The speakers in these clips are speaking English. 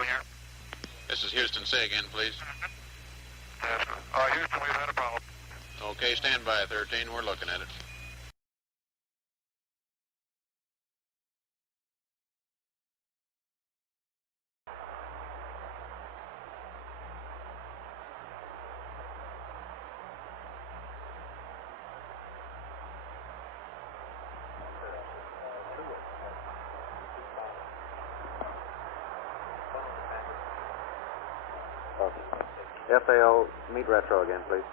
coming here. This is Houston. Say again, please. Yes, Houston, we've had a problem. Okay, stand by, 13. We're looking at it. FAO, meet retro again, please.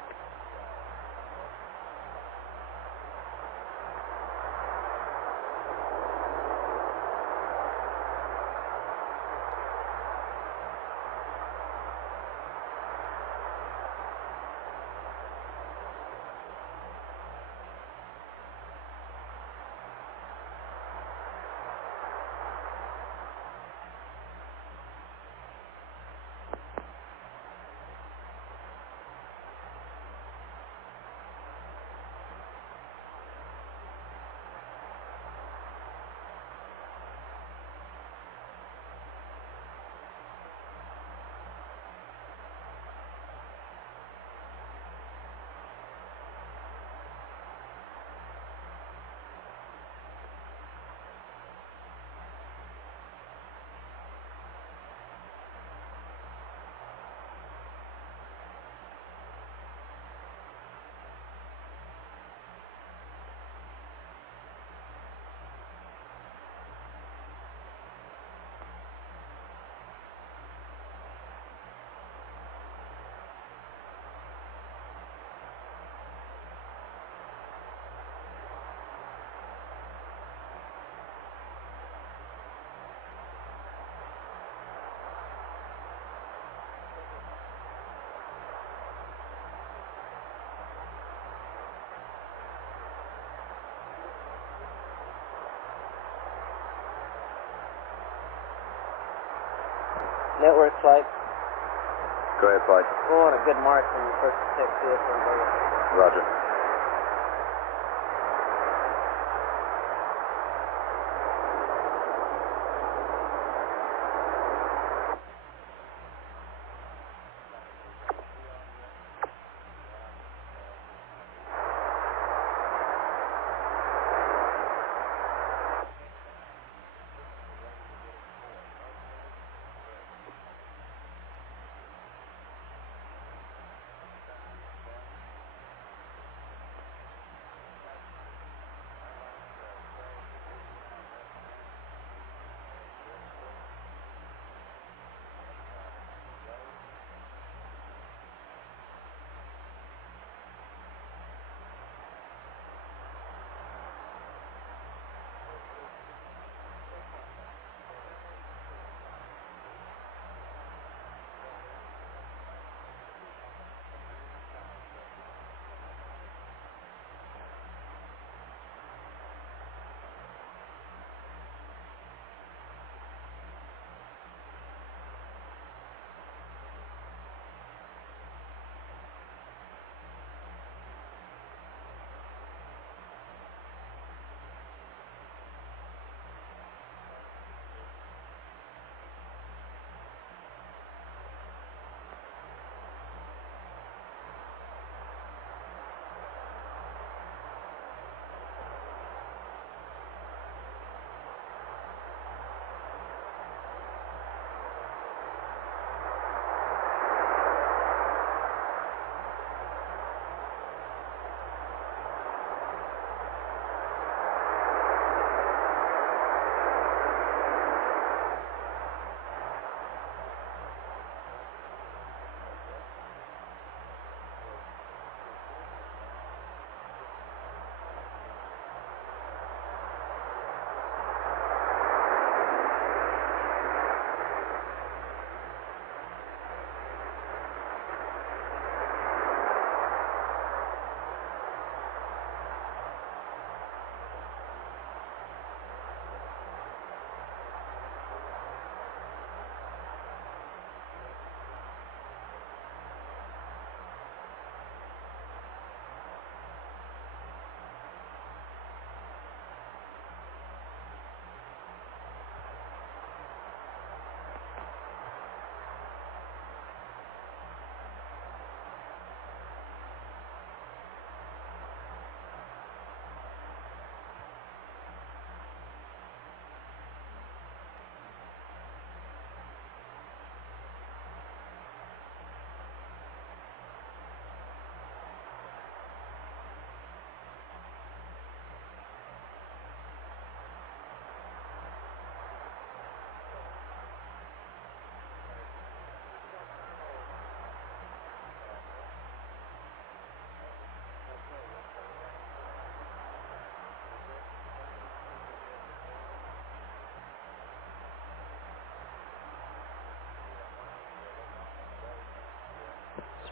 Network flight. Go ahead, flight. We're on a good mark from the first tech CSM Power. Roger.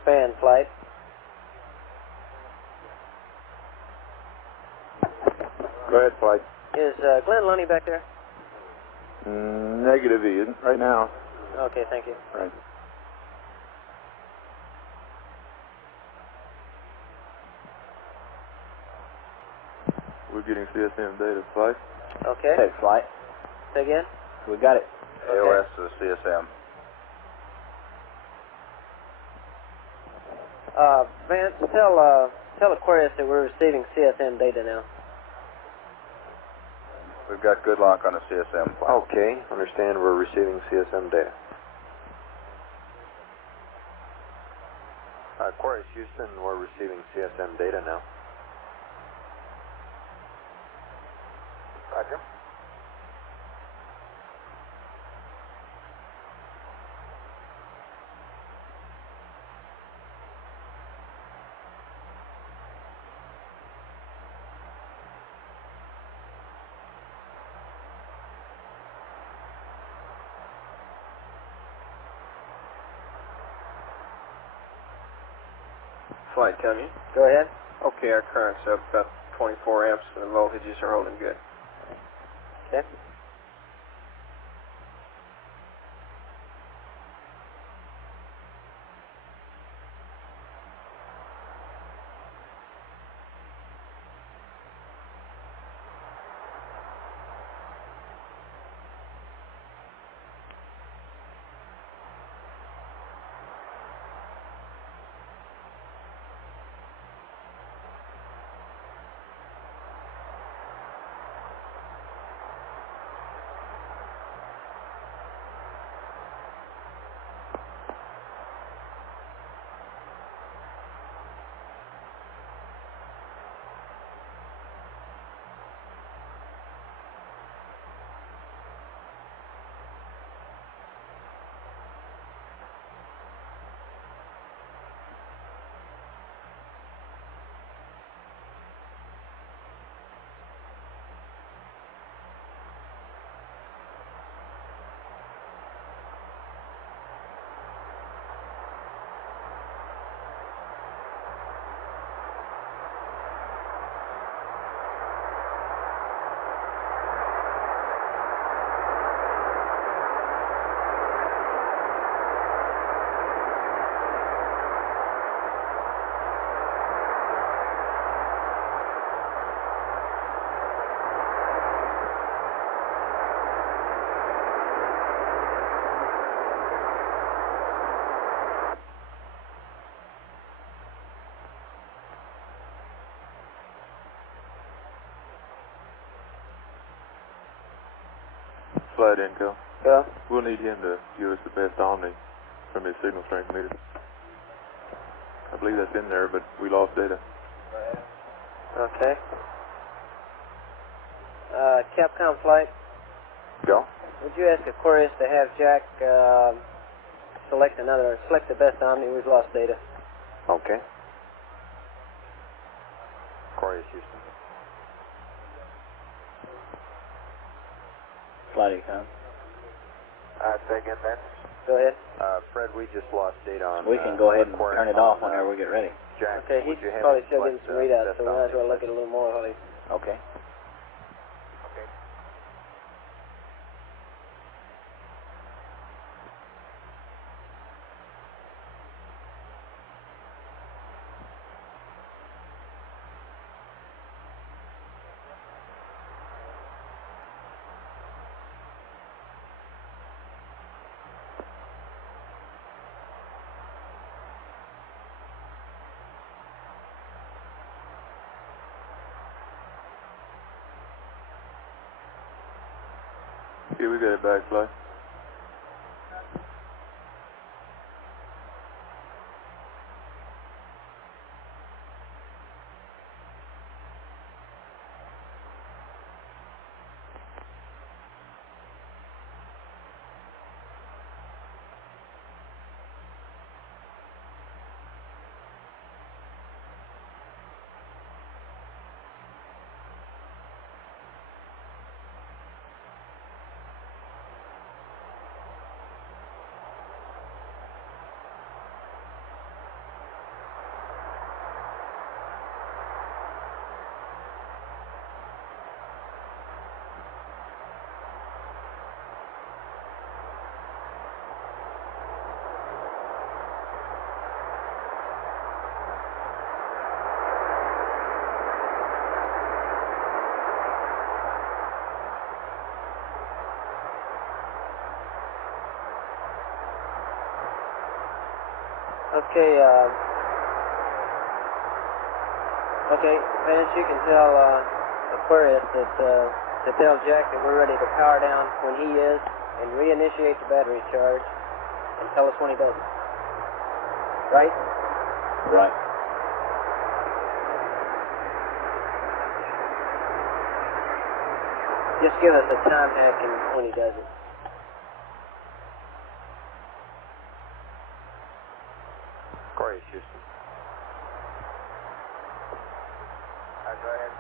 span flight. Go ahead, flight. Is Glenn Lunny back there? Negative, he isn't right now. Okay, thank you. Right. We're getting CSM data, flight. Okay. Hey, flight. Say again? We got it. Okay. AOS to the CSM. Vance, tell Aquarius that we're receiving CSM data now. We've got good lock on the CSM. Flight. Okay, understand we're receiving CSM data. Aquarius Houston, we're receiving CSM data now. Roger. Flight, tell me. Go ahead. Okay, our current's up about 24 amps and the voltages are holding good. Okay. Flight Inco. Yeah. We'll need him to give us the best Omni from his signal strength meter. I believe that's in there, but we lost data. Okay. Capcom flight. Go. Would you ask Aquarius to have Jack select the best Omni? We've lost data. Okay. Aquarius Houston. Flight Econ. Say again, Vince. Go ahead. Fred, we just lost data on. We can go ahead and Aquarius turn it off whenever we get ready. Jack, Okay, would he's you have probably him still select, getting some readouts, best so we might as well Omni? look at it a little more while he's... Okay. Yeah, we got it back, flight. Okay, okay, Vance, you can tell Aquarius that to tell Jack that we're ready to power down when he is and reinitiate the battery charge and tell us when he doesn't. Right? Right. Just give us a time hack and when he does it. Aquarius, Houston. Go ahead.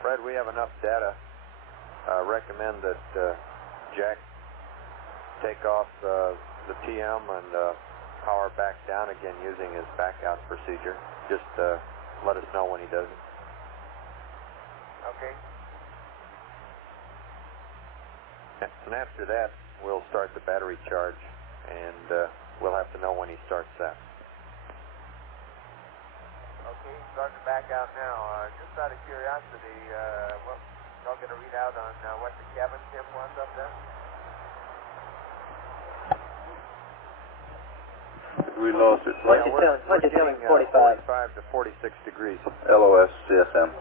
Fred, we have enough data. Recommend that Jack take off the TM and power back down again using his back out procedure. Just let us know when he does it. Okay. And after that, we'll start the battery charge, and we'll have to know when he starts that. Okay, starting to back out now. Just out of curiosity, y'all get a readout on what the cabin temp was up there? We lost it. What'd you tell him? 45. 45 to 46 degrees. LOS CSM.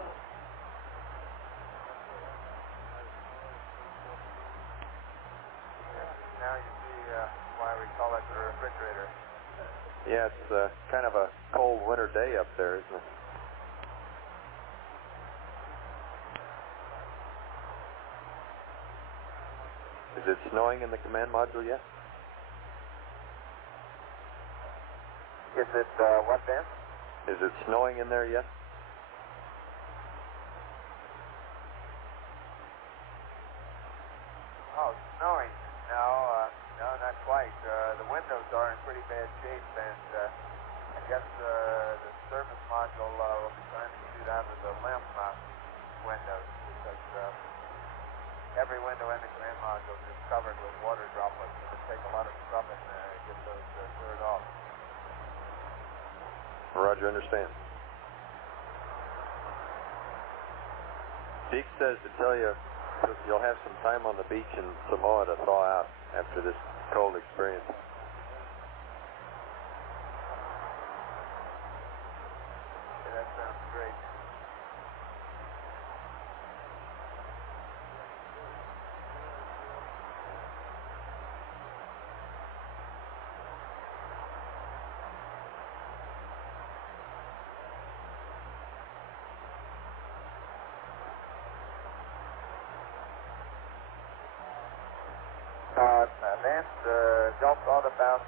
Now you see why we call it the refrigerator. Yeah, it's kind of a cold winter day up there, isn't it? Is it snowing in the command module yet? Is it what then? Is it snowing in there yet? Oh, snowing. No, not quite. The windows are in pretty bad shape, and I guess the service module will be trying to shoot out of the lamp windows because every window in the command module is covered with water droplets. It would take a lot of scrubbing to get those cleared off. Roger, understand. Deke says to tell you you'll have some time on the beach in Samoa to thaw out after this cold experience. Yeah, that sounds great. Vance, y'all thought about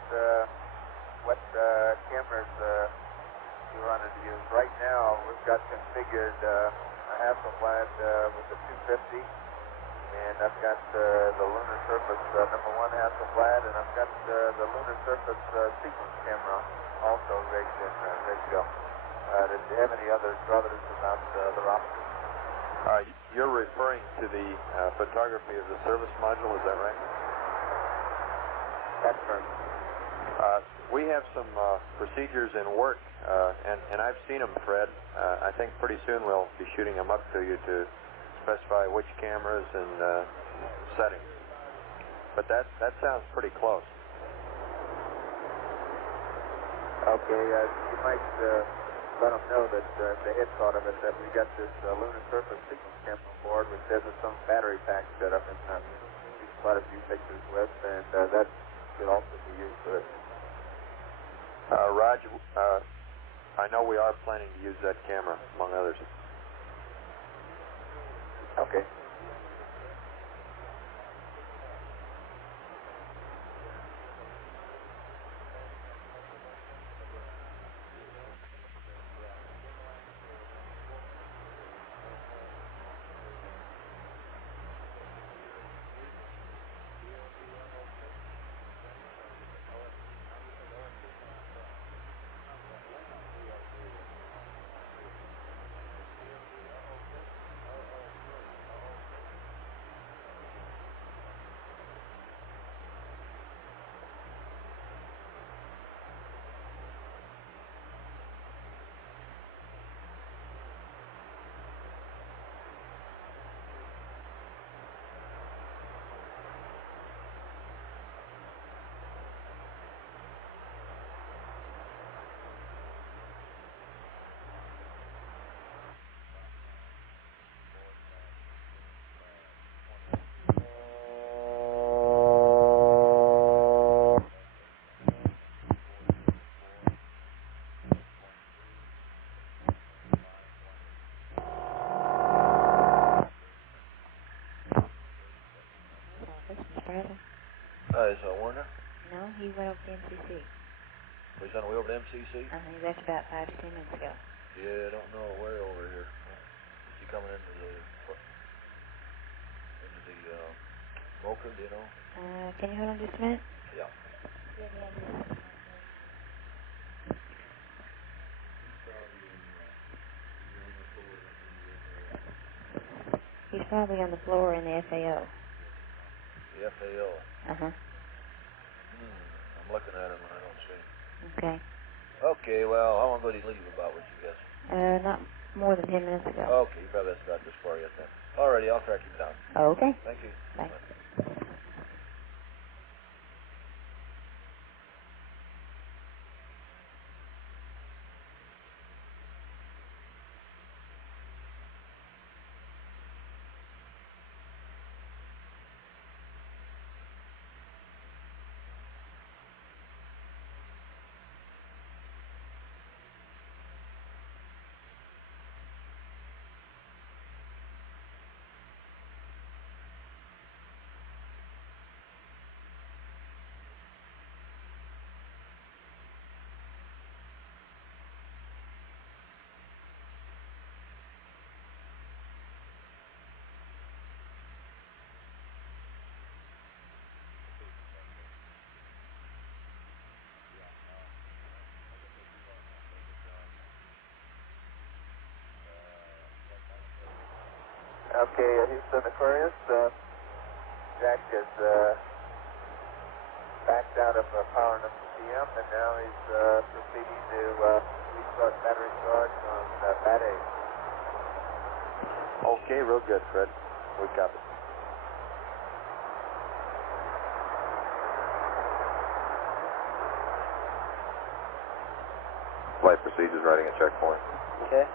what cameras you wanted to use. Right now, we've got configured a Hasselblad with the 250, and I've got the Lunar Surface #1 Hasselblad, and I've got the Lunar Surface sequence camera also rigged and ready to go. Did you have any other druthers about the options? You're referring to the photography of the service module, is that right? That's correct. We have some procedures in work, and I've seen them, Fred. I think pretty soon we'll be shooting them up to you to specify which cameras and settings. But that sounds pretty close. Okay, you might let them know that if they had thought of it, that we got this Lunar Surface sequence camera on board, which has some battery pack set up, and we can quite a few pictures with, and that should also be used for it. Roger, I know we are planning to use that camera, among others. Okay. Is Werner? No, he went over to MCC. Oh, he's on the way over to MCC? He left about 5 to 10 minutes ago. Yeah, I don't know where over here. Is he coming into the MOCR, do you know? Can you hold on just a minute? Yeah. He's probably on the floor in the FAO. The FAO? Uh-huh. I'm looking at him and I don't see him. Okay. Okay, well, how long did he leave about, would you guess? Not more than 10 minutes ago. Okay, you probably hasn't got this far yet then. Alrighty, I'll track him down. Okay. Thank you. Bye. Okay, Houston Aquarius, Jack is backed out of power enough to PM, and now he's proceeding to restart battery charge on Bat A. Okay, real good, Fred. We copy. Flight procedures writing a checkpoint. Okay.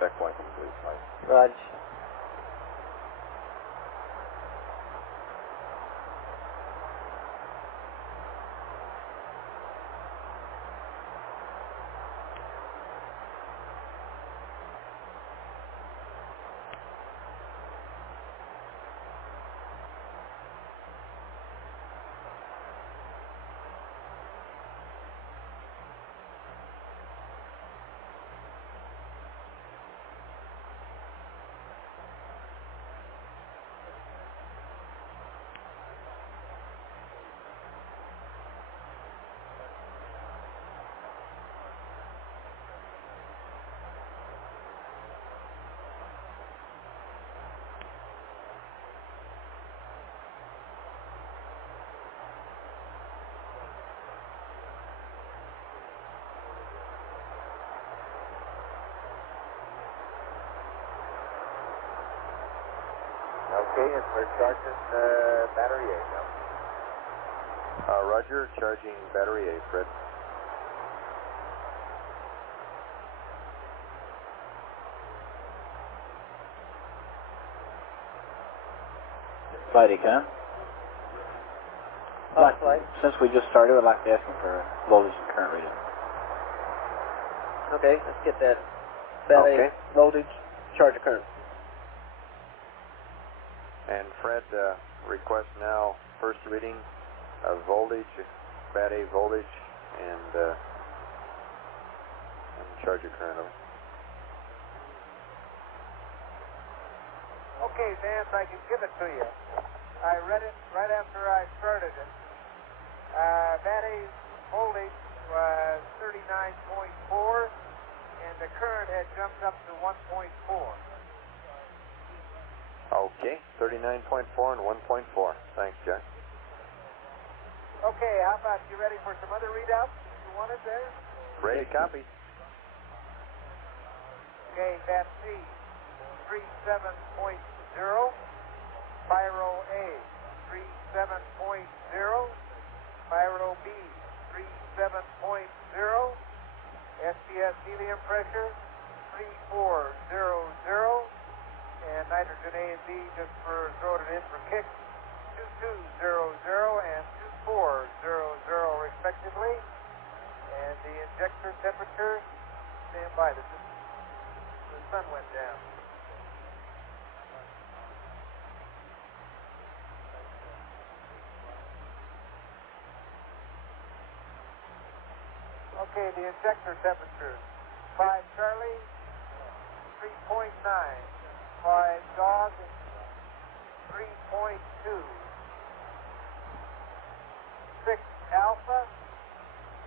Checkpoint complete, Mike. Raj. Okay, and we're charging battery A now. Roger, charging battery A, Fred. Flight Econ. Flight. Since we just started, I'd like to ask him for a voltage and current reading. Okay, let's get that battery voltage, charger current. And Fred, request now first reading of voltage, bat A voltage, and charger current. Okay, Vance, I can give it to you. I read it right after I started it. Bat A's voltage was 39.4, and the current had jumped up to 1.4. Okay, 39.4 and 1.4. Thanks, Jack. Okay, how about you ready for some other readouts you wanted there? Ready, copy. Okay, Bat C, 37.0. Pyro A, 37.0. Pyro B, 37.0. SPS helium pressure, 3400. And nitrogen A and B, just for throwing it in for kicks, 2200 and 2400 respectively. And the injector temperature, stand by, the sun went down. Okay, the injector temperature, 5 Charlie, 3.9, 5 Dog, 3.2, 6 Alpha,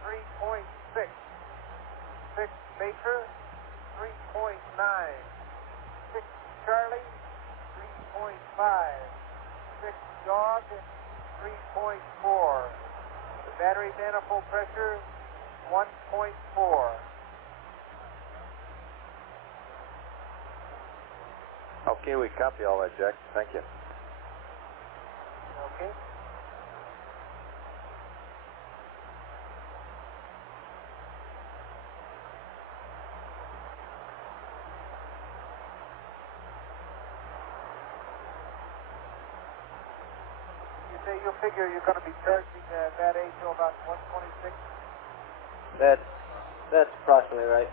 3.6, 6 Baker, 3.9, 6 Charlie, 3.5, 6 Dog, 3.4. The battery manifold pressure, 1.4. Okay, we copy all that, Jack. Thank you. Okay. You say you figure you're going to be charging that A till about 126? That's approximately right.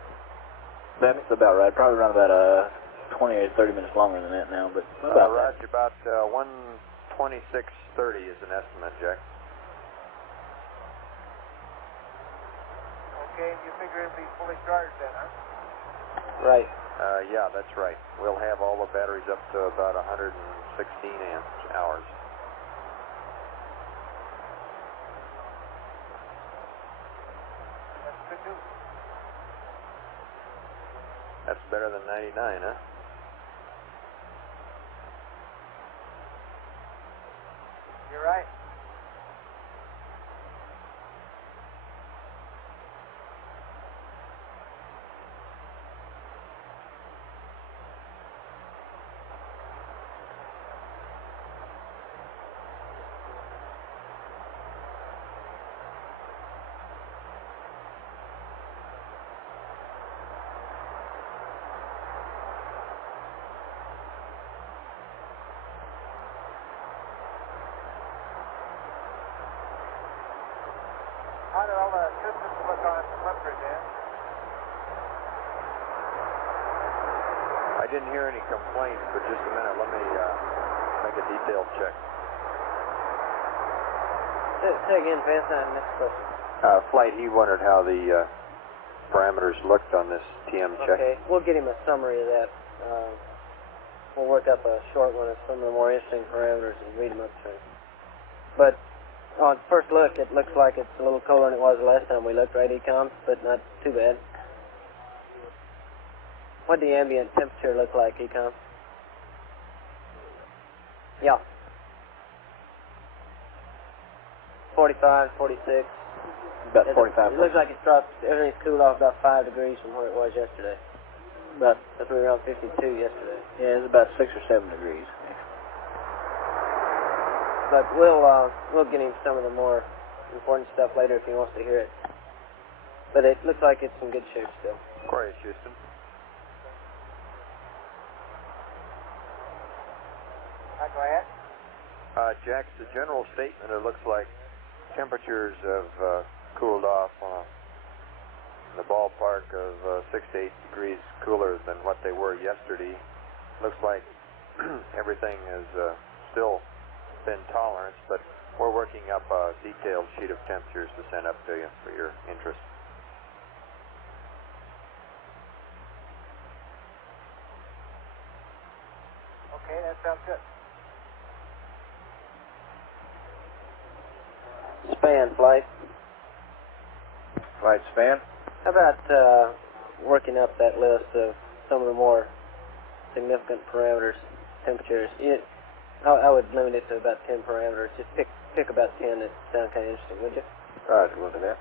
That's about right. Probably around about 20 or 30 minutes longer than that now, but about Roger, about 126.30 is an estimate, Jack. Okay, and you figure it'll be fully charged then, huh? Right. Yeah, that's right. We'll have all the batteries up to about 116 hours. That's good news. That's better than 99, huh? You're right. How did all the systems look on Lunar, Dan? I didn't hear any complaints, but just a minute. Let me make a detailed check. Say again, Vance, next question. Flight, he wondered how the parameters looked on this TM check. Okay, we'll get him a summary of that. We'll work up a short one of some of the more interesting parameters and read them up to him. But on first look, it looks like it's a little colder than it was the last time we looked, right, Ecom? But not too bad. What did the ambient temperature look like, Ecom? Yeah. 45, 46. about 45. It looks like it's dropped, everything's cooled off about 5 degrees from where it was yesterday. That's we were around 52 yesterday. Yeah, it's about 6 or 7 degrees. But we'll get him some of the more important stuff later if he wants to hear it. But it looks like it's in good shape still. Aquarius, Houston. Go ahead. Jack, the general statement, it looks like temperatures have cooled off in the ballpark of 6 to 8 degrees cooler than what they were yesterday. Looks like everything has still been tolerance, but we're working up a detailed sheet of temperatures to send up to you for your interest. Okay, that sounds good. Span flight. Flight span? How about working up that list of some of the more significant parameters, temperatures? I would limit it to about 10 parameters. Just pick about 10 that sound kind of interesting, would you? Roger, look at that.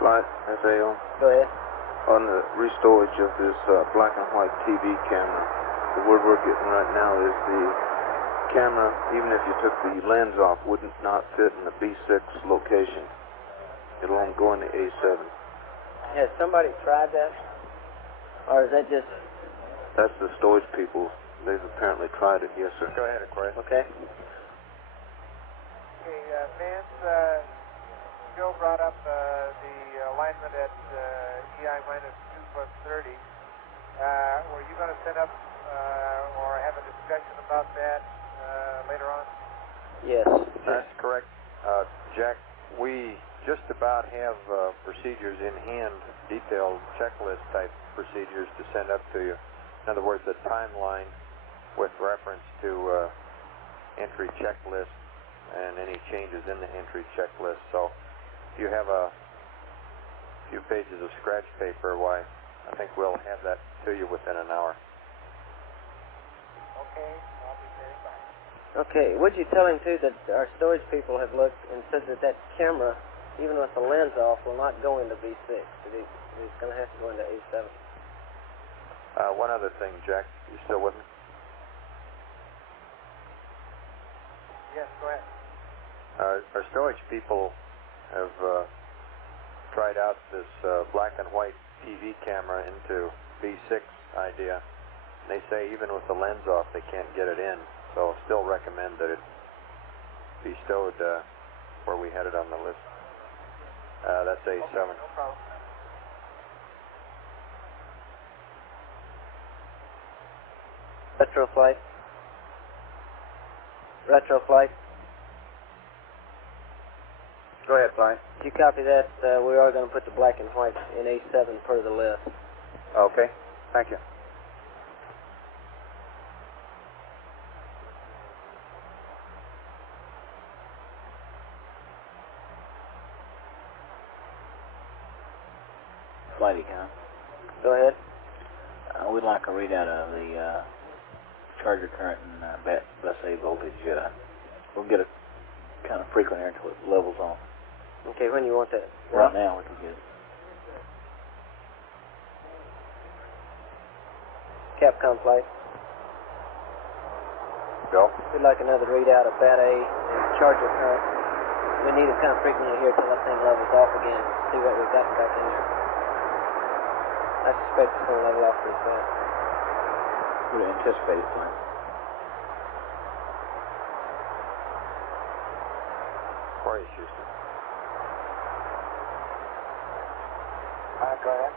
Flight FAO. Go ahead. On the restorage of this black and white TV camera, the word we're getting right now is the camera, even if you took the lens off, would not fit in the B6 location. It'll only go in the A7. Has somebody tried that? Or is that just... That's the storage people. They've apparently tried it, yes, sir. Go ahead, Aquarius. Okay. Okay, Vance, Joe brought up the alignment at EI minus 2 plus 30. Were you going to set up or have a discussion about that later on? Yes. That's correct. Jack, we just about have procedures in hand, detailed checklist type procedures to send up to you. In other words, a timeline with reference to entry checklist and any changes in the entry checklist. So if you have a few pages of scratch paper, why, I think we'll have that to you within an hour. Okay, I'll be standing by. Okay, would you tell him, too, that our storage people have looked and said that that camera, even with the lens off, will not go into V6. It's going to have to go into A7. One other thing, Jack, you still with me? Yes, go ahead. Our storage people have tried out this black and white TV camera into V6 idea. They say even with the lens off, they can't get it in. So still recommend that it be stowed where we had it on the list. That's A7. Okay, no problem. Retroflight. Retroflight. Go ahead, Flight. Did you copy that? We are going to put the black and white in A7 per the list. Okay, thank you. Flighty, huh? Go ahead. We'd like a readout of the charger current and bus A voltage. We'll get it kind of frequent here until it levels off. Okay, when you want that? Right now we can get it. Capcom flight. Go. We'd like another readout of bat A and charger current. We need it kind of frequently here till that thing levels off again. See what we've gotten back in there. I suspect it's going to level off pretty fast. Would anticipate it fine. Where are you, Houston? Go ahead.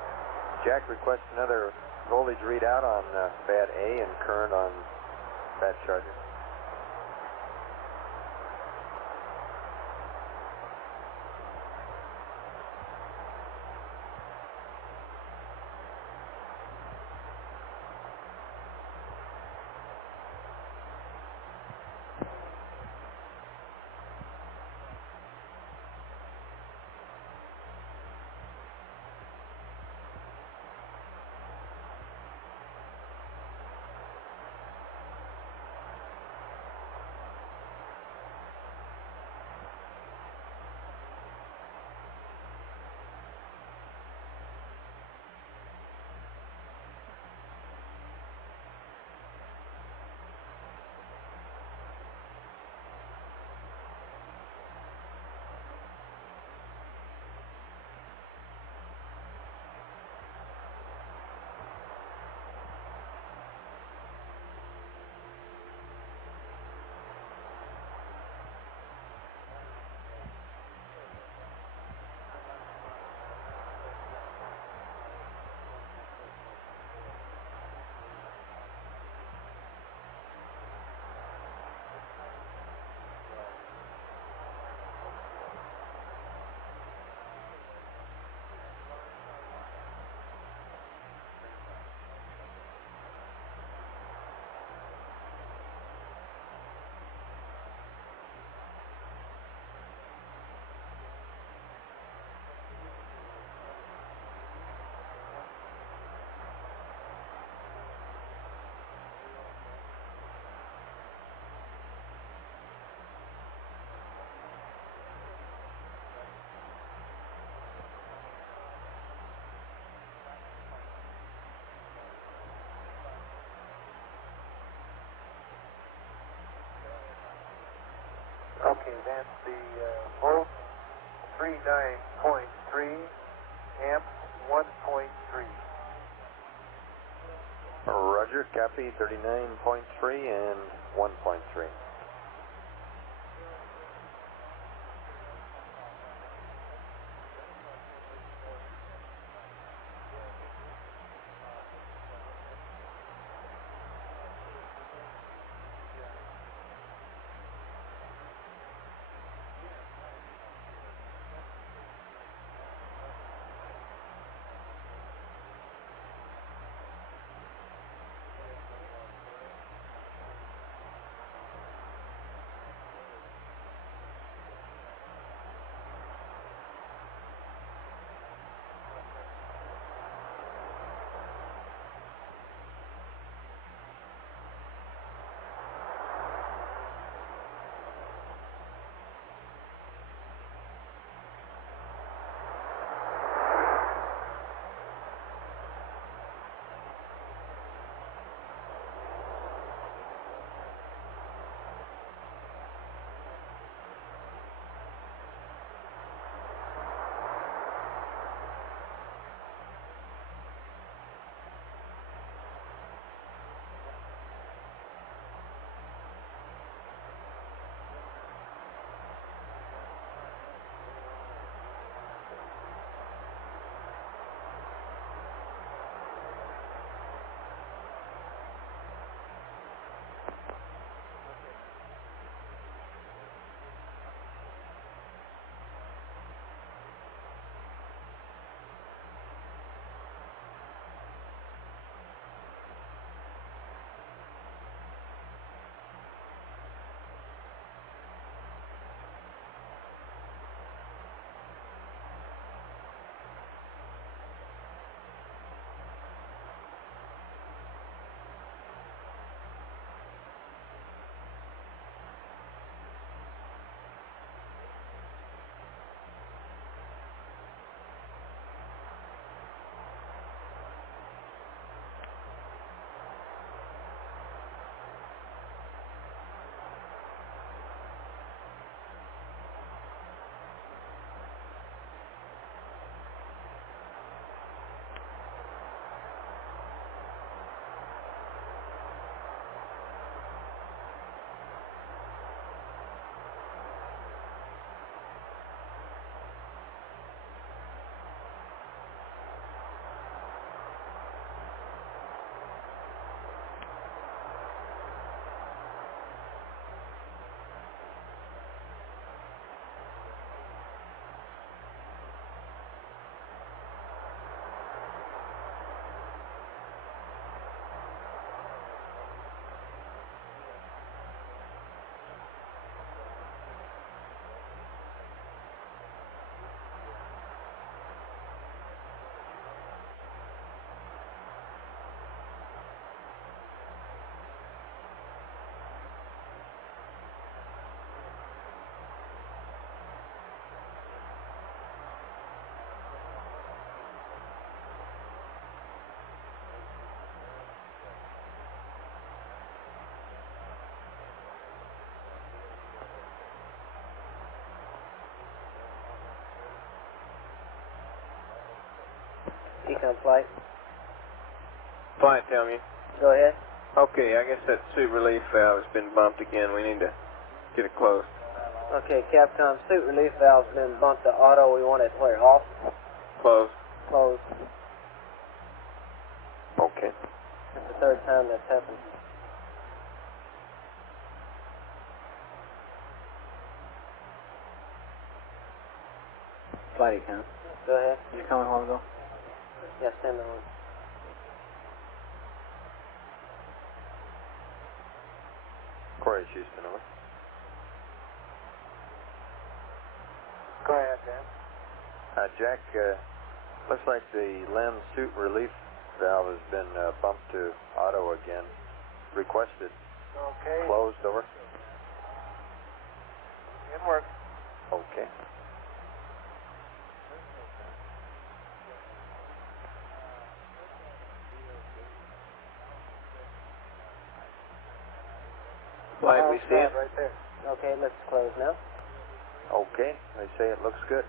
Jack requests another voltage readout on bat A and current on bat charger. Okay, that's the volt 39.3, amp 1.3. Roger, copy 39.3 and 1.3. Decon flight. Flight, tell me. Go ahead. Okay, I guess that suit relief valve has been bumped again. We need to get it closed. Okay, Capcom, suit relief valve's been bumped to auto. We want it where? Off? Closed. Closed. Okay. That's the third time that's happened. Flight account. Go ahead. Did you come in a while ago? Yeah, stand on. Corey, Houston, over. Go ahead, Dan. Jack, looks like the lens suit relief valve has been bumped to auto again. Requested. Okay. Closed, over. In work. Okay. Flight, we see it. Right there. Okay, let's close now. Okay, they say it looks good.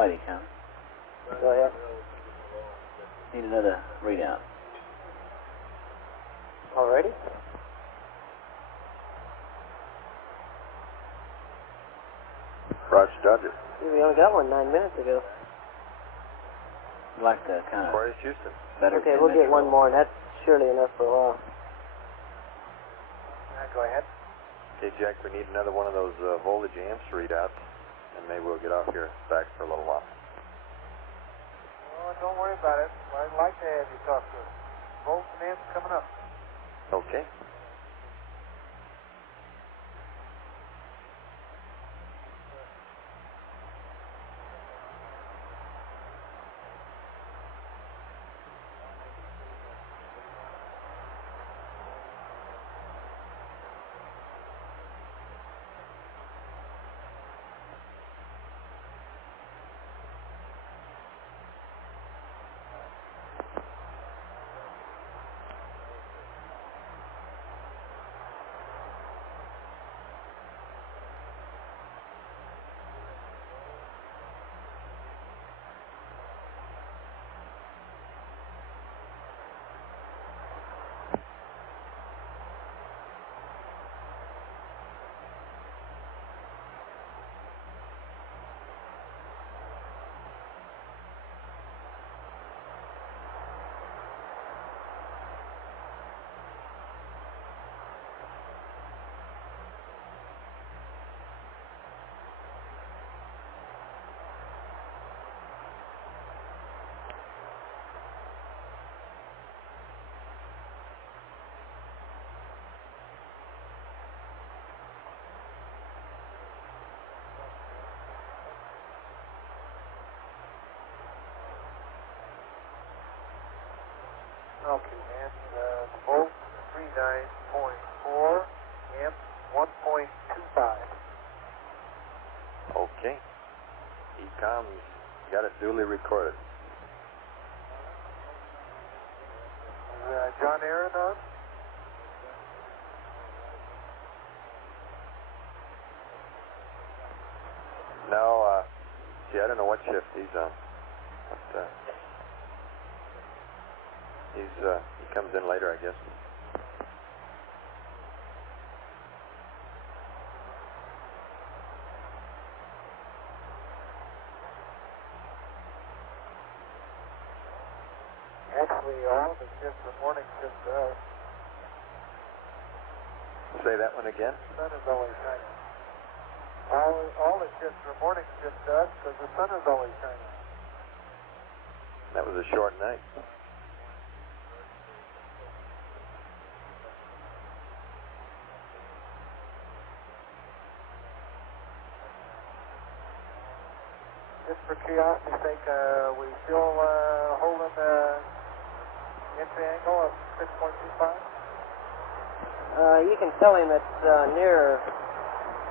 Flighty, come. Go ahead. Need another readout. Already? Roger, Dodger. We only got one 9 minutes ago. I'd like to kind of Where is Houston? better. Okay, we'll get one more, and that's surely enough for a while. Go ahead. Okay, Jack, we need another one of those voltage amps readouts, and maybe we'll get off here back for a little while. Oh, don't worry about it. I'd like to have you talk to us. Volts and amps coming up. Okay. Okay, and volt 39.4, amp 1.25. Okay. Ecom's got it duly recorded. John Aaron on? No, see, I don't know what shift he's on, but he comes in later, I guess. Actually, all the shifts are morning shift to us. Say that one again? The sun is always shining. All the shifts are morning shift to us because the sun is always shining. That was a short night. Just for curiosity's sake, we still holding the entry angle of 6.25? You can tell him it's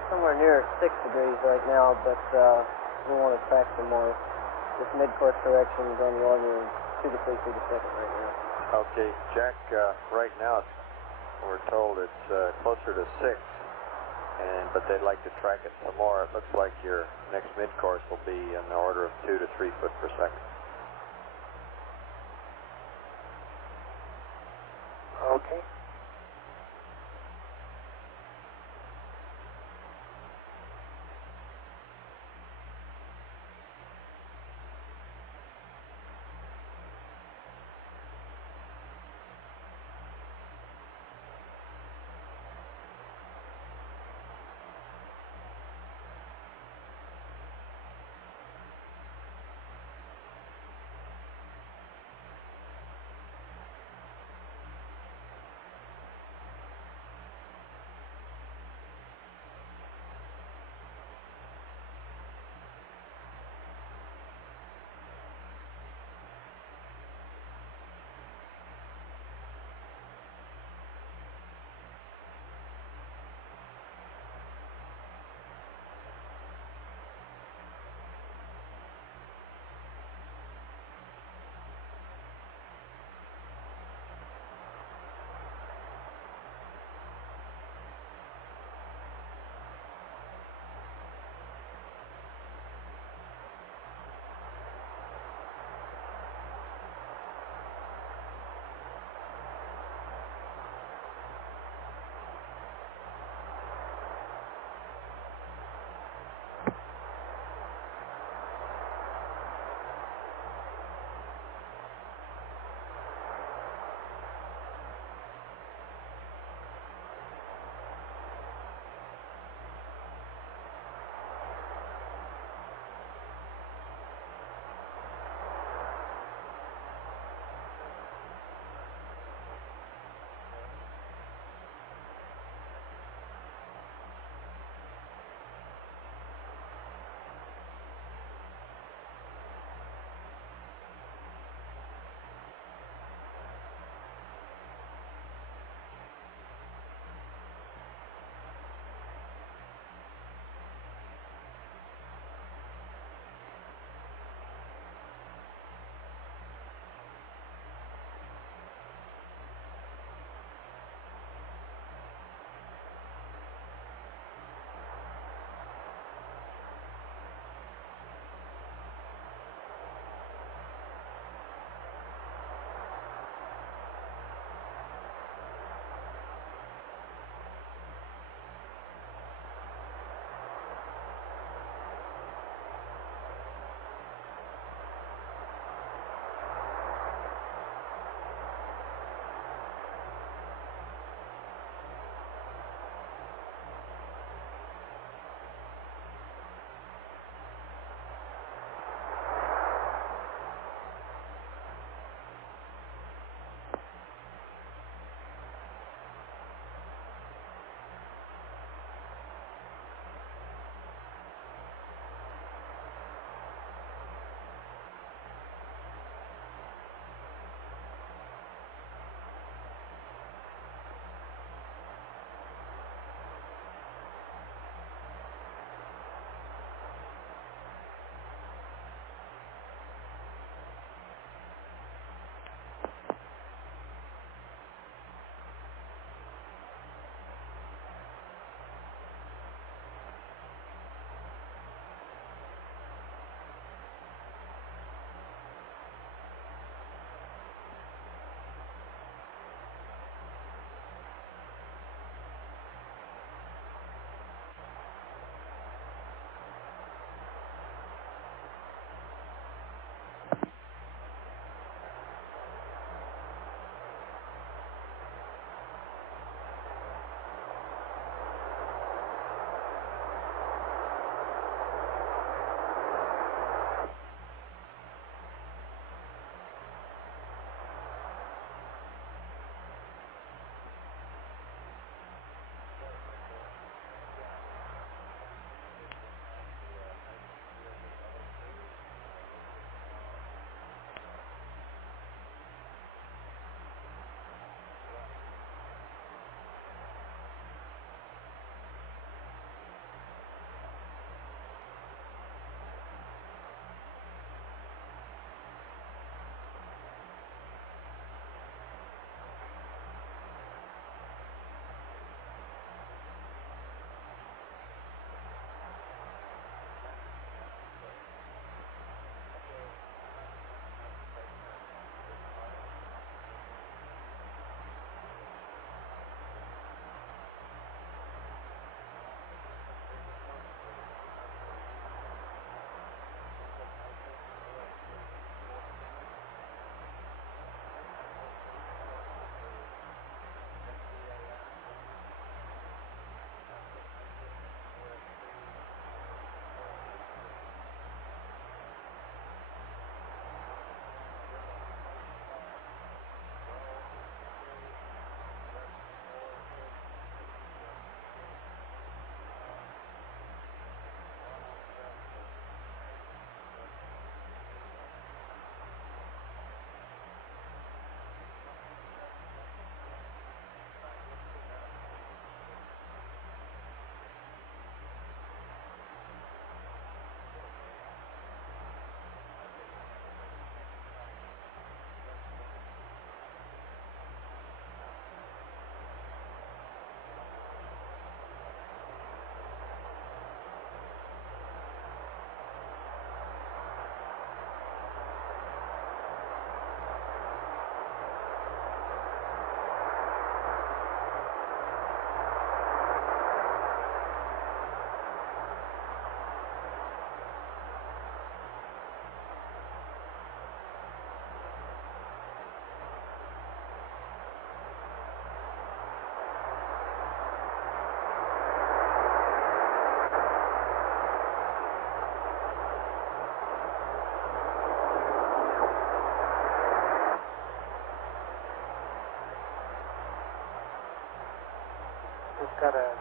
somewhere near 6 degrees right now, but we want to track some more. This mid-course correction is on the order of 2 to 3 feet a second right now. Okay, Jack, right now we're told it's closer to 6, but they'd like to track it some more. It looks like your next mid-course will be in the order of 2 to 3 foot per second. Okay.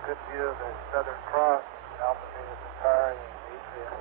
good view of the Southern Cross, Alpha Beta Centauri, and Atria.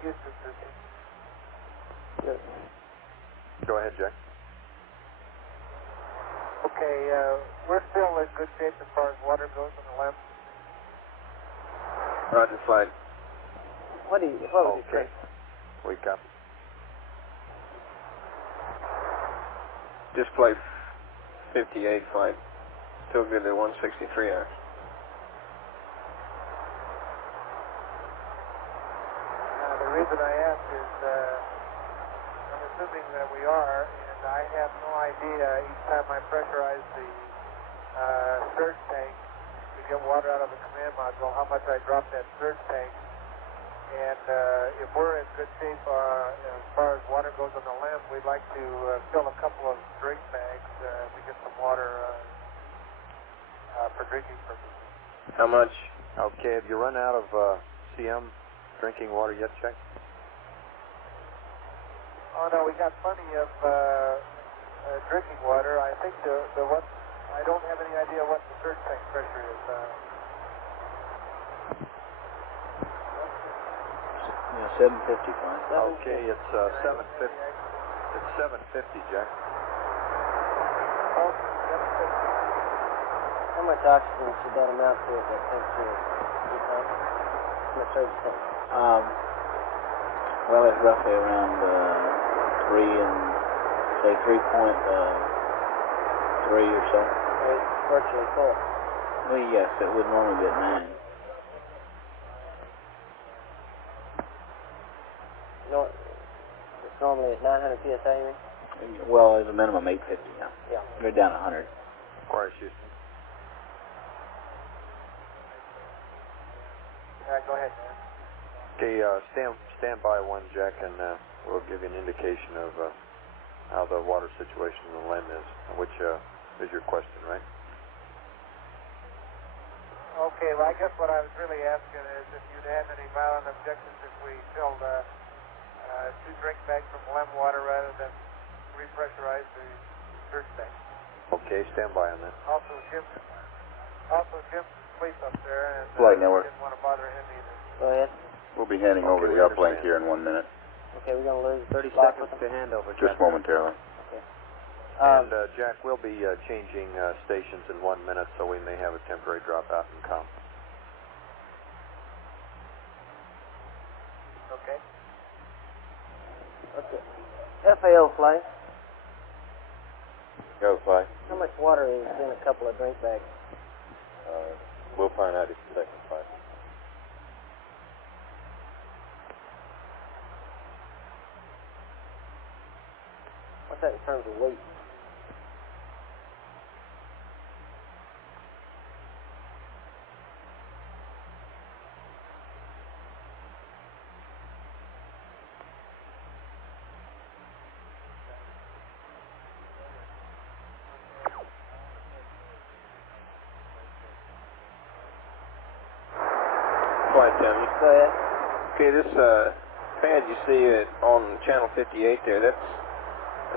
Houston, Yes. Go ahead, Jack. Okay, we're still in good shape as far as water goes on the LEM. Roger, flight. What was your Okay. We copy. Display 58 flight. Still good at 163 hours. The reason I ask is I'm assuming that we are, and I have no idea each time I pressurize the surge tank to get water out of the command module how much I drop that surge tank. And if we're in good shape as far as water goes on the LEM, we'd like to fill a couple of drink bags to get some water for drinking purposes. How much? Okay, have you run out of CM drinking water yet, Jack? Oh no, we got plenty of drinking water. I think the what I don't have any idea what the surge tank pressure is. Yeah, 750 fine. Okay, it's 750. It's 750, Jack. Oh, 750. How much oxygen should that amount to at that temperature? How much surge tank? Well, it's roughly around 3 and say 3.3 or so. It's virtually full. Well, yes, it would normally be at 9. No, it's normally at 900 psi. You mean? Well, there's a minimum 850 now. Yeah. They're down 100. All right, Houston. Go ahead, man. Okay, stand by one, Jack, and we'll give you an indication of how the water situation in the LEM is, which is your question, right? Okay, well, I guess what I was really asking is if you'd had any violent objections if we filled 2 drink bags from LEM water rather than repressurize the surge tank. Okay, stand by on that. Also, Jim, sleep up there, and Flight network. didn't want to bother him either. Go ahead. We'll be handing over Okay, the we uplink understand. here in 1 minute. Okay, we're going to lose 30 Clock seconds. to handover, Just momentarily. Okay. And Jack, we'll be changing stations in 1 minute, so we may have a temporary dropout in comm. Okay. Okay. FAO flight. Go, fly. How much water is in a couple of drink bags? We'll find out in a second, flight. What's that in terms of weight? Flight Tommy. Go ahead. Okay, this pad you see on channel 58 there, that's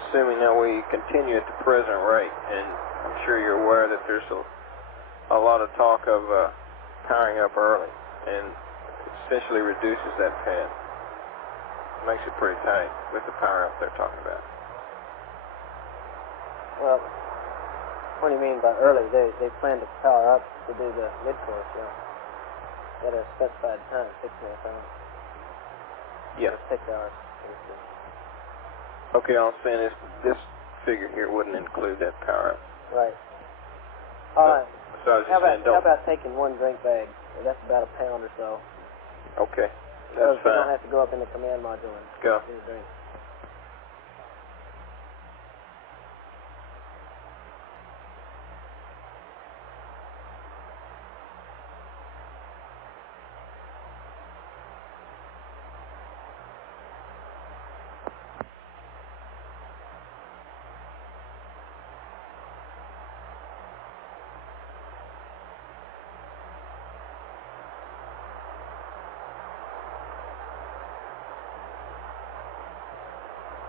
assuming that we continue at the present rate, and I'm sure you're aware that there's a lot of talk of powering up early, and it essentially reduces that pad. Makes it pretty tight with the power up they're talking about. Well, what do you mean by early? They plan to power up to do the mid-course, yeah. At a specified time, 6.5 hours. Yeah. 6 hours. Okay, all I'm saying is this figure here wouldn't include that power up. Right. All right. So I was just saying, How don't. about taking one drink bag? That's about a pound or so. Okay, So that's you don't fine. have to go up in the command module and Go. do the drink.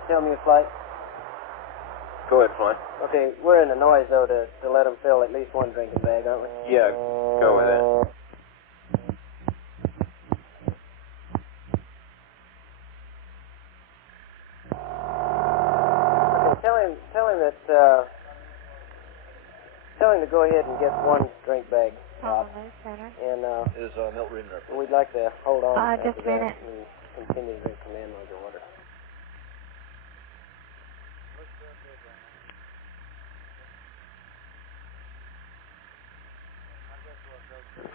Tell me a flight. Go ahead, Fly. Okay, we're in the noise though to let them fill at least one drinking bag, aren't we? Yeah, go with that. Okay, tell him that tell him to go ahead and get one drink bag. Center. And Is Milt reading there? we'd like to hold on Just after a minute. that and continue the command module order.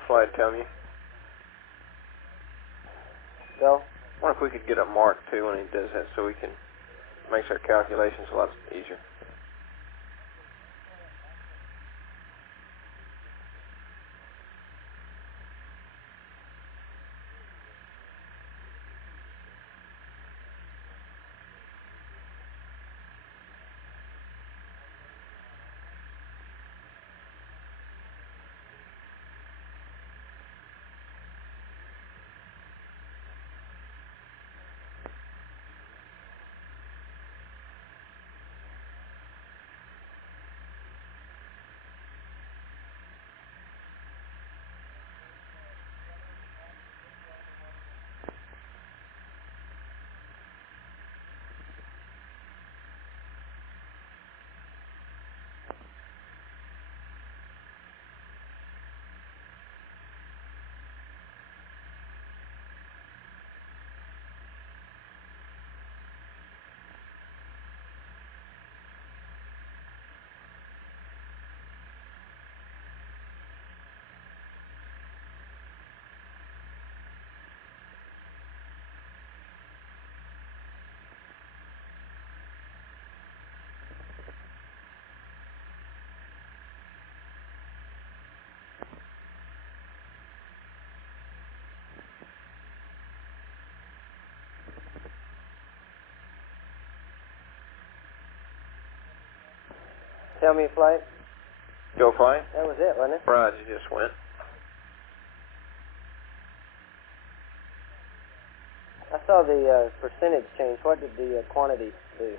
Flight, tell me. Go. I wonder if we could get a mark too when he does that, so we can makes our calculations a lot easier. Tell me a flight. Go fly? That was it, wasn't it? Roger, just went. I saw the percentage change. What did the quantity do?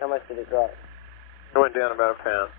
How much did it drop? It went down about a pound.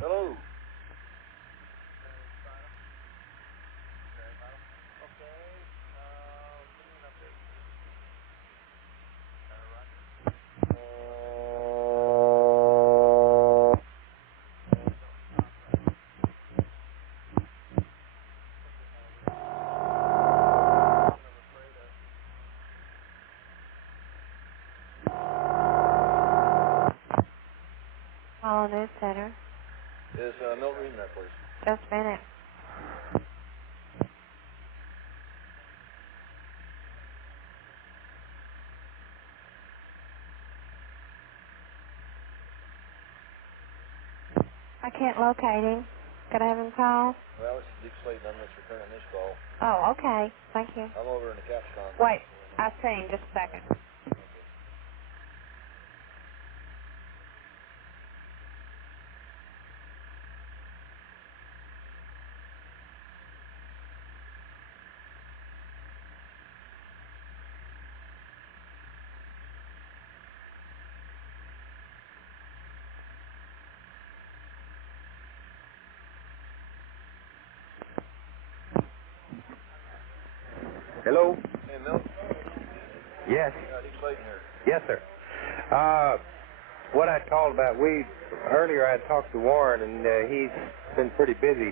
Hello. Apollo News Center. Is Milt reading that, please? Just a minute. I can't locate him. Could I have him call? Well, this is Dick Slayton. I'm just returning this call. Oh, okay. Thank you. I'm over in the Capcom. Wait, I see him. Just a second. Hello? Hey, Milt. Yes. Dick Slayton here. Yes, sir. What I called about, earlier I talked to Warren, and he's been pretty busy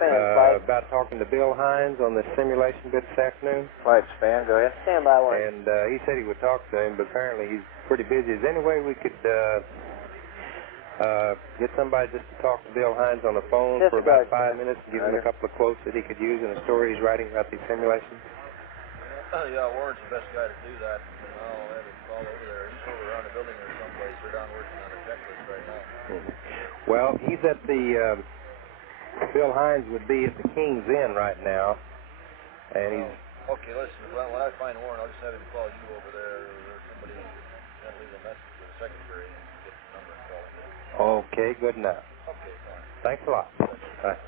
about talking to Bill Hines on the simulation bit this afternoon. Flight span, go ahead. Stand by one. And he said he would talk to him, but apparently he's pretty busy. Is there any way we could get somebody just to talk to Bill Hines on the phone for about 5 minutes and give him a couple of quotes that he could use in a story he's writing about these simulations? Yeah, Warren's the best guy to do that. I'll have him call over there. He's over around the building or someplace. They're down working on a checklist right now. Well, he's at the, Bill Hines would be at the King's Inn right now, and he's... Okay, listen, when I find Warren, I'll just have him call you over there, or somebody can leave a message for the secretary and get the number and call him. Okay, good enough. Okay, fine. Thanks a lot. Bye.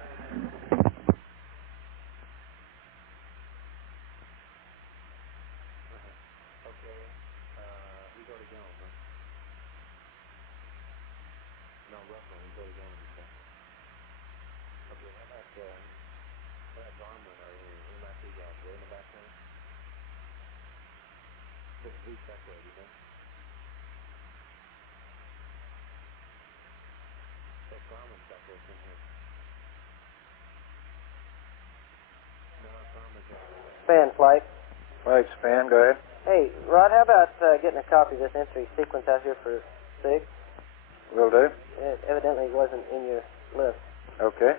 Span flight. Flight span, go ahead. Hey, Rod, how about getting a copy of this entry sequence out here for SIG? Will do. It evidently wasn't in your list. Okay.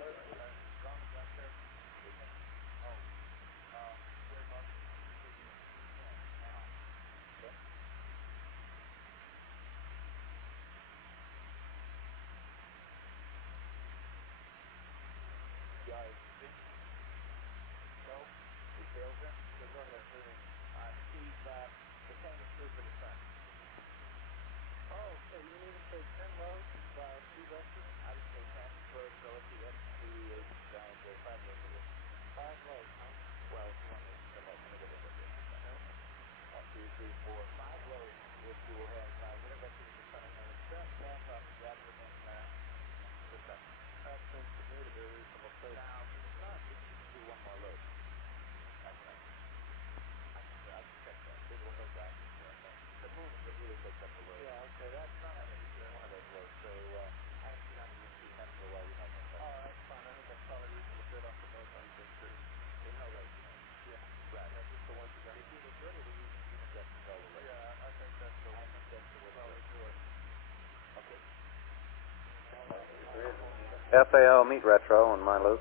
FAL meet retro on my loop.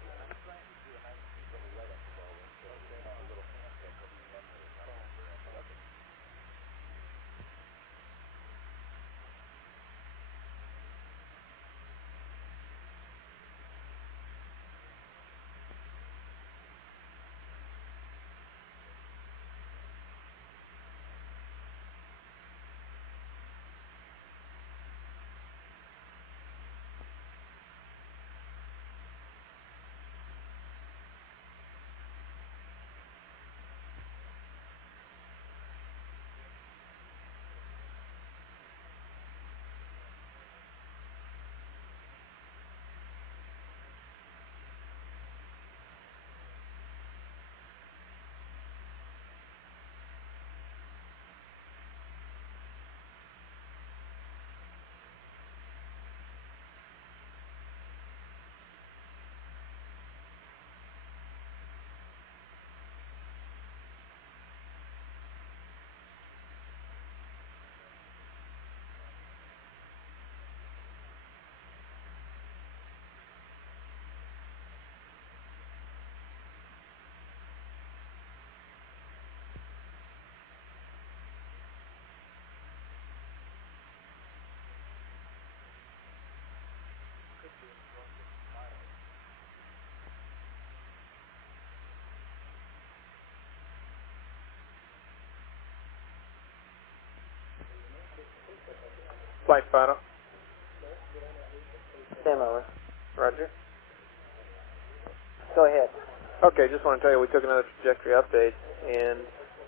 Flight final. Stand over. Roger. Go ahead. Okay, just want to tell you we took another trajectory update, and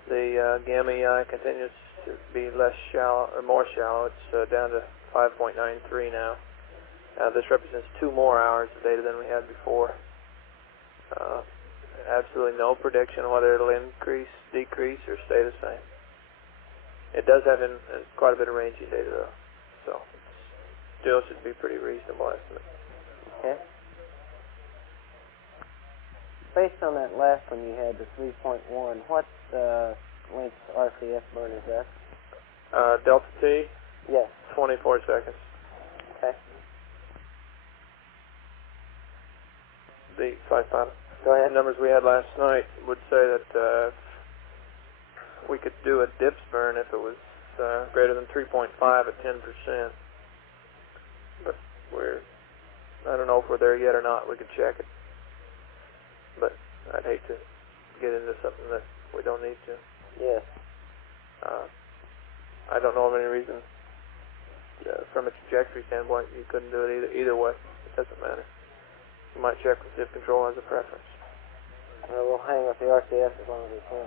the gamma EI continues to be less shallow, or more shallow. It's down to 5.93 now. This represents 2 more hours of data than we had before. Absent absolutely no prediction whether it'll increase, decrease, or stay the same. It does have quite a bit of ranging data though, so it still should be pretty reasonable estimate. Okay. Based on that last one you had, the 3.1, what length RCS burn is that? Delta T? Yes. 24 seconds. Okay. The flight pilot. Go ahead. The numbers we had last night would say that we could do a dips burn if it was greater than 3.5 at 10%. But I don't know if we're there yet or not. We could check it. But I'd hate to get into something that we don't need to. Yes. I don't know of any reason from a trajectory standpoint you couldn't do it either way. It doesn't matter. You might check with diff control as a preference. We'll hang with the RCS as long as we can.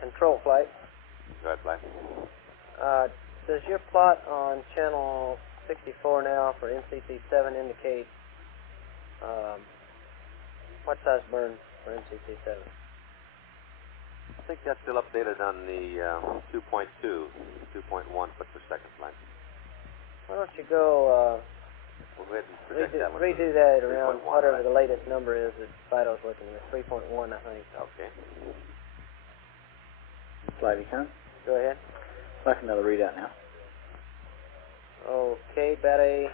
Control flight. Go ahead, flight. Does your plot on channel 64 now for MCC7 indicate what size burn for MCC7? I think that's still updated on the 2.2, 2.1 foot per second flight. Why don't you go We'll go ahead and project that one. redo that around 3.1, whatever right? the latest number is that Fido's looking at. 3.1, I think. Okay. Flight econ. Go ahead. Like another readout now. Okay, battery,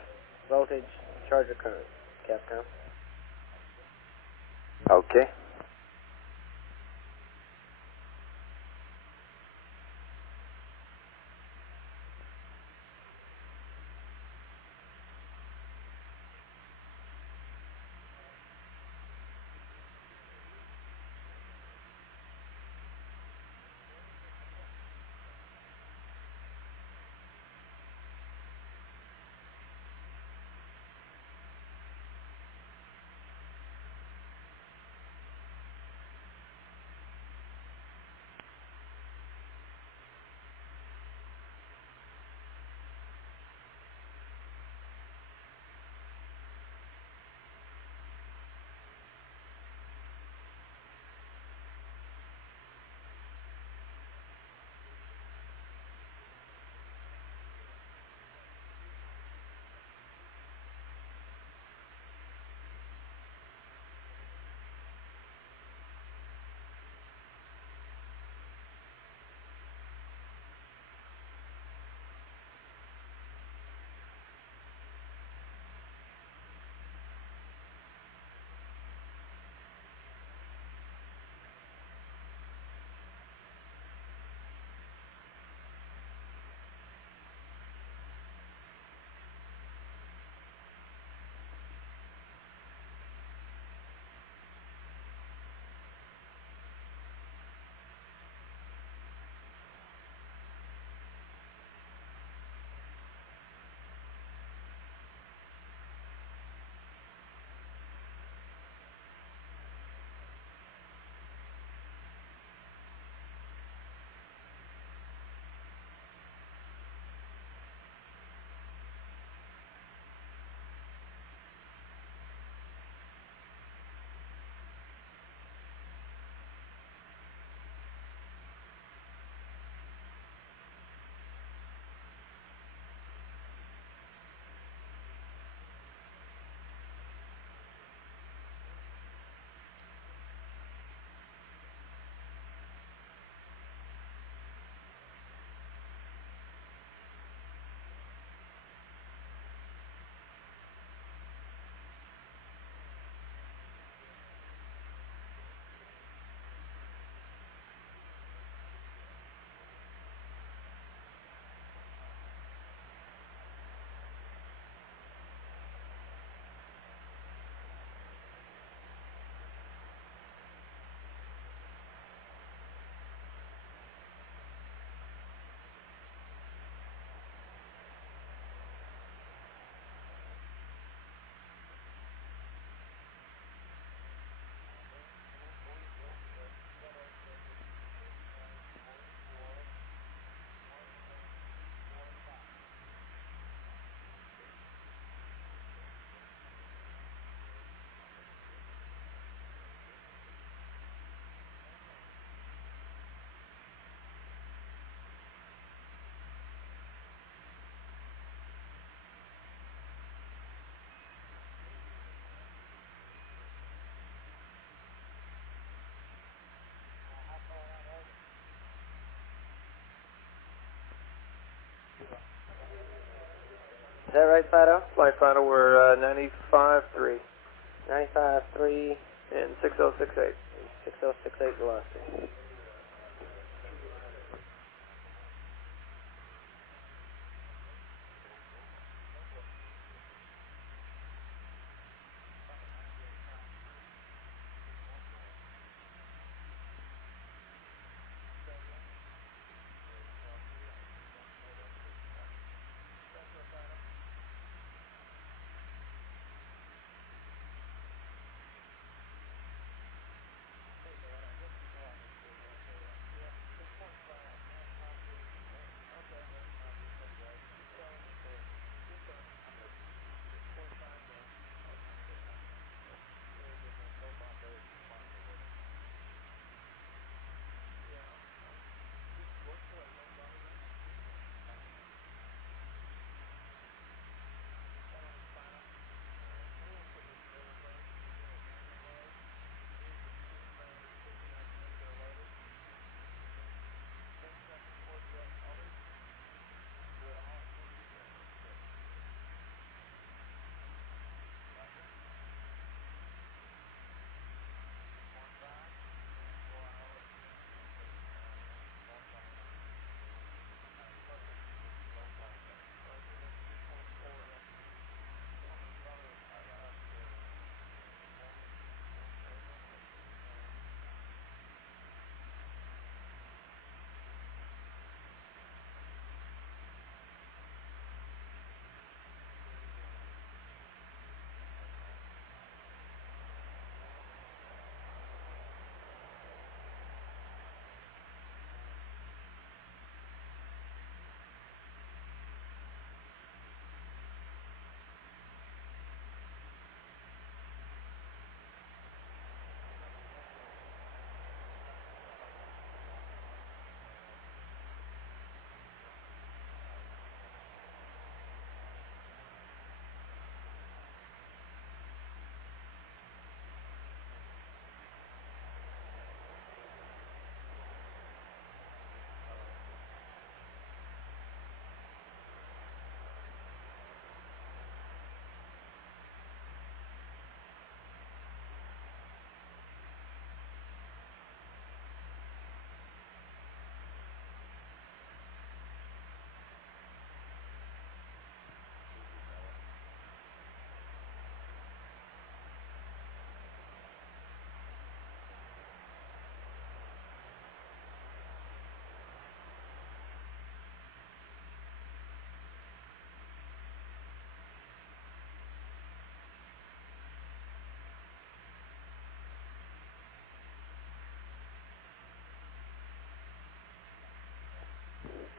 voltage, charger current. Capcom. Okay. Is that right, Fido? Flight Fido, we're 95.3. 95.3. And 6068. 6068 velocity.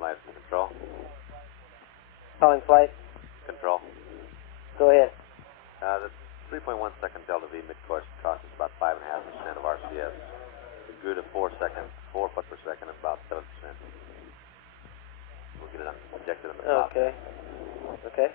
Flight control. Calling flight. Control. Go ahead. The 3.1 second Delta V midcourse cost us about 5.5% of RCS. Grew to 4 foot per second, about 7%. We'll get it projected on the top. Okay. Okay.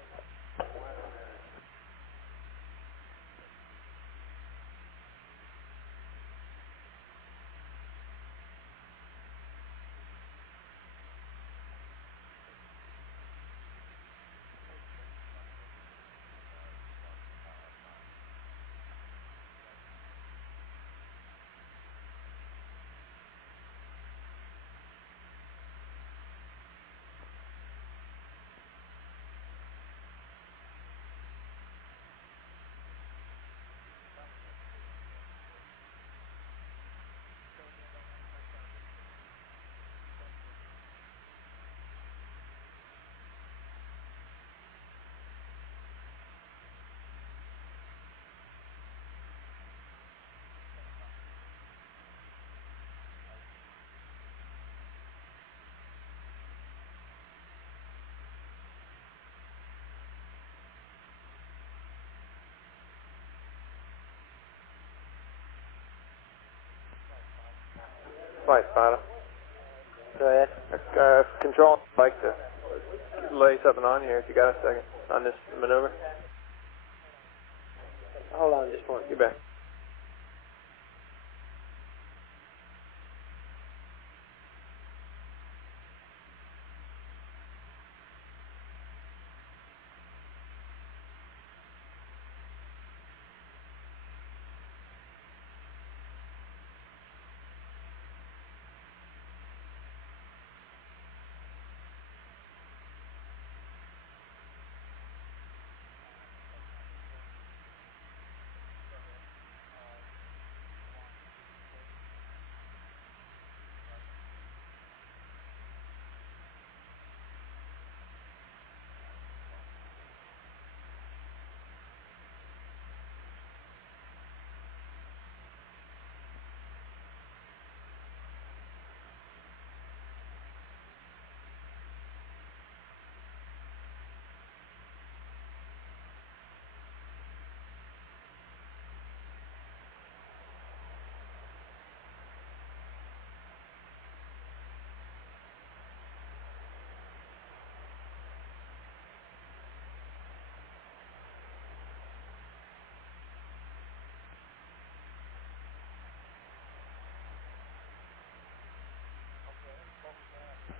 Flight Fido. Go ahead. Control, I'd like to lay something on here if you got a second on this maneuver. Hold on just one. You bet.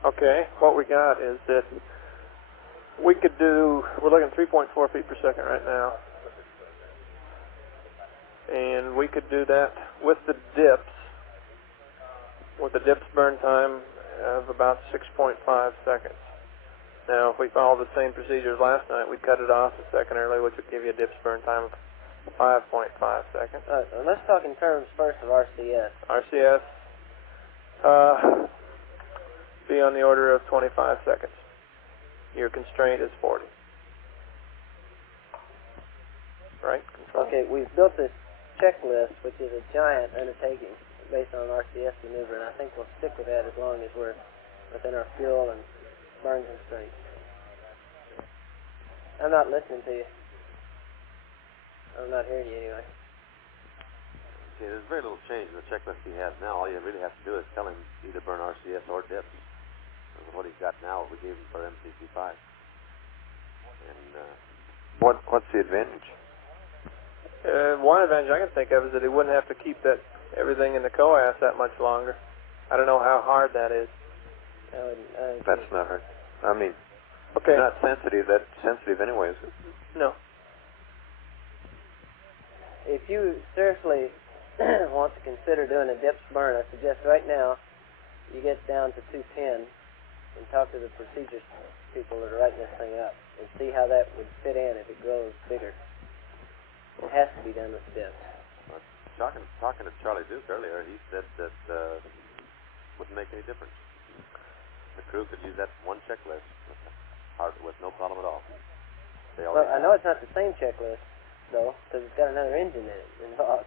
Okay, what we got is that we could do, we're looking 3.4 feet per second right now. And we could do that with the dips burn time of about 6.5 seconds. Now, if we follow the same procedures last night, we'd cut it off a second early, which would give you a dips burn time of 5.5 seconds. Let's talk in terms first of RCS. RCS, be on the order of 25 seconds. Your constraint is 40. Right? Control. Okay, we've built this checklist, which is a giant undertaking based on an RCS maneuver, and I think we'll stick with that as long as we're within our fuel and burn constraints. I'm not listening to you. I'm not hearing you anyway. Okay, there's very little change in the checklist he has now. All you really have to do is tell him either burn RCS or dips. What he's got now, we gave him for MCC5. And what's the advantage? One advantage I can think of is that he wouldn't have to keep that everything in the coas that much longer. I don't know how hard that is. That's not hard. I mean, okay. It's not sensitive. That's sensitive anyway, is it? No. If you seriously want to consider doing a dips burn, I suggest right now you get down to 210 and talk to the procedures people that are writing this thing up and see how that would fit in if it grows bigger. It has to be done with dips. Talking to Charlie Duke earlier, he said that wouldn't make any difference. The crew could use that one checklist with no problem at all. Well, I know it's not the same checklist, though, because it's got another engine in it involved.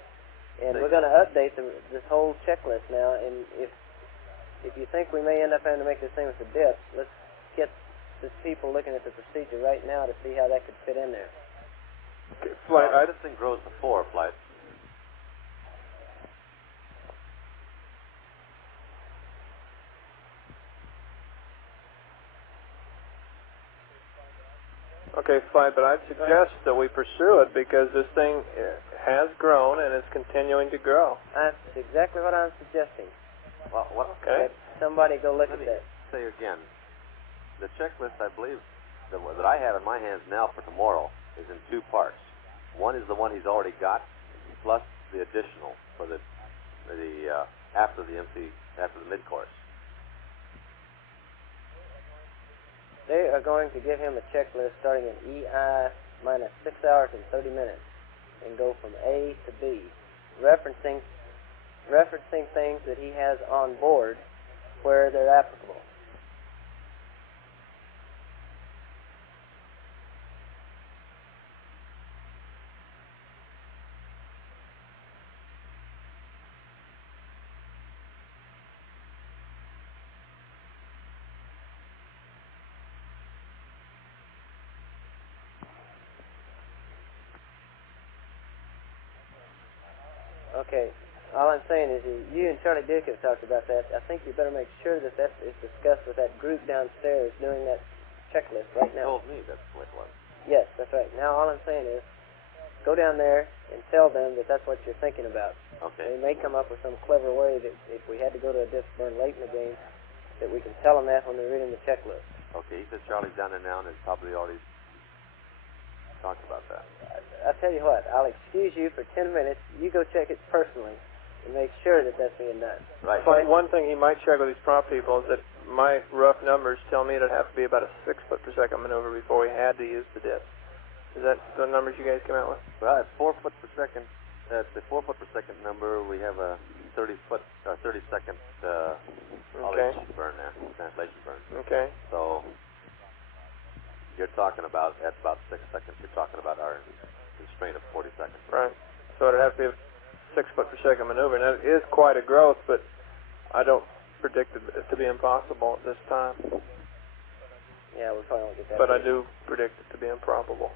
And we're going to update this whole checklist now, and if you think we may end up having to make this thing with the dips, let's get the people looking at the procedure right now to see how that could fit in there. Okay, Flight, this thing grows to 4, Flight. Okay, Flight, but I'd suggest that we pursue it because this thing has grown and is continuing to grow. That's exactly what I'm suggesting. Well, okay. Somebody go look at that. Say again, the checklist, I believe, that I have in my hands now for tomorrow is in 2 parts. One is the one he's already got, plus the additional for the after the mid-course. They are going to give him a checklist starting in EI minus 6 hours and 30 minutes and go from A to B, referencing things that he has on board where they're applicable. Okay, all I'm saying is you and Charlie Duke have talked about that. I think you better make sure that that is discussed with that group downstairs doing that checklist right now. You told me that's what it was. Yes, that's right. Now all I'm saying is go down there and tell them that that's what you're thinking about. Okay. They may come up with some clever way that if we had to go to a disk burn late in the game, that we can tell them that when they're reading the checklist. Okay, he says Charlie's down there now and has probably already talked about that. I'll tell you what, I'll excuse you for 10 minutes. You go check it personally and make sure that that's being done. Right. But one thing he might check with these prop people is that my rough numbers tell me it'd have to be about a 6 foot per second maneuver before we had to use the dip. Is that the numbers you guys came out with? Well, at 4 foot per second, at the 4 foot per second number, we have a 30 second haulage burn there, translation burn. Okay. So you're talking about, at about 6 seconds, you're talking about our constraint of 40 seconds. Right. So it'd have to be a 6 foot per second maneuver. Now, it is quite a growth, but I don't predict it to be impossible at this time. Yeah, we probably won't get that. But I do predict it to be improbable.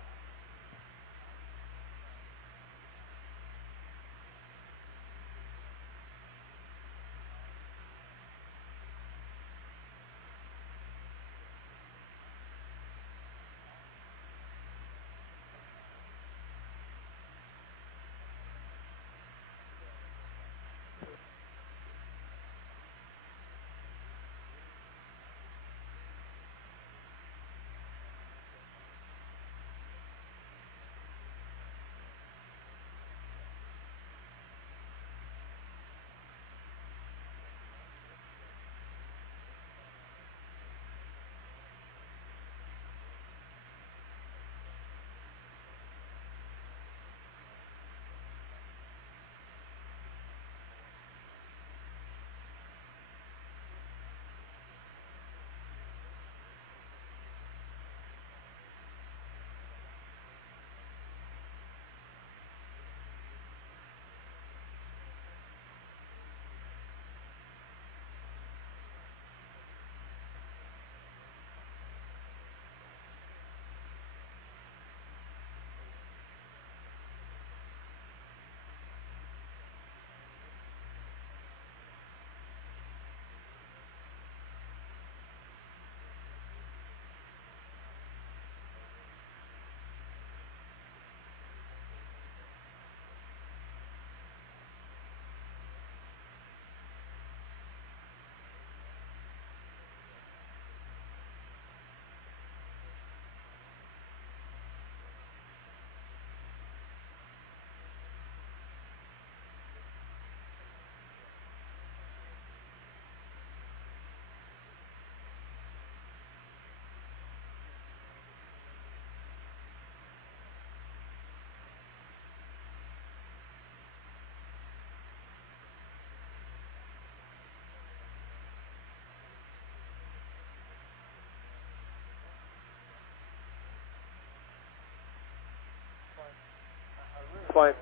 why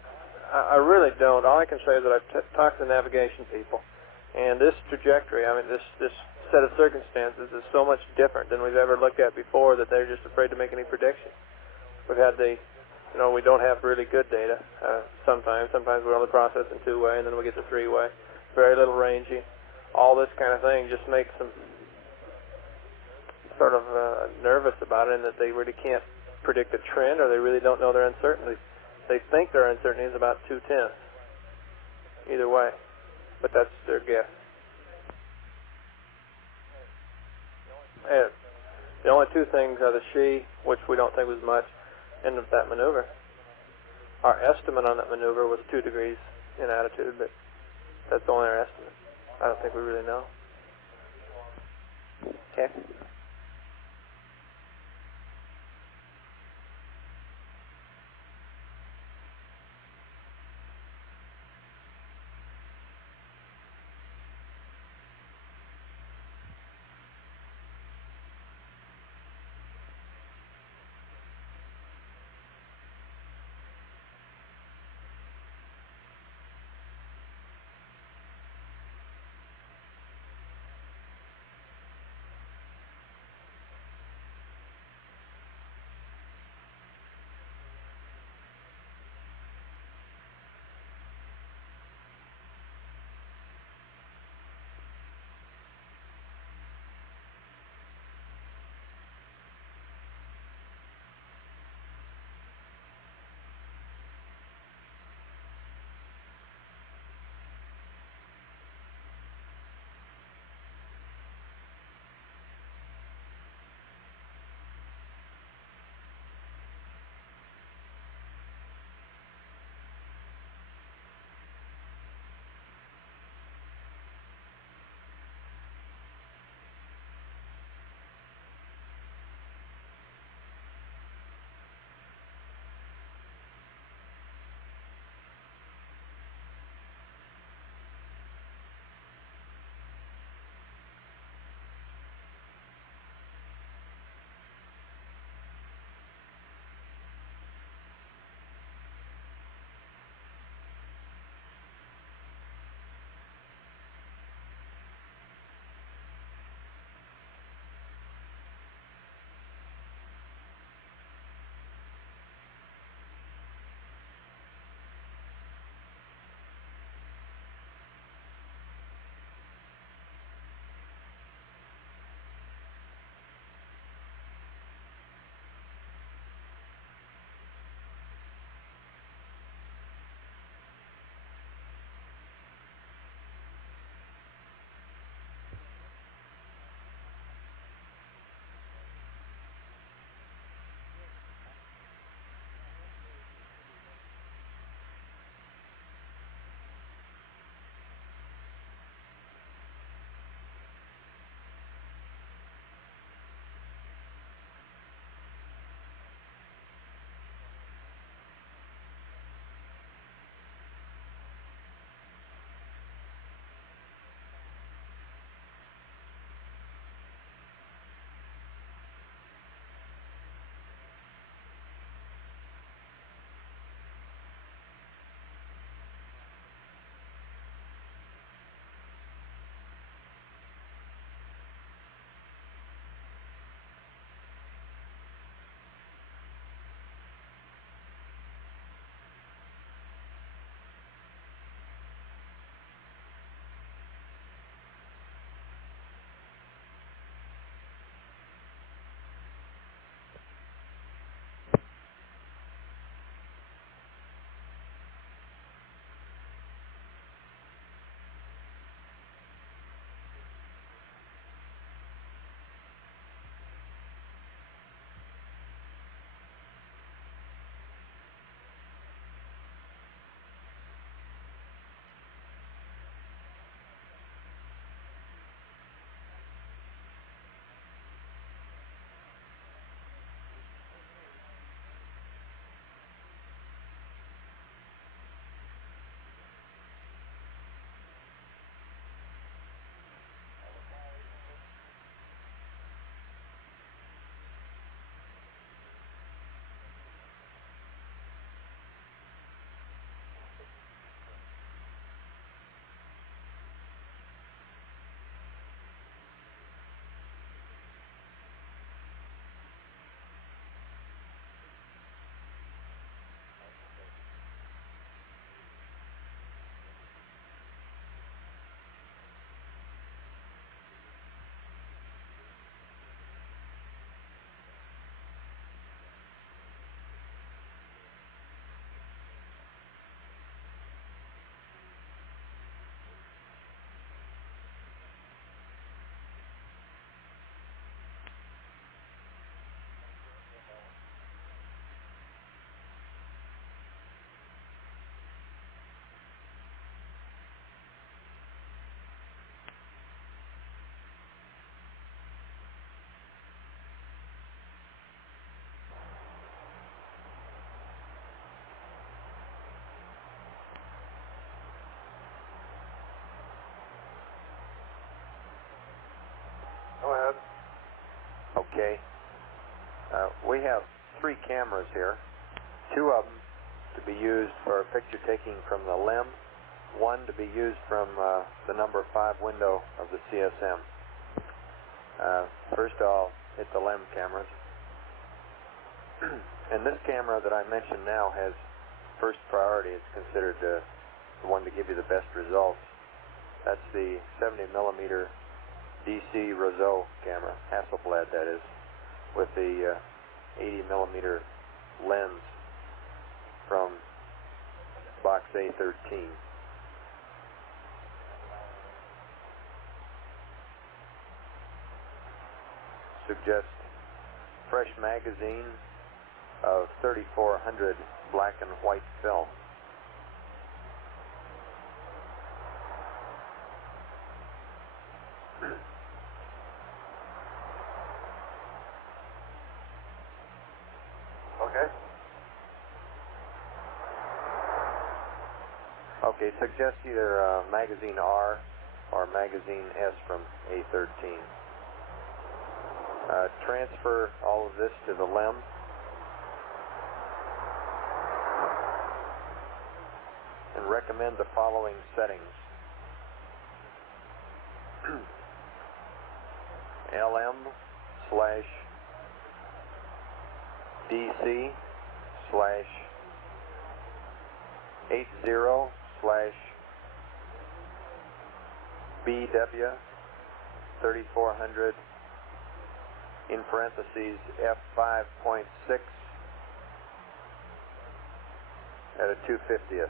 I really don't. All I can say is that I've talked to the navigation people, and this trajectory, I mean, this set of circumstances is so much different than we've ever looked at before that they're just afraid to make any predictions. We've had we don't have really good data sometimes. Sometimes we're only processing two-way, and then we get to three-way. Very little ranging. All this kind of thing just makes them sort of nervous about it, and that they really can't predict a trend, or they really don't know their uncertainty. They think their uncertainty is about 2/10. Either way, but that's their guess. And the only two things are the she, which we don't think was much, and that maneuver. Our estimate on that maneuver was 2 degrees in attitude, but that's only our estimate. I don't think we really know. Okay. Okay. We have 3 cameras here. 2 of them to be used for picture taking from the LEM. 1 to be used from the number 5 window of the CSM. First I'll hit the LEM cameras. And this camera that I mentioned now has first priority. It's considered the one to give you the best results. That's the 70 millimeter DC Roseau camera, Hasselblad that is, with the 80 millimeter lens from box A13. Suggest fresh magazine of 3400 black and white film. Okay, suggest either magazine R or magazine S from A13. Transfer all of this to the LEM. And recommend the following settings. LM/DC/80/BW 3400 in parentheses f5.6 at a 250th.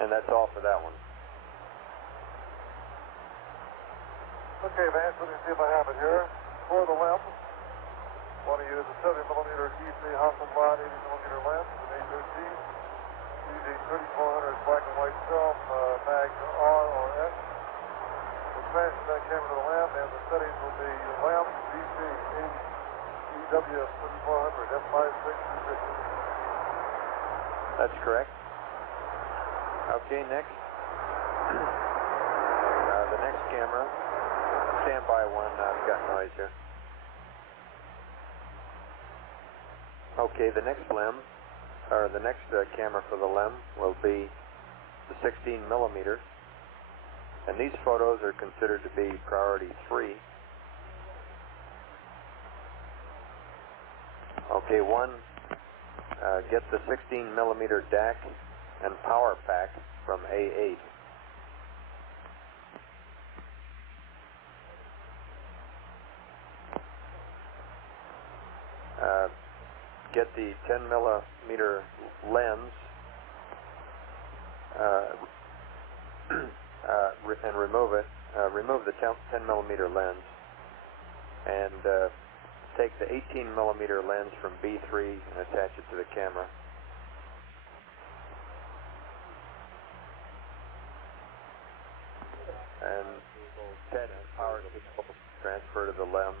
And that's all for that one. Okay, Vance, let me see if I have it here. For the LEM, want to use a 70 millimeter DC Hasselblad 80 millimeter lens, an A13, using 3400 black and white film, mag R or S. We'll transfer that camera to the LEM, and the settings will be LEM, DC, 80, EW 3400, F56 250. That's correct. Okay, next. The next camera. Stand by one, I've got noise here. Okay, the next LEM, or the next camera for the LEM will be the 16 millimeter. And these photos are considered to be priority 3. Okay, 1, get the 16 millimeter DAC and power pack from A8. Get the 10 millimeter lens and remove it. Remove the 10 millimeter lens and take the 18 millimeter lens from B3 and attach it to the camera. And set power cable transfer to the LEM.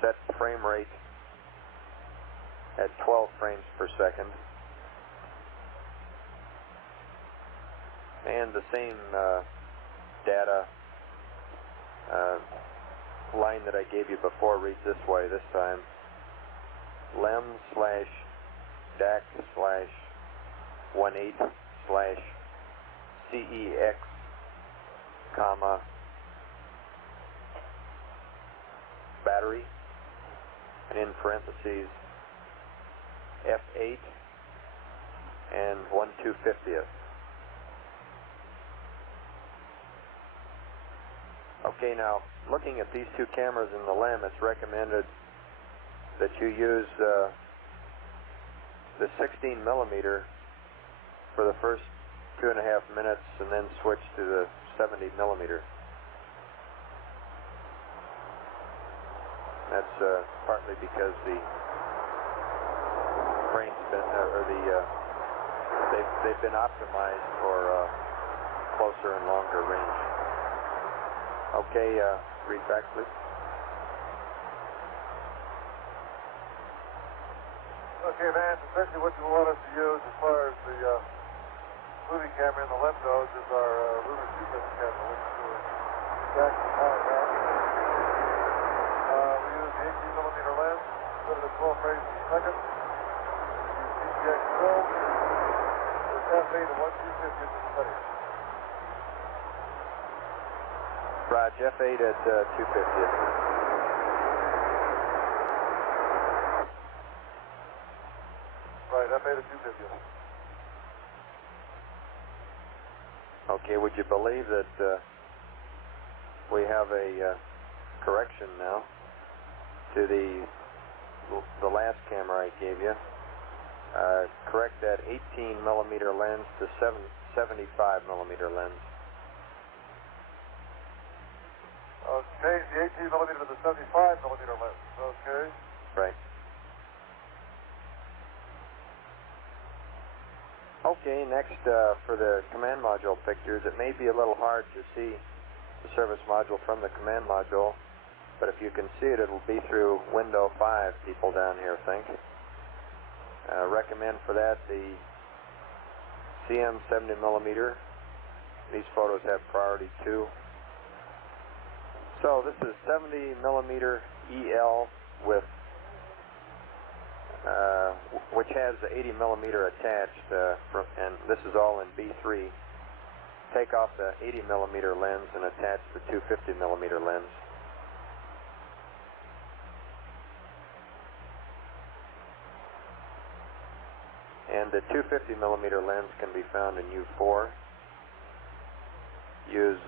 Set frame rate at 12 frames per second. And the same data line that I gave you before reads this way this time. LEM/DAC/18/CEX, comma, battery, and in parentheses F8 and 1/250th. Okay, now looking at these 2 cameras in the LEM, it's recommended that you use the 16 millimeter for the first 2.5 minutes and then switch to the 70 millimeter. That's partly because the frames been, they've been optimized for closer and longer range. Okay, read back, please. Okay, Vance, essentially what you want us to use as far as the movie camera in the lens goes is our Lunar 250 camera, which we're exactly powered out. We use the 18mm lens instead of the 12 frames per second. We use CTX film with f8 at 1/250th of the setting. Roger, f8 at 250th. Right, f8 at 250th. Okay, would you believe that we have a correction now to the last camera I gave you? Correct that 18mm lens to 75mm lens. Change the 18mm to the 75mm lens. Okay. Right. Okay, next for the command module pictures, it may be a little hard to see the service module from the command module, but if you can see it, it'll be through window 5, people down here think. Recommend for that the CM 70mm. These photos have priority 2. So this is 70mm EL with which has the 80mm attached, and this is all in B3. Take off the 80mm lens and attach the 250mm lens. And the 250mm lens can be found in U4. Use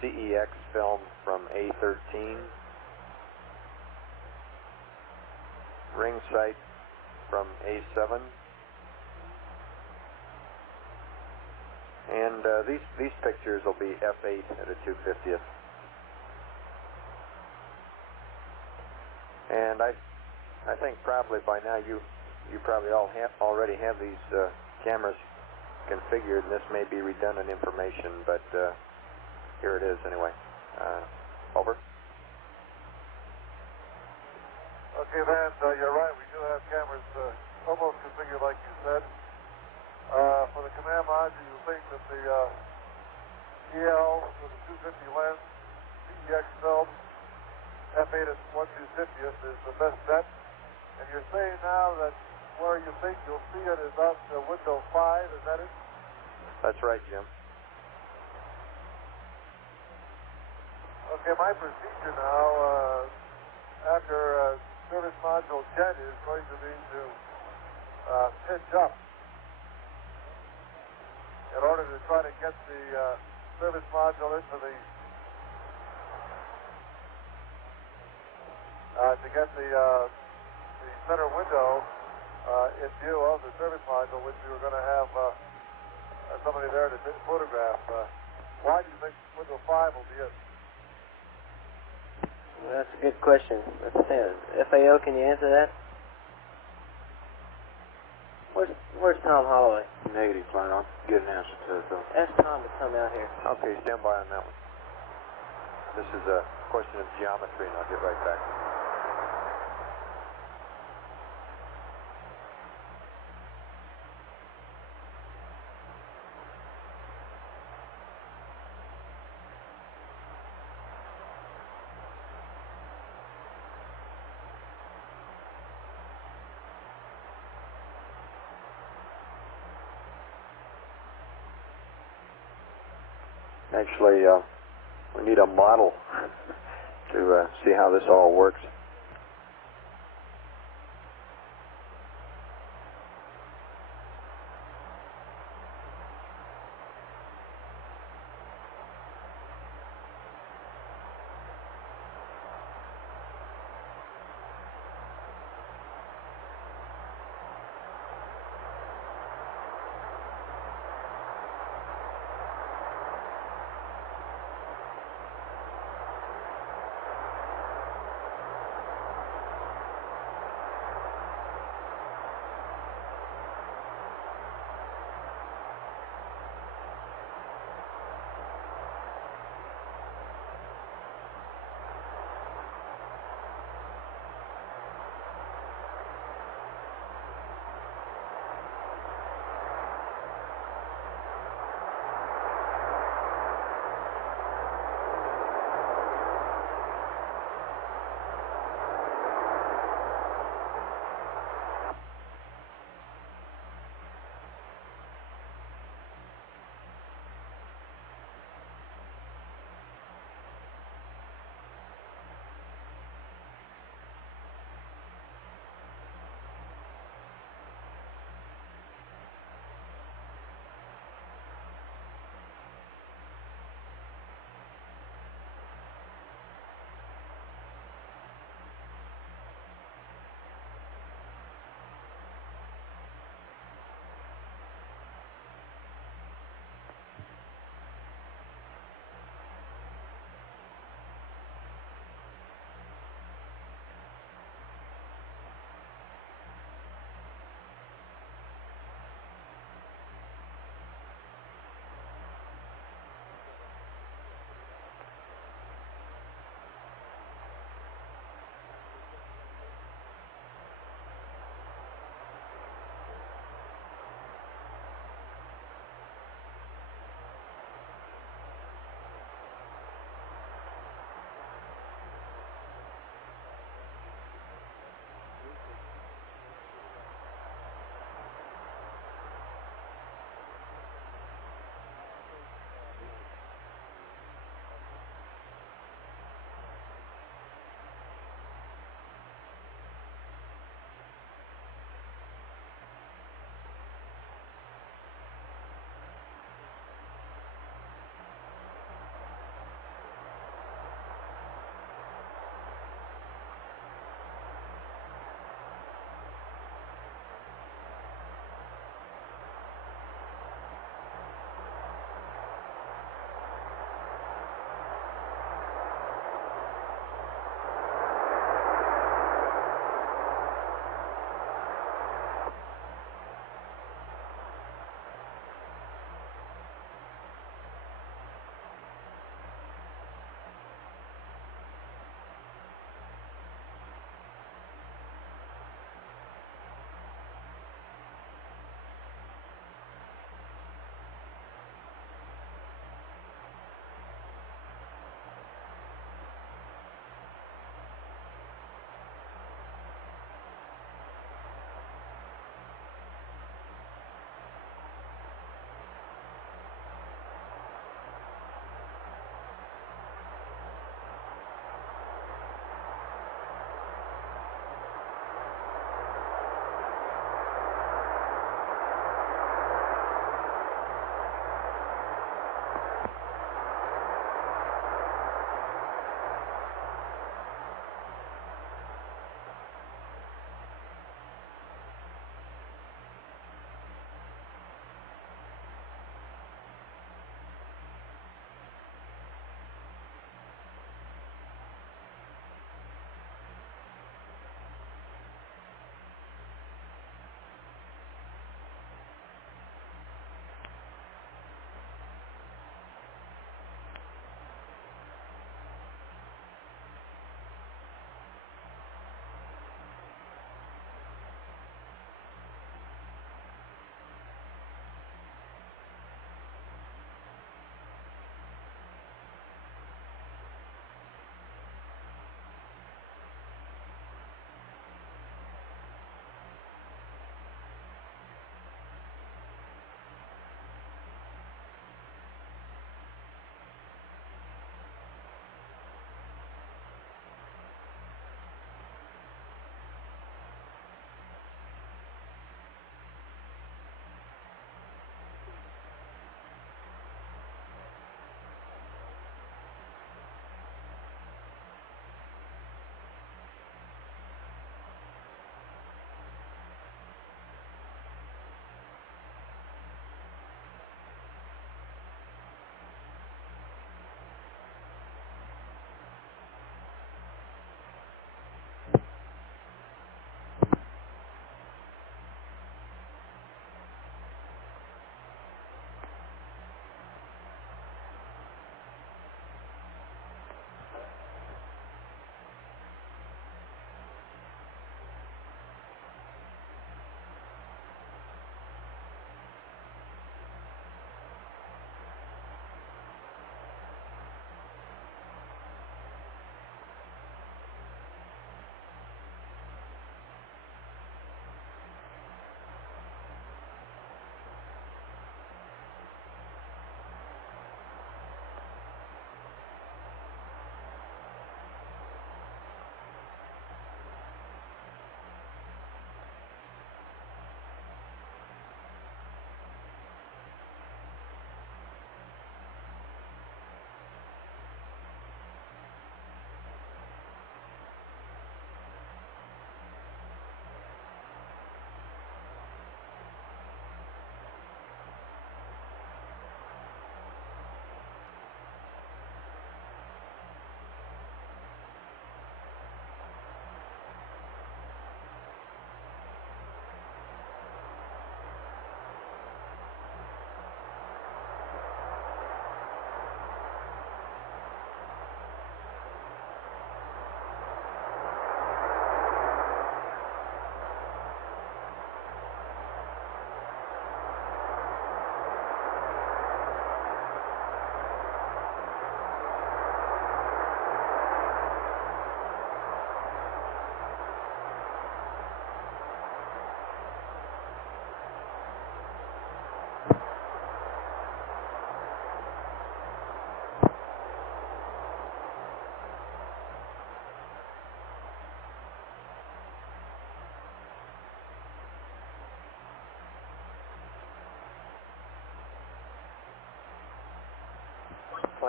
CEX film from A13. Ring sight from A7. And these pictures will be f8 at a 250th. And I think probably by now you probably all already have these cameras configured, and this may be redundant information, but here it is anyway. Over. Okay, Vance, you're right. We do have cameras almost configured like you said. For the command module, you think that the EL with the 250 lens, CEX film, f8 at 1/250th is the best bet. And you're saying now that where you think you'll see it is out window 5, is that it? That's right, Jim. Okay, my procedure now, after service module 10 is going to be to pitch up in order to try to get the service module into the center window in view of the service module, which we were going to have somebody there to photograph. Why do you think window 5 will be it? Well, that's a good question. FAO, can you answer that? Where's Tom Holloway? Negative, fine. I'll get an answer to it, though. Ask Tom to come out here. Okay, stand by on that one. This is a question of geometry, and I'll get right back. Actually, we need a model to see how this all works.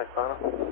flight final.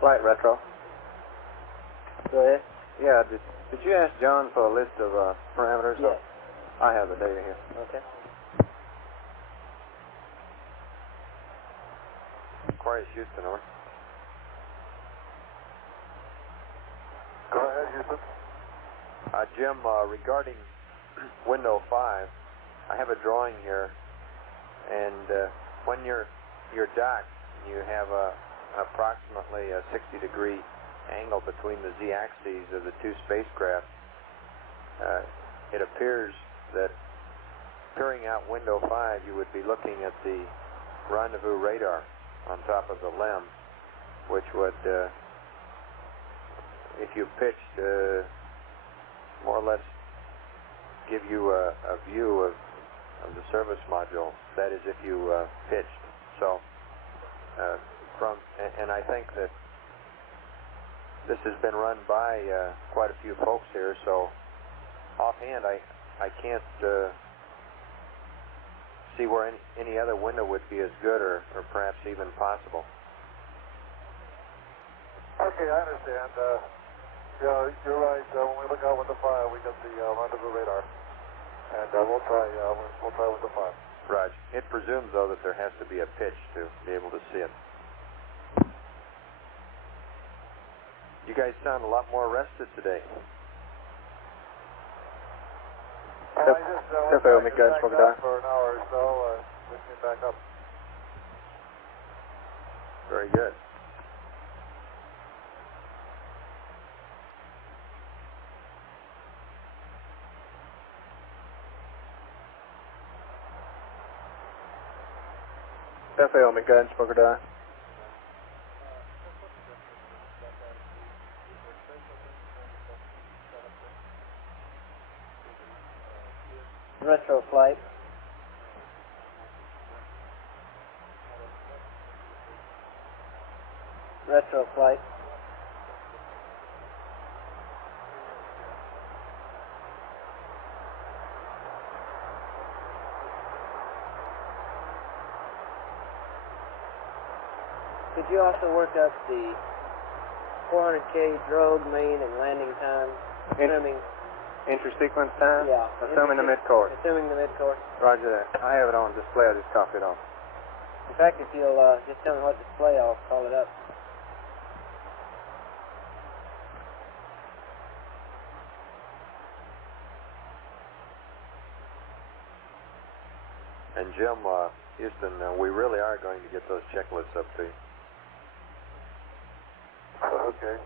Flight retro. Go ahead. Yeah, did you ask John for a list of parameters? Yes. I have the data here. Okay. Aquarius Houston, over. Go ahead, Houston. Jim, regarding window 5, I have a drawing here, and when you're docked, you have approximately a 60-degree angle between the z-axes of the two spacecraft. It appears that peering out window 5, you would be looking at the rendezvous radar on top of the LEM, which would, if you pitched, more or less give you a view of the service module. That is, if you pitched. So, and I think that this has been run by quite a few folks here, so offhand I can't see where any other window would be as good or perhaps even possible. Okay, I understand. Yeah, you're right. When we look out window 5, we got the rendezvous radar, and we'll try window 5. Roger. It presumes, though, that there has to be a pitch to be able to see it. You guys sound a lot more rested today. I just went back down for an hour or so. Just came back up. Very good. FAO McGunn's Booker. Retro flight. Retro flight. Could you also work up the 400K drogue, main, and landing time, assuming... Inter-sequence time? Yeah. Assuming the mid-course. Assuming the mid-course. Roger that. I have it on display. I just copied it on. In fact, if you'll just tell me what display, I'll call it up. And Jim, Houston, we really are going to get those checklists up to you. Okay.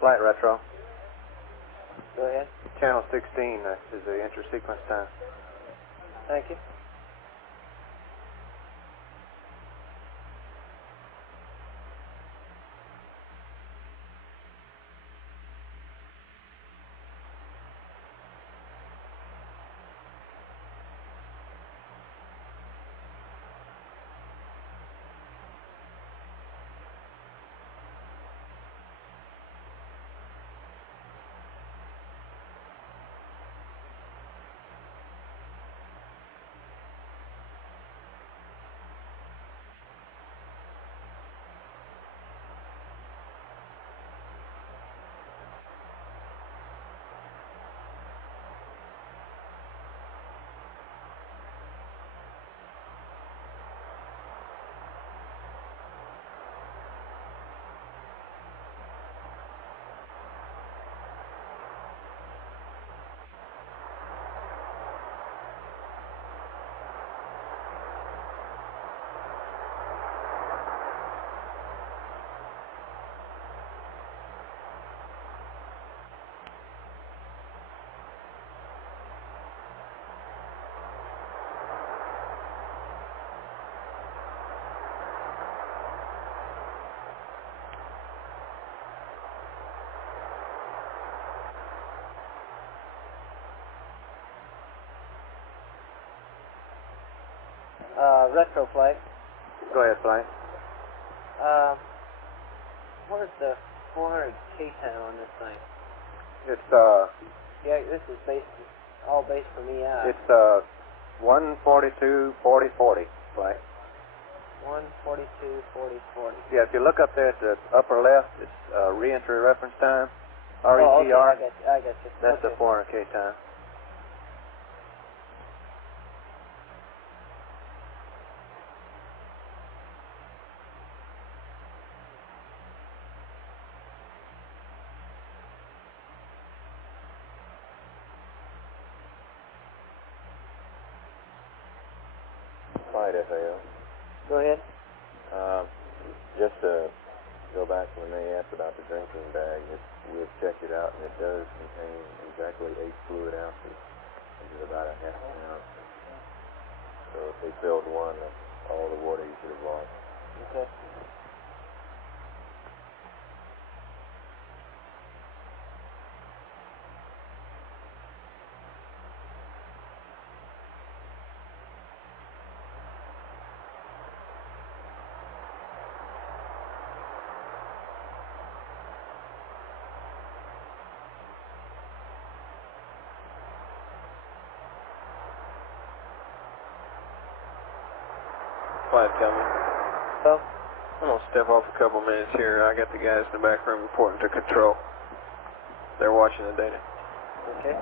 Flight retro. Go ahead. Channel 16 is the inter-sequence time. Thank you. Retro flight. Go ahead, flight. What is the 400K time on this thing? It's Yeah, this is all based from EI. It's 142, 40, 40 flight. 142, 40, 40. Yeah, if you look up there at the upper left, it's re-entry reference time. Oh, okay, RETR. I got you. That's okay. the 400K time. Flight FAO. Go ahead. Just to go back to when they asked about the drinking bag, we've checked it out and it does contain exactly 8 fluid ounces, which is about a half an ounce. So if they filled one, that's all the water you should have lost. Okay. Flight coming. So? I'm going to step off a couple minutes here. I got the guys in the back room reporting to control. They're watching the data. Okay.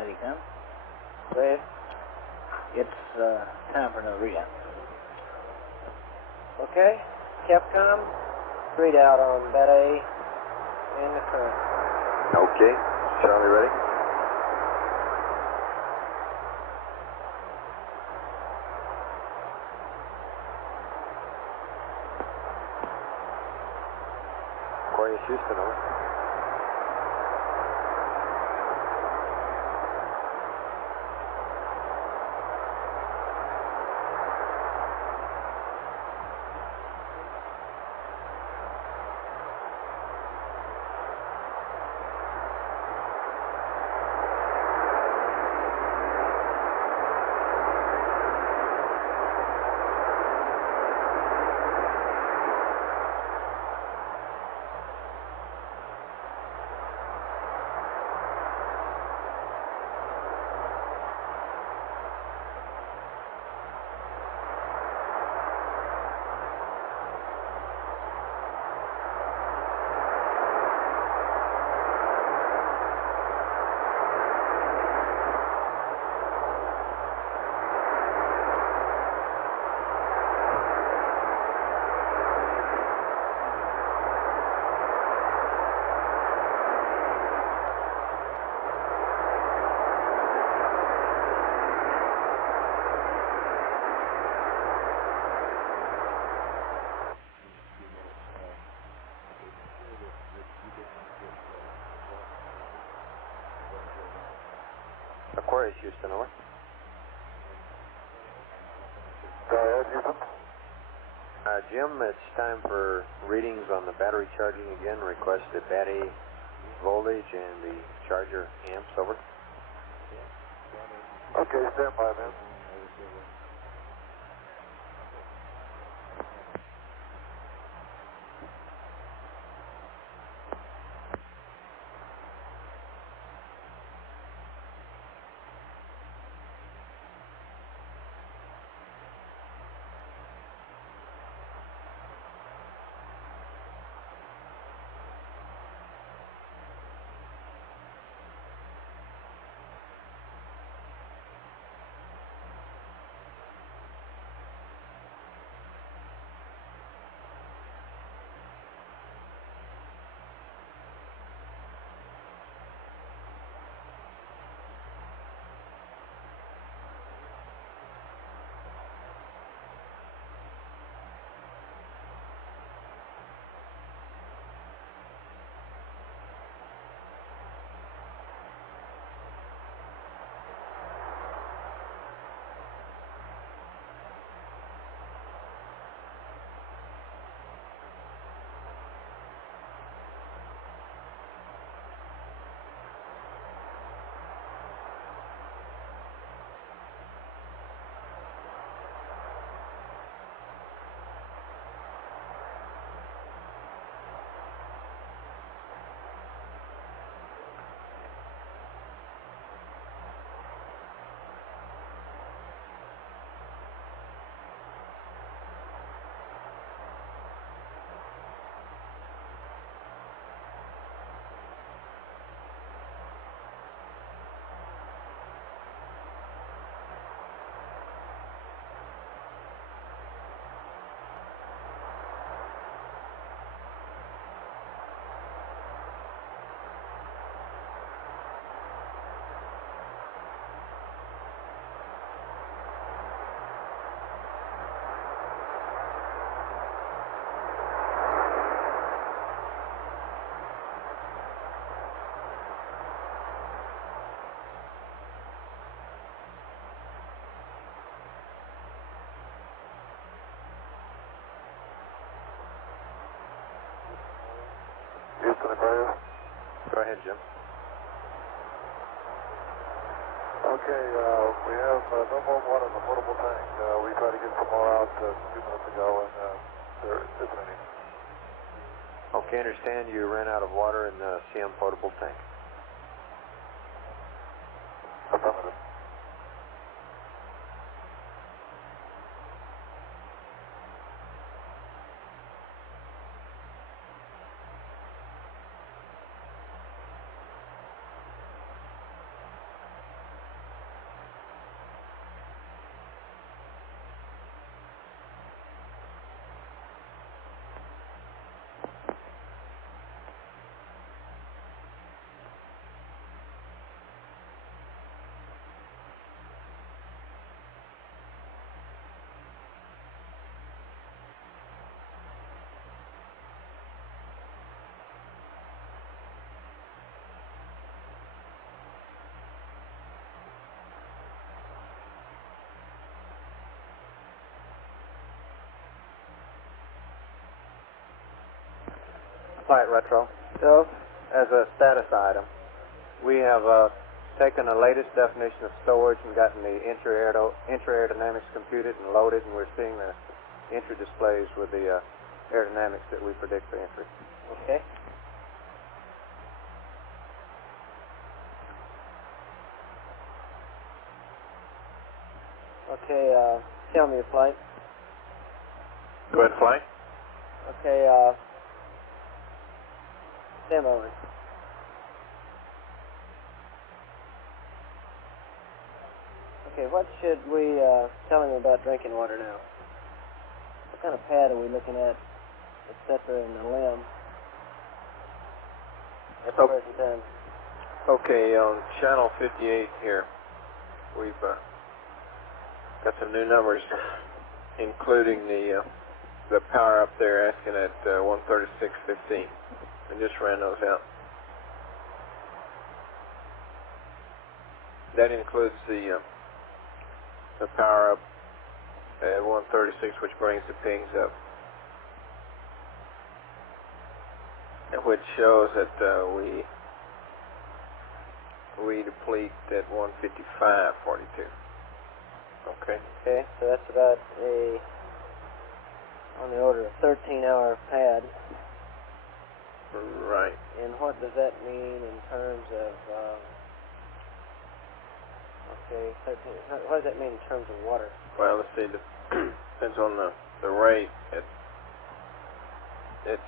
Mighty come. Go ahead. It's time for another readout. Okay. Capcom, readout on Beta A and the current. Okay. Charlie, ready? Aquarius Houston, over. Aquarius Houston, over. Go ahead, Houston. Jim, it's time for readings on the battery charging again. Request the battery voltage and the charger amps, over. Okay, stand by, man. Houston, Aquarius. Go ahead, Jim. Okay, we have no more water in the portable tank. We tried to get some more out a few minutes ago, and there isn't any. Okay, understand you ran out of water in the CM potable tank. Affirmative. Flight Retro. So, As a status item, we have taken the latest definition of storage and gotten the intra-aerodynamics computed and loaded, and we're seeing the entry displays with the aerodynamics that we predict for entry. okay. Okay, tell me your flight. Go ahead, fly. Okay, stand by one. Okay, what should we tell him about drinking water now? What kind of pad are we looking at, etc., in the limb at the present time? Okay, on channel 58 here, we've got some new numbers, including the power up there asking at 136.15. I just ran those out. That includes the power up at 136, which brings the pings up, and which shows that we deplete at 155.42. Okay. Okay, so that's about on the order of 13-hour pad. Right. And what does that mean in terms of, okay, 13, what does that mean in terms of water? Well, let's see, depends on the rate at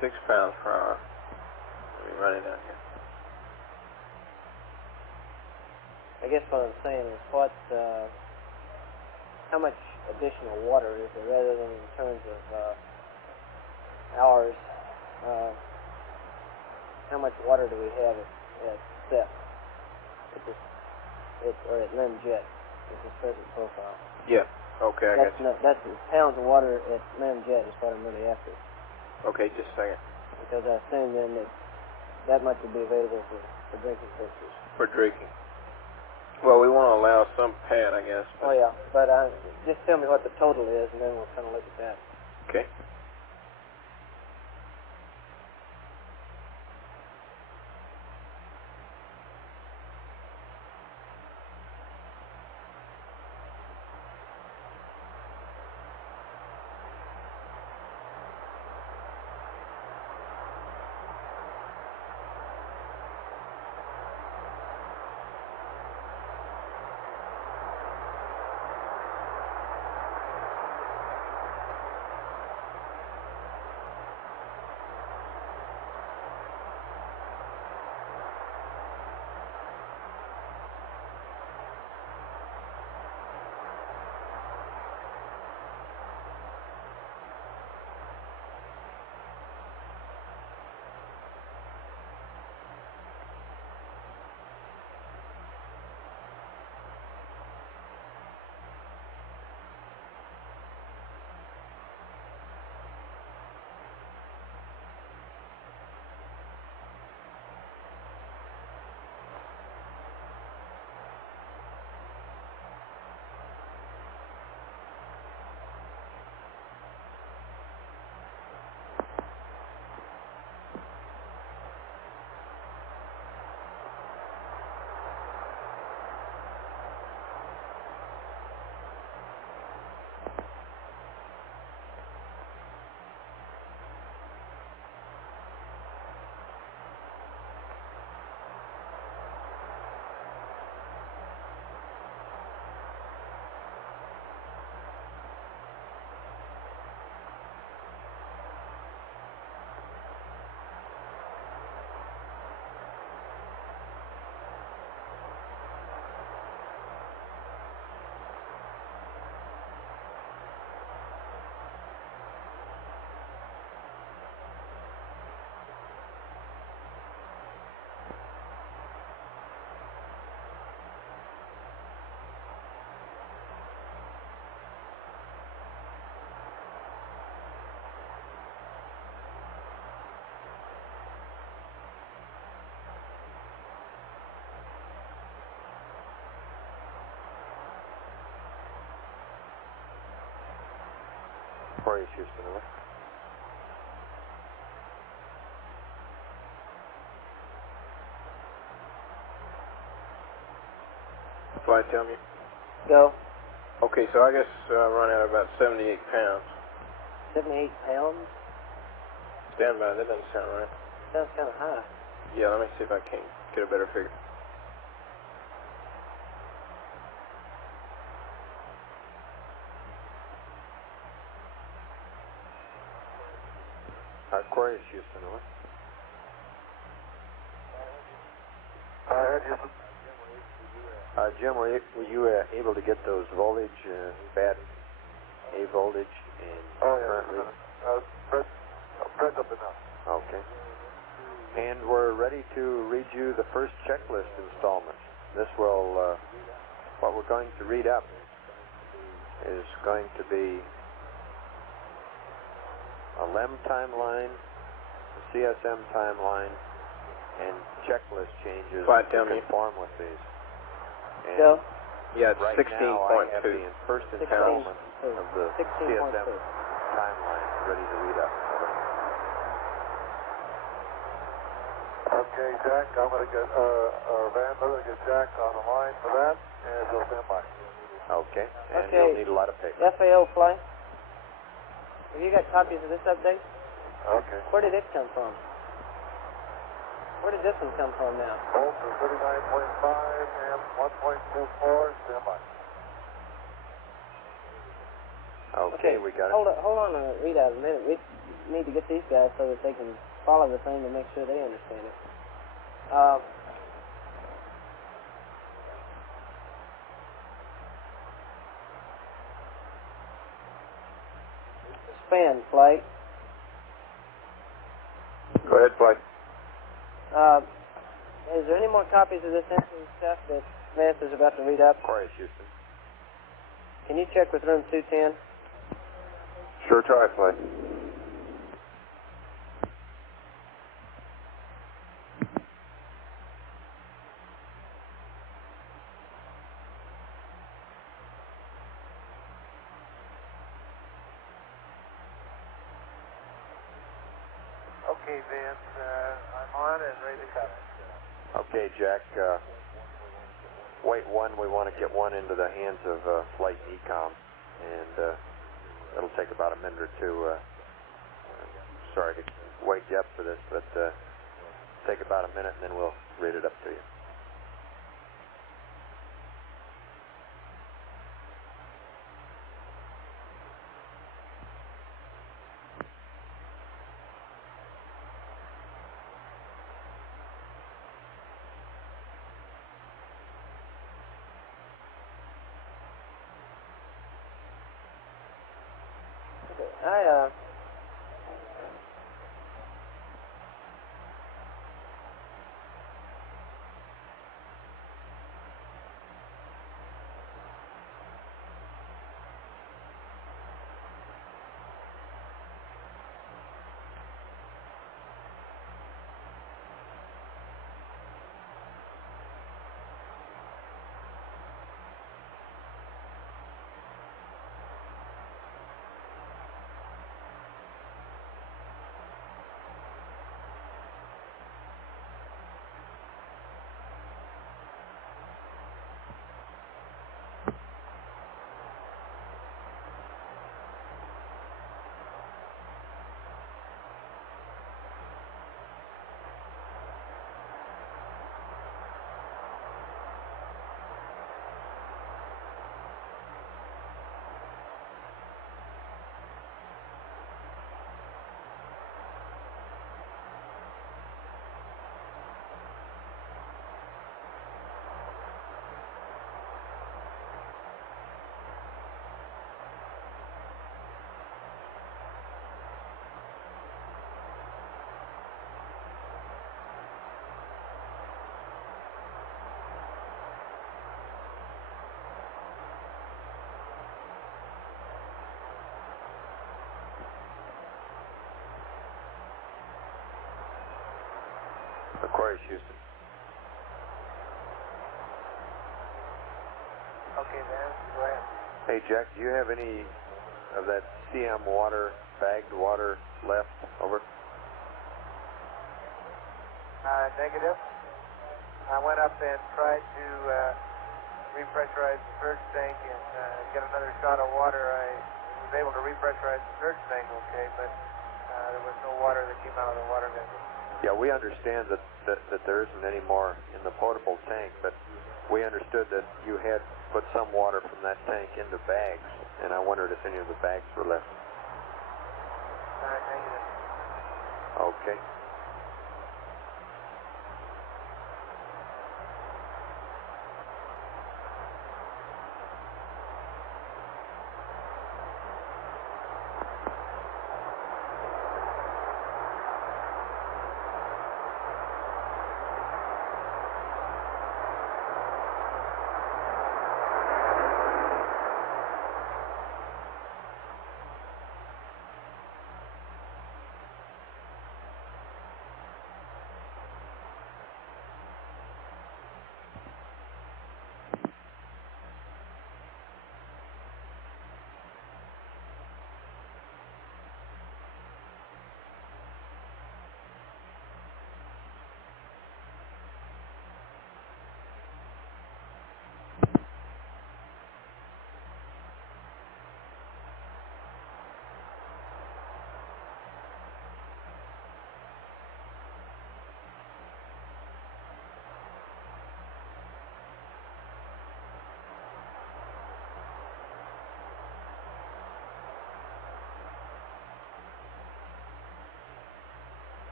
6 pounds per hour. Let me run it out here. I guess what I'm saying is how much additional water is there rather than in terms of hours? How much water do we have at SEP? Or at LIM jet with this present profile? Yeah. Okay, I got you. That's pounds of water at LIM jet is what I'm really after. Okay, just a second. Because I assume then that much would be available for drinking purposes. For drinking. Well, we want to allow some pad, I guess. Oh yeah, but just tell me what the total is, and then we'll kind of look at that. Okay. Where is Houston? Flight, tell me. Go. Okay, so I guess run out about 78 pounds. 78 pounds? Stand by, that doesn't sound right. Sounds kind of high. Yeah, let me see if I can get a better figure. Aquarius, Houston, over. Houston. Jim, were you able to get those voltage, bad A voltage and current reading? Press up enough. Okay. And we're ready to read you the first checklist installment. This will, what we're going to read up is going to be a LEM timeline, a CSM timeline, and checklist changes to conform with these. And Go. Yeah, it's right 16.2. now I have the first installment of the CSM timeline ready to read up. Okay, Jack, I'm going to get, Van, I'm going to get Jack on the line for that, and he'll stand by. Okay, and you'll need a lot of paper. FAO flight. Have you got copies of this update? Okay. Where did it come from? Where did this one come from now? Both are 39.5 and 1.24, stand by. Okay, we got it. Hold on a readout a minute. We need to get these guys so that they can follow the thing and make sure they understand it. Span flight. Go ahead, Flight. Is there any more copies of this answering stuff that Vance is about to read up? Aquarius, Houston. Can you check with room 210? Sure try, Flight. Okay, Vance, I'm on and ready to cut. Okay, Jack. Wait one, we want to get one into the hands of Flight and Ecom, and it'll take about a minute or two. Sorry to wake you up for this, but take about a minute and then we'll read it up to you. Aquarius, Houston. Okay, Vance, go ahead. Hey, Jack, do you have any of that CM water, bagged water left? Over. Negative. I went up and tried to repressurize the surge tank and get another shot of water. I was able to repressurize the surge tank okay, but there was no water that came out of the water vent. Yeah, we understand that there isn't any more in the potable tank, but we understood that you had put some water from that tank into bags, and I wondered if any of the bags were left. Negative. Okay.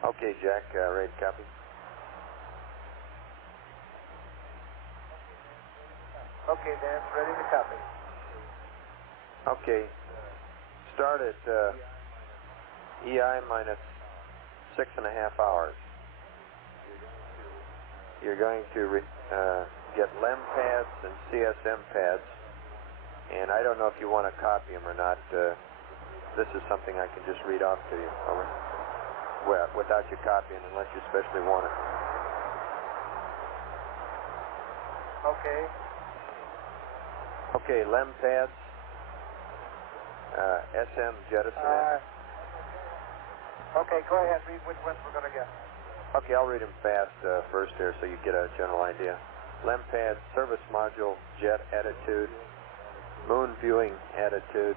Okay, Jack, ready to copy? Okay, Dan, ready to copy. Okay, start at EI minus 6.5 hours. You're going to get LEM pads and CSM pads, and I don't know if you want to copy them or not. This is something I can just read off to you, over. Well, without you copying, unless you especially want it. Okay. Okay, LEM pads, SM jettison. Okay, go ahead. Read which ones we're going to get. Okay, I'll read them fast first here so you get a general idea. LEM pad, service module, jet attitude, moon viewing attitude,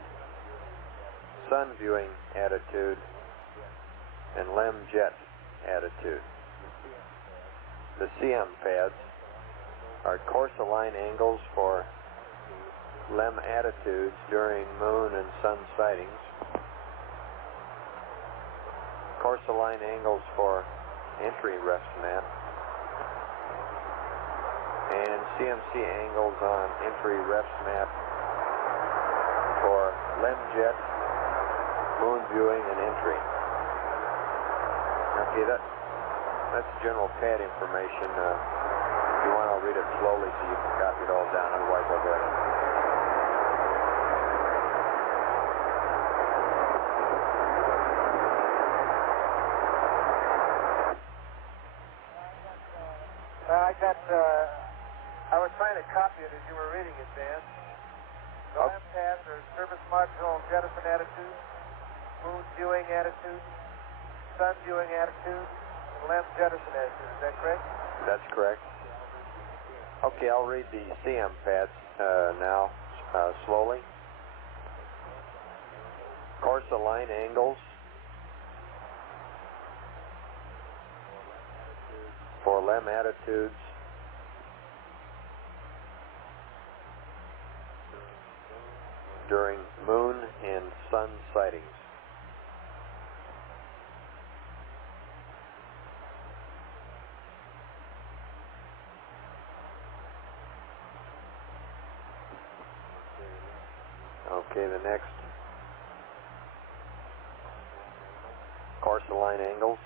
sun viewing attitude, and LEM jet attitude. The CM pads are course align angles for LEM attitudes during moon and sun sightings, course align angles for entry refs map, and CMC angles on entry refs map for LEM jet, moon viewing, and entry. Okay, that's general pad information. If you want, I'll read it slowly so you can copy it all down. Otherwise, I'll go ahead. as you were reading it, Dan. The LEM pads are service module jettison attitude, moon viewing attitude, sun viewing attitude, and LEM jettison attitude. Is that correct? That's correct. Okay, I'll read the CM pads now slowly. Course align angles for LEM attitudes during moon and sun sightings. Okay, the next. Course align angles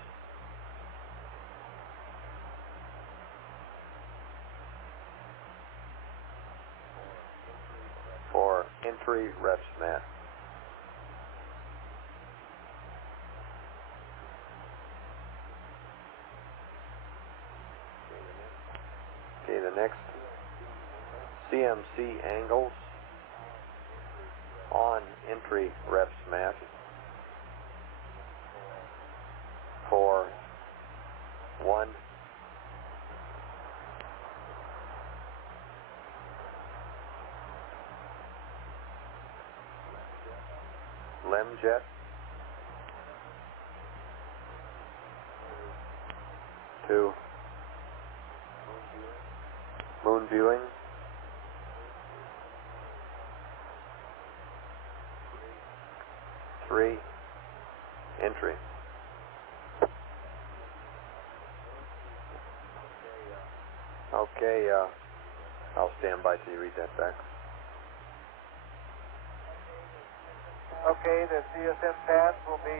for entry reps mat. Okay, the next. CMC angles on entry reps mat for 1 LEM jet, 2 moon viewing, 3 entry. Okay, I'll stand by till you read that back. Okay, the CSM pads will be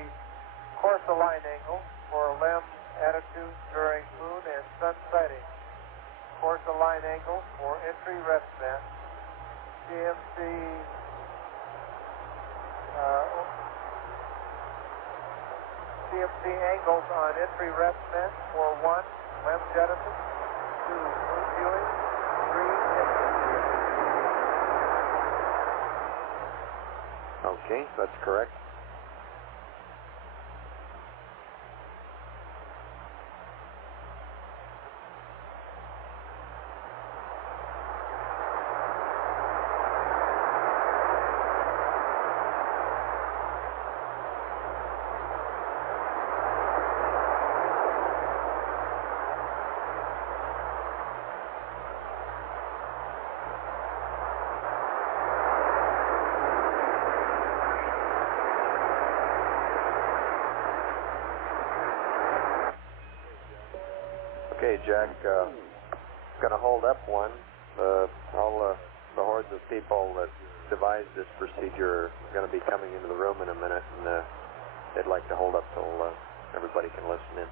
course align angle for LEM attitude during moon and sun sighting. Course align angle for entry reps mat. CMC angles on entry reps mat for 1 LEM jettison, 2 moon viewing, 3 entry. Okay, that's correct. Okay, Jack, gonna hold up one. All the hordes of people that devised this procedure are gonna be coming into the room in a minute, and they'd like to hold up till everybody can listen in.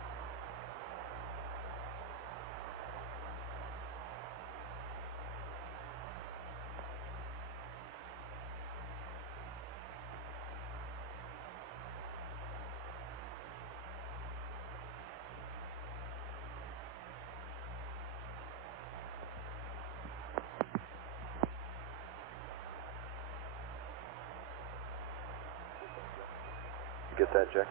Get that, Jack?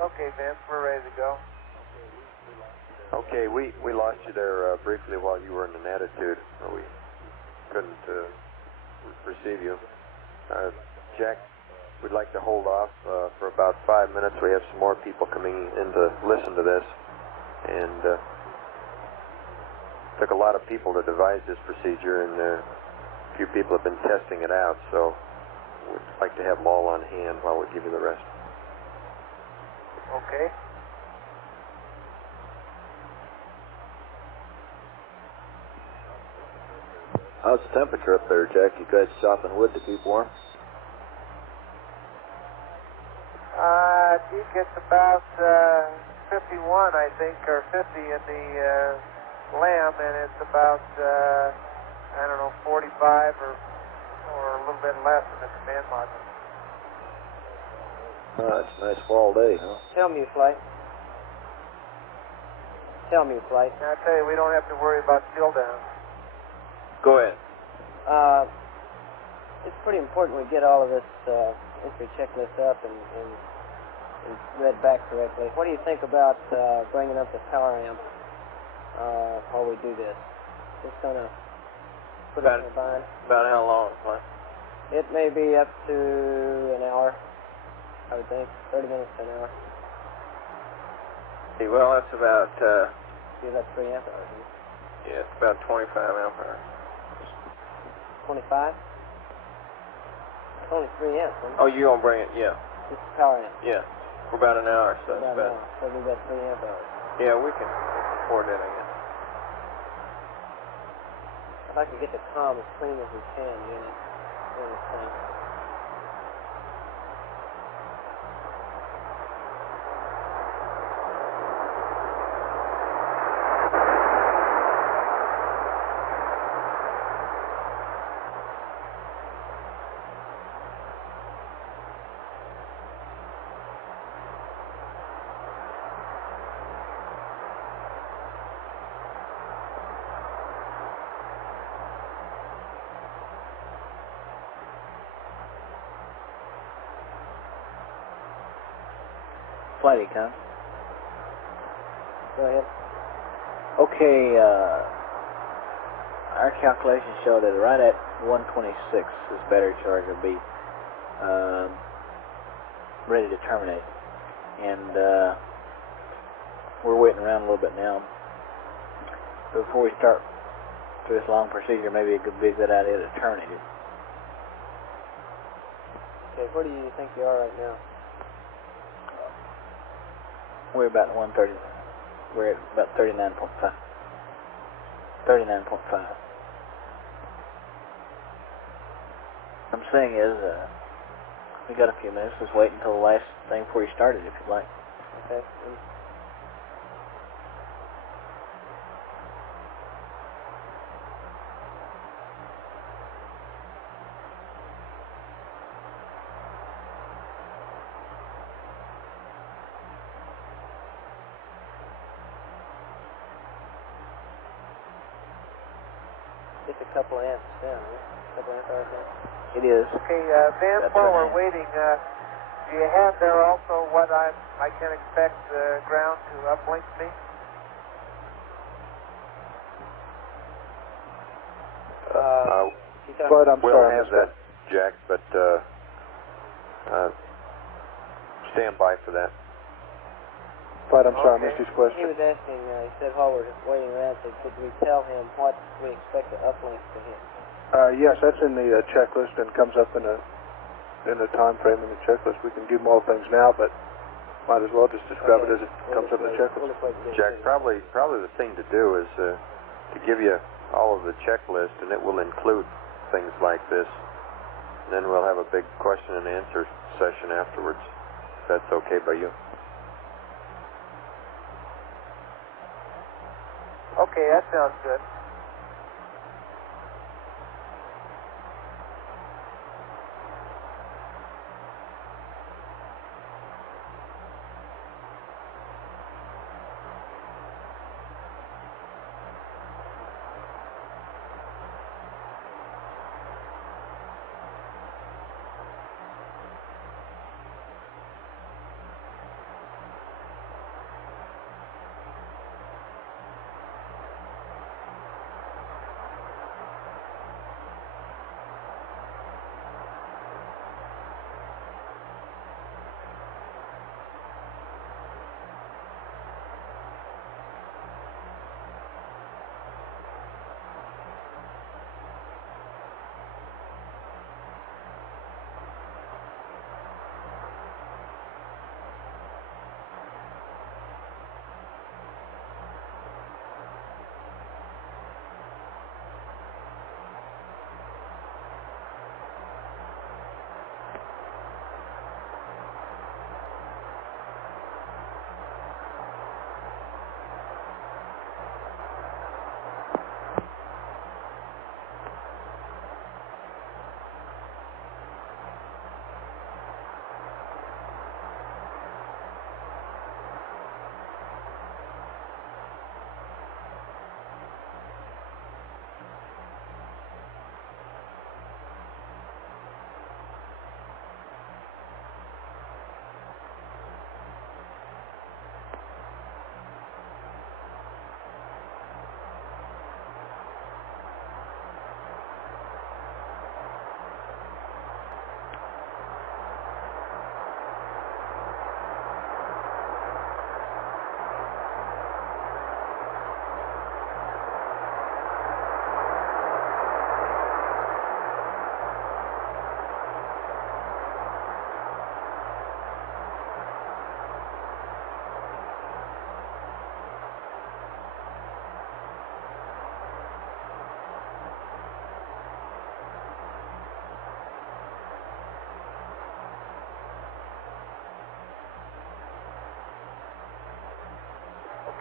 Okay, Vince, we're ready to go. Okay, we lost you there briefly while you were in an attitude. We couldn't receive you. Jack, we'd like to hold off for about 5 minutes. We have some more people coming in to listen to this, and it took a lot of people to devise this procedure, and a few people have been testing it out, so we'd like to have them all on hand while we give you the rest. Okay. How's the temperature up there, Jack? You guys chopping wood to keep warm? He gets about 51, I think, or 50 in the LAM, and it's about, I don't know, 45 or a little bit less in the command module. It's a nice fall day, huh? Tell me, Flight. Tell me, Flight. Now, I tell you, we don't have to worry about chill down. Go ahead. It's pretty important we get all of this entry checklist up and read back correctly. What do you think about bringing up the power amp while we do this? Just kind of put it in the bind. About how long, Mike? It may be up to an hour, I would think. 30 minutes to an hour. Well, that's about... Give that 3 amp hours. Yeah, it's about 25 amp hours. 25? It's only 3 amps, isn't it? Oh, you gonna bring it? Yeah. Just the power amp. Yeah. For about an hour, so About it's an hour. So we'll do that 3 amp hours. Yeah, we can afford that, I guess. I'd like to get the comm as clean as we can during this thing. Flighty, come. Go ahead. Okay, our calculations show that right at 126 this battery charge will be ready to terminate. And we're waiting around a little bit now. Before we start through this long procedure, maybe it could be a good idea to terminate it. Okay, where do you think you are right now? We're about 130. We're at about 39.5. 39.5. What I'm saying is, we got a few minutes. Let's wait until the last thing before you start it, if you'd like. Okay. Just a couple of amps down, right? A couple amp hours down. It is. Okay, Van, while we're waiting, do you have there also what I can expect ground to uplink me? But I'm sorry, I missed that, Jack, but stand by for that. But I'm sorry, I missed his He question. was asking, he said while we're waiting around, could we tell him what we expect to uplink to him? Yes, that's in the checklist and comes up in the time frame in the checklist. We can give him all things now, but might as well just describe it as it comes up in the checklist. Jack, probably the thing to do is to give you all of the checklist, and it will include things like this. And then we'll have a big question and answer session afterwards, if that's okay by you. Okay, that sounds good.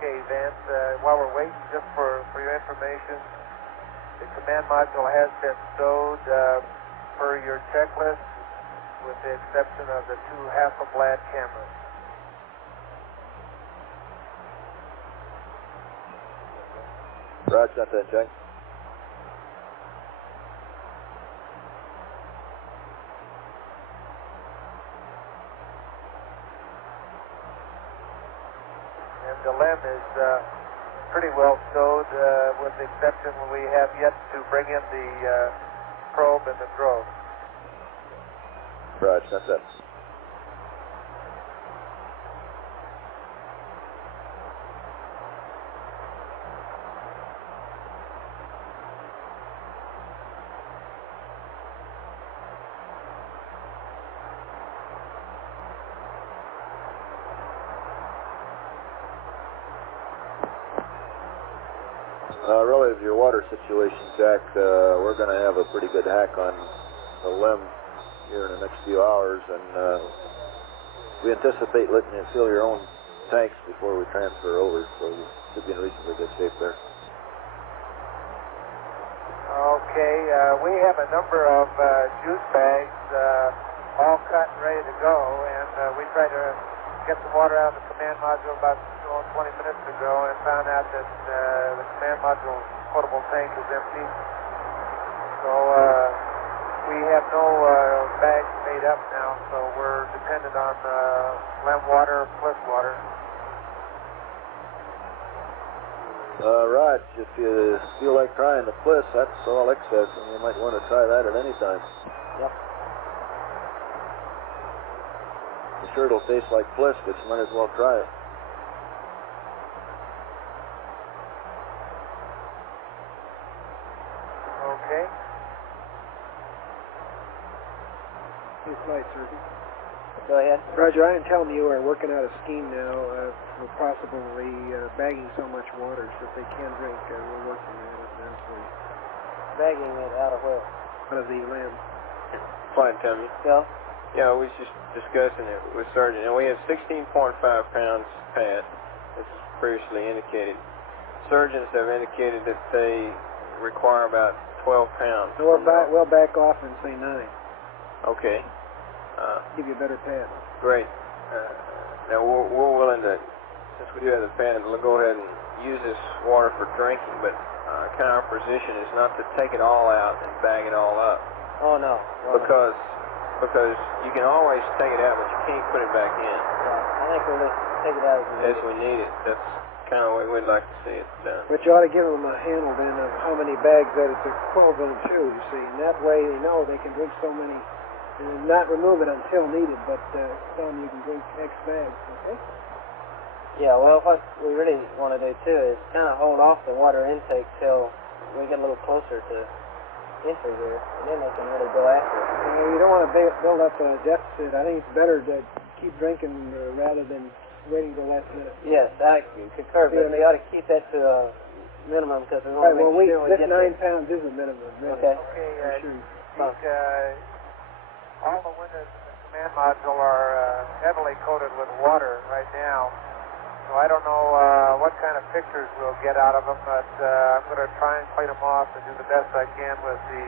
Okay, Vance, while we're waiting, just for your information, the command module has been stowed per your checklist, with the exception of the 2 Hasselblad cameras. Roger, got that, Jack. And the LEM is pretty well stowed, with the exception we have yet to bring in the probe and the drogue. Roger, got that. Relative to your water situation, Jack, we're going to have a pretty good hack on the LEM here in the next few hours, and we anticipate letting you fill your own tanks before we transfer over, so you should be in reasonably good shape there. Okay, we have a number of juice bags all cut and ready to go, and we tried to get some water out of the command module about 20 minutes ago and found out that the command module's potable tank is empty. So we have no bags made up now, so we're dependent on LEM water, plus water. Raj, if you feel like trying the Bliss, that's all excess, and you might want to try that at any time. Yep. I'm sure it'll taste like Bliss, but you might as well try it. Okay. Flight surgeon. Go ahead. Roger, I am telling you we're working out a scheme now for possibly bagging so much water so that they can drink. We're working at it eventually. Bagging it out of where? Out of the LEM. Fine, Tommy. Yeah? Yeah, we was just discussing it with Sergeant, and we have 16.5 pounds pad, as previously indicated. Surgeons have indicated that they require about 12 pounds. So we'll back off and say 9. Okay. Give you a better pad. Great. Now we're willing to, since we do have the pad, we'll go ahead and use this water for drinking, but kind of our position is not to take it all out and bag it all up. Oh, no. Because you can always take it out, but you can't put it back in. Yeah, I think we'll just take it out as we need it. That's kind of the way we'd like to see it done. But you ought to give them a handle then of how many bags that it's equivalent to, you see. And that way they know they can drink so many, and not remove it until needed, but tell them you can drink X bags, okay? Yeah, well, what we really want to do, too, is kind of hold off the water intake till we get a little closer to entry here, and then they can really go after it. You don't want to build up a deficit. I think it's better to keep drinking rather than waiting till last minute. Yes, I concur, but we ought to keep that to a minimum because we want to make sure we this get 9 pounds is a minimum. Really. Okay. Okay, all the windows in the command module are heavily coated with water right now. So I don't know what kind of pictures we'll get out of them, but I'm going to try and clean them off and do the best I can with the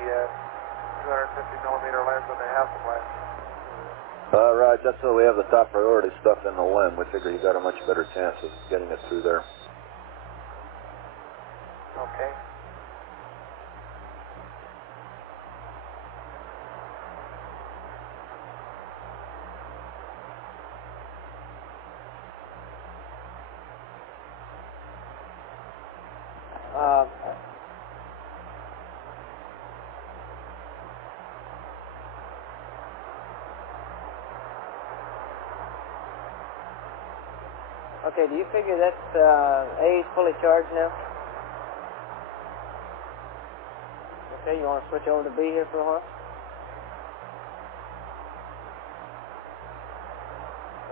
250mm lens on the Hasselblad. Raj, that's why we have the top priority stuff in the LEM. We figure you got a much better chance of getting it through there. Okay. Okay, do you figure that A is fully charged now? Okay, you want to switch over to B here for a while?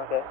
Okay.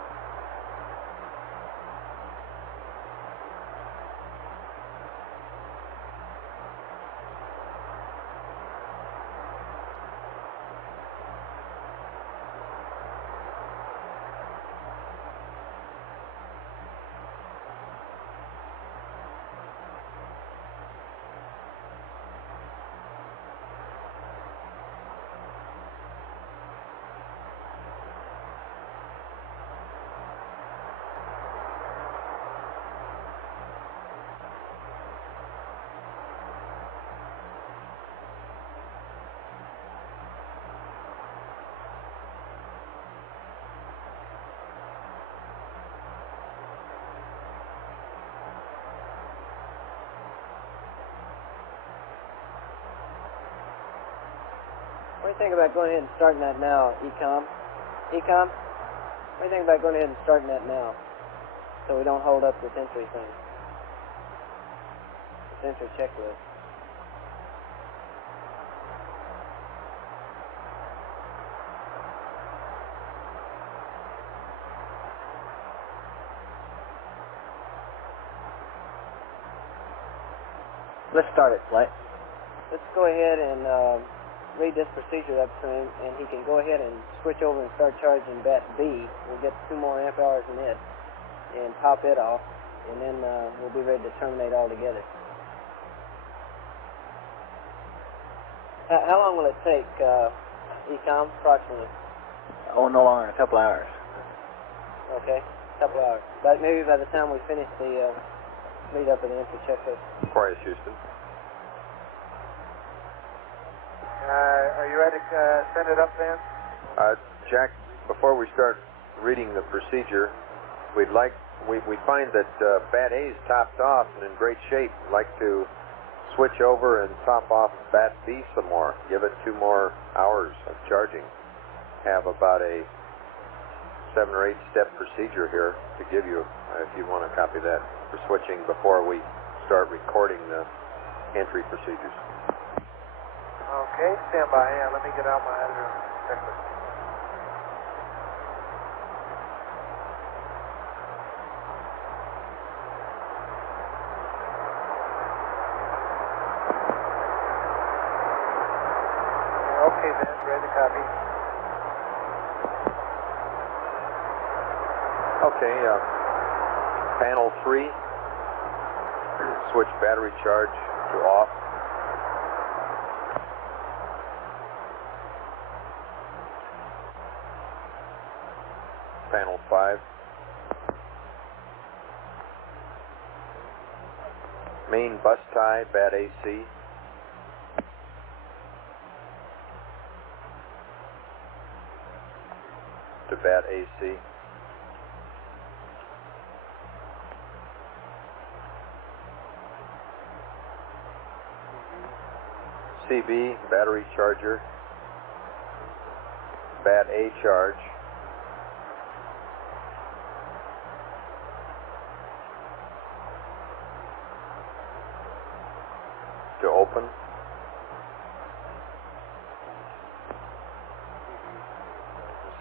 What do you think about going ahead and starting that now, Ecom? Ecom? What do you think about going ahead and starting that now, so we don't hold up this entry thing? This entry checklist. Let's start it, Flight. Let's go ahead and read this procedure up to him, and he can go ahead and switch over and start charging bat B. We'll get 2 more amp hours in it, and top it off, and then we'll be ready to terminate altogether. How long will it take, Ecom, approximately? Oh, no longer than a couple hours. Okay, a couple hours. But maybe by the time we finish the lead up of the entry checklist. Quiet, Houston. Are you ready to send it up then? Jack, before we start reading the procedure, we find that bat A is topped off and in great shape. We'd like to switch over and top off bat B some more. Give it 2 more hours of charging. Have about a 7 or 8 step procedure here to give you, if you want to copy that, for switching before we start recording the entry procedures. Okay, stand by. Let me get out my editor checklist. Okay, then, ready to copy. Okay, panel 3, switch battery charge to off. Panel 5. Main bus tie, bat AC. To bat AC. CB, battery charger. Bat A charge. To open.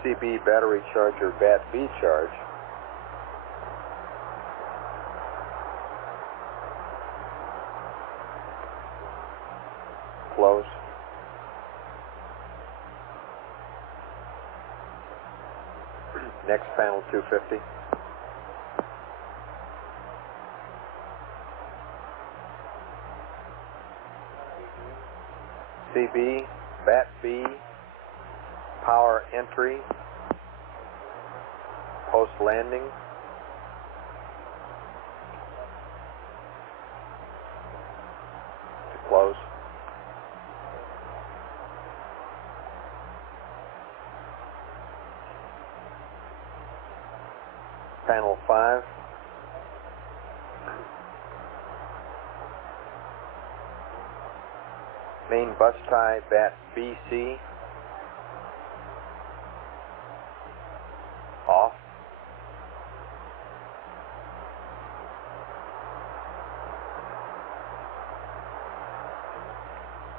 CB battery charger, bat B charge. Close. Next panel 250. CB, bat B, power entry, post landing, to close. Panel 5. Main bus tie, bat BC, off.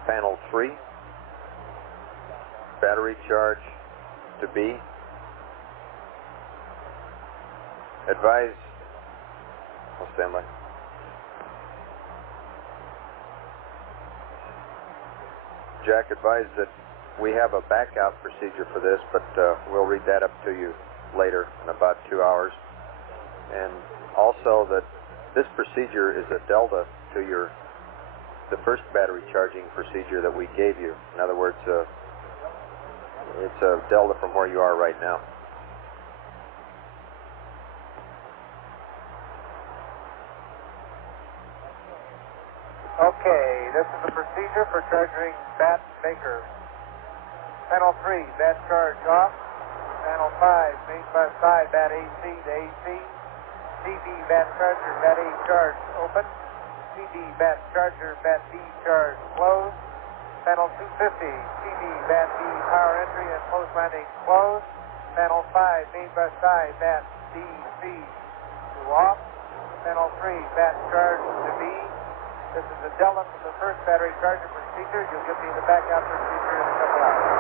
Panel 3, battery charge to B. Advise, I'll stand by. Jack advised that we have a backout procedure for this, but we'll read that up to you later in about 2 hours. And also that this procedure is a delta to the first battery charging procedure that we gave you. In other words, it's a delta from where you are right now. Okay, this is the procedure for charging bat maker. Panel 3, bat charge off. Panel 5, main bus tie, bat AC to AC. CB bat charger, bat A charge open. CB bat charger, bat B charge closed. Panel 250, TV, Bat B, power entry and post landing closed. Panel 5, main brush side, Bat D, C to off. Panel 3, Bat charge to B. This is the delta from the first battery charger procedure. You'll give me the back out procedure in a couple hours.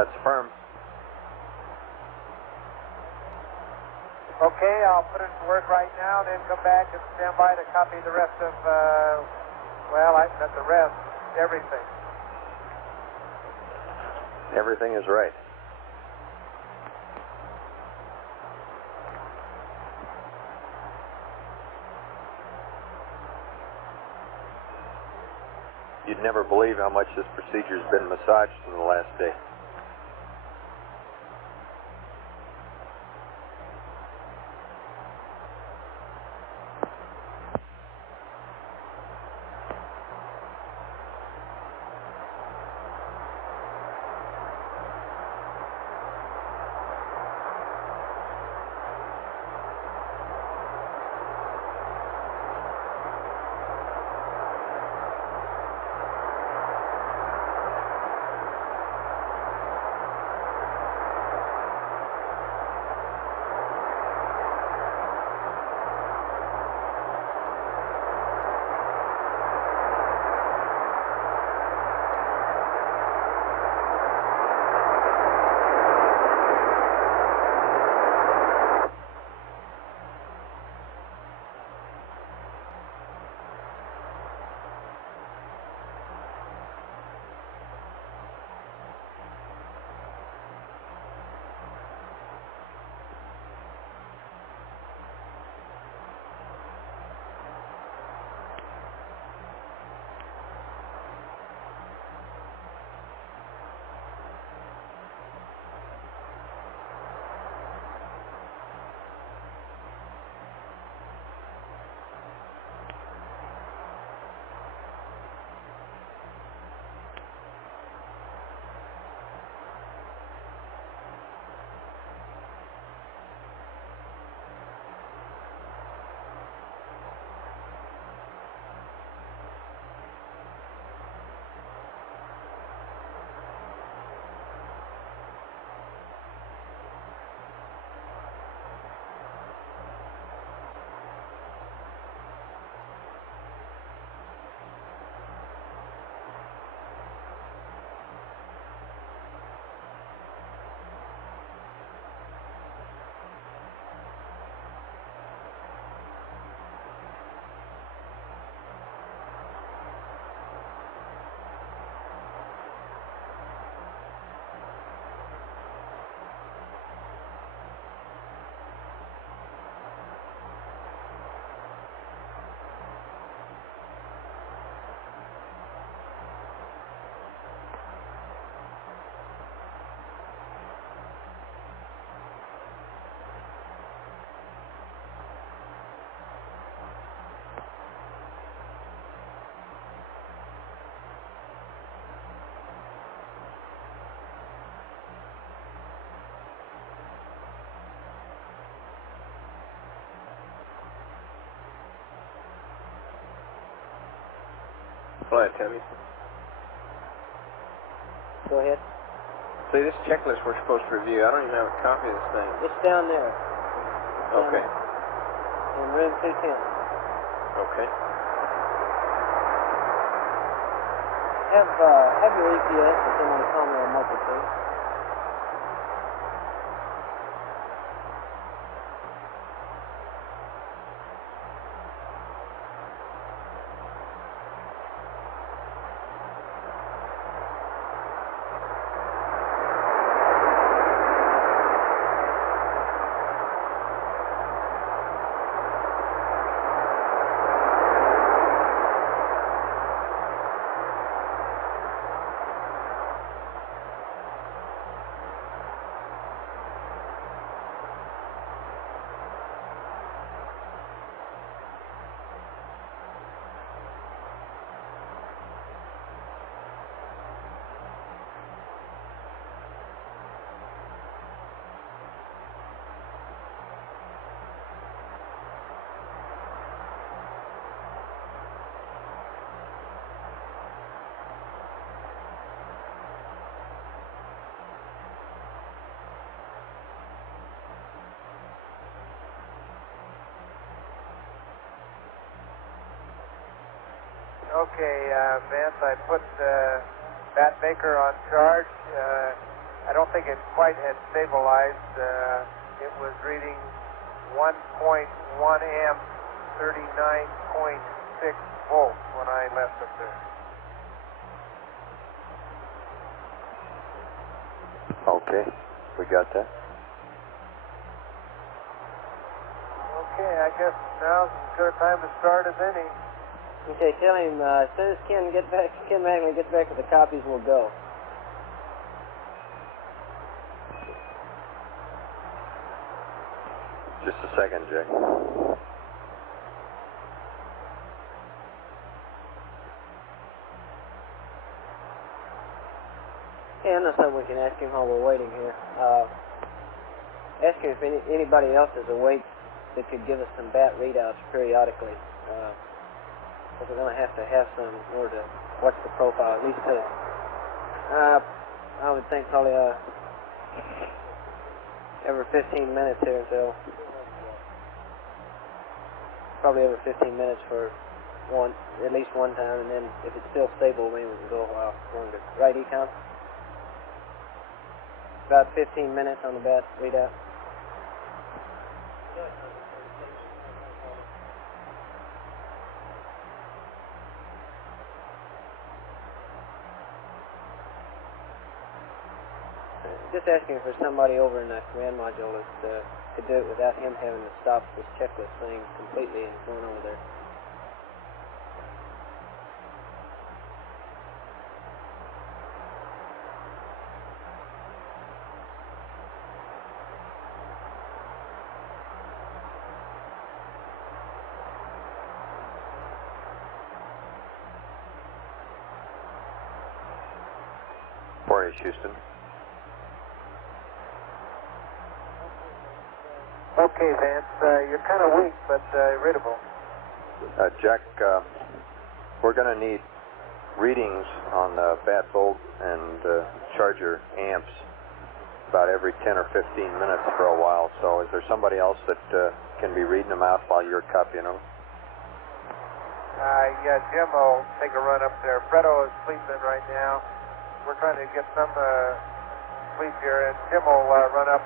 That's firm. Okay, I'll put it to work right now, then come back and stand by to copy the rest of, not the rest, everything. Everything is right. You'd never believe how much this procedure's been massaged in the last day. Go ahead, Timmy. Go ahead. See, this checklist we're supposed to review, I don't even have a copy of this thing. It's down there. Okay. In room 210. Okay. Have your EPS if you want to call me a month or two. Okay, Vance, I put that maker on charge. I don't think it quite had stabilized. It was reading 1.1 amp, 39.6 volts when I left up there. Okay, we got that. Okay, I guess now's as good a time to start as any. Okay, tell him as soon as Ken Magley gets back with the copies, we'll go. Just a second, Jay. Hey, I know something we can ask him while we're waiting here. Ask him if anybody else is awake that could give us some bat readouts periodically. Because we're going to have some in order to watch the profile, at least to, I would think probably every 15 minutes here until, probably every 15 minutes for at least one time, and then if it's still stable, maybe we can go a while longer. Right, Econ? About 15 minutes on the bat readout. Just asking for somebody over in the command module that could do it without him having to stop this checklist thing completely and going over there. Houston. Okay, Vance, you're kind of weak, but irritable. Jack, we're going to need readings on the bat bulb and charger amps about every 10 or 15 minutes for a while. So is there somebody else that can be reading them out while you're copying them? Yeah, Jim will take a run up there. Fredo is sleeping right now. We're trying to get some sleep here, and Jim will run up,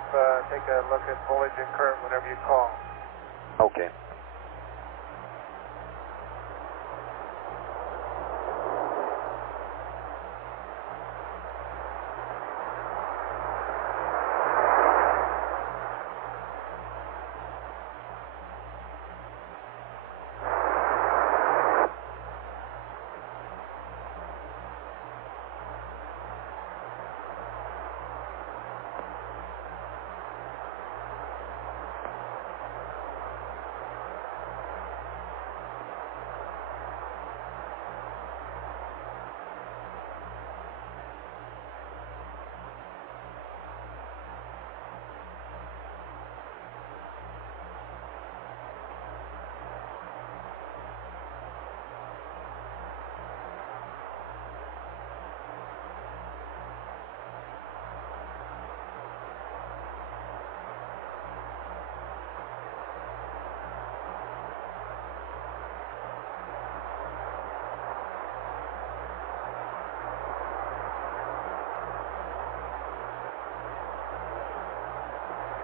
take a look at voltage and current whenever you call. Okay.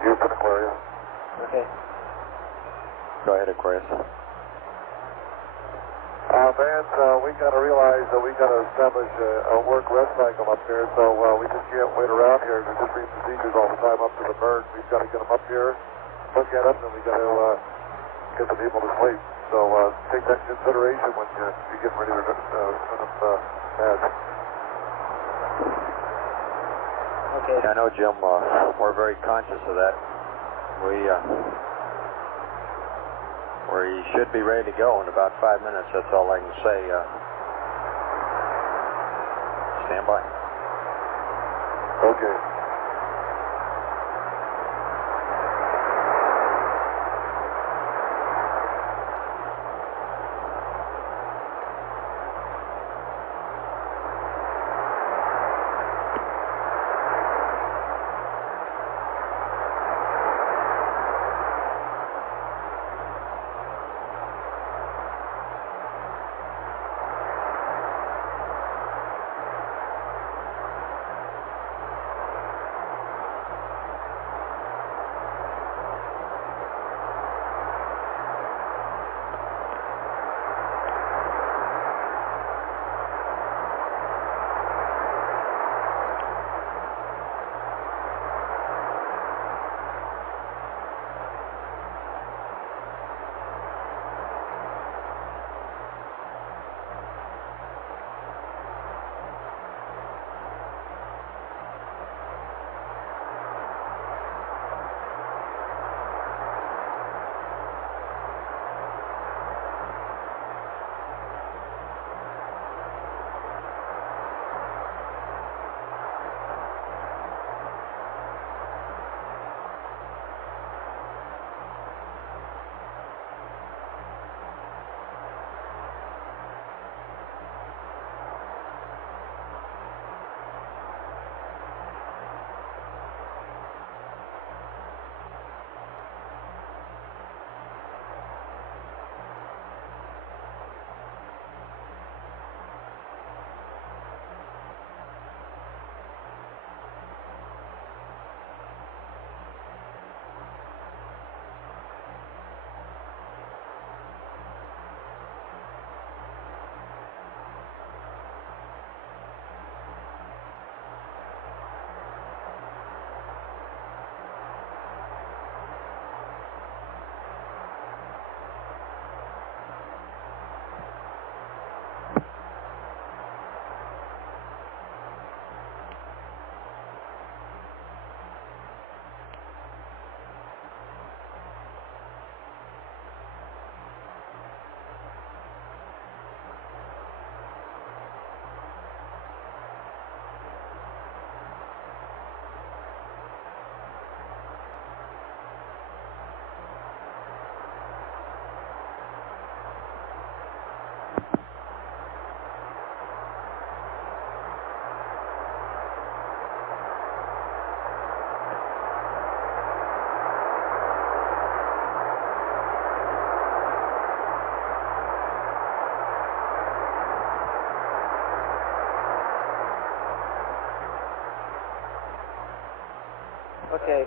Houston, Aquarius. Okay. Go ahead, Aquarius. Vance, we got to realize that we got to establish a work rest cycle up here, so we just can't wait around here and just read procedures all the time up to the bird. We've got to get them up here, look at them, and we got to get the people to sleep. So take that into consideration when you get ready to put them bed. Okay. Yeah, I know, Jim. We're very conscious of that. We should be ready to go in about 5 minutes. That's all I can say. Stand by. Okay. Okay.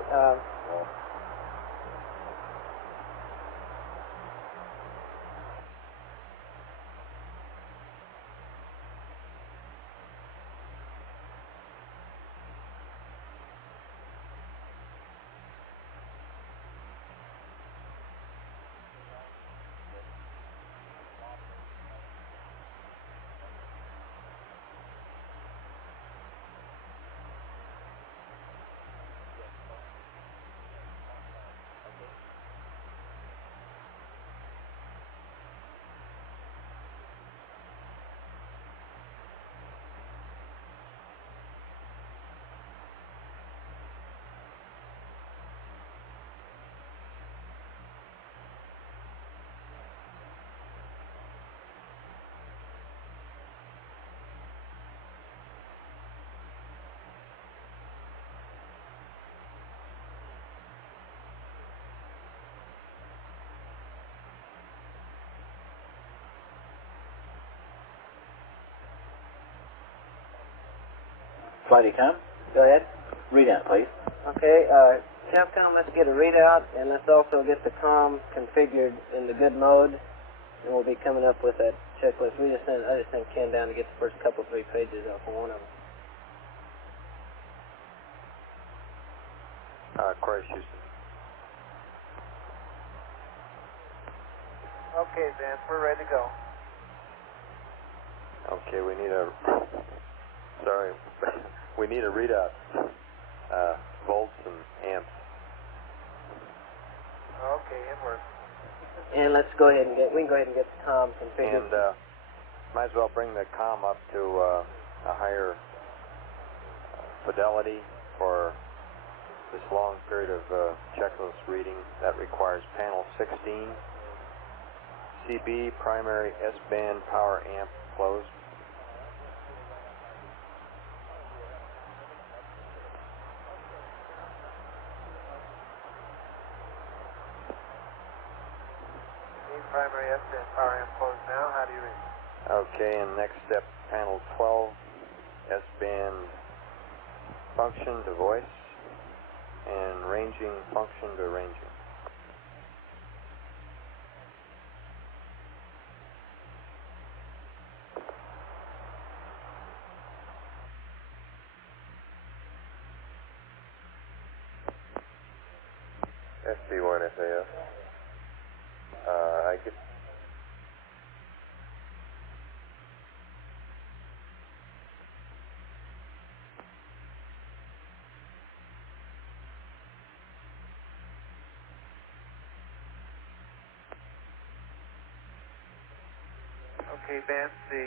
Flighty Tom? Go ahead. Readout, please. Okay, Capcom, let's get a readout, and let's also get the COM configured in the good mode, and we'll be coming up with that checklist. I just sent Ken down to get the first couple, 3 pages off of one of them. Corey Houston. Okay, Vance, we're ready to go. Okay, we need a... Sorry. We need a readout. Volts and amps. Okay, inward. And let's go ahead and we can go ahead and get the COM configured. And might as well bring the COM up to a higher fidelity for this long period of checklist reading. That requires panel 16. CB, primary S-band power amp closed. Primary S-band power amp closed now. How do you read? Okay, and next step, panel 12, S-band function to voice, and ranging function to ranging. SB1 SAS. I get... Okay, Vance, the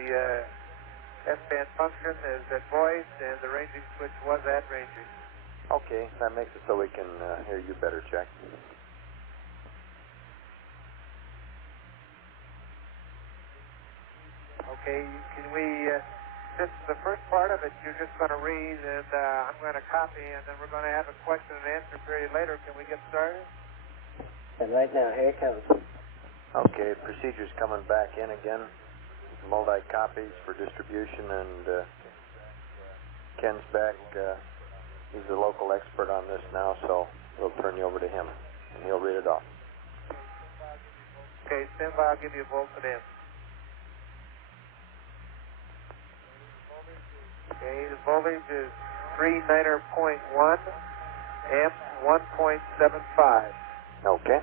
S-band function is at voice, and the ranging switch was at ranging. Okay, that makes it so we can hear you better, Jack. Okay, can we, this is the first part of it, you're just going to read, and I'm going to copy, and then we're going to have a question and answer period later. Can we get started? And right now, here it comes. Okay, procedure's coming back in again. Multi-copies for distribution, and Ken's back. He's a local expert on this now, so we'll turn you over to him, and he'll read it off. Okay, stand by. I'll give you a volt for them. Okay, the voltage is 39.1, amp 1.75. Okay.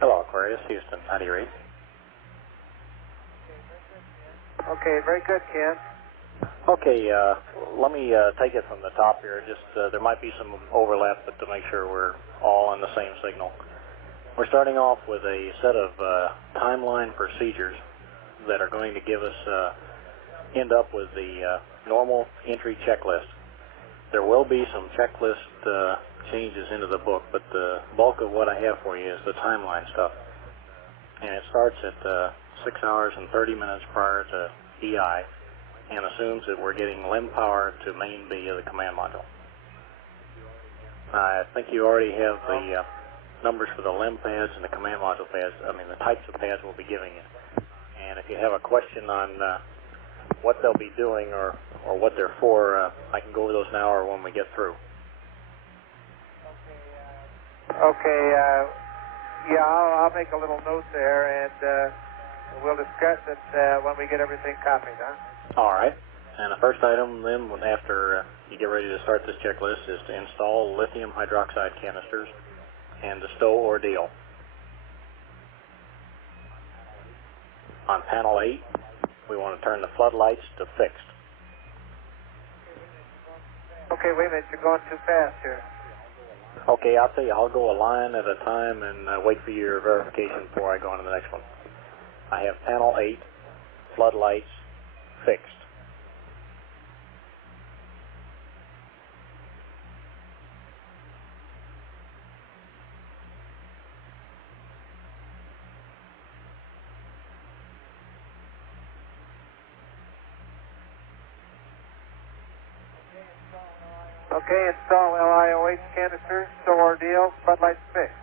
Hello, Aquarius, Houston. How do you read? Okay, very good, Ken. Okay, let me take it from the top here. Just there might be some overlap, but to make sure we're all on the same signal. We're starting off with a set of timeline procedures that are going to give us end up with the normal entry checklist. There will be some checklist changes into the book, but the bulk of what I have for you is the timeline stuff. And it starts at 6 hours and 30 minutes prior to EI and assumes that we're getting LEM power to main B of the command module. I think you already have the numbers for the LEM pads and the command module pads, the types of pads we'll be giving you. And if you have a question on what they'll be doing or what they're for, I can go over those now or when we get through. Okay, yeah, I'll make a little note there, and we'll discuss it when we get everything copied, huh? All right. And the first item then, after you get ready to start this checklist, is to install lithium hydroxide canisters and to stow ordeal. On panel 8, we want to turn the floodlights to fixed. Okay, wait a minute, you're going too fast here. Okay, I'll tell you, I'll go a line at a time and wait for your verification before I go on to the next one. I have panel 8, floodlights, fixed. Okay, install LIOH canisters, stow ordeal, floodlights fixed.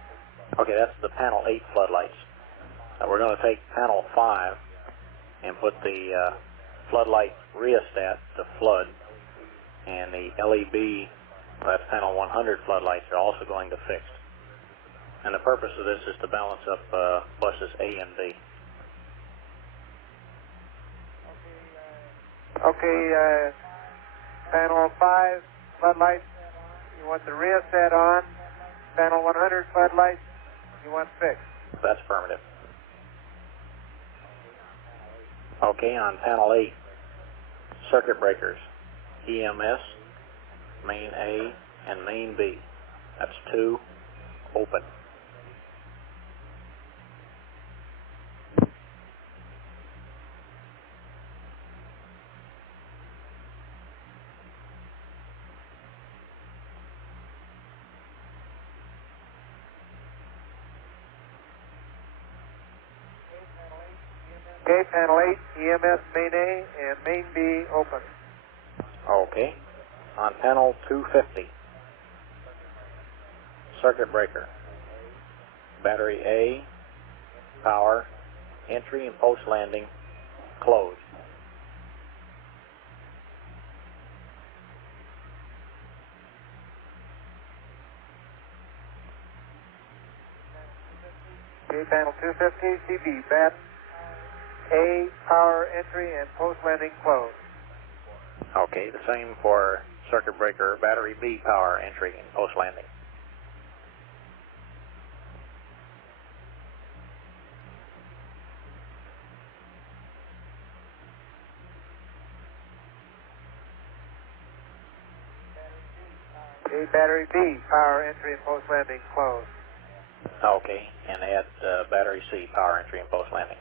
Okay, that's the panel 8 floodlights. We're going to take panel 5 and put the floodlight rheostat to flood, and the LEB, that's panel 100 floodlights, are also going to fixed. And the purpose of this is to balance up buses A and B. Okay, panel 5 floodlights, you want the rheostat on. Panel 100 floodlights, you want fixed. That's affirmative. Okay, on panel 8, circuit breakers, EMS, main A, and main B. That's 2, open. Okay, panel 8, EMS main A and main B open. Okay. On panel 250, circuit breaker, battery A, power, entry and post landing, closed. Okay, panel 250, CB, bat A, power, entry, and post landing closed. Okay, the same for circuit breaker, battery B, power, entry, and post landing. Okay, battery B, power, entry, and post landing closed. Okay, and add battery C, power, entry, and post landing.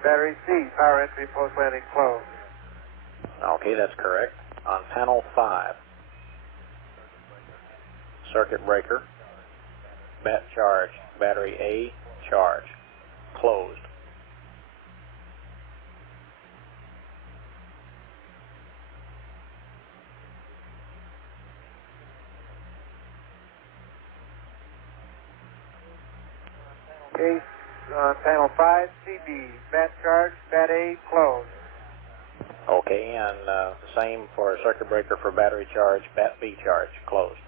Battery C, power, entry, post landing closed. Okay, that's correct. On panel 5, circuit breaker, bat charge, battery A, charge, closed. Okay, panel 5, CB, bat charge, bat A, closed. Okay, and the same for circuit breaker for battery charge, bat B charge, closed.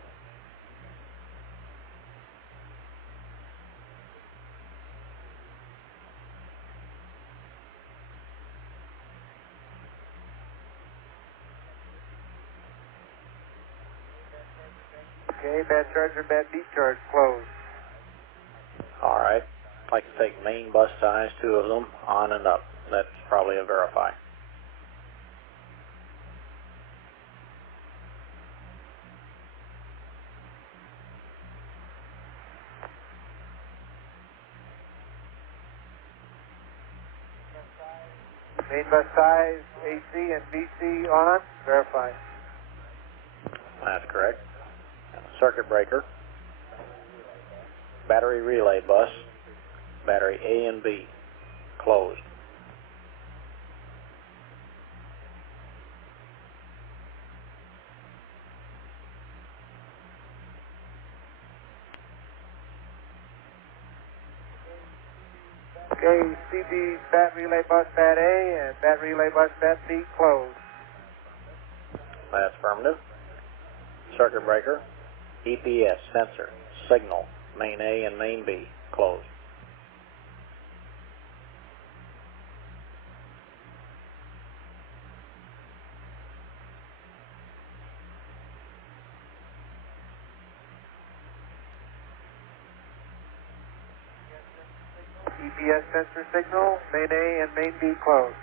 Okay, bat charger, bat B charge, closed. All right. I'd like to take main bus size, 2 of them, on and up. That's probably a verify. Main bus size, AC and BC on. Verify. That's correct. Circuit breaker, battery relay bus, battery A and B, closed. Okay, CB bat relay bus bat A and bat relay bus bat B closed. That's affirmative. Circuit breaker, EPS sensor, signal, main A and main B, closed. EPS sensor signal, main A and main B closed.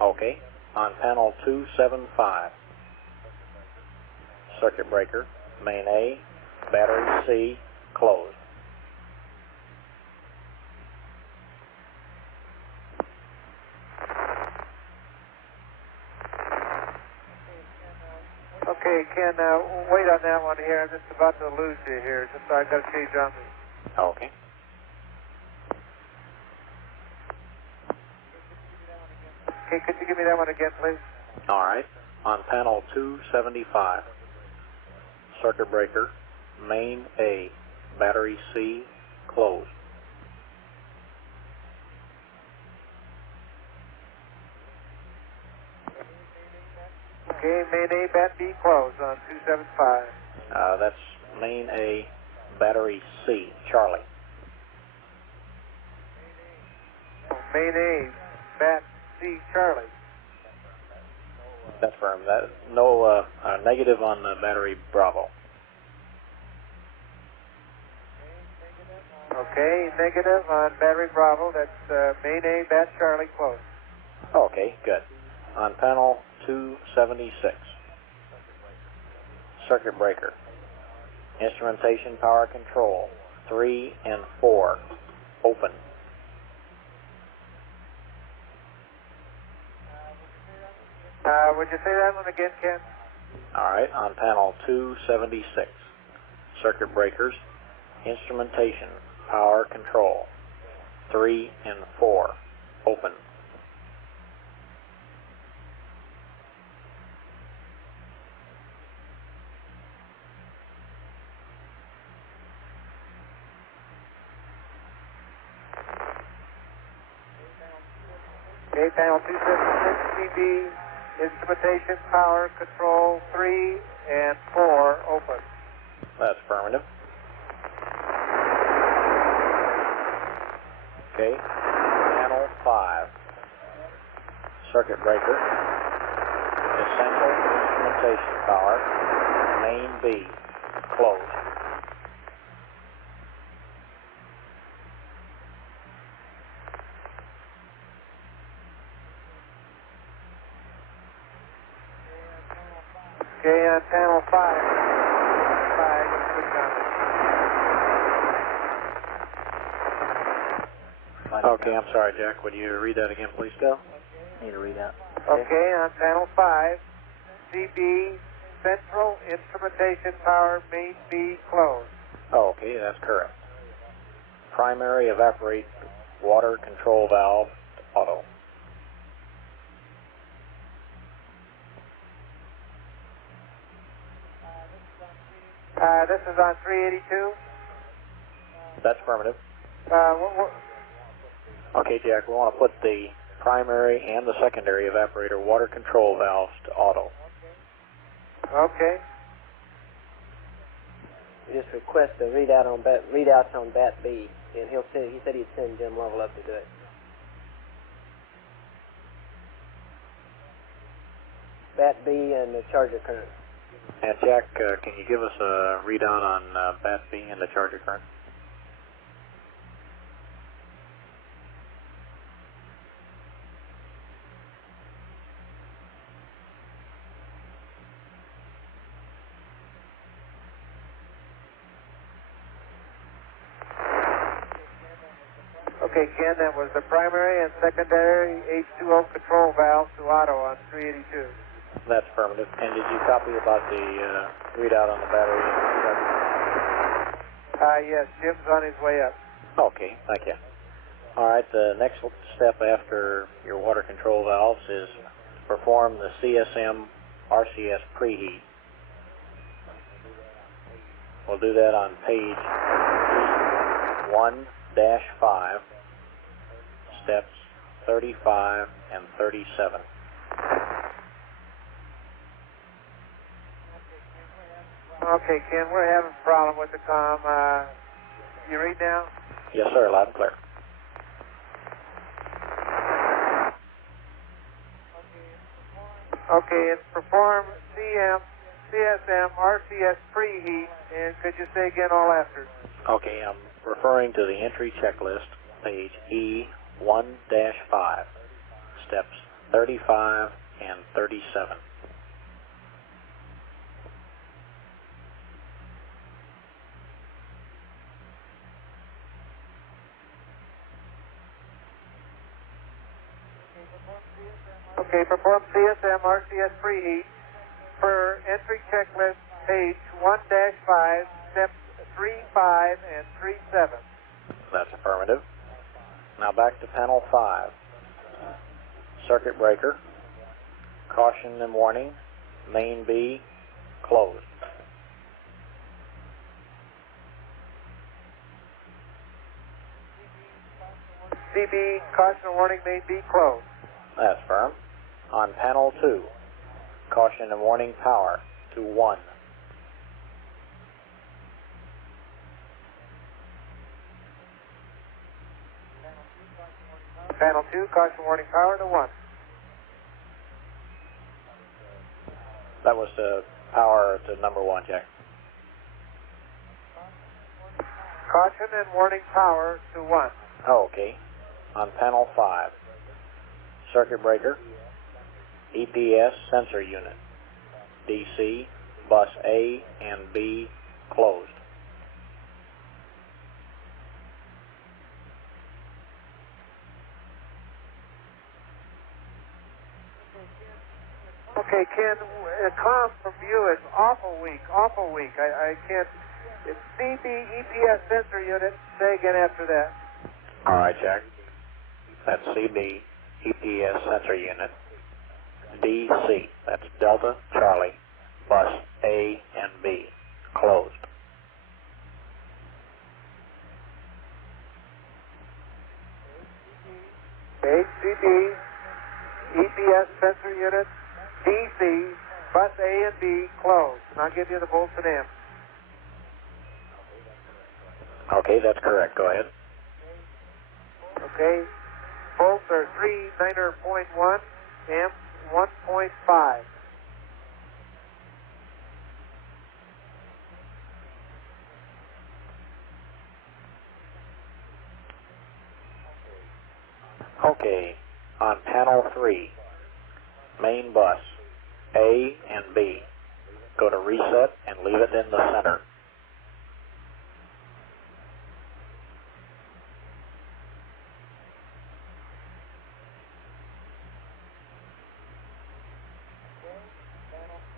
Okay, on panel 275, circuit breaker, main A, battery C, closed. Okay, Ken, wait on that one here. I'm just about to lose you here. Just so I got to change on me. Okay. Okay, could you give me that one again, please? All right. On panel 275, circuit breaker, main A, battery C, closed. Okay, main A, bat B closed on 275. That's main A, battery C, Charlie. Main A, bat C, Charlie. That's firm. That no negative on battery Bravo. Okay, negative on battery Bravo. That's main A, bat Charlie closed. Okay, good. On panel 276, circuit breaker, instrumentation power control, 3 and 4, open. Would you say that one again, Ken? All right, on panel 276, circuit breakers, instrumentation power control, 3 and 4, open. Okay, panel 276, CB, instrumentation, power, control, 3 and 4, open. That's affirmative. Okay, panel 5, circuit breaker, essential instrumentation power, main B, closed. Okay, on panel 5, Okay, I'm sorry, Jack. Would you read that again, please, Dale? Need to read that. Okay, on panel 5, CB, central instrumentation power, main B closed. Oh, okay, that's correct. Primary evaporate water control valve, auto. This is on 382. That's affirmative. What? Okay, Jack, we want to put the primary and the secondary evaporator water control valves to auto. Okay. Just request a readouts on bat B, and he said he'd send Jim Lovell up to do it. Bat B and the charger current. And Jack, can you give us a readout on bat B and the charger current? Okay, Ken, that was the primary and secondary H2O control valve to auto on 382. That's affirmative. And did you copy about the readout on the battery? Yes, Jim's on his way up. Okay, thank you. All right, the next step after your water control valves is perform the CSM RCS preheat. We'll do that on page 1-5, steps 35 and 37. Okay, Ken, we're having a problem with the comm. You read now? Yes, sir, loud and clear. Okay, it's perform CSM RCS preheat, and could you say again all after? Okay, I'm referring to the entry checklist, page E1-5, steps 35 and 37. Okay, perform CSM RCS preheat per entry checklist, page 1-5, steps 35 and 37. That's affirmative. Now back to panel 5. Circuit breaker, caution and warning, main B, closed. CB, caution and warning, main B, closed. That's firm. On panel 2, caution and warning power to 1. Panel 2, caution warning power to 1. That was the power to number 1, Jack. Caution and warning power to 1. Oh, okay. On panel 5, circuit breaker, EPS sensor unit, DC, bus A and B closed. Okay, Ken, the comm from you is awful weak, awful weak. I can't. It's CB EPS sensor unit. Say again after that. All right, Jack. That's CB EPS sensor unit. DC, that's Delta Charlie, bus A and B, closed. Okay, CB EPS sensor unit, DC, bus A and B, closed. And I'll give you the volts and amps. Okay, that's correct. Go ahead. Okay, volts are 390.1, amps 1.5. Okay, on panel 3, main bus, A and B. Go to reset and leave it in the center.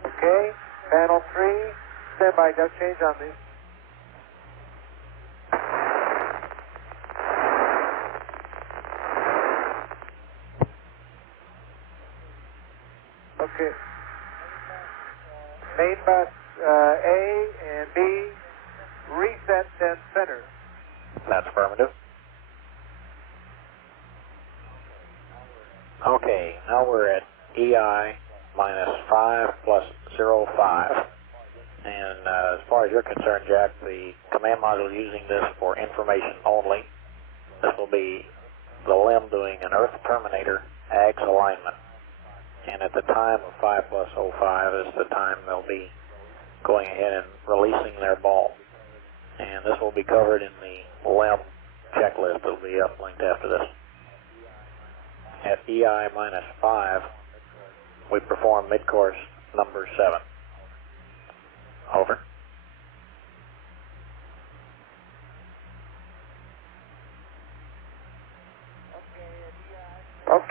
Okay, panel 3, stand by, got change on these. Okay. Main bus A and B, reset then center. That's affirmative. Okay, now we're at EI minus 5 plus 0.5. And as far as you're concerned, Jack, the command module using this for information only. This will be the LIM doing an Earth Terminator AGS alignment. And at the time of 5 plus 0.5 is the time they'll be going ahead and releasing their ball. And this will be covered in the LIM checklist that will be uplinked after this. At EI minus 5, we perform midcourse number 7. Over.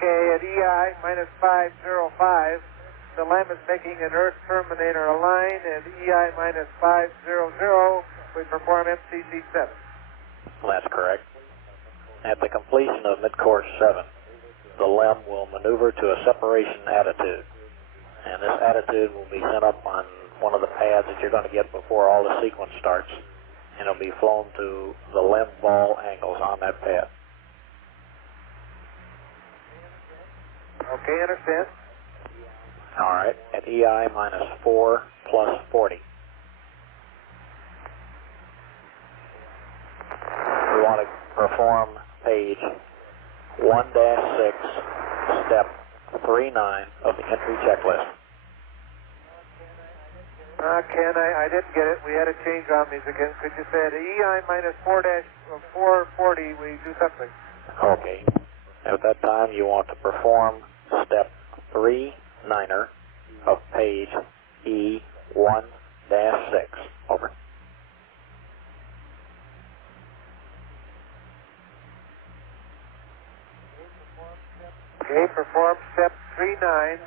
Okay, at EI minus 505, the LEM is making an Earth terminator align. At EI minus 500, we perform MCC7. That's correct. At the completion of Midcourse 7, the LEM will maneuver to a separation attitude. And this attitude will be sent up on one of the pads that you're going to get before all the sequence starts. And it'll be flown to the LEM ball angles on that pad. Okay, understand. All right, at EI minus 4 plus 40. We want to perform page 1-6, step 39 of the entry checklist. Ken, I didn't get it. We had to change on these again. Could you say at EI minus 4-440, we do something? Okay. At that time, you want to perform step 39 of page E1-6. Over. Okay, perform step 39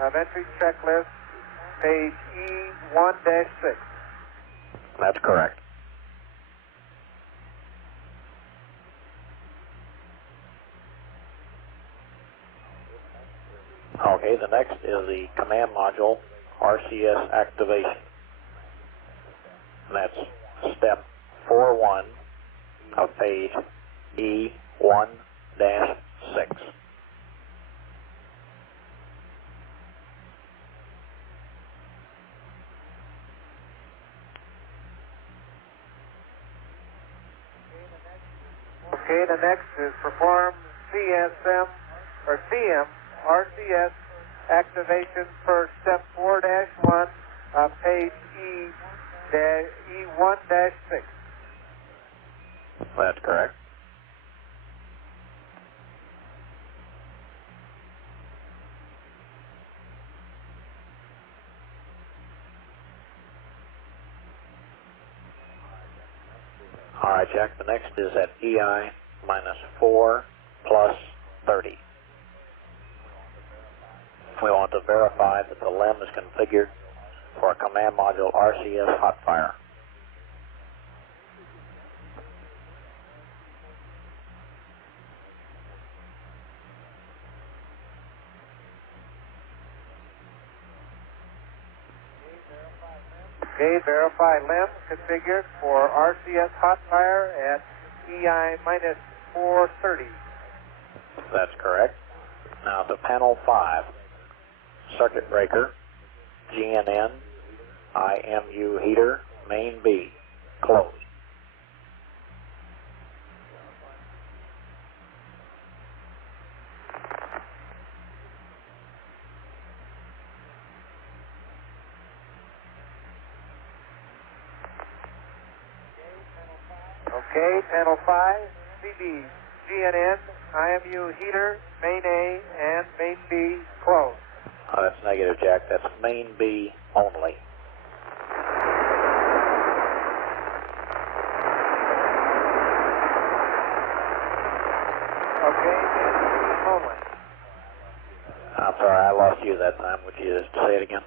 of entry checklist, page E1-6. That's correct. Okay, the next is the command module RCS activation. And that's step 41 of page E1-6. Okay, the next is perform CSM or CM RCS activation per step 4-1 of page E1-6. That's correct. All right, Jack, the next is at EI minus 4 plus 30. We want to verify that the LEM is configured for a command module RCS hot fire. Okay, verify LEM configured for RCS hot fire at EI minus 430. That's correct. Now to panel 5, circuit breaker, GNN, IMU heater, main B, closed. Okay, panel 5, CD, GNN, IMU heater, main A, and main B closed. That's negative, Jack. That's main B only. Okay, main B only. I'm sorry, I lost you that time. Would you just say it again?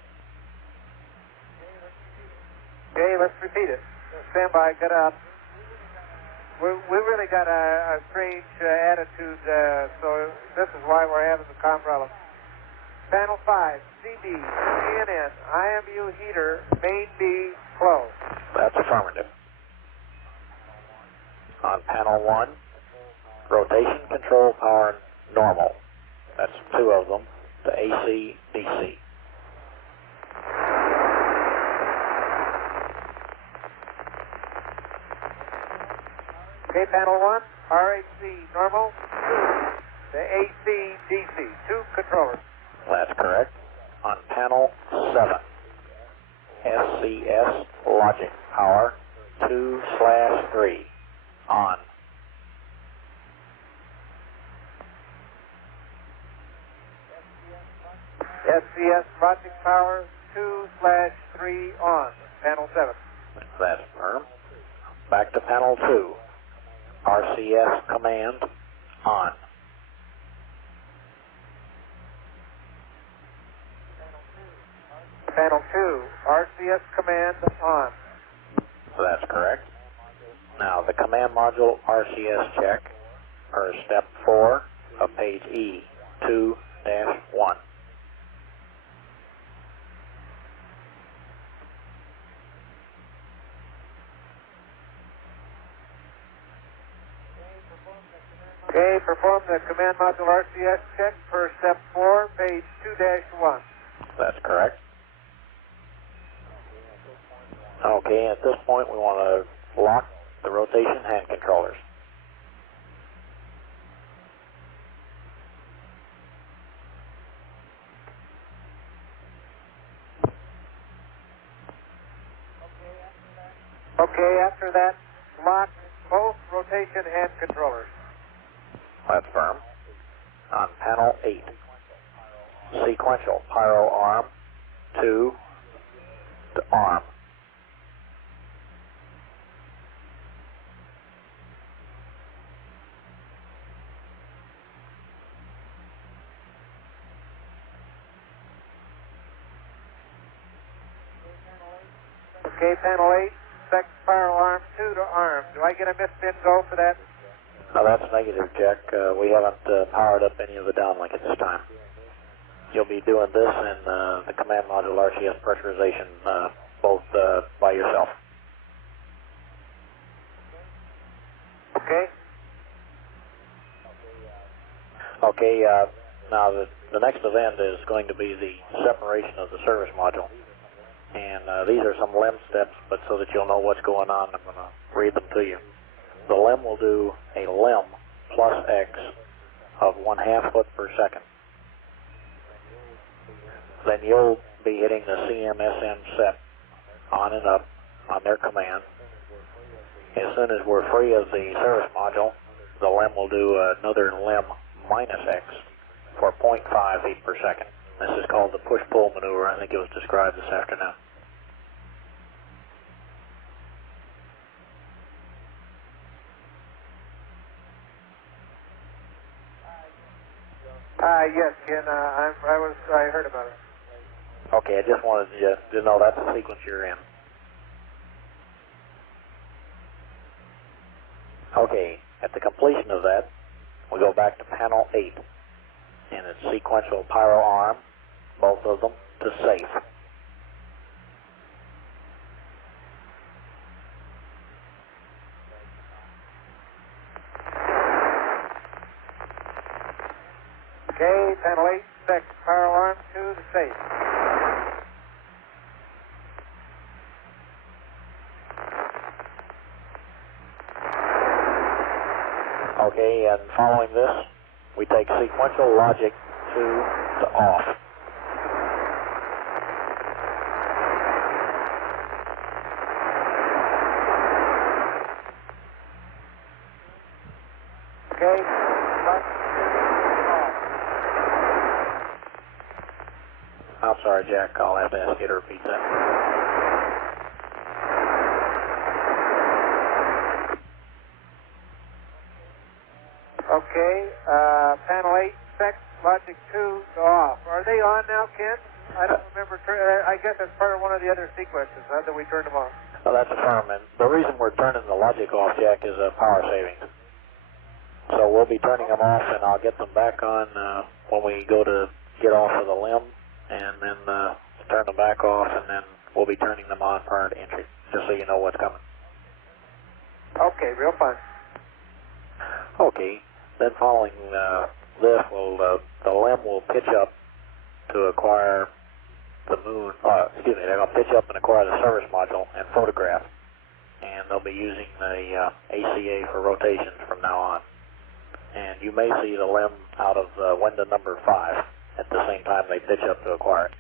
Okay, let's repeat it. Stand by, get up. We really got a strange attitude, so this is why we're having the com problem. Panel 5, CD, GNN, IMU heater, main B, closed. That's affirmative. On panel 1, rotation control power normal. That's 2 of them to AC, DC. Okay, panel 1, RHC normal, 2 to AC, DC, 2 controllers. That's correct. On panel 7, SCS logic power 2/3 on. SCS logic power 2/3 on. Panel 7. That's firm. Back to panel 2. RCS command on. Panel 2, RCS command on. That's correct. Now the command module RCS check per step 4 of page E, 2-1. Okay, perform the command module RCS check per step 4, page 2-1. That's correct. Okay, at this point we want to lock the rotation hand controllers. Okay, after that, lock both rotation hand controllers. That's firm. On panel 8, sequential pyro arm to arm. Okay, panel 8, second pyro arm 2 to arm. Do I get a miss-bin go for that? No, that's negative, Jack. We haven't powered up any of the downlink at this time. You'll be doing this in the command module RCS pressurization both by yourself. Okay. Okay, now the next event is going to be the separation of the service module. And these are some LEM steps, but so that you'll know what's going on, I'm going to read them to you. The LEM will do a LEM plus X of 1/2 foot per second. Then you'll be hitting the CMSM set on and up on their command. As soon as we're free of the service module, the LEM will do another LEM minus X for 0.5 feet per second. This is called the push-pull maneuver. I think it was described this afternoon. Yes, Ken, I heard about it. Okay, I just wanted you to know that's the sequence you're in. Okay, at the completion of that, we go back to panel 8, and it's sequential pyro arm, both of them, to safe. Okay, panel 8, second pyro arm 2 to safe. Okay, and following this, we take sequential logic 2 to off. Okay, I'm sorry, Jack, I'll have to ask you to repeat that. Okay, panel 8, sec, logic 2 to off. Are they on now, Ken? I don't remember. I guess that's part of one of the other sequences, that we turned them on. Well, that's a firm, and the reason we're turning the logic off, Jack, is power savings. So we'll be turning them off, and I'll get them back on when we go to get off of the limb, and then turn them back off, and then we'll be turning them on prior to entry, just so you know what's coming. Okay, real fun. Okay, then following this, the LEM will pitch up to acquire the moon, they're going to pitch up and acquire the service module and photograph, and they'll be using the ACA for rotations from now on. And you may see the LEM out of window number 5 at the same time they pitch up to acquire it.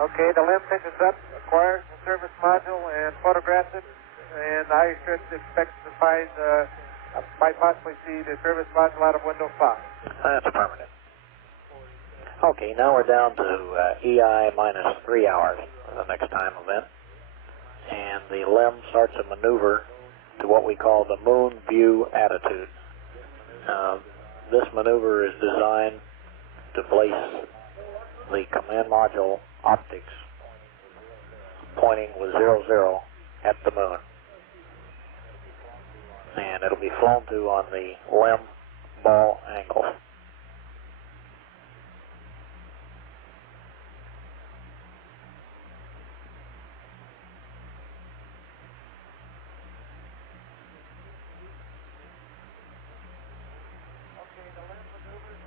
Okay, the LEM pitches up, acquires the service module, and photographs it, and I should expect to find, might possibly see the service module out of window 5. That's permanent. Okay, now we're down to EI minus 3 hours for the next time event. and the LEM starts a maneuver to what we call the moon view attitude. This maneuver is designed to place the command module optics pointing with 00 at the moon. And it'll be flown to on the LEM ball angle.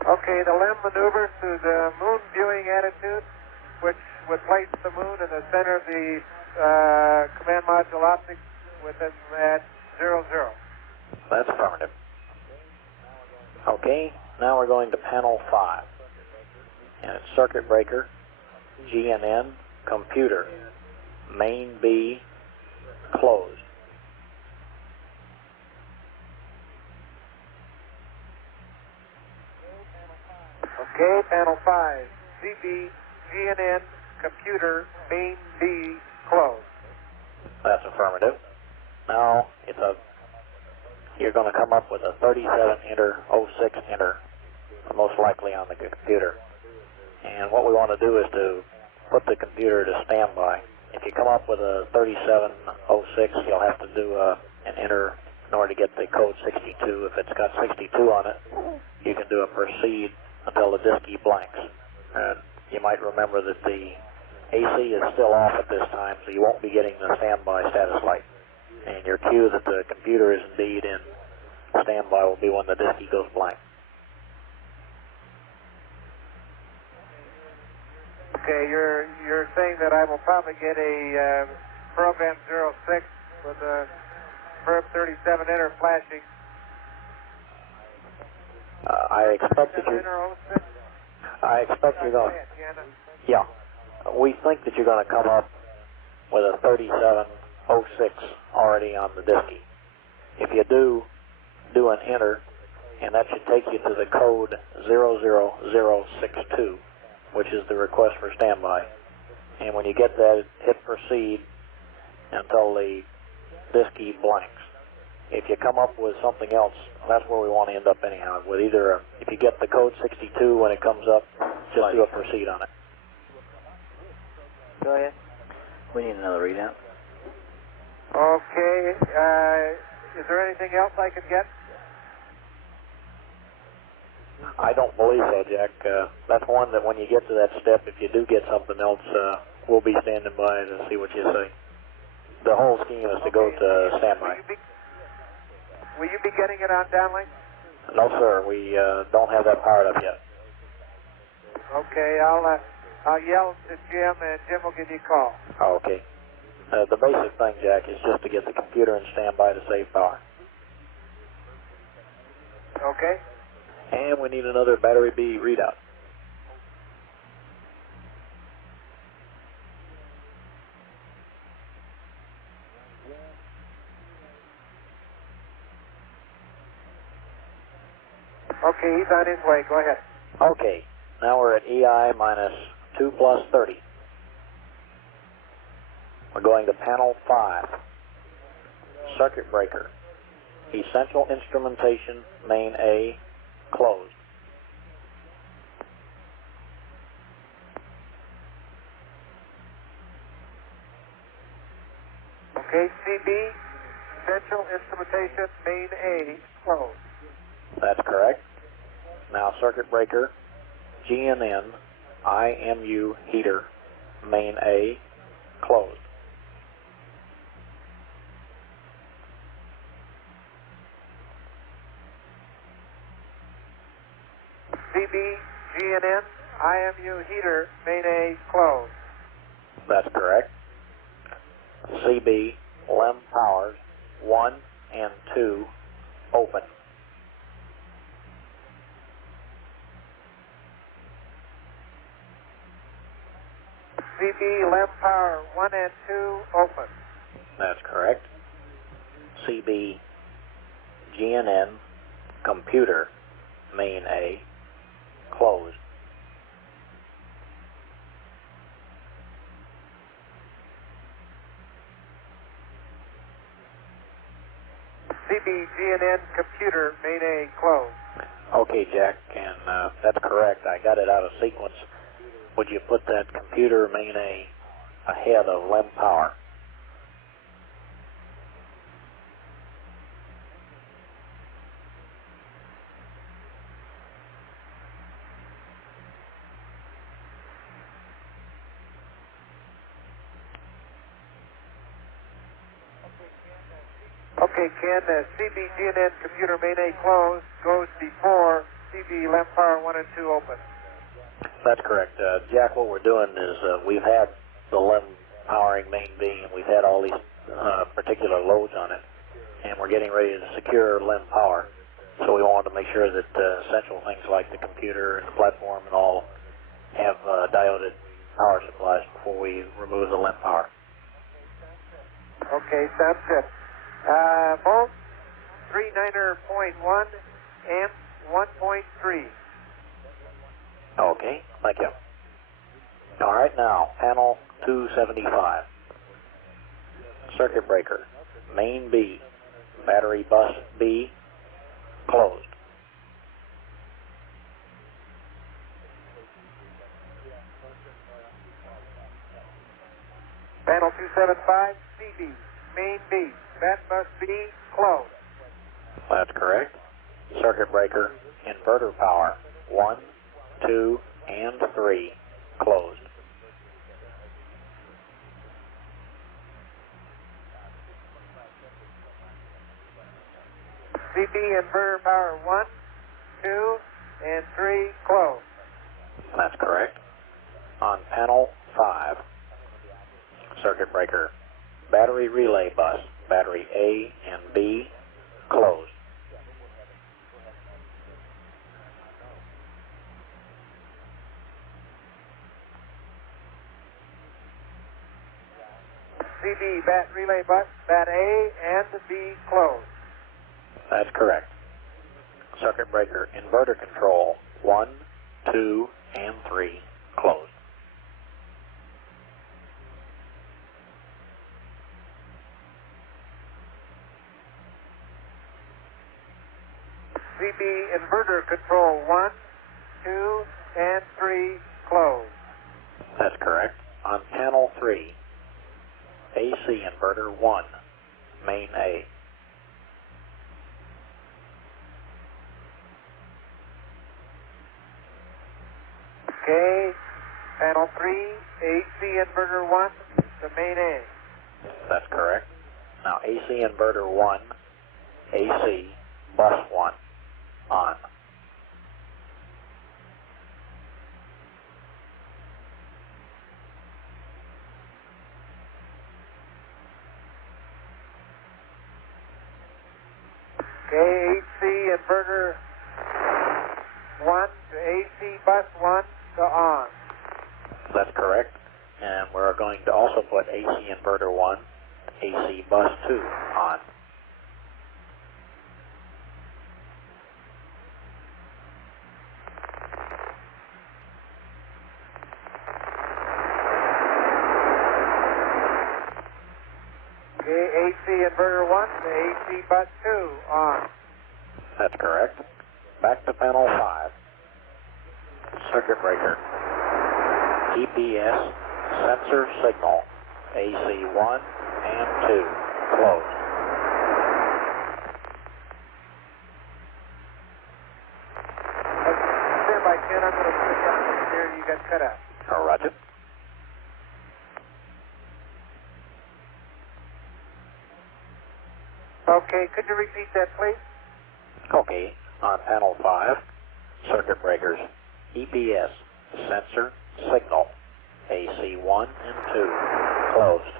Okay, the LEM maneuvers to the moon viewing attitude, which would place the moon in the center of the command module optics within at 00. That's affirmative. Okay, now we're going to panel 5. And it's circuit breaker, GNN, computer, main B, closed. Okay, panel 5, CB, GNN, computer, main B, closed. That's affirmative. Now you're going to come up with a 37 enter, 06 enter, most likely on the computer. And what we want to do is to put the computer to standby. If you come up with a 3706, you'll have to do an enter in order to get the code 62. If it's got 62 on it, you can do a proceed until the disk key blanks. And you might remember that the AC is still off at this time, so you won't be getting the standby status light. And your cue that the computer is indeed in standby will be when the disk key goes blank. Okay, you're saying that I will probably get a program 06 with a Perp 37 enter flashing. I expect that you're going. Yeah, we think that you're going to come up with a 3706 already on the disk key. If you do an enter, and that should take you to the code 00062, which is the request for standby. And when you get that, hit proceed until the disk key blanks. If you come up with something else, that's where we want to end up anyhow. With either, if you get the code 62 when it comes up, just do a proceed on it. Go ahead. We need another readout. Okay, is there anything else I could get? I don't believe so, Jack. That's one that when you get to that step, if you do get something else, we'll be standing by to see what you say. The whole scheme is to go to standby. Will you be getting it on downlink? No, sir. We don't have that powered up yet. Okay, I'll yell to Jim, and Jim will give you a call. Oh, okay. The basic thing, Jack, is just to get the computer in standby to save power. Okay. And we need another battery B readout. Okay, he's on his way. Go ahead. Okay, now we're at EI minus 2 plus 30. We're going to panel 5. Circuit breaker. Essential instrumentation, main A, closed. Okay, CB, essential instrumentation, main A, closed. That's correct. Now circuit breaker, GNN, IMU heater, main A, closed. CB, GNN, IMU heater, main A, closed. That's correct. CB, LEM powers, 1 and 2, open. CB, LEM power, 1 and 2, open. That's correct. CB, GNN, computer, main A, closed. CBGNN computer, main A, closed. Okay, Jack, and that's correct. I got it out of sequence. Would you put that computer main A ahead of LEM power? Okay, Ken, CBGNN computer main A closed goes before CB LEM power 1 and 2 open. That's correct. Jack, what we're doing is we've had the LEM powering main B, and we've had all these particular loads on it, and we're getting ready to secure LEM power. So we wanted to make sure that essential things like the computer and the platform and all have dioded power supplies before we remove the LEM power. Okay, sounds good. Volt 39.1, amp 1.3. Okay, thank you. All right, now, panel 275. Circuit breaker, main B, battery bus B, closed. Panel 275, CB, main B, bat bus B, closed. That's correct. Circuit breaker, inverter power, 1, 2, and 3, closed. CB inverter power 1, 2, and 3, closed. That's correct. On panel 5, circuit breaker, battery relay bus, battery A and B, closed. CB bat relay bus, bat A and B, closed. That's correct. Circuit breaker, inverter control, 1, 2, and 3, closed. CB inverter control 1, 2, and 3, closed. That's correct. On panel 3, AC inverter 1, main A. Okay, panel 3, AC inverter 1, the main A. That's correct. Now AC inverter 1, AC, bus 1, on. Okay, AC inverter 1 to AC bus 1 to on. That's correct. And we're going to also put AC inverter 1, AC bus 2 on. Okay, AC inverter 1 to AC bus 2 on. That's correct. Back to panel 5. Circuit breaker. EPS sensor signal. AC 1 and 2. Closed. Stand by, Ken. I'm going to switch out here. You got cut out. Roger. Okay, could you repeat that, please? Okay, on panel 5, circuit breakers, EPS, sensor, signal, AC 1 and 2, closed.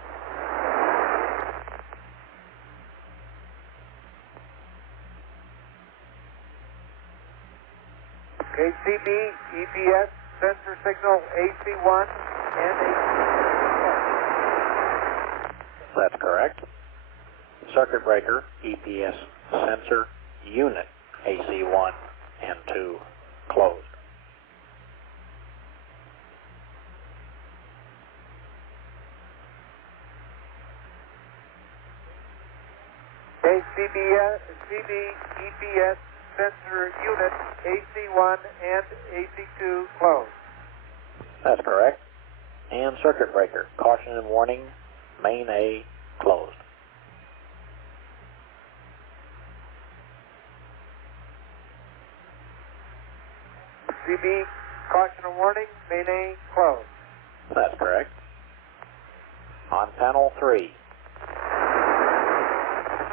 Okay, CB, EPS, sensor signal, AC 1 and AC 2. That's correct. Circuit breaker, EPS, sensor, unit, AC 1 and 2, closed. Okay, EPS sensor unit AC1 and AC2 closed. That's correct. And circuit breaker, caution and warning, main A closed. CB, caution and warning, main A closed. That's correct. On panel 3,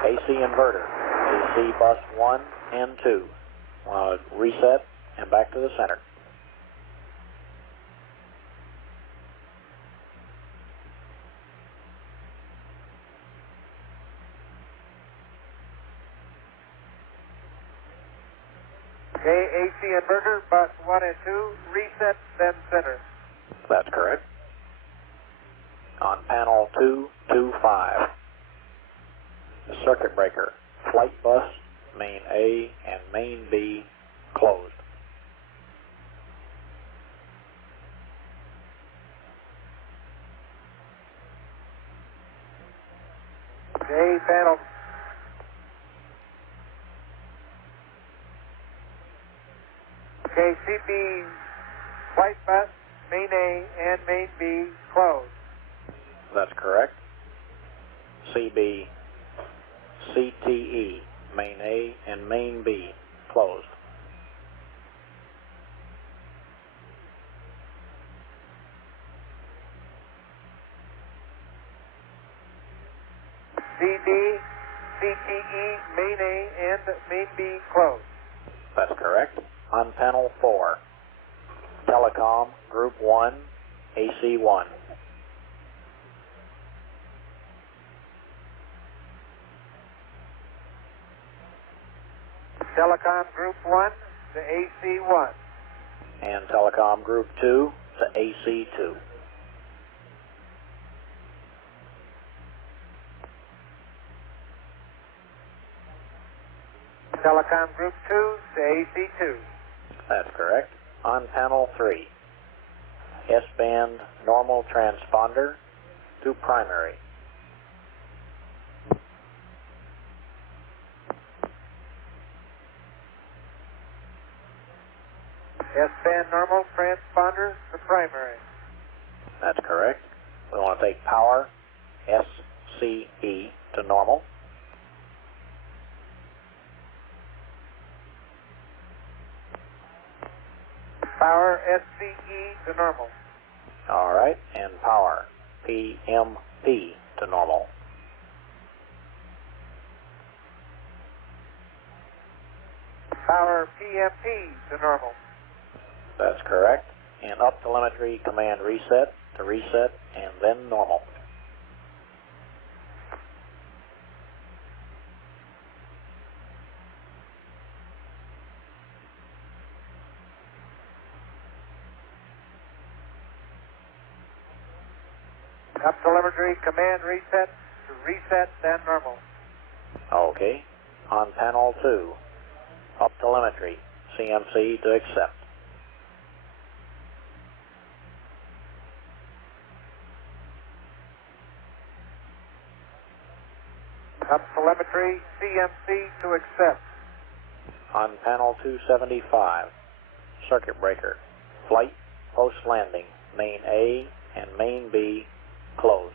AC inverter, AC bus 1 and 2. Reset and back to the center. Okay, AC inverter, bus 1 and 2, reset, then center. That's correct. On panel 225, the circuit breaker, flight bus, main A and main B closed. Okay, panel. Okay, CB, flight bus, main A and main B closed. That's correct. CB, CTE, main A and main B closed. CB, CTE, main A and main B closed. That's correct. On panel 4, telecom, group 1, AC1. Telecom group 1 to AC1. And telecom group 2 to AC2. Telecom group 2 to AC2. That's correct. On panel 3, S-band normal transponder to primary. S-band normal transponder to primary. That's correct. We want to take power, SCE, to normal. Power, SCE to normal. All right, and power, PMP to normal. Power, PMP to normal. That's correct. And up telemetry command reset to reset and then normal. Up telemetry command reset to reset then normal. Okay. On panel 2, up telemetry, CMC to accept. Up telemetry, CMC to accept. On panel 275, circuit breaker, flight, post landing, main A and main B closed.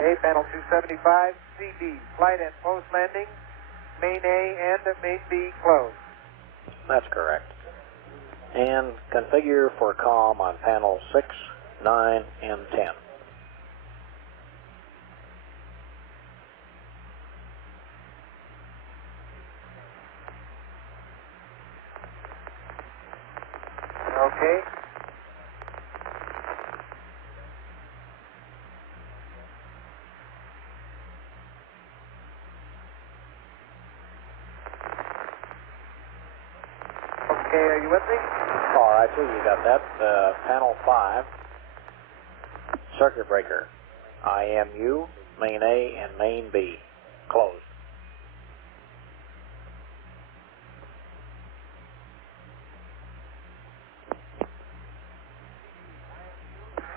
A panel 275, CB, flight and post landing, main A and main B closed. That's correct. And configure for COM on panel 6, 9, and 10. Okay. Okay, are you with me? All right, so you got that. Panel 5, circuit breaker, IMU, main A and main B, closed.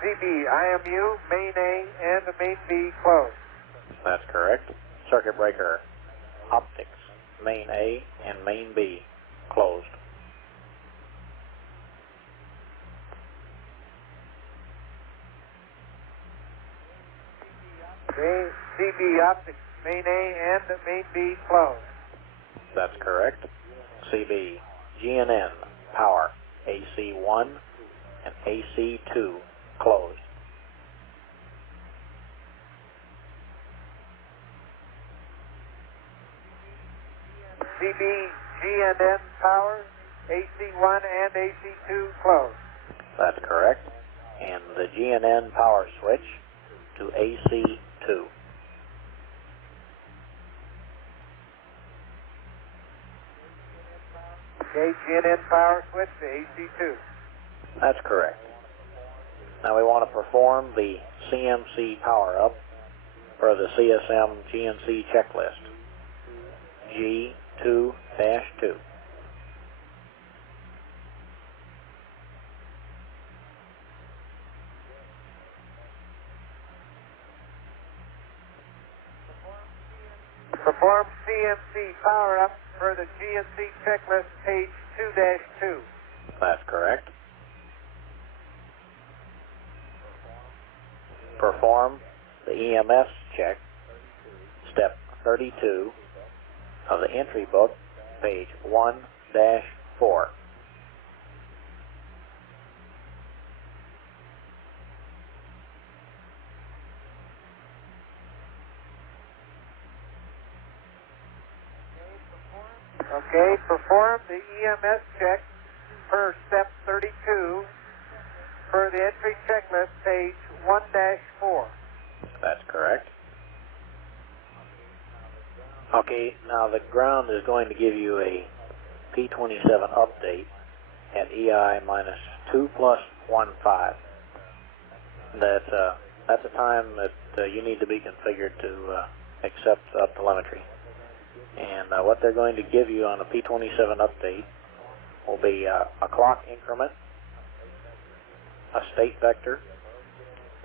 CB, IMU, main A, and the main B closed. That's correct. Circuit breaker optics, main A and main B closed. Okay, CB optics, main A and the main B closed. That's correct. CB, GNN, power, AC1 and AC2 closed. CB, GNN power, AC1 and AC2 closed. That's correct. And the GNN power switch to AC2. Okay, GNN power switch to AC2. That's correct. Now we want to perform the CMC power-up for the CSM GNC checklist. G2-2. Perform CMC power-up for the GNC checklist, page 2-2. That's correct. Perform the EMS check, step 32 of the entry book, page 1-4. Okay, perform the EMS check per step 32 for the entry checklist, page 1-4. That's correct. Okay, now the ground is going to give you a P27 update at EI minus 2 plus 1.5. That's a time that you need to be configured to accept up telemetry. And what they're going to give you on a P27 update will be a clock increment, a state vector.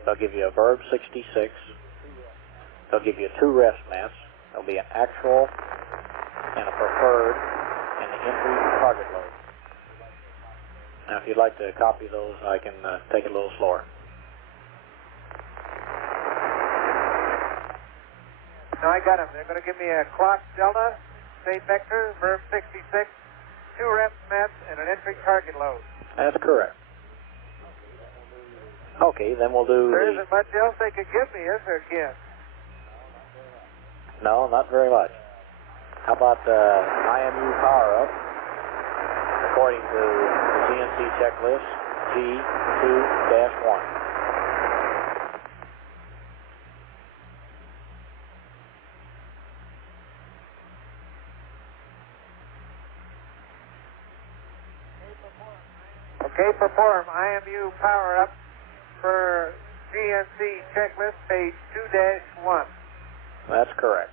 They'll give you a verb 66. They'll give you 2 rest maps. There'll be an actual and a preferred and the entry target load. Now if you'd like to copy those, I can take it a little slower. Now I got them. They're going to give me a clock delta, state vector, verb 66, 2 rest maps, and an entry target load. That's correct. Okay, then we'll do There isn't much else they could give me, is there, Ken? No, not very much. How about IMU power-up, according to the GNC checklist, G2-1. Okay, perform IMU power-up for GNC checklist, page 2-1. That's correct.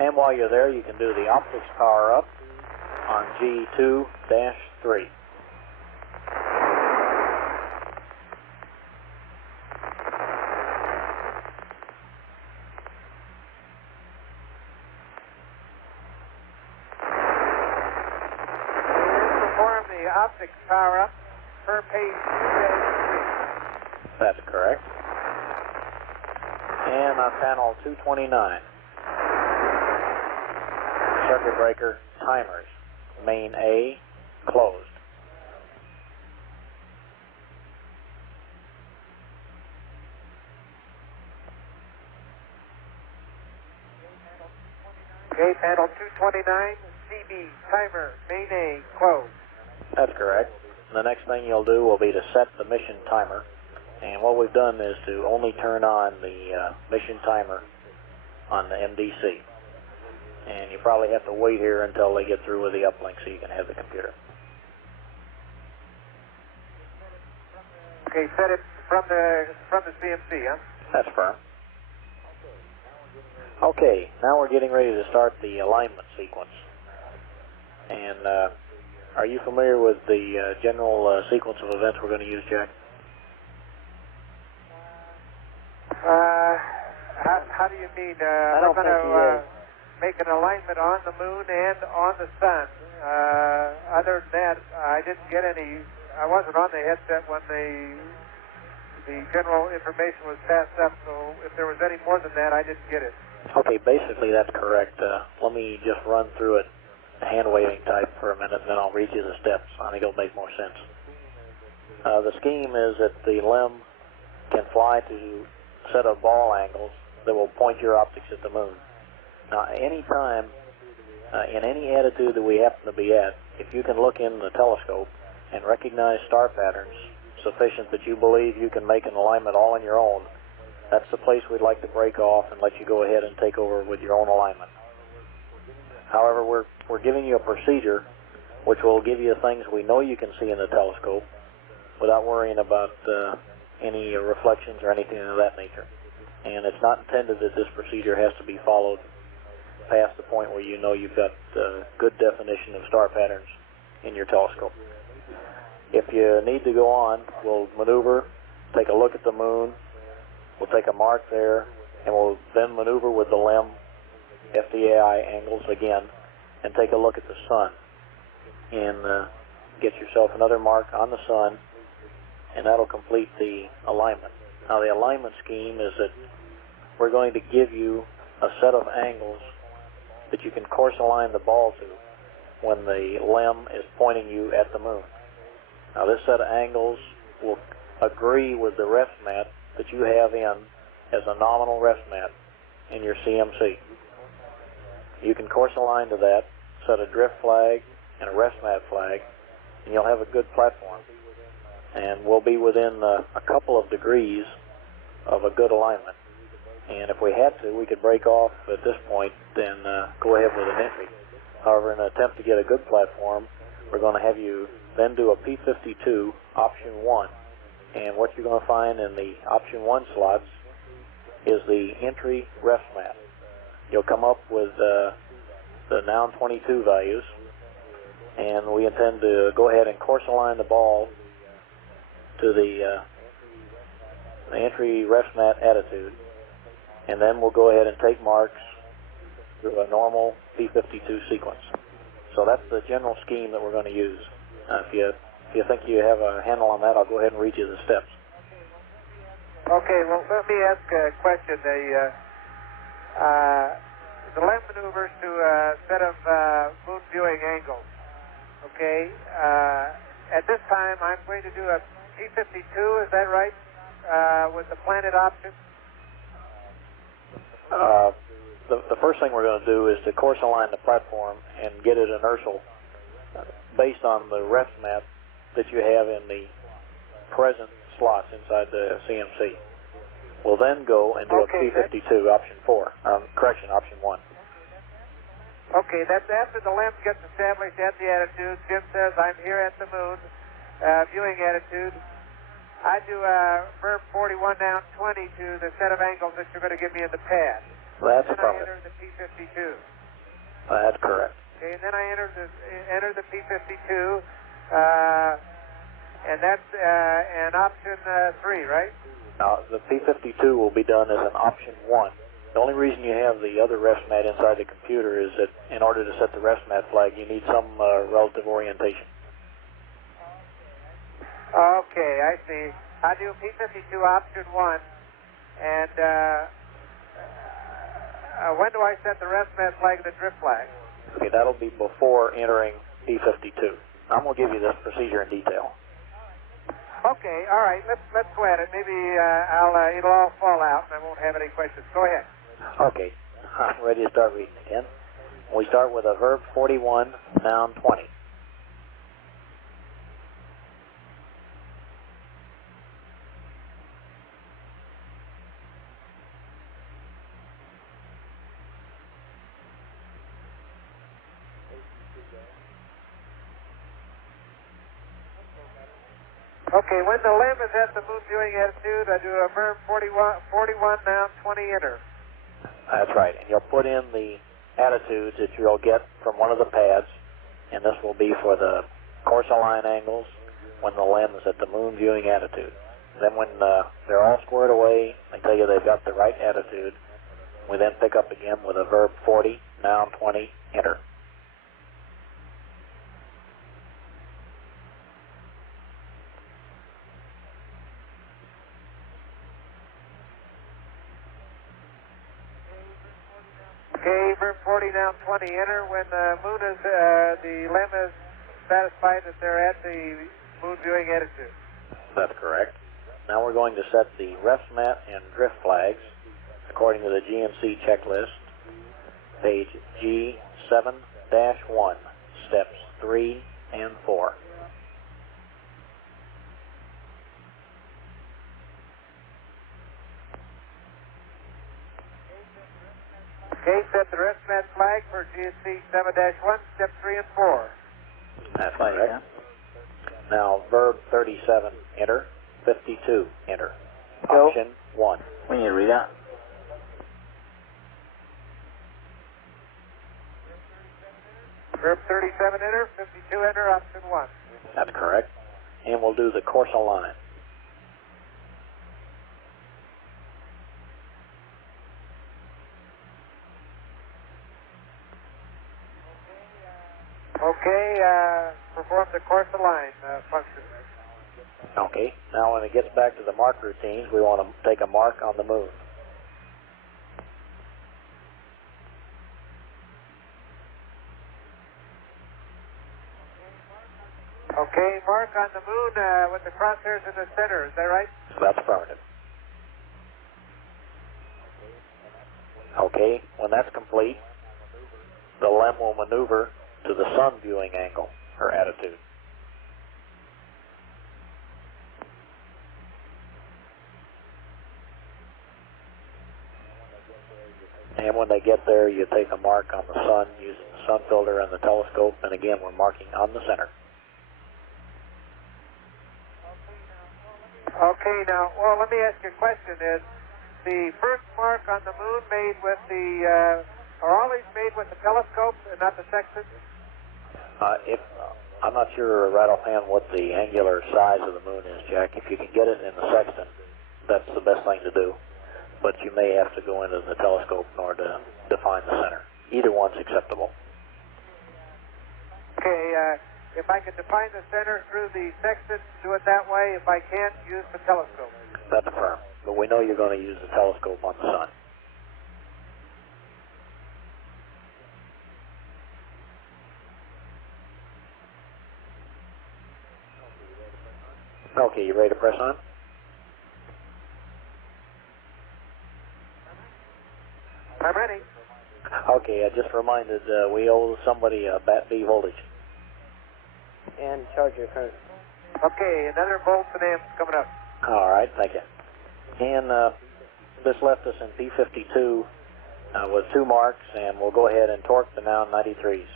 And while you're there, you can do the optics power-up on G2-3. Perform the optics power-up per page 2-3. That's correct. And on panel 229, circuit breaker timers, main A closed. Okay, panel 229, CB timer, main A closed. That's correct. The next thing you'll do will be to set the mission timer. And what we've done is to only turn on the mission timer on the MDC. And you probably have to wait here until they get through with the uplink so you can have the computer. Okay, set it from the CMC, huh? That's firm. Okay, now we're getting ready to start the alignment sequence. And Are you familiar with the general sequence of events we're going to use, Jack? How do you mean? I We're don't going think he to is. make an alignment on the moon and on the sun. Other than that, I didn't get any. I wasn't on the headset when the general information was passed up, so if there was any more than that, I didn't get it. Okay, basically that's correct. Let me just run through it hand-waving type for a minute, and then I'll read you the steps. I think it'll make more sense. The scheme is that the limb can fly to a set of ball angles that will point your optics at the moon. Now, any time, in any attitude that we happen to be at, if you can look in the telescope and recognize star patterns sufficient that you believe you can make an alignment all on your own, that's the place we'd like to break off and let you go ahead and take over with your own alignment. However, we're giving you a procedure which will give you things we know you can see in the telescope without worrying about any reflections or anything of that nature. And it's not intended that this procedure has to be followed past the point where you know you've got good definition of star patterns in your telescope. If you need to go on, we'll maneuver, take a look at the moon, we'll take a mark there, and we'll then maneuver with the limb, FDAI angles again, and take a look at the sun. And get yourself another mark on the sun, and that'll complete the alignment. Now the alignment scheme is that we're going to give you a set of angles that you can course align the ball to when the limb is pointing you at the moon. Now this set of angles will agree with the rest mat that you have in as a nominal rest mat in your CMC. You can course align to that, set a drift flag and a rest mat flag, and you'll have a good platform. And we'll be within a couple of degrees of a good alignment. And if we had to, we could break off at this point and go ahead with an entry. However, in an attempt to get a good platform, we're going to have you then do a P52 option 1. And what you're going to find in the option 1 slots is the entry rest mat. You'll come up with the noun 22 values, and we intend to go ahead and course align the ball to the entry rest mat attitude, and then we'll go ahead and take marks through a normal P52 sequence. So that's the general scheme that we're going to use. If you think you have a handle on that, I'll go ahead and read you the steps. Okay, well, let me ask a question. The limb maneuvers to a set of moon viewing angles. Okay, at this time I'm going to do a P52, is that right? With the planet option? The first thing we're going to do is to course align the platform and get it inertial based on the rest mat that you have in the present slots inside the CMC. We'll then go and do a P52, option 4, option 1. Okay, that's after the limb gets established at the attitude. Jim says, I'm here at the moon, viewing attitude. I do verb 41 down 20 to the set of angles that you're going to give me in the pad. That's then correct. I enter the P52. That's correct. Okay, and then I enter the P52, and that's an option 3, right? Now, the P52 will be done as an option 1. The only reason you have the other rest mat inside the computer is that in order to set the rest mat flag, you need some relative orientation. Okay, I see. I do P52 option 1, and when do I set the rest mat flag and the drift flag? Okay, that'll be before entering P52. I'm going to give you this procedure in detail. Okay, all right, let's go at it. Maybe it'll all fall out and I won't have any questions. Go ahead. Okay, I'm ready to start reading again. We start with a verb 41, noun 20. Okay, when the limb is at the moon viewing attitude, I do a verb 41 noun 20 enter. That's right, and you'll put in the attitudes that you'll get from one of the pads, and this will be for the course align angles when the LEM is at the moon viewing attitude. Then when they're all squared away, I tell you they've got the right attitude. We then pick up again with a verb 40, noun 20, enter. Okay, verb 40, noun 20, enter. When the moon is, the LEM is satisfied that they're at the moon viewing attitude. That's correct. Now we're going to set the ref mat and drift flags according to the GNC checklist, page G7-1, steps 3 and 4. Okay, set the ref mat flag for GNC 7-1, step 3 and 4. That's correct. Now verb 37, enter. 52, enter. Go. Option 1. We need to read out. Verb 37, enter. 52, enter. Option 1. That's correct. And we'll do the course align. Okay, perform the course align function. Okay, now when it gets back to the mark routines, we want to take a mark on the moon. Okay, mark on the moon with the crosshairs in the center, is that right? That's affirmative. Okay, when that's complete, the LEM will maneuver to the sun viewing angle, or attitude. And when they get there, you take a mark on the sun using the sun filter and the telescope, and again, we're marking on the center. Okay, now, well, let me ask you a question. Is the first mark on the moon made with the, are all these made with the telescope and not the sextant? I'm not sure right offhand what the angular size of the moon is, Jack. If you can get it in the sextant, that's the best thing to do. But you may have to go into the telescope in order to define the center. Either one's acceptable. Okay, if I can define the center through the sextant, do it that way. If I can't, use the telescope. That's firm. But we know you're going to use the telescope on the sun. Okay, you ready to press on? I'm ready. Okay, I just reminded we owe somebody a BAT B voltage. And charge your current. Okay, another volts and amps coming up. All right, thank you. And this left us in P52 with 2 marks, and we'll go ahead and torque the noun 93s.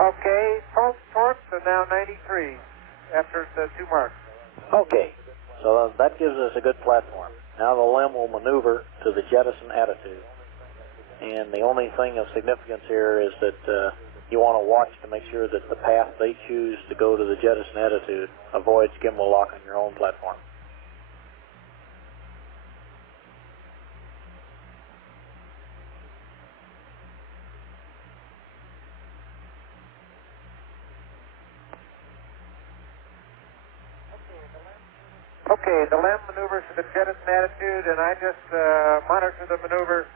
Okay, pulse torques are now 93 after the 2 marks. Okay, so that gives us a good platform. Now the LEM will maneuver to the jettison attitude. And the only thing of significance here is that you want to watch to make sure that the path they choose to go to the jettison attitude avoids gimbal lock on your own platform. Okay, the LEM maneuvers to the jettison attitude, and I just monitor the maneuver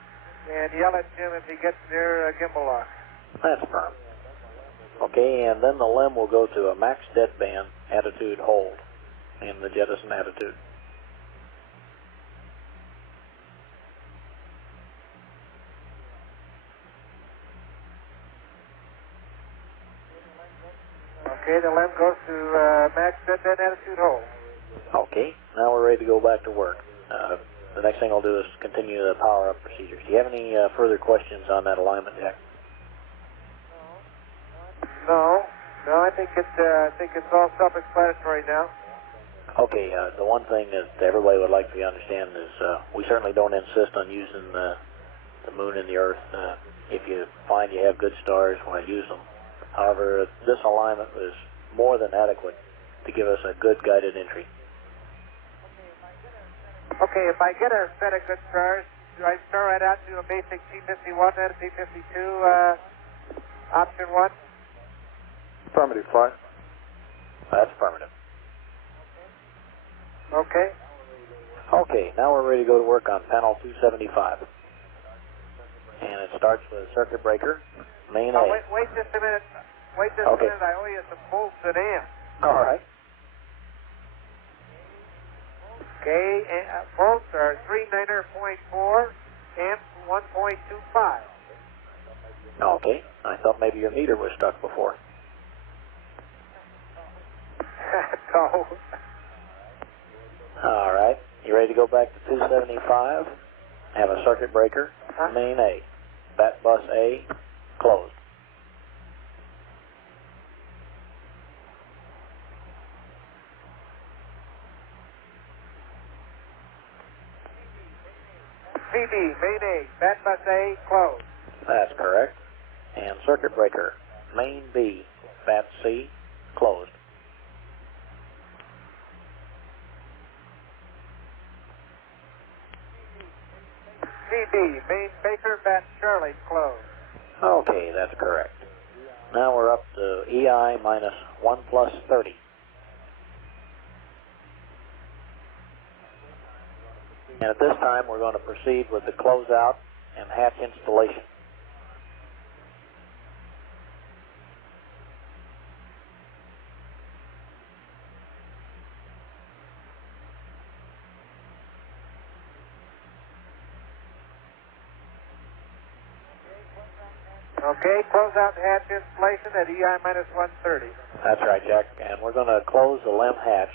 and yell at Jim if he gets near gimbal lock. That's firm. Okay, and then the LEM will go to a max deadband attitude hold in the jettison attitude. Okay, the LEM goes to max deadband attitude hold. Okay, now we're ready to go back to work. The next thing I'll do is continue the power-up procedures. Do you have any further questions on that alignment, Jack? No. No, I think it's all self-explanatory now. Okay, the one thing that everybody would like to understand is we certainly don't insist on using the moon and the earth. If you find you have good stars, why use them. However, this alignment was more than adequate to give us a good guided entry. Okay, if I get a set of good stars, do I start right out to a basic T51 and a T52, option 1? Affirmative, flight. That's affirmative. Okay. Okay, now we're ready to go to work on panel 275. And it starts with circuit breaker, main A. Wait just a minute. Wait just a minute. I owe you some volts and amps. All right. Okay, volts are 39.4, amps 1.25. Okay, I thought maybe your meter was stuck before. No. All right, you ready to go back to 275? Have a circuit breaker, main A, bat bus A, closed. CD, main A, bat bus A, closed. That's correct. And circuit breaker, main B, bat C, closed. CD, main Baker, bat Charlie, closed. Okay, that's correct. Now we're up to EI minus 1 plus 30. And at this time, we're going to proceed with the closeout and hatch installation. Okay, close out hatch installation at EI minus 130. That's right, Jack. And we're going to close the LEM hatch.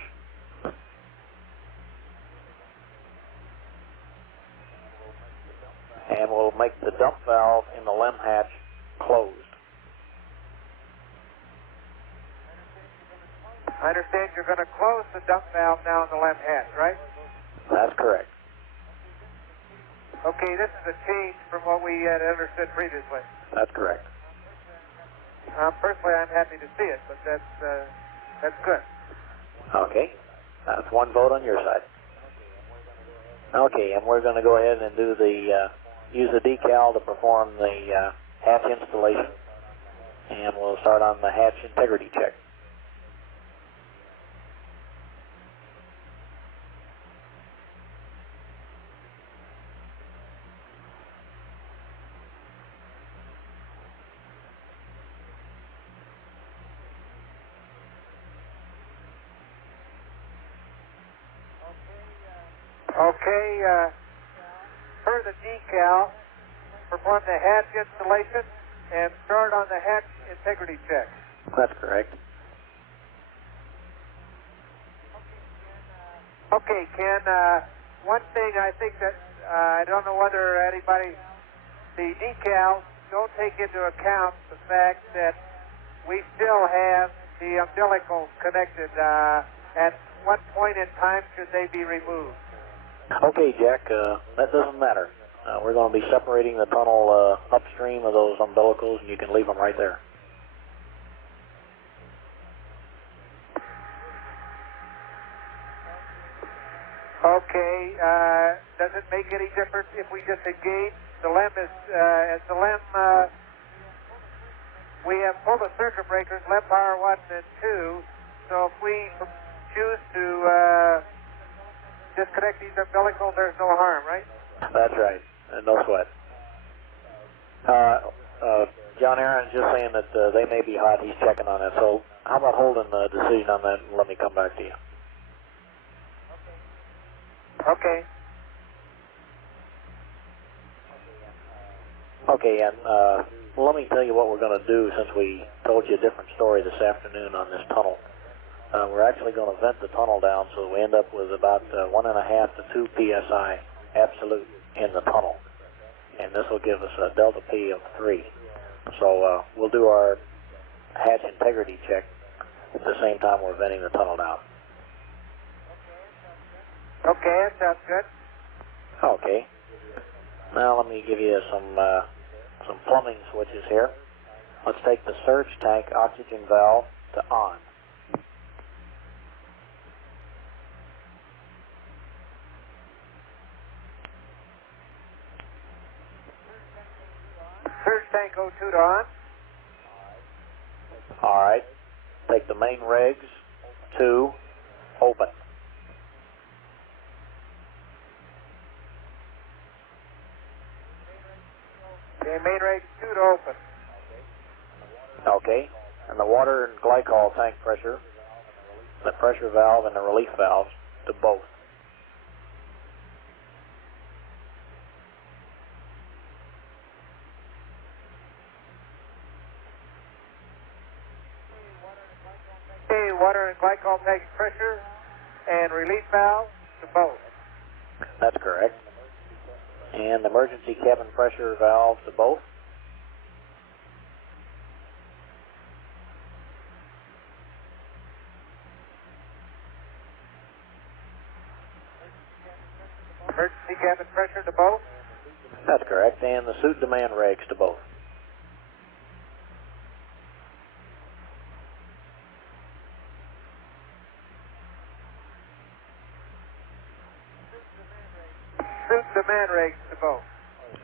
And we'll make the dump valve in the LEM hatch closed. I understand you're going to close the dump valve now in the LEM hatch, right? That's correct. Okay, this is a change from what we had understood previously. That's correct. Personally, I'm happy to see it, but that's good. Okay, that's one vote on your side. Okay, and we're going to go ahead and do use the decal to perform the hatch installation, and we'll start on the hatch integrity check. Okay, per the decal, perform the hatch installation and start on the hatch integrity check. That's correct. Okay, Ken, one thing I think that, I don't know whether anybody, the decals don't take into account the fact that we still have the umbilicals connected. At what point in time should they be removed? Okay, Jack, that doesn't matter. We're going to be separating the tunnel upstream of those umbilicals, and you can leave them right there. Okay, does it make any difference if we just engage? The LEM is, as the LEM, we have pulled the circuit breakers, LEM power 1 and 2, so if we choose to disconnect these umbilicals, there's no harm, right? That's right, and no sweat. John Aaron's just saying that they may be hot. He's checking on it. So how about holding the decision on that and let me come back to you? Okay. Okay, and let me tell you what we're going to do since we told you a different story this afternoon on this tunnel. We're actually going to vent the tunnel down so that we end up with about 1.5 to 2 psi absolute in the tunnel. And this will give us a delta P of 3. So we'll do our hatch integrity check at the same time we're venting the tunnel down. Okay, that sounds good. Okay. Now let me give you some plumbing switches here. Let's take the surge tank oxygen valve to on. Surge tank O2 to on. All right. Take the main regs to open. Okay, main regs 2 to open. Okay. And the water and glycol tank pressure, the pressure valve and the relief valves to both. Okay, water and glycol tank pressure and relief valve to both. That's correct. And emergency cabin pressure valve to both. Emergency cabin pressure to both. That's correct. And the suit demand regs to both. Suit demand regs to both.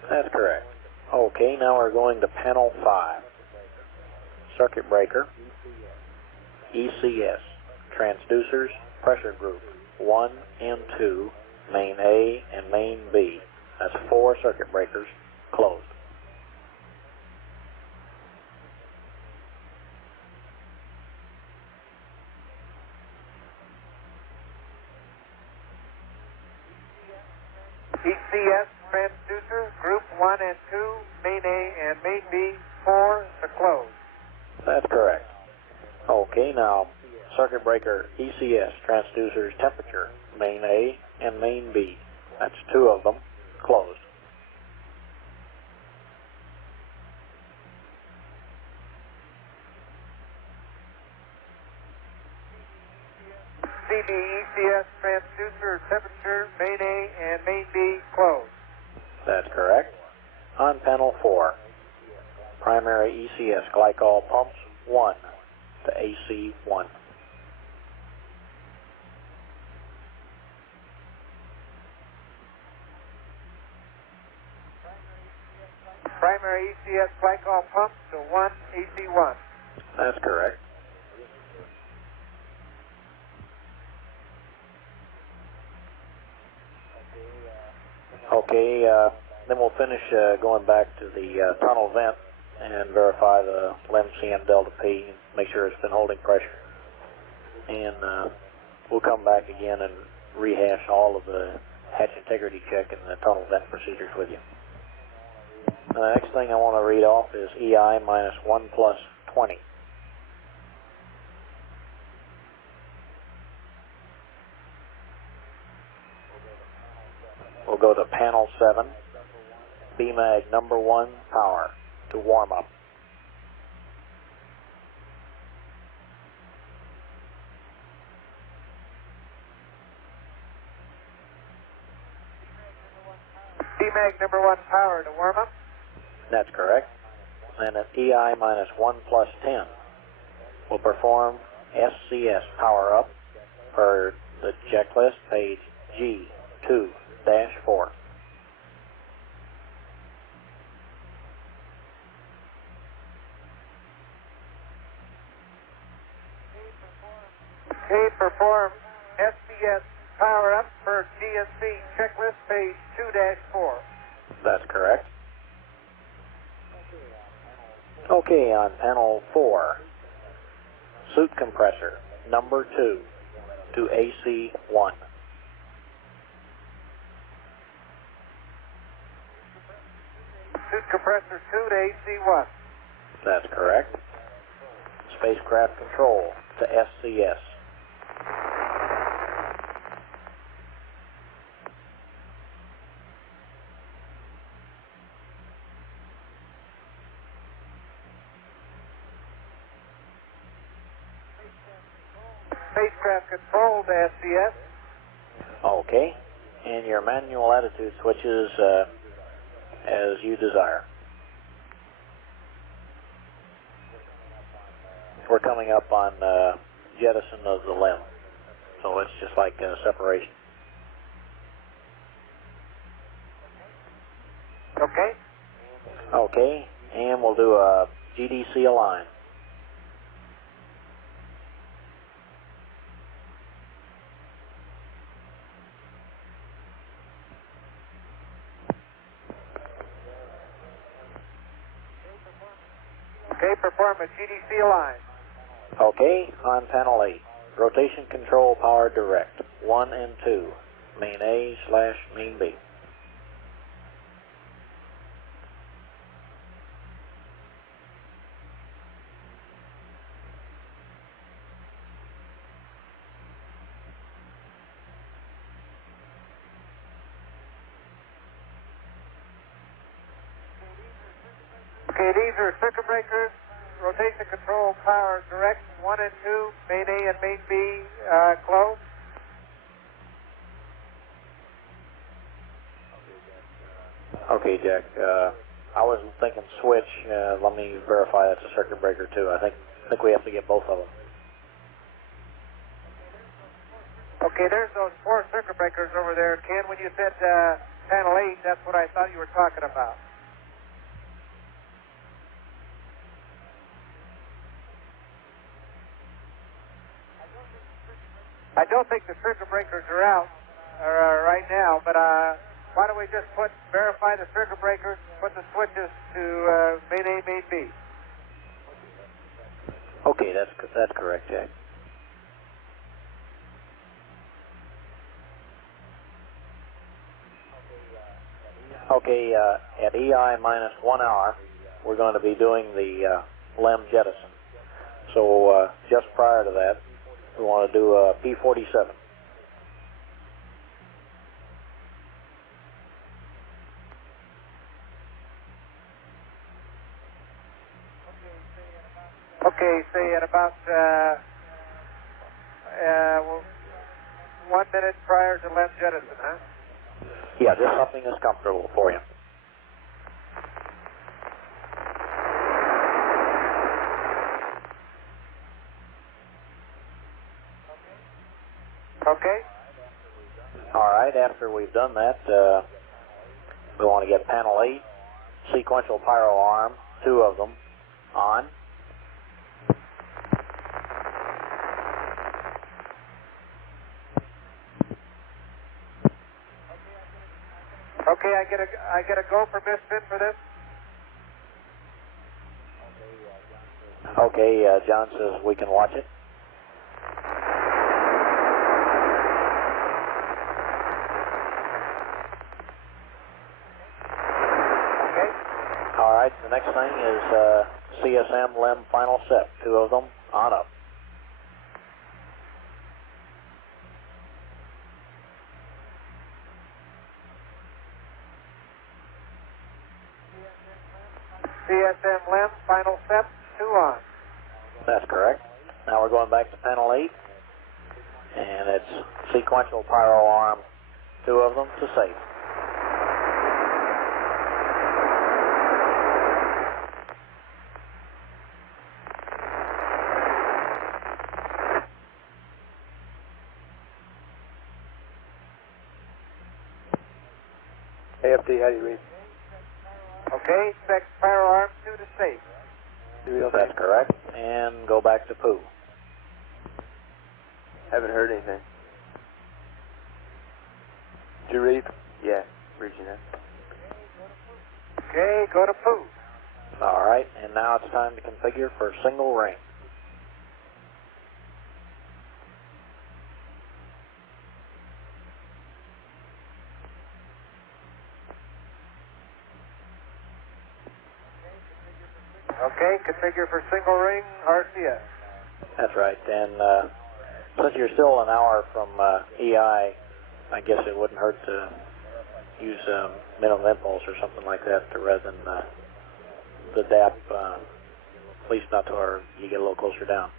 That's correct. Okay, now we're going to panel 5. Circuit breaker, ECS, transducers, pressure group 1 and 2, main A and main B. That's 4 circuit breakers closed. ECS transducer, group 1 and 2, main A and main B, 4 to close. That's correct. Okay, now circuit breaker ECS transducers temperature, main A and main B. That's 2 of them closed. CB ECS transducer temperature, main A and main B closed. That's correct. On panel 4, primary ECS glycol pumps 1 to AC 1. Primary ECS glycol pump to 1 AC 1. That's correct. Okay, then we'll finish going back to the tunnel vent and verify the LEM CM delta P and make sure it's been holding pressure. And we'll come back again and rehash all of the hatch integrity check and the tunnel vent procedures with you. The next thing I want to read off is EI minus 1 plus 20. We'll go to panel 7, BMAG number 1 power to warm up. BMAG number 1 power to warm up. That's correct. And at EI minus 1 plus 10, we'll perform SCS power up per the checklist, page G2-4. Okay, perform SCS power up per GNC checklist, page 2-4. That's correct. Okay, on panel 4, suit compressor number 2 to AC 1. Suit compressor 2 to AC 1. That's correct. Spacecraft control to SCS. controlled SCS. Okay. And your manual attitude switches as you desire. We're coming up on jettison of the limb, so it's just like separation. Okay. Okay, and we'll do a GDC align. Okay, perform a GDC align. Okay, on panel 8, rotation control power direct, 1 and 2, main A/main B. Okay, these are circuit breakers, rotation control power direct, 1 and 2, main A and main B closed. Okay, Jack, I was thinking switch. Let me verify that's a circuit breaker too. I think we have to get both of them. Okay, there's those 4 circuit breakers over there. Ken, when you said panel 8, that's what I thought you were talking about. I don't think the circuit breakers are out right now, but why don't we just verify the circuit breakers, put the switches to main A, main B. Okay, that's correct, Jack. Okay, at EI minus 1 hour, we're going to be doing the LEM jettison. So just prior to that, we want to do a P47. Okay, say at about 1 minute prior to LEM jettison, huh? Yeah, just something that's comfortable for you. Okay. All right, after we've done that, we want to get panel 8, sequential pyro arm, 2 of them, on. Okay, I get a go for misspin for this? Okay, John says we can watch it. All right, the next thing is CSM LEM final set, 2 of them, on up. CSM LEM final set, 2 on. That's correct. Now we're going back to panel 8, and it's sequential pyro arm, 2 of them to safe. AFD, how do you read? Okay, expect pyro arm 2 to safe. That's correct. And go back to poo. Haven't heard anything. Did you read? Yeah, reaching it. Okay, go to poo. All right, and now it's time to configure for single ring. Okay, configure for single ring RCS. That's right, and since you're still an hour from EI, I guess it wouldn't hurt to use minimum impulse or something like that rather than the DAP, at least not to where you get a little closer down.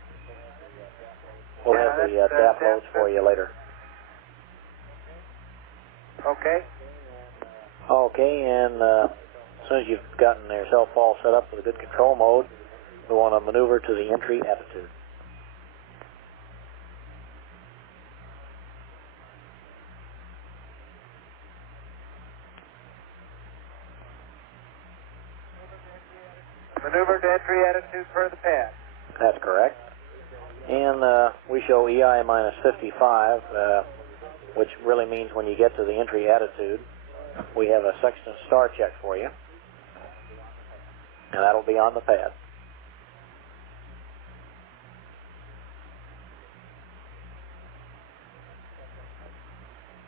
We'll have the DAP loads for you later. Okay. Okay, and as soon as you've gotten yourself all set up with a good control mode, we want to maneuver to the entry attitude. Maneuver to entry attitude per the pad. That's correct. And we show EI minus 55, which really means when you get to the entry attitude, we have a sextant star check for you. And that'll be on the pad.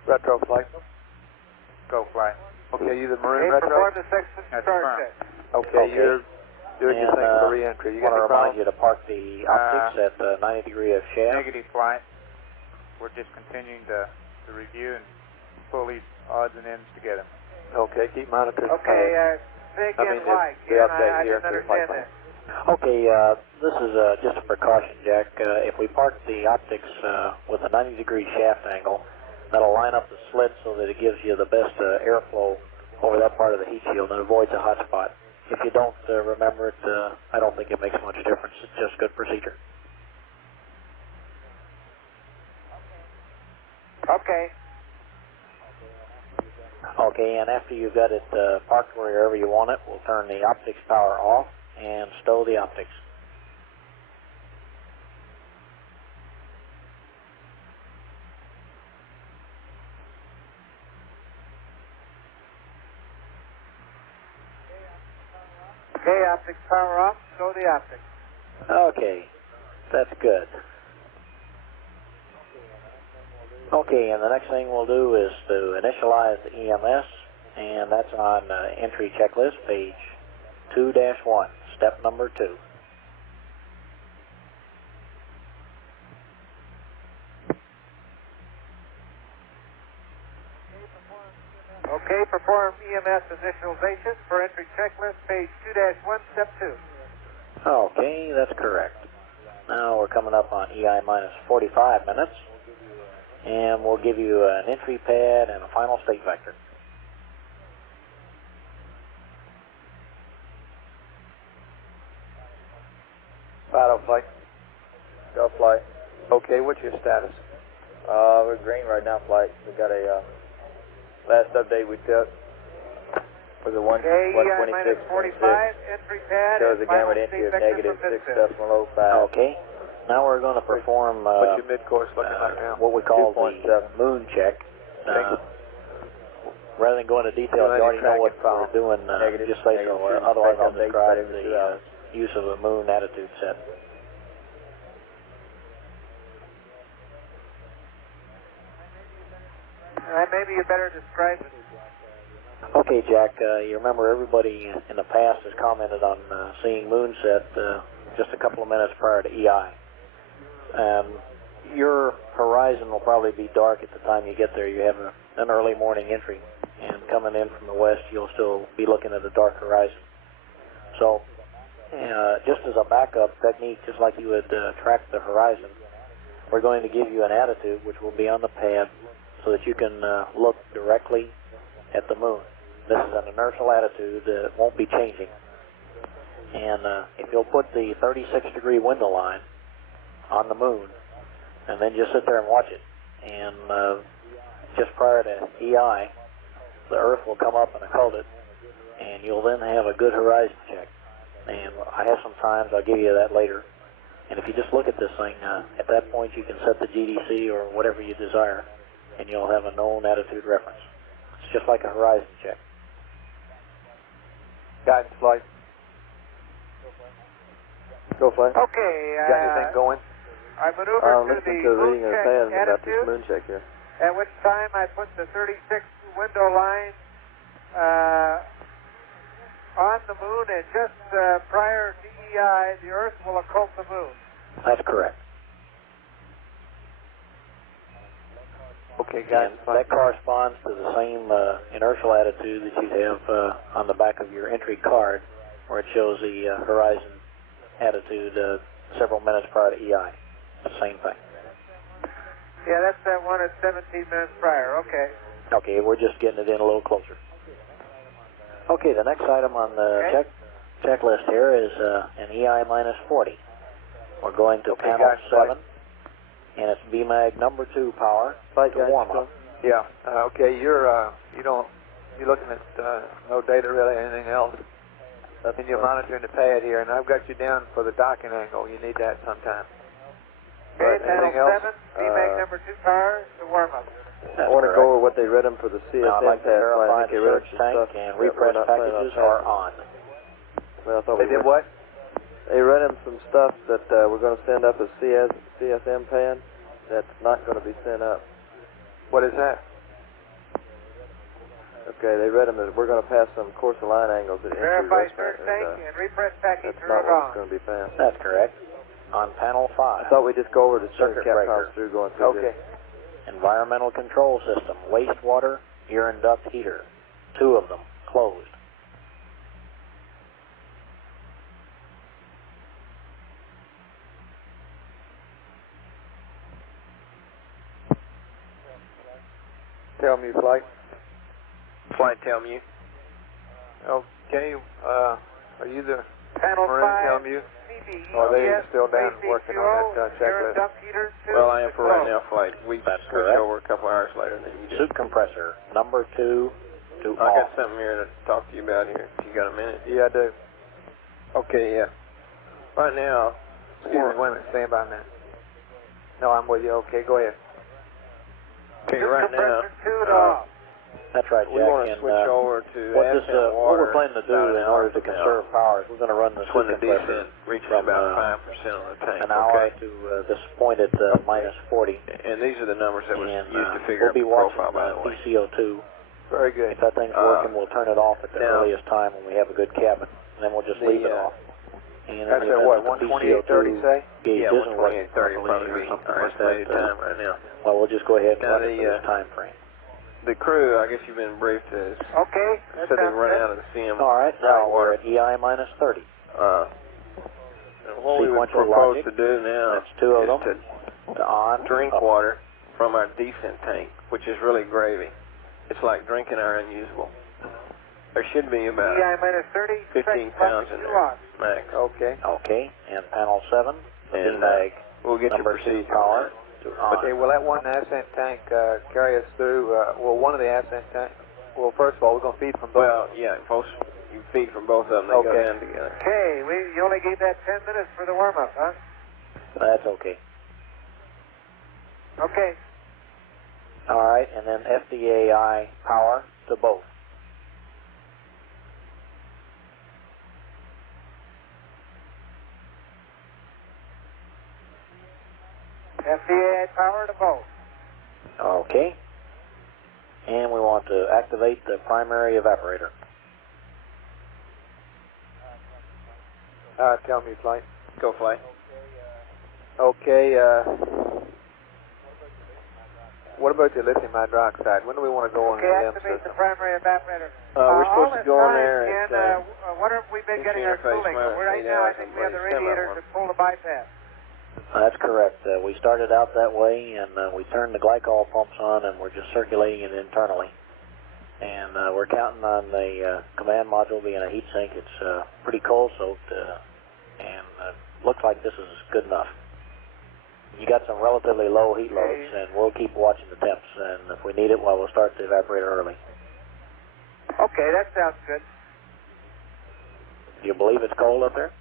Retro flight. Go flight. Okay, you the Marine Okay, retro? perform the sextant star check. Okay, you're doing your thing for re-entry. You got any I want to remind problems? you to park the optics at 90 degree of shaft. Negative flight. We're just continuing to review and pull these odds and ends together. Okay, keep monitoring. Okay, say again why. Ken, I didn't understand that. Okay, this is just a precaution, Jack. If we park the optics with a 90 degree shaft angle, that'll line up the slit so that it gives you the best airflow over that part of the heat shield and avoids a hot spot. If you don't remember it, I don't think it makes much difference. It's just good procedure. Okay. Okay, and after you've got it parked wherever you want it, we'll turn the optics power off and stow the optics. Okay, optics power off, stow the optics. Okay, that's good. Okay, and the next thing we'll do is to initialize the EMS, and that's on entry checklist, page 2-1, step number 2. Okay, perform EMS initialization for entry checklist, page 2-1, step 2. Okay, that's correct. Now we're coming up on EI minus 45 minutes, and we'll give you an entry pad and a final state vector. Auto flight. Go flight. Okay, what's your status? We're green right now, flight. We got a last update we took was a 126.6. minus 45, entry pad, shows a final gamma state entry of vector negative from 6.05. Okay, now we're going to perform What's your mid-course looking like now? what we call the moon check. Rather than go into detail, you already know what we're doing, just say so, otherwise I'll describe the use of a moon attitude set. Maybe you better describe it. Okay, Jack, you remember everybody in the past has commented on seeing moonset just a couple of minutes prior to EI. Your horizon will probably be dark at the time you get there. You have an early morning entry, and coming in from the west, you'll still be looking at a dark horizon. So, just as a backup technique, just like you would track the horizon, we're going to give you an attitude, which will be on the pad, so that you can look directly at the moon. This is an inertial attitude that won't be changing. And if you'll put the 36-degree window line on the moon, and then just sit there and watch it, and just prior to EI, the Earth will come up and occult it, and you'll then have a good horizon check. And I have some times, I'll give you that later. And if you just look at this thing, at that point you can set the GDC or whatever you desire, and you'll have a known attitude reference. It's just like a horizon check. Guidance flight. Go flight. Okay. Got anything going? I maneuvered to the moon check about this attitude, moon check here. at which time I put the 36 window line on the moon, and just prior to EI, the Earth will occult the moon. That's correct. Okay, guys. And that corresponds to the same inertial attitude that you have on the back of your entry card, where it shows the horizon attitude several minutes prior to EI. The same thing. Yeah, that's that one at 17 minutes prior. Okay. Okay, we're just getting it in a little closer. Okay, the next item on the checklist here is an EI minus 40. We're going to panel 7, and it's BMAG number 2 power to warm up. Yeah. Okay. You're looking at no data really, anything else. And you're monitoring the pad here, and I've got you down for the docking angle. You need that sometime. Okay, panel anything else? 7, BMAG number 2 power to warm up. I want to go over what they read them for the CSM. Now, I'd like to verify the surge tank and repress packages are on. Well, I thought they did what? They read him some stuff that we're going to send up as CSM pan that's not going to be sent up. What is that? Okay, they read them that we're going to pass some course of line angles at Verify surge tank and repress package that's not what's going to be passed. That's correct. On panel 5. I thought we just go over the circuit breaker through going through this. Environmental control system, wastewater, urine duct heater. 2 of them closed. Tell me, Flight. Flight, tell me. Okay, are you the panel Marin 5? Tell me? Or are they still down working on that checklist? Well, I am for right now, Flight. We That's switch correct. over a couple hours later than you do. Soup compressor number 2 to I off. got something here to talk to you about here. If you got a minute? Yeah, I do. Okay, yeah. Right now, Excuse me, wait a minute, stand by a minute. No, I'm with you. Okay, go ahead. Okay, right now, That's right, Jack. we want to and, switch over to what water. we're planning to do in order to conserve power is we're going to run the when soup the compressor descent reaches from about 5% on the tank. an hour to this point at minus 40. And these are the numbers that was And used to figure we'll be out the watching profile, by the way. PCO2. Very good. If that thing's working, we'll turn it off at the now, earliest time when we have a good cabin. And then we'll just leave it off. And That's at what, 128.30 say? Gauge Yeah, isn't working 128.30 properly probably or be something our like that. estimated time right now. Well, we'll just go ahead and Now run it for this time frame. The crew, I guess you've been briefed as okay. said they've run out of the CM. All right, now we're at EI minus 30. What we would Sequential propose logic. to do now That's 2 of is them. to drink water from our descent tank, which is really gravy. It's like drinking our unusable. There should be about EI minus 30, 15 pounds in there, max. Okay. Okay, and panel 7, the And BMAG we'll get your number 2 procedure power to on. Okay, will that one ascent tank carry us through, one of the ascent tanks? Well, first of all, we're going to feed from both. Well, yeah, folks, you feed from both of them. They go down together. Okay, you only gave that 10 minutes for the warm-up, huh? That's okay. Okay. All right, and then FDAI power to both. FDA power to both. Okay. And we want to activate the primary evaporator. Tell me, Flight. Go, Flight. Okay, what about the lithium hydroxide? When do we want to go on the M activate system? the primary evaporator. We're supposed to go in there at... what have we been getting our cooling? Right now, I think we have the radiators that pull the bypass. That's correct. We started out that way, and we turned the glycol pumps on, and we're just circulating it internally. And we're counting on the command module being a heat sink. It's pretty cold-soaked, and looks like this is good enough. You got some relatively low heat loads, and we'll keep watching the temps, and if we need it, well, we'll start the evaporator early. Okay, that sounds good. Do you believe it's cold up there?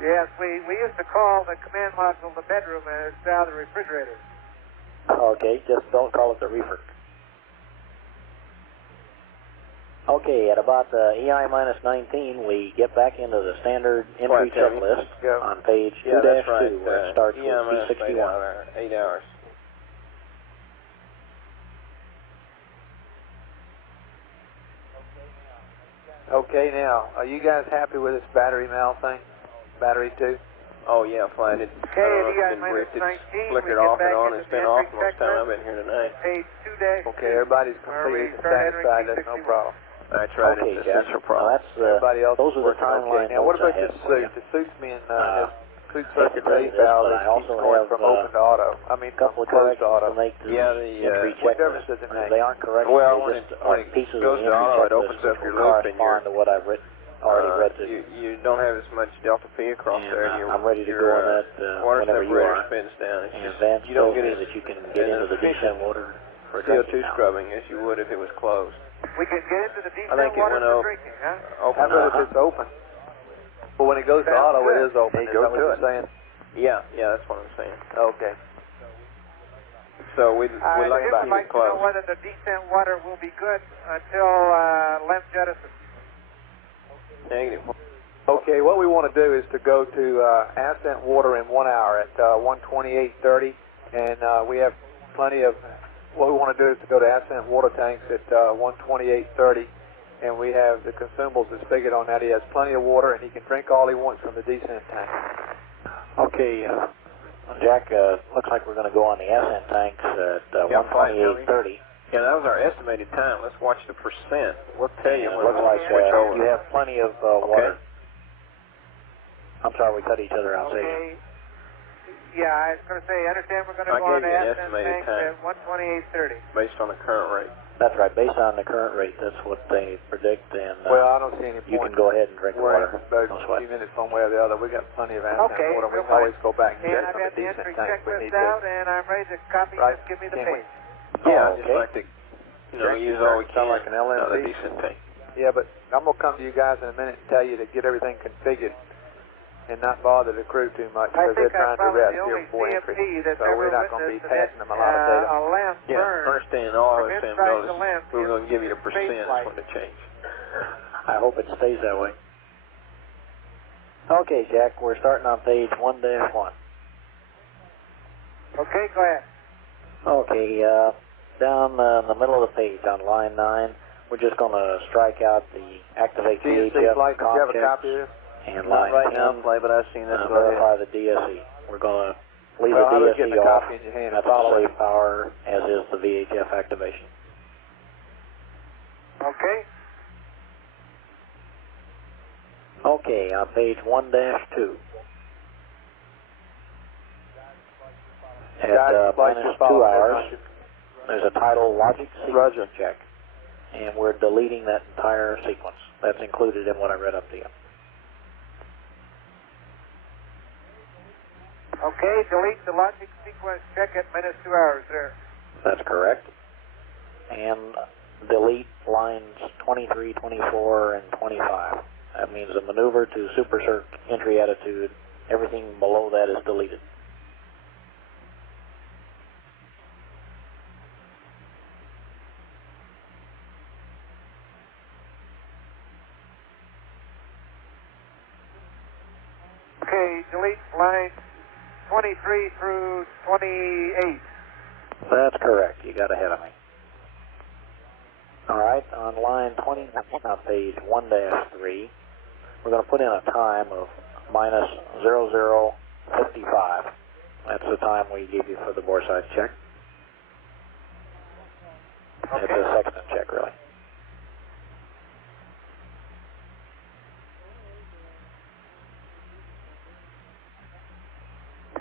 Yes, we used to call the command module the bedroom, and it's now the refrigerator. Okay, just don't call it the reefer. Okay, at about EI minus 19, we get back into the standard entry checklist on page 2-2, where it starts with P61. 8 hours. Okay, now, are you guys happy with this battery mal thing? Battery 2? Oh, yeah, fine. It's been briefed. It's flickered off and on. It's been off most time I've been here tonight. Page 2-2. Okay, everybody's completely satisfied. That's no problem. That's right. Okay, it's Jack. a problem. That's, Everybody else those is are the working okay. timeline Now, what notes about I this have for suit? you. The suit's being crude circuit relief valve that keeps going from open to auto. I mean, from closed to auto. To make the entry What checklist. difference does it make? They aren't correct. Well, they when just it pieces goes of the to entry auto, it checklist opens up which your will loop and correspond to what I've already read to. You don't have as much delta P across And, there. I'm ready to go on that water whenever you separator are. spins down. It's And just, Vance you don't told get me as that you can get into the descent water for drinking CO2 now. scrubbing as you would if it was closed. We can get into the I think descent it water went for up. drinking, huh? Open. How about if it's open? But when it goes to auto, it is open. Is that what you're saying? Yeah, that's what I'm saying. Okay. So we'd like Jim would to keep like it to know closed. whether the descent water will be good until length jettison. Negative. Okay, what we want to do is to go to ascent water in 1 hour at 1:28:30, and we have plenty of. What we want to do is to go to ascent water tanks at 1:28:30, and we have the consumables that's figured on that. He has plenty of water, and he can drink all he wants from the descent tank. Okay, Jack, looks like we're going to go on the ascent tanks at 1:28:30. Yeah, that was our estimated time. Let's watch the percent. We'll tell you And when it looks we like switch over. you have plenty of water. I'm sorry, we cut each other out. Say again. Yeah, I was going to say, I understand we're going to I go on gave the you an ascent estimated tanks time. at 1:28:30. Based on the current rate. That's right. Based on the current rate, that's what they predict. And Well, I don't see any point. you can go ahead and drink the We're water. about No a sweat. few minutes one way or the other. We got plenty of ascent Okay, water. We real can always fine. go back and And check I've from got the the descent entry tank if we checklist need to. out, and I'm ready to copy. Right. Just give me the Can't page. Yeah, Oh, just okay. like to, use all we can. Sound like an LMP? Not a decent tank. Yeah, but I'm going to come to you guys in a minute and tell you to get everything configured and not bother the crew too much because they're trying to rest here before entry. So we're not going to be passing them a lot of data. A lamp Yeah, burn understand. All from of us inside notice the lamp we're going to give you the space percent light. when to change. I hope it stays that way. Okay, Jack, we're starting on page 1-1. Okay, go ahead. Okay, down in the middle of the page on line 9, we're just going to strike out the activate GNC VHF flight, did you have a checks copy of this? and Not line right 10, now, Clay, but I've seen this. verify the DSE. We're going to leave Well, I was the getting DSE a off. copy in your hand. That's all safe power, as is the VHF activation. Okay. Okay, on page 1-2. At minus 2 hours, there's a title logic sequence check, and we're deleting that entire sequence. That's included in what I read up to you. Okay, delete the logic sequence check at minus 2 hours there. That's correct. And delete lines 23, 24, and 25. That means the maneuver to super circ entry attitude, everything below that is deleted. Okay, delete lines 23 through 28. That's correct. You got ahead of me. All right, on line 20, on page 1-3, we're going to put in a time of minus 00:55. That's the time we gave you for the bore size check. Okay. It's a sextant check, really.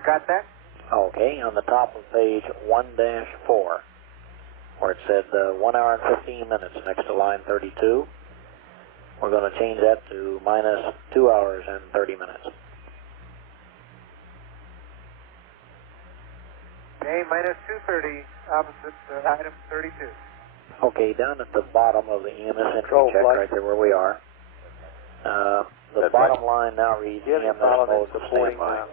Got that? Okay, on the top of page 1-4, where it said 1 hour and 15 minutes next to line 32, we're going to change that to minus 2 hours and 30 minutes. Okay, minus 230, opposite item 32. Okay, down at the bottom of the EMS entry check, right there where we are, the bottom line now reads EMS mode standby.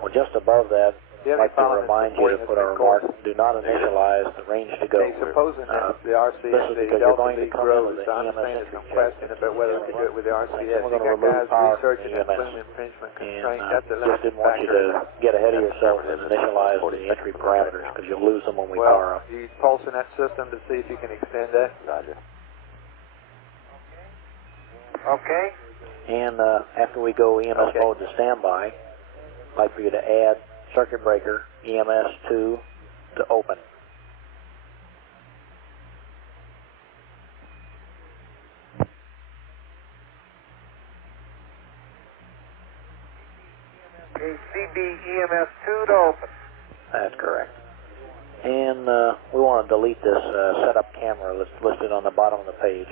Well, just above that, I'd like to remind you to put a remark, do not initialize the range to go. Supposing that the RCS, this is because you're going to come in with the I EMS understand entry some check. question about whether we could do it with the RCS. We're going to You got remove guys power researching from that EMS. plume impingement And constraint. That's a just limiting didn't want you factor. to get ahead of yourself and initialize the entry parameters because you'll lose them when we power up. You pulsing that system to see if you can extend that? Roger. Okay. And after we go EMS mode to standby, I'd like for you to add circuit breaker EMS 2 to open. Okay, EMS2 to open. That's correct. And we want to delete this setup camera listed on the bottom of the page.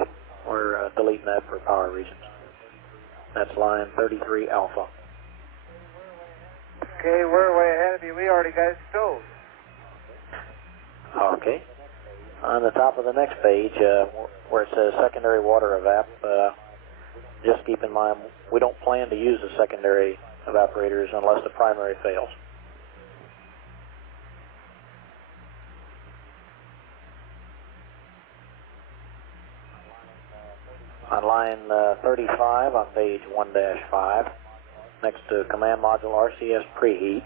We're deleting that for power reasons. That's line 33 alpha. Okay, we're way ahead of you. We already got it stowed. Okay. On the top of the next page, where it says secondary water evap, just keep in mind we don't plan to use the secondary evaporators unless the primary fails. On line 35 on page 1-5, next to command module RCS preheat,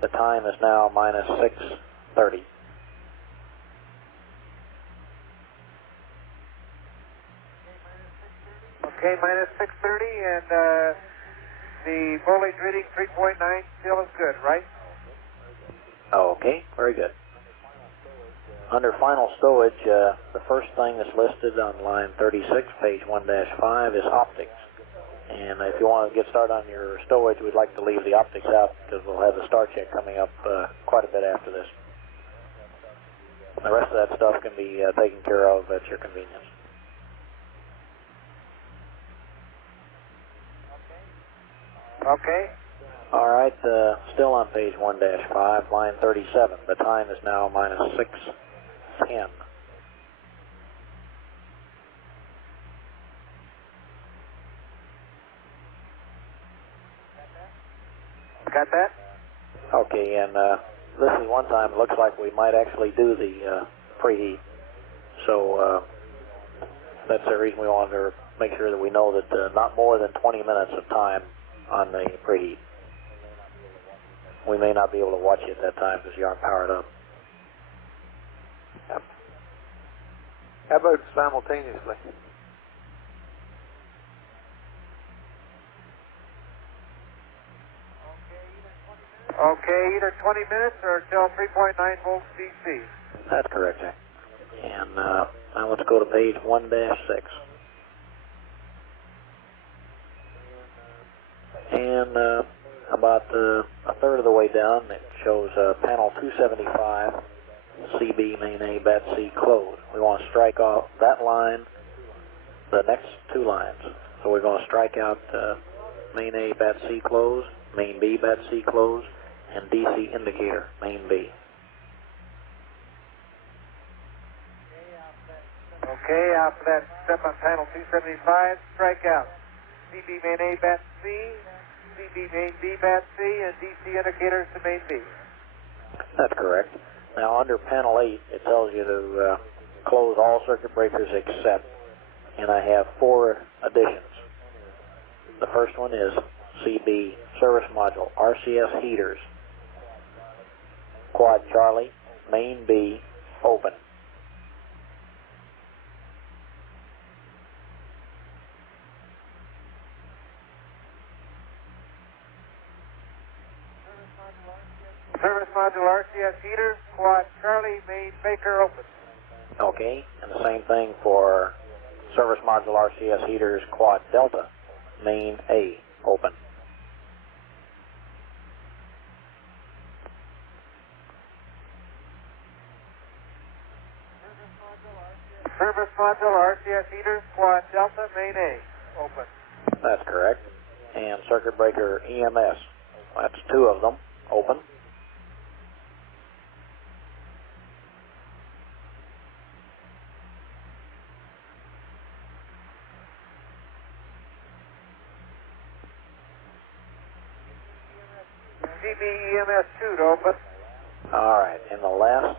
the time is now minus 6:30. Okay, minus 6:30, and the voltage reading 3.9 still is good, right? Okay, very good. Under final stowage, the first thing that's listed on line 36, page 1-5, is optics. And if you want to get started on your stowage, we'd like to leave the optics out because we'll have the star check coming up quite a bit after this. The rest of that stuff can be taken care of at your convenience. Okay. All right, still on page 1-5, line 37. The time is now minus 6:10. Got that? Okay, and this is one time it looks like we might actually do the preheat. So that's the reason we wanted to make sure that we know that not more than 20 minutes of time on the preheat. We may not be able to watch you at that time because you aren't powered up. Yep. How about simultaneously? Okay, either 20 minutes or till 3.9 volts DC. That's correct, Jack. And now let's go to page 1-6. And about a third of the way down, it shows panel 275, CB main A, bat C closed. We want to strike off that line, the next two lines. So we're going to strike out main A, bat C closed, main B, bat C closed, and DC indicator, main B. Okay, after that step on panel 275, strike out CB main A, bat C, CB main B, bat C, and DC indicators to main B. That's correct. Now under panel 8, it tells you to close all circuit breakers except, and I have 4 additions. The first one is CB service module, RCS heaters, quad Charlie, main B, open. Service module RCS heater, quad Charlie, main Baker open. Okay, and the same thing for service module RCS heaters, quad Delta, main A, open. Service module RCS heater, quad Delta, main A, open. That's correct. And circuit breaker EMS, that's 2 of them, open. CB EMS2 to open. All right, and the last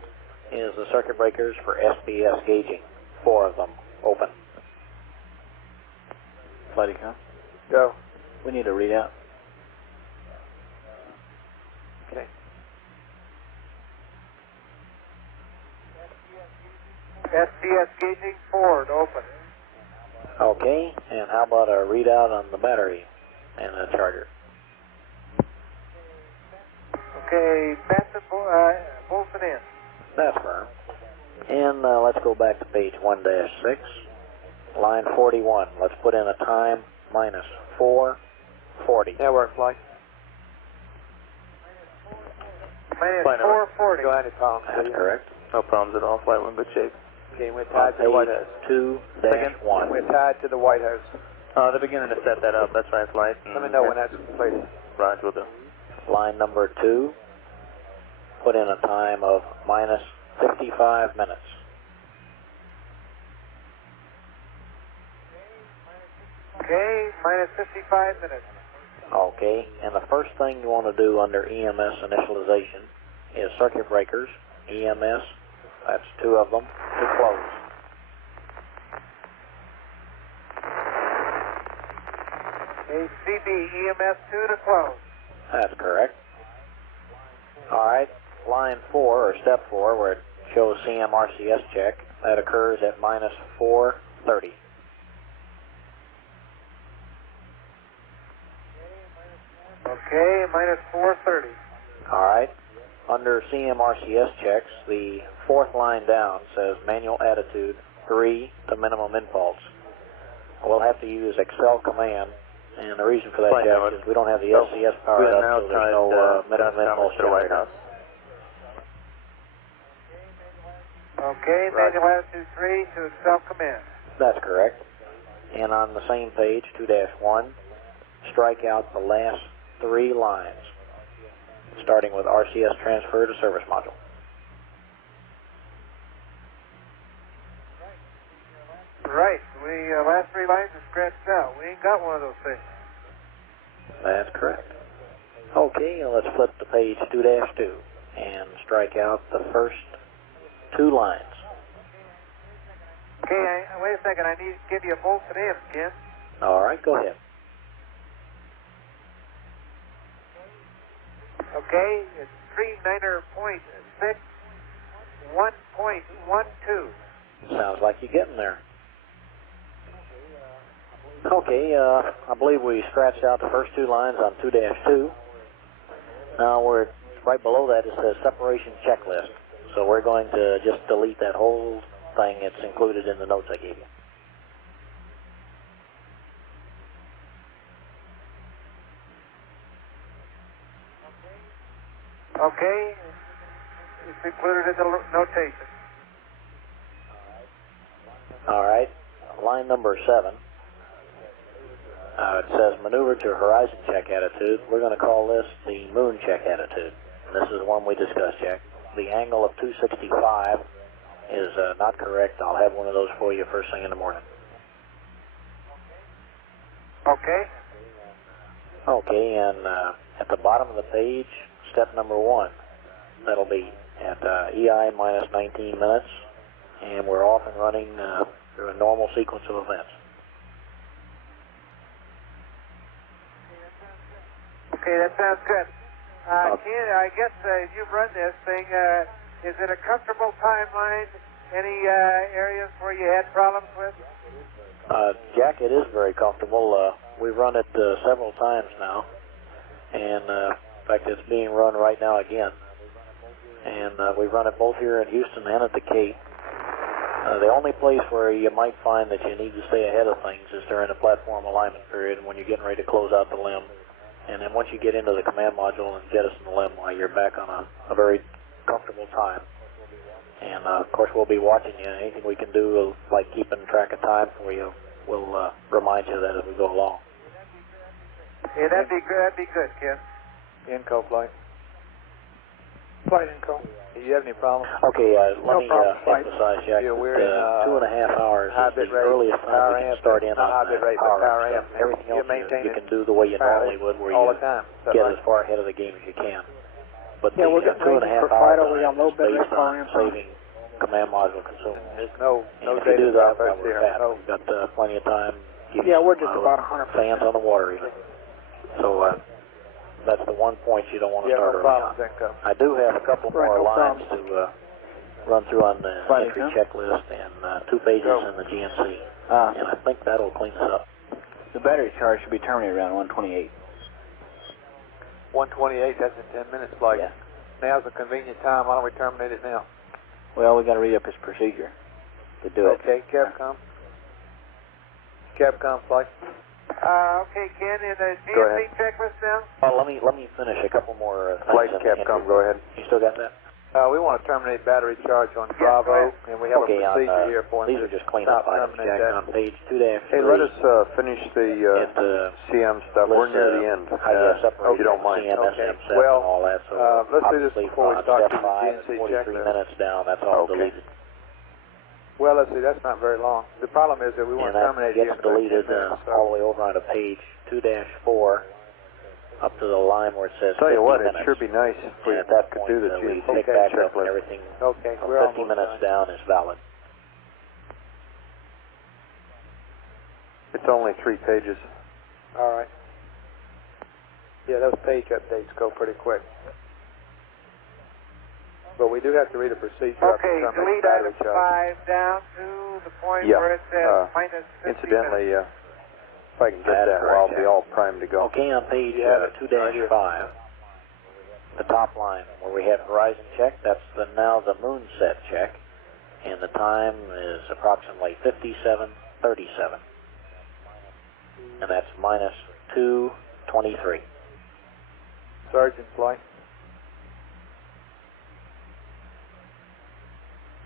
is the circuit breakers for SBS gauging, 4 of them, open. Flighty come. Go. We need a readout. Okay. SBS gauging 4 to open. Okay, and how about a readout on the battery and the charger? Okay, fasten bolted in. That's firm. And let's go back to page 1-6, line 41. Let's put in a time minus 4:40. Yeah, work, flight. minus Flight number. 440. Go ahead, any problems? That's correct. No problems at all. Flight 1 good shape. Okay, we're On tied to the White page House. 2-1. We're tied to the White House. They're beginning to set that up. That's right, Flight. Let me know when that's completed. Right, will do. Line number 2, put in a time of minus 55 minutes. Okay, minus 55 minutes. Okay, and the first thing you want to do under EMS initialization is circuit breakers, EMS, that's 2 of them, to close. ACB, EMS 2 to close. That's correct. Alright, line 4, or step 4, where it shows CMRCS check, that occurs at minus 4:30. Okay, minus 4:30. Alright, under CMRCS checks, the 4th line down says manual attitude 3 to minimum impulse. We'll have to use Excel command, and the reason for that, Jack, is we don't have the SCS powered up, so there's no minimum impulse to the White House. Okay, manual attitude 3 to Excel command. That's correct. And on the same page, 2-1, strike out the last 3 lines, starting with RCS transfer to service module. Right, last 3 lines are scratched out. We ain't got one of those things. That's correct. Okay, now let's flip to page 2-2 and strike out the first 2 lines. Okay, wait a second. I need to give you a volt to the amp, Ken. All right, go ahead. Okay, it's 39.6, 1.12. Sounds like you're getting there. Okay, I believe we scratched out the first 2 lines on 2-2. Now we're right below that. It says separation checklist. So we're going to just delete that whole thing. It's included in the notes I gave you. Okay, it's included in the notation. All right, line number 7. It says maneuver to horizon check attitude. We're going to call this the moon check attitude. This is the one we discussed, Jack. The angle of 265 is not correct. I'll have one of those for you first thing in the morning. Okay. Okay, and at the bottom of the page, step number 1. That'll be at EI minus 19 minutes, and we're off and running through a normal sequence of events. Okay, that sounds good. Ken, I guess you've run this thing. Is it a comfortable timeline? Any areas where you had problems with? Jack, it is very comfortable. We've run it several times now, and in fact, it's being run right now again. And we've run it both here in Houston and at the Cape. The only place where you might find that you need to stay ahead of things is during the platform alignment period when you're getting ready to close out the limb. And then once you get into the command module and jettison the limb, you're back on a very comfortable time. And of course, we'll be watching you. Anything we can do, like keeping track of time for you, we'll remind you of that as we go along. Yeah, that'd be good. That'd be good, Ken. Inco flight. Flight Inco. Do you have any problems? Okay, let me emphasize, Jack, that 2.5 hours is the earliest time we can start in on power amp. Everything else you can do the way you normally would, where you get as far ahead of the game as you can. But the 2.5 hours is based on saving command module consumables. There's no if data you do that, drivers here. we've got plenty of time. Yeah, we're just about 100%. Fans on the water even. So that's the one point you don't want to start early on. I do have a couple more lines to run through on the entry checklist and 2 pages in the GNC. And I think that'll clean us up. The battery charge should be terminated around 128. 128, that's in 10 minutes, like. Yeah. Now's a convenient time. Why don't we terminate it now? Well, we got to read up his procedure to do it. Okay, Capcom. Capcom flight. Okay, Ken, in the GMC checklist now? Well, let me finish a couple more Flight things. Capcom, go ahead. You still got that? We want to terminate battery charge on Bravo, and we have Okay, a procedure here for these him are to just cleanup stop items, terminate Jack, that. on page 2-3. Hey, let us finish the CM stuff. We're near the end. How you separate if you don't mind. CM, Okay. SM, Well, and all that. So let's do this obviously before we on start step to the 5 GNC and 43 checklist. minutes down, that's all deleted. Well, let's see, that's not very long. The problem is that we want to terminate And it that gets deleted all the way over onto page 2-4, up to the line where it says 50 Tell you what, minutes. it sure be nice if we at that could point, do the we GNC pick back up and checklist. everything Okay, from we're 50 almost minutes done. down is valid. It's only 3 pages. All right. Yeah, those page updates go pretty quick. But we do have to read a procedure up to Okay, terminate delete battery item charge. 5 down to the point Yeah. where it says minus 50 Incidentally, minutes. if I can get that, I'll be all primed to go. Okay, on page 2-5, the top line where we have horizon check, that's now the moon set check, and the time is approximately 57:37, and that's minus 2:23. Sergeant's light.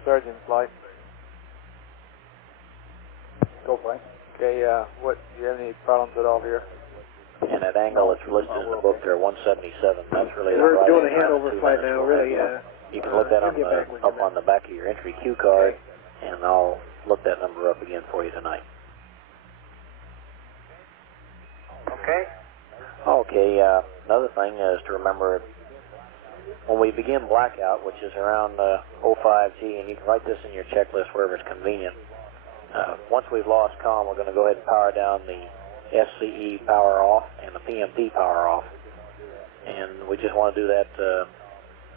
Sergeant's light. Go play. Okay, what, do you have any problems at all here? And that angle that's listed in the book there, 177, that's really the We're right doing a angle, handover 2 flight minutes now, below. really. You can look that up on the back of your entry cue card, and I'll look that number up again for you tonight. Okay. Okay, another thing is to remember when we begin blackout, which is around 05G, and you can write this in your checklist wherever it's convenient. Once we've lost comm, we're going to go ahead and power down the SCE power off and the PMP power off. And we just want to do that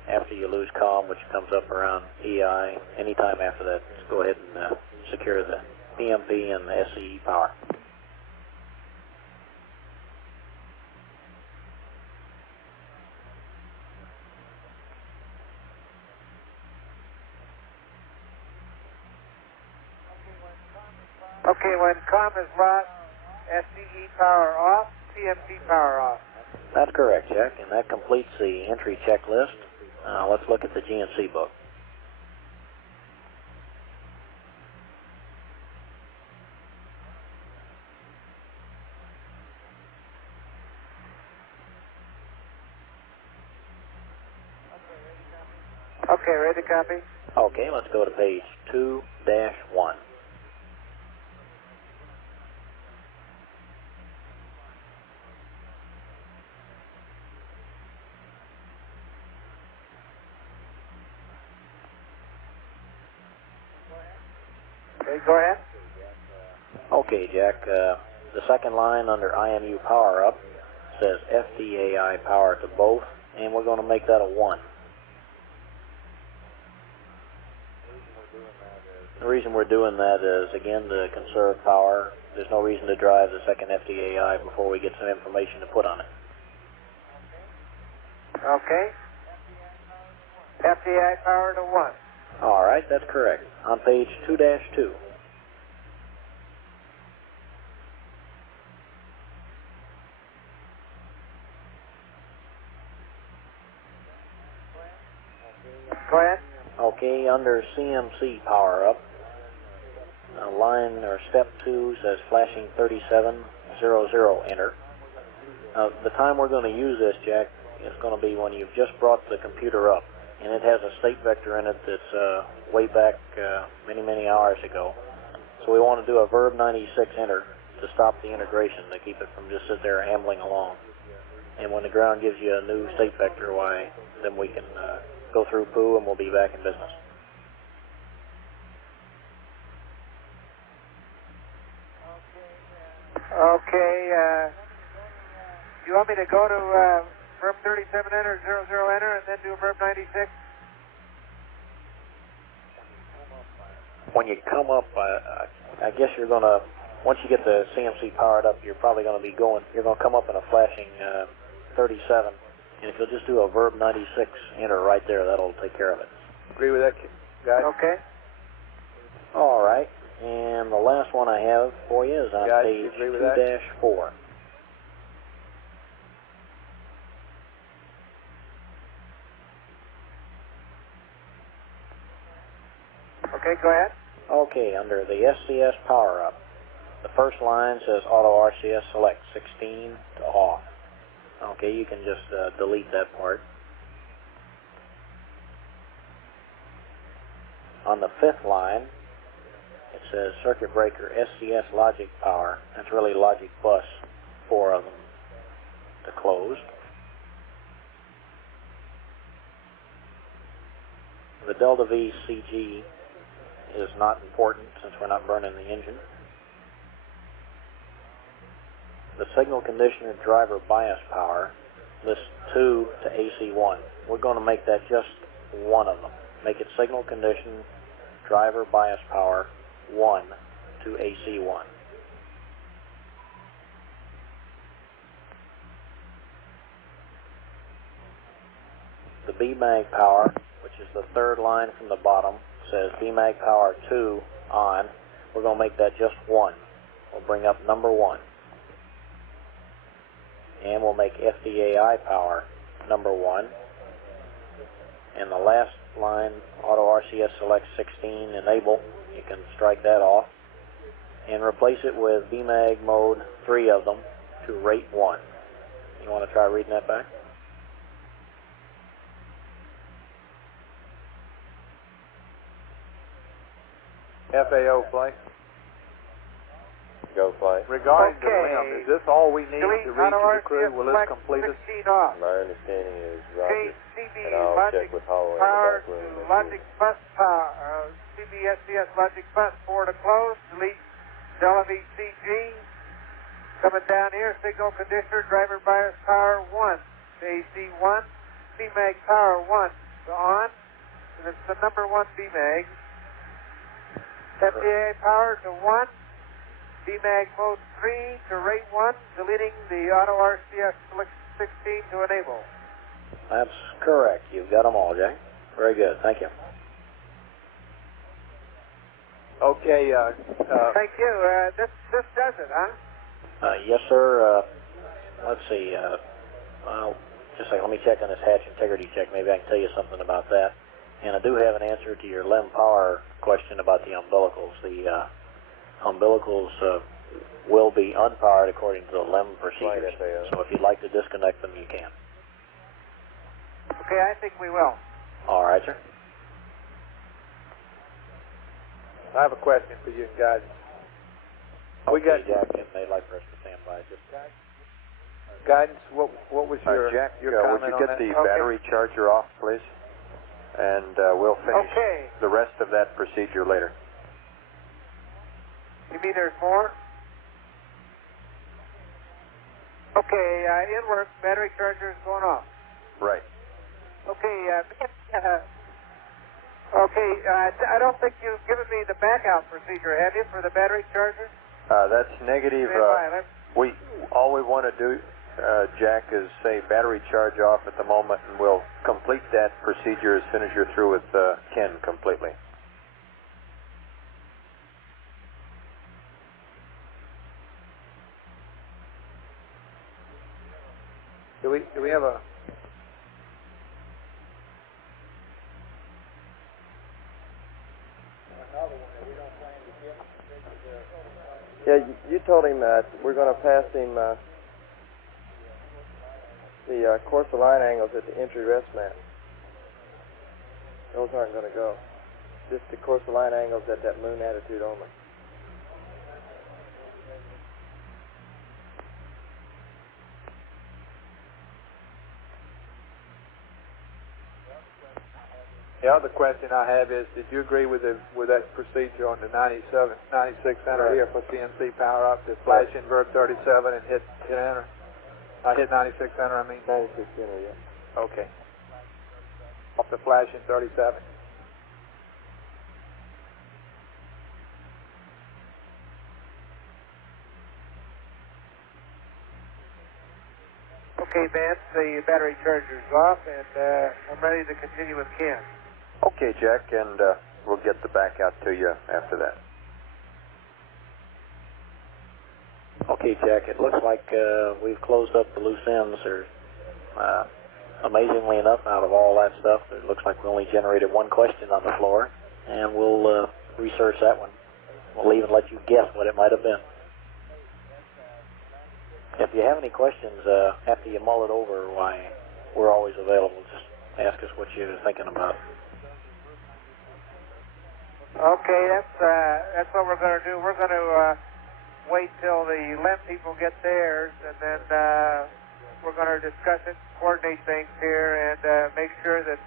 after you lose comm, which comes up around EI. Anytime after that, just go ahead and secure the PMP and the SCE power. Okay, when comm is lost, SCE power off, PMP power off. That's correct, Jack, and that completes the entry checklist. Let's look at the GNC book. Okay, ready to copy? Okay, let's go to page 2-1. Okay, go ahead. Okay, Jack, the second line under IMU power up says FDAI power to both, and we're going to make that a 1. The reason we're doing that is, again, to conserve power. There's no reason to drive the second FDAI before we get some information to put on it. Okay. FDAI power to 1. All right, that's correct. On page 2-2. Go ahead. Okay, under CMC power up, line or step 2 says flashing 3700 enter. The time we're going to use this, Jack, is going to be when you've just brought the computer up, and it has a state vector in it that's way back many, many hours ago. So we want to do a verb 96 enter to stop the integration, to keep it from just sit there ambling along. And when the ground gives you a new state vector, why, then we can go through poo and we'll be back in business. Okay, do you want me to go to verb 37 enter, 00 enter, and then do verb 96? When you come up, I guess you're going to, once you get the CMC powered up, you're probably going to be going, you're going to come up in a flashing 37. And if you'll just do a verb 96 enter right there, that'll take care of it. Agree with that, guys? Okay. All right. And the last one I have for you is on Guys, page you agree with that? 2-4. Okay, go ahead. Okay, under the SCS power-up, the first line says Auto RCS Select 16 to off. Okay, you can just delete that part. On the fifth line, it says Circuit Breaker SCS Logic Power. That's really Logic Bus, 4 of them to close. The Delta V CG is not important since we're not burning the engine. The Signal Conditioner Driver Bias Power lists 2 to AC1. We're going to make that just one of them. Make it Signal Condition Driver Bias Power 1 to AC1. The BMAG power, which is the third line from the bottom, says BMAG power 2 on. We're going to make that just 1. We'll bring up number 1. And we'll make FDAI power number 1. And the last line, Auto RCS Select 16 enable, you can strike that off. And replace it with BMAG mode, 3 of them, to rate 1. You want to try reading that back? FAO play. Go play. Regarding the Okay. limb, is this all we need Delete to read to the Auto crew? RCS Will this Select complete us? 16 off. My understanding is Roger. Change CB And I'll Logic check with Holloway in the Power back room. to if Logic Bus Power. CB SCS Logic Bus 4 to close. Delete Delta V CG. Coming down here, Signal Conditioner Driver Bias Power 1 to AC1. BMAG Power 1 to on. And it's the number 1 BMAG. FDA power to 1. BMAG mode 3 to rate 1. Deleting the Auto RCS Select 16 to enable. That's correct. You've got them all, Jack. Very good. Thank you. Okay. Thank you. This does it, huh? Yes, sir. Let's see. Just a second. Let me check on this hatch integrity check. Maybe I can tell you something about that. And I do have an answer to your LEM power question about the umbilicals. The umbilicals will be unpowered according to the LEM procedures. So if you'd like to disconnect them, you can. Okay, I think we will. All right, sir. I have a question for you guys. We Okay, got Jack, and they'd like for us to stand by. Just guidance. What was your Jack, your would comment you on get that? the battery charger off, please? And we'll finish the rest of that procedure later. You mean there's more? Okay, in work, battery charger is going off. Right. Okay, I don't think you've given me the back-out procedure, have you, for the battery charger? That's negative. All we want to do, Jack, is say battery charge off at the moment, and we'll complete that procedure as soon as you're through with Ken completely. Do we have a? Yeah, you told him that we're going to pass him the course of line angles at the entry rest mat. Those aren't going to go. Just the course of line angles at that moon attitude only. The other question I have is, did you agree with that procedure on the 96 center here for CNC power up to flash invert 37 and hit enter? I hit 96 center, I mean? 96 center, yeah. Okay. Off the flash in 37. Okay, Vance, the battery charger's off, and I'm ready to continue with Ken. Okay, Jack, and we'll get the back out to you after that. Okay, Jack, it looks like we've closed up the loose ends. There's, amazingly enough, out of all that stuff, it looks like we only generated one question on the floor, and we'll research that one. We'll even let you guess what it might have been. If you have any questions after you mull it over, why, we're always available. Just ask us what you're thinking about. Okay, that's what we're going to do. We're going to wait till the LEM people get theirs, and then we're going to discuss it, coordinate things here, and make sure that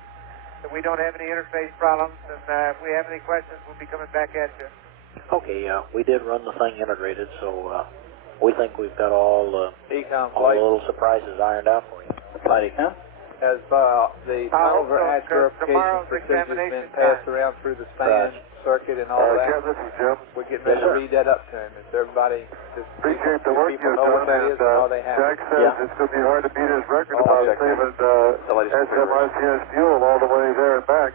we don't have any interface problems. And if we have any questions, we'll be coming back at you. Okay, we did run the thing integrated, so we think we've got all the little surprises ironed out for you. Flight Econ? Has the turnover hatch verification procedures been passed around through the span circuit and all that? Jim, this is Jim. We're getting ready to read that up to him. Is everybody just appreciate the work you've know done, what that is and how they have Jack says it's going to be hard to beat his record about saving SMRCS fuel all the way there and back.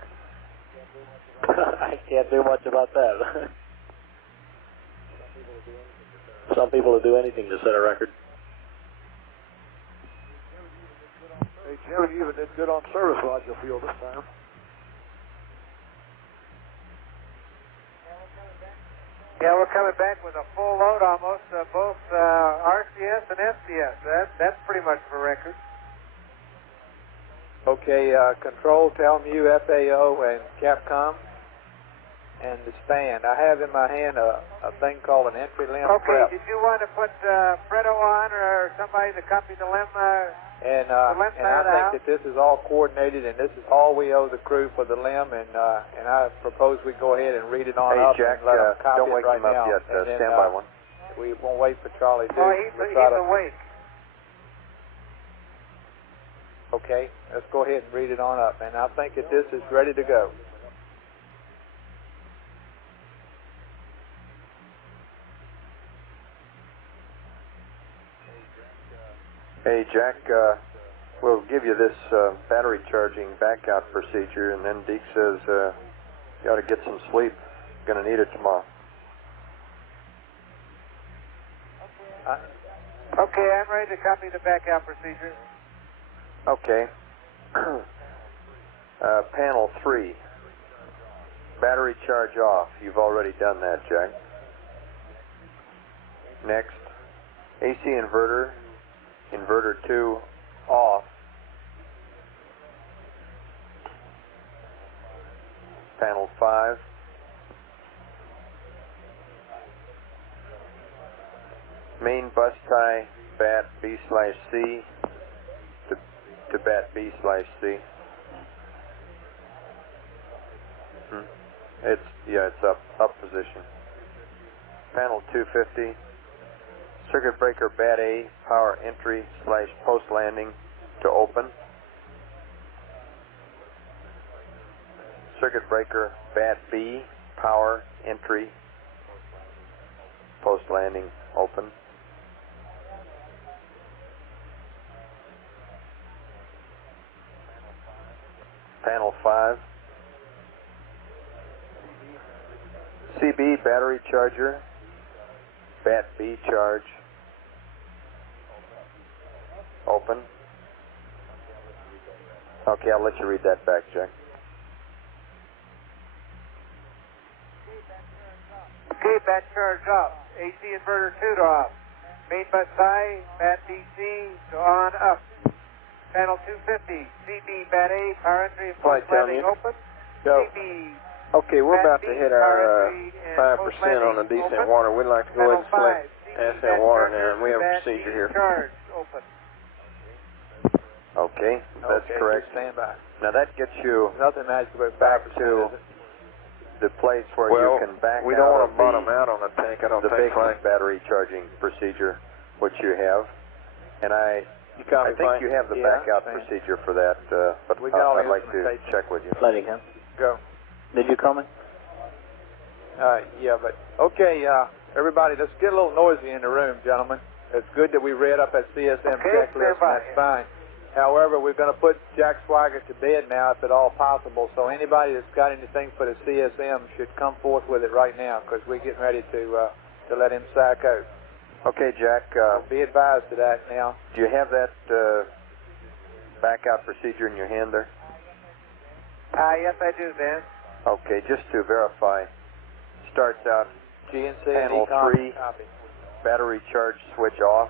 I can't do much about that. Some people will do anything to set a record. Hey, Jim, you even did good on service module fuel this time. Yeah, we're coming back with a full load almost, both RCS and SDS. That's pretty much for record. Okay, Control, tell them you, FAO, and Capcom, and the span. I have in my hand a thing called an entry limb prep. Did you want to put Fredo on or somebody to copy the limb? And I think that this is all coordinated, and this is all we owe the crew for the limb, and I propose we go ahead and read it on up. Hey, Jack, and let them copy don't it wake right him up now. yet. And then, Stand by one. We won't wait for Charlie. Oh, he's awake. Okay, let's go ahead and read it on up, and I think that this is ready to go. Hey, Jack, we'll give you this battery charging backout procedure, and then Deke says you ought to get some sleep. Going to need it tomorrow. Okay, I'm ready to copy the backout procedure. Okay. Panel 3. Battery charge off. You've already done that, Jack. Next. AC inverter. Inverter 2 off. Panel 5. Main bus tie bat B/C to bat B/C. It's up position. Panel 250. Circuit breaker bat A, power entry / post landing to open. Circuit breaker bat B, power entry post landing open. Panel 5. CB battery charger, bat B charge, open. Okay, I'll let you read that back, Jack. Okay, bat charge up. AC inverter 2 to off. Main bus tie, bat DC to on up. Panel 250, CB bat A, power entry and post landing open. Go. CB. Okay, we're about to hit our 5% on the decent water. We'd like to go ahead and select ascent water now, and we have a procedure here. Charge open. Okay, that's correct. Stand by. Now that gets you nothing magic but back to the place where you can back out. We don't want to bottom out on the tank. I don't think big battery charging procedure, which you have, and I think you have the backout procedure for that, but I'd like to check with you. Flight Econ. Go. Did you call me? Yeah, but okay, everybody, let's get a little noisy in the room, gentlemen. It's good that we read up that CSM checklist, and that's fine. However, we're going to put Jack Swigert to bed now, if at all possible. So anybody that's got anything for the CSM should come forth with it right now, because we're getting ready to let him sack out. Okay, Jack. Be advised of that now. Do you have that backout procedure in your hand there? Yes, I do, Ben. Okay, just to verify, starts out GNC panel and 3, battery charge switch off,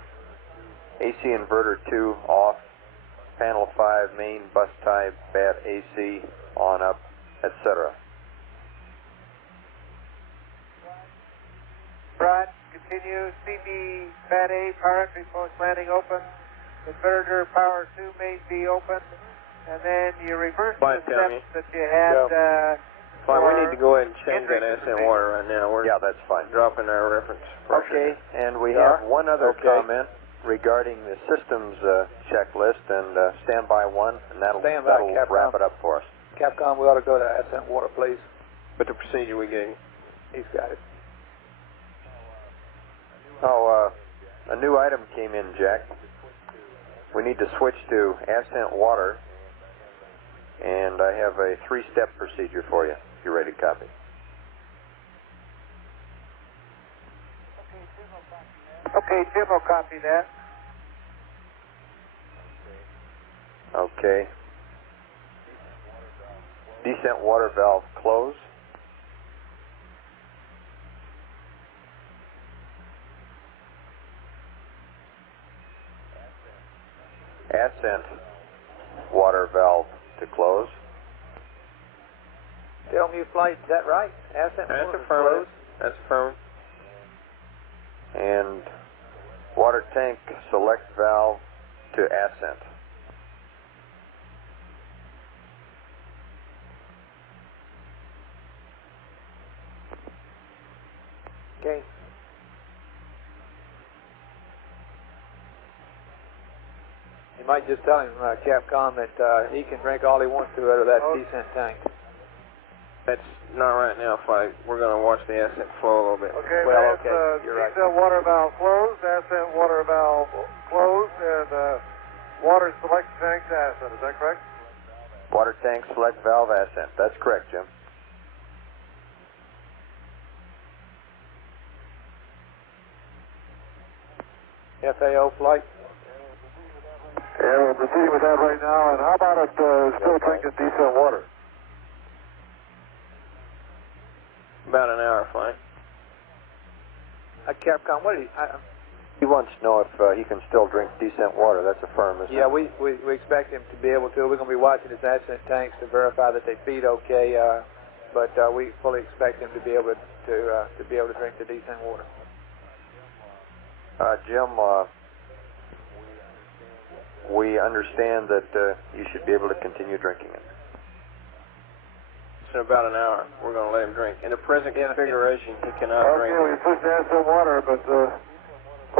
AC inverter 2 off, panel 5, main bus tie, bat AC on up, etc. Rod, continue. CB Bat A, power entry post landing open. Inverter power 2 main B open. And then you reverse the steps that you had. Fine, we need to go ahead and change that ascent water right now. We're that's fine. Dropping our reference pressure. Okay, and we have one other comment regarding the systems checklist, and standby 1, and that'll wrap it up for us. Capcom, we ought to go to ascent water, please. But the procedure we gave. He's got it. Oh, a new item came in, Jack. We need to switch to ascent water, and I have a 3-step procedure for you, if you're ready to copy. Okay, Jim will copy that. Okay. Descent water valve close. Ascent water valve to close. Tell me, Flight, is that right? Ascent water close? That's affirmative. And water tank select valve to ascent. Okay. You might just tell him, Capcom, that he can drink all he wants to out of that descent tank. That's not right now, Flight. We're going to watch the ascent flow a little bit. Okay, well, that's you're right. descent water valve closed, ascent water valve closed, and water select tank to ascent. Is that correct? Water tank select valve ascent. That's correct, Jim. FAO Flight. Yeah, we're proceeding with that right now. And how about it still drinking decent water? About an hour, Flight. Capcom, what did he wants to know if he can still drink decent water. That's a firm, isn't it? Yeah, we expect him to be able to. We're going to be watching his ascent tanks to verify that they feed okay, but we fully expect him to be able to drink the decent water. Jim, we understand that you should be able to continue drinking it. In about an hour, we're going to let him drink. In the present configuration, he cannot drink. Okay, we switched to ascent water, but we'll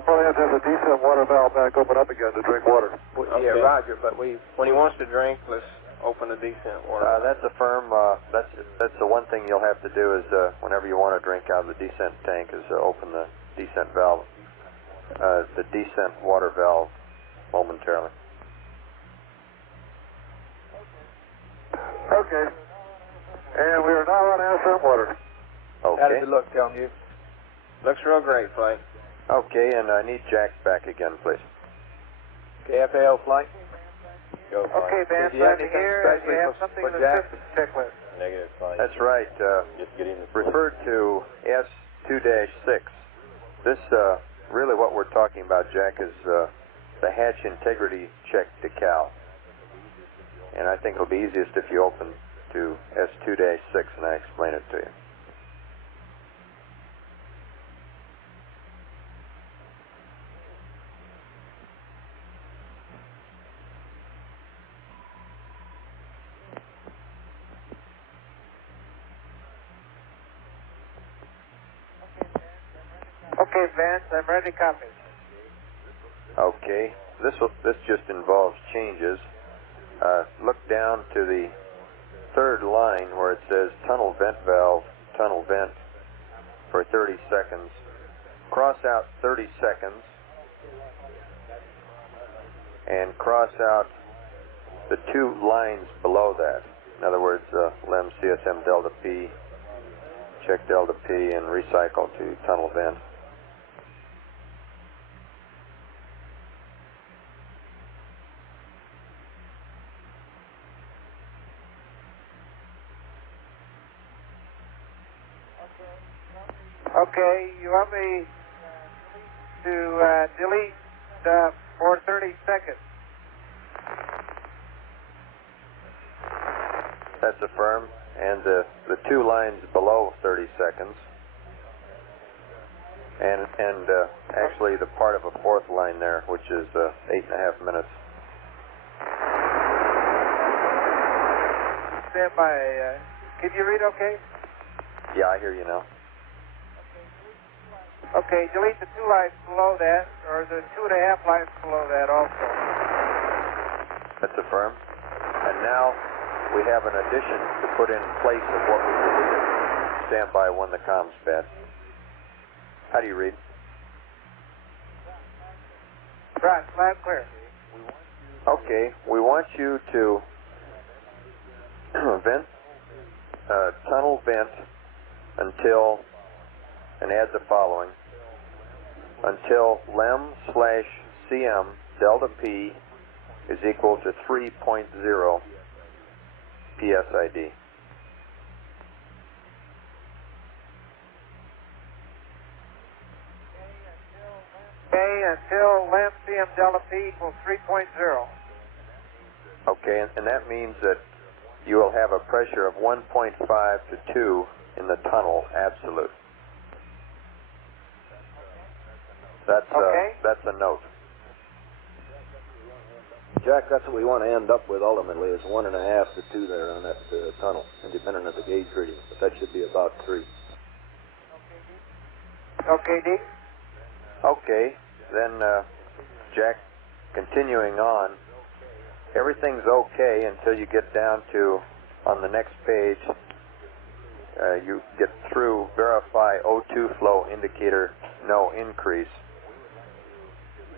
probably have to have the decent water valve back open up again to drink water. Yeah, Roger, but when he wants to drink, let's open the descent water. That's a firm, that's the one thing you'll have to do is whenever you want to drink out of the descent tank is open the descent valve, the descent water valve momentarily. Okay. And we are now on ascent water. Okay. How does it look, telling you? Looks real great, Flight. Okay, and I need Jack back again, please. Okay, FAO Flight. Go, Flight. Okay, Ben, Do you have glad to anything hear especially you have for something in the Jack? systems checklist. Negative, Flight. That's right. Just getting the Refer to S2-6. This, really what we're talking about, Jack, is the hatch integrity check decal. And I think it'll be easiest if you open to S2-6 and I explain it to you. Okay, Vance, I'm ready to copy. Okay, this just involves changes. Look down to the third line where it says tunnel vent valve, tunnel vent for 30 seconds. Cross out 30 seconds and cross out the two lines below that. In other words, LEM CSM delta P, check delta P, and recycle to tunnel vent. Okay, you want me to delete for 30 seconds? That's affirmed. And the two lines below 30 seconds. And actually the part of a fourth line there, which is 8.5 minutes. Stand by. Can you read okay? Yeah, I hear you now. Okay, delete the 2 lines below that, or the 2.5 lines below that also. That's affirmed. And now we have an addition to put in place of what we deleted. Stand by when the comms bad. How do you read? Right, loud clear. Okay, we want you to vent, tunnel vent until, and add the following, until lem/cm delta P is equal to 3.0 PSID. Okay, until lem/cm delta P equals 3.0. Okay, and that means that you will have a pressure of 1.5 to 2 in the tunnel, absolute. That's a note. Jack, that's what we want to end up with ultimately, is 1.5 to 2 there on that tunnel, independent of the gauge reading. But that should be about 3. Okay, D. Okay, then Jack, continuing on, everything's okay until you get down to, on the next page, you get through verify O2 flow indicator no increase.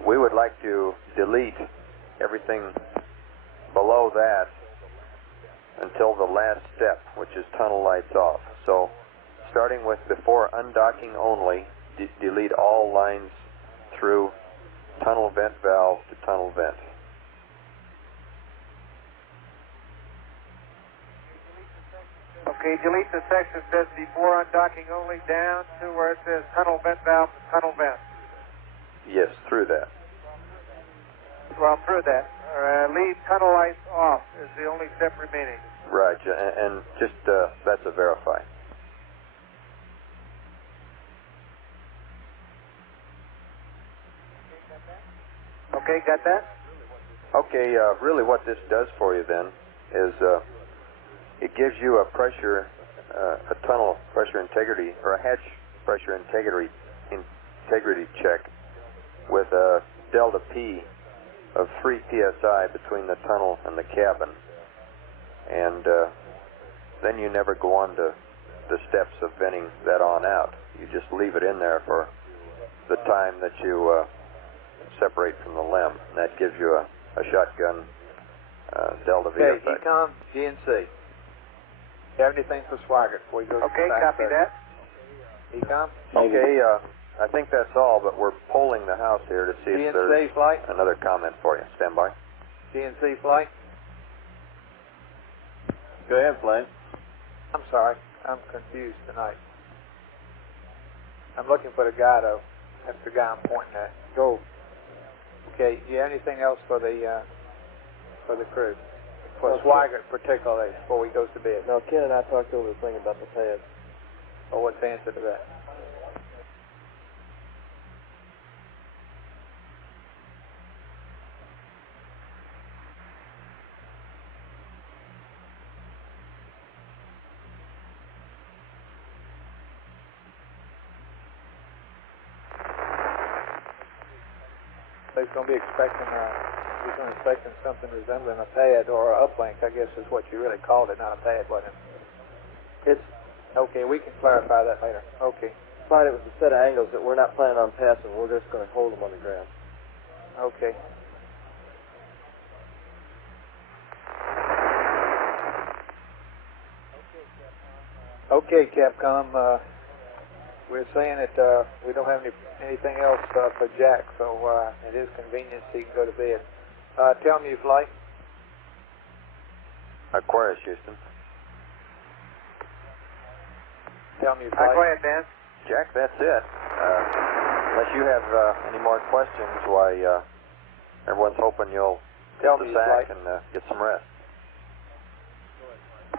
We would like to delete everything below that until the last step, which is tunnel lights off. So starting with before undocking only, delete all lines through tunnel vent valve to tunnel vent. Okay, delete the section that says before undocking only down to where it says tunnel vent valve to tunnel vent. Yes, through that. Well, through that. Leave tunnel lights off is the only step remaining. Right, and just that's a verify. Okay, got that? Okay, really what this does for you then is it gives you a pressure, a tunnel pressure integrity, or a hatch pressure integrity check with a delta P of 3 psi between the tunnel and the cabin. And then you never go on to the steps of venting that on out. You just leave it in there for the time that you separate from the lem. And that gives you a shotgun delta V Okay, effect. Ecom, GNC. You have anything for Swigert before we go to Okay, the copy that. Ecom? Okay, I think that's all, but we're polling the house here to see if there's GNC flight? another comment for you. Stand by. GNC flight? Go ahead, Flame. I'm sorry, I'm confused tonight. I'm looking for the guy, though. That's the guy I'm pointing at. Go. Okay, you have anything else for the crew? For Swigert particularly, before he goes to bed? No, Ken and I talked over the thing about the pad. Oh, what's the answer to that? He's going to be expecting something resembling a pad or an uplink, I guess is what you really called it, not a pad, wasn't it? It's okay. We can clarify that later. Okay. fine. It was a set of angles that we're not planning on passing. We're just going to hold them on the ground. Okay. Okay, Capcom. We're saying that we don't have anything else for Jack, so at his convenience he can go to bed. Tell me your flight. Aquarius, Houston. tell me, Go ahead, Dan. Jack, that's it. Unless you have any more questions, why everyone's hoping you'll Tell get me the sack your and get some rest.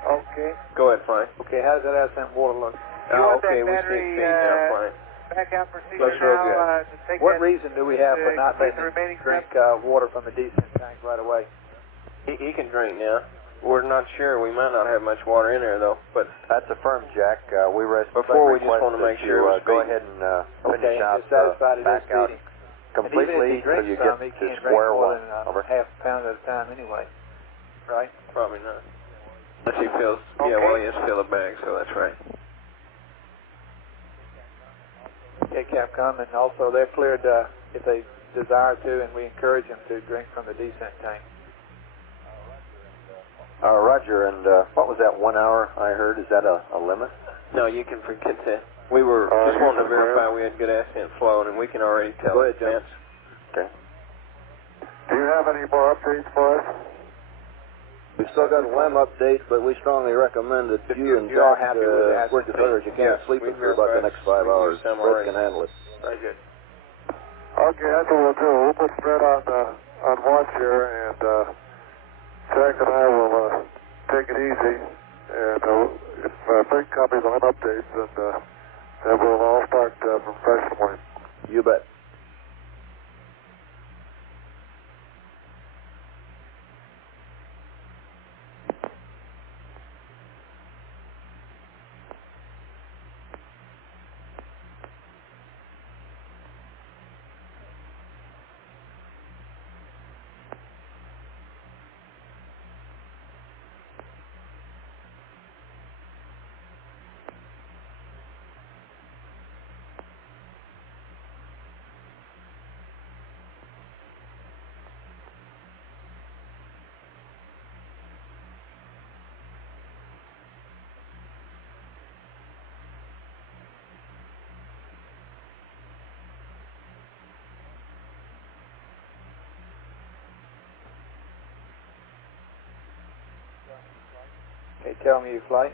Okay. Go ahead, Frank. Okay, how does that SM water look? You want okay, that we battery, see it now, Frank. back out procedure Looks real good. to take What that, reason do we have for not complete letting the him remaining drink water from the descent tank right away? He can drink now. We're not sure. We might not have much water in there, though. But that's affirmed, Jack. We before we just want to make sure you go ahead and finish out back out completely till you get to square one. Over half a pound at a time anyway, right? Probably not. Unless he fills, yeah, well, he has to fill a bag, so that's right. Okay, Capcom, and also they're cleared if they desire to, and we encourage them to drink from the descent tank. Roger, and what was that 1 hour I heard? Is that a limit? No, you can forget that. We were just wanting to verify we had good ascent flow, and we can already tell in advance. Okay. Do you have any more updates for us? We've still got a LEM update, but we strongly recommend that you and you are Jack happy with the work as hard as you can. Sleep in for about the next 5 hours. Fred can handle it. Very good. Okay, that's what we'll do. We'll put Fred on watch here, and Jack and I will take it easy. And if Frank copies on updates, then we'll all start from fresh in the morning. You bet. Okay, tell me your flight.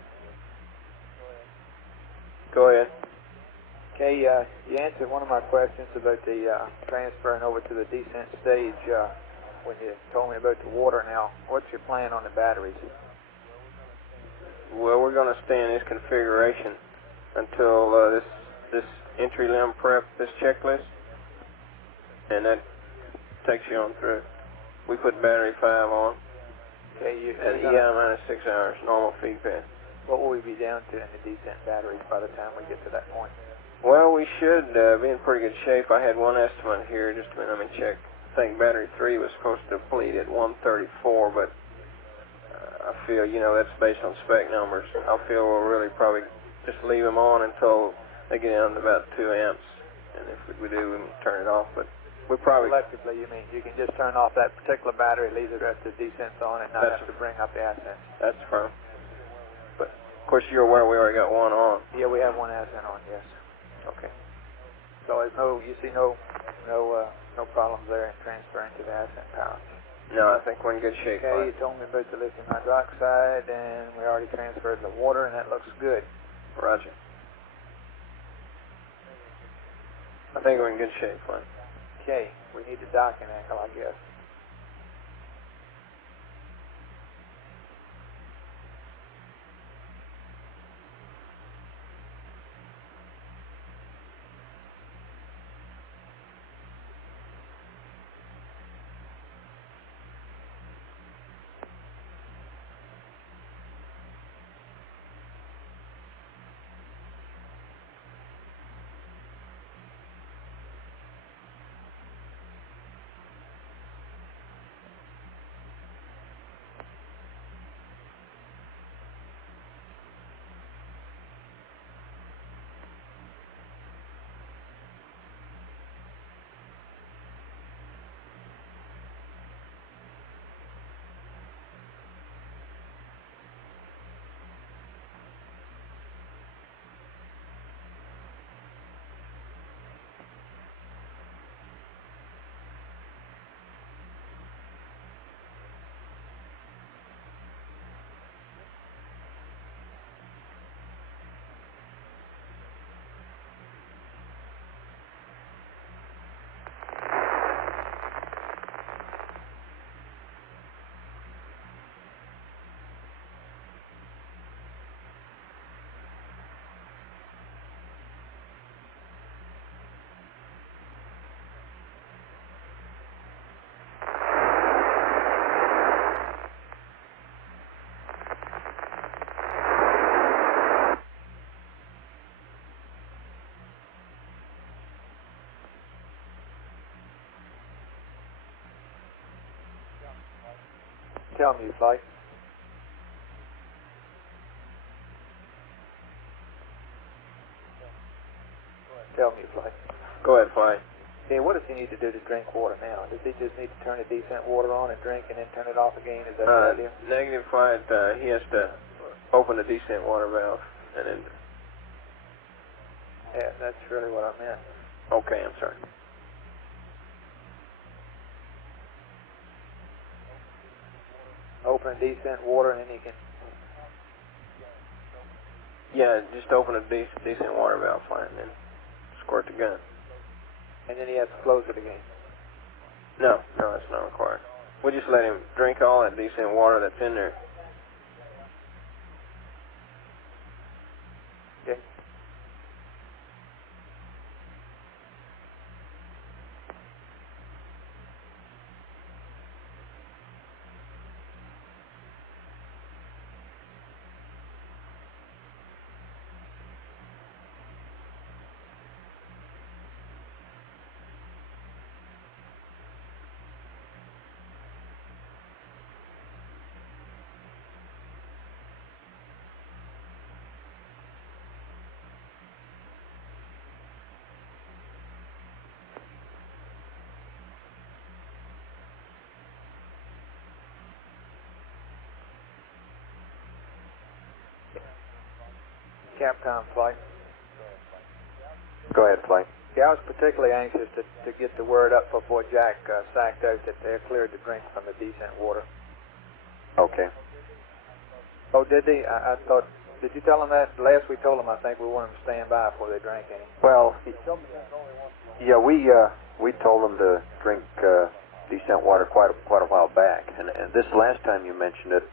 Go ahead. Okay, you answered one of my questions about the transferring over to the descent stage when you told me about the water. Now, what's your plan on the batteries? Well, we're going to stay in this configuration until this entry limb prep, this checklist, and that takes you on through. We put battery 5 on. Okay, at EI minus 6 hours, normal feed pad. What will we be down to in the descent batteries by the time we get to that point? Well, we should be in pretty good shape. I had one estimate here. Just a minute, let me check. I think battery 3 was supposed to deplete at 134, but I feel, that's based on spec numbers. I feel we'll really probably just leave them on until they get down to about 2 amps. And if we do, we can turn it off. But we're probably... Electrically, you mean? You can just turn off that particular battery, leave the rest of the descents on, and not have to bring up the ascent. That's from. But, of course, you're aware we already got one on. Yeah, we have one ascent on, yes. Okay. So there's you see no problems there in transferring to the ascent power? No, I think we're in good shape. Okay, you told me about the lithium hydroxide, and we already transferred the water, and that looks good. Roger. I think we're in good shape, Flynn. Okay, we need the docking angle, I guess. Tell me, Flight. Tell me, Flight. Go ahead, Flight. Hey, what does he need to do to drink water now? Does he just need to turn the descent water on and drink and then turn it off again? Is that the idea? Negative, Flight. He has to open the descent water valve and then... Yeah, that's really what I meant. Okay, I'm sorry. Open descent water and then he can... Yeah, just open a descent water valve, Flight, and then squirt the gun. And then he has to close it again. No, that's not required. We'll just let him drink all that descent water that's in there. Okay. Capcom, Flight. Go ahead, Flight. Yeah, I was particularly anxious to get the word up before Jack sacked out that they cleared the drink from the descent water. Okay. Oh, did they? I thought, did you tell them that? Last we told them, I think we wanted them to stand by before they drank any. Well, yeah, we told them to drink descent water quite a while back, and this last time you mentioned it,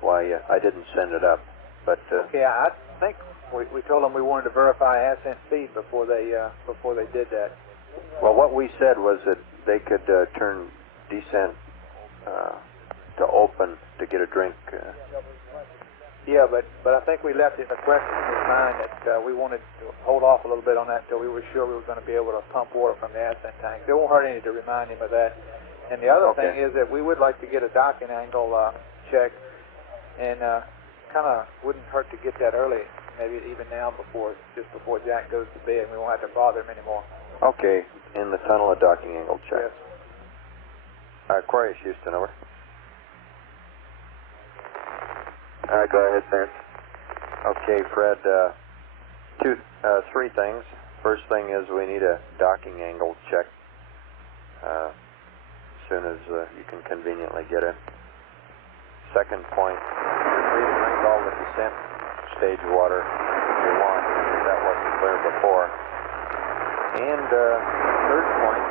why I didn't send it up, but okay, I think we told them we wanted to verify ascent speed before they did that. Well, what we said was that they could turn descent to open to get a drink. Yeah, but I think we left it in the question in his mind that we wanted to hold off a little bit on that until we were sure we were going to be able to pump water from the ascent tank. It won't hurt any to remind him of that. And the other thing is that we would like to get a docking angle check, and kind of wouldn't hurt to get that early, maybe even now just before Jack goes to bed, and we won't have to bother him anymore. Okay, in the tunnel, a docking angle check. Yes. Aquarius, Houston, over. Go ahead, sir. Okay, Fred, three things. First thing is we need a docking angle check as soon as you can conveniently get it. Second point, you're free to drink all the descent stage water you want. That wasn't clear before. And third point,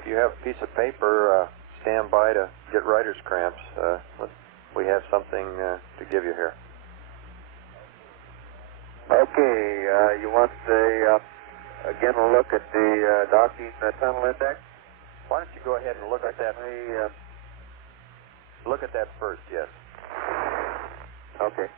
if you have a piece of paper, stand by to get writer's cramps. We have something to give you here. Okay, you want again a look at the docking tunnel index? Why don't you go ahead and look at that? Look at that first, yes. Okay.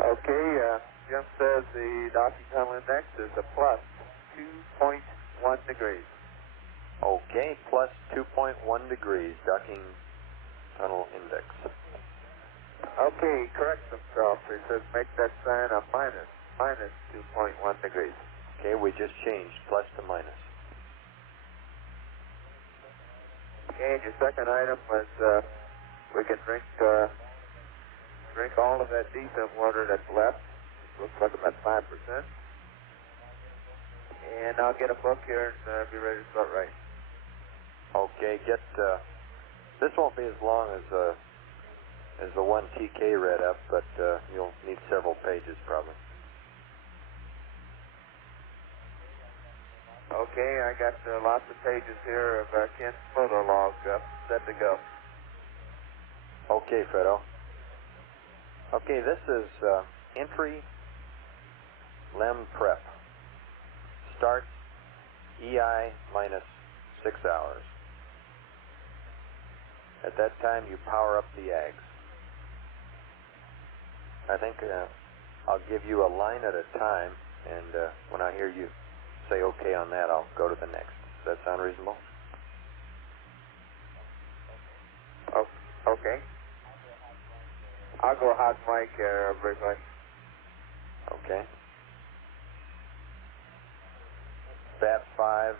Okay, Jim says the docking tunnel index is a plus 2.1 degrees. Okay, plus 2.1 degrees, docking tunnel index. Okay, he corrects himself. He says make that sign a minus 2.1 degrees. Okay, we just changed plus to minus. Okay, and your second item was we can drink all of that decent water that's left. Looks like about 5%. And I'll get a book here and be ready to start writing. Okay, get this won't be as long as the one TK read up, but you'll need several pages probably. Okay, I got lots of pages here of Kent's photo log set to go. Okay, Fredo. Okay, this is entry LEM prep. Starts EI minus 6 hours. At that time, you power up the AGs. I think I'll give you a line at a time, and when I hear you say okay on that, I'll go to the next. Does that sound reasonable? Oh, okay. I'll go hot mic briefly. Okay. Bat 5.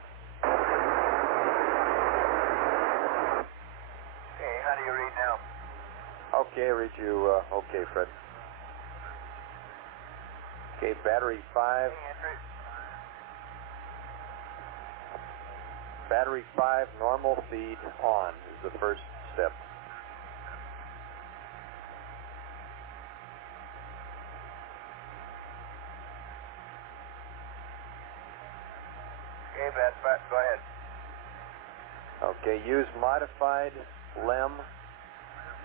Okay, how do you read now? Okay, I read you okay, Fred. Okay, battery 5. Battery 5, normal feed on is the first step. Okay, Bat, go ahead. Okay, use modified LEM,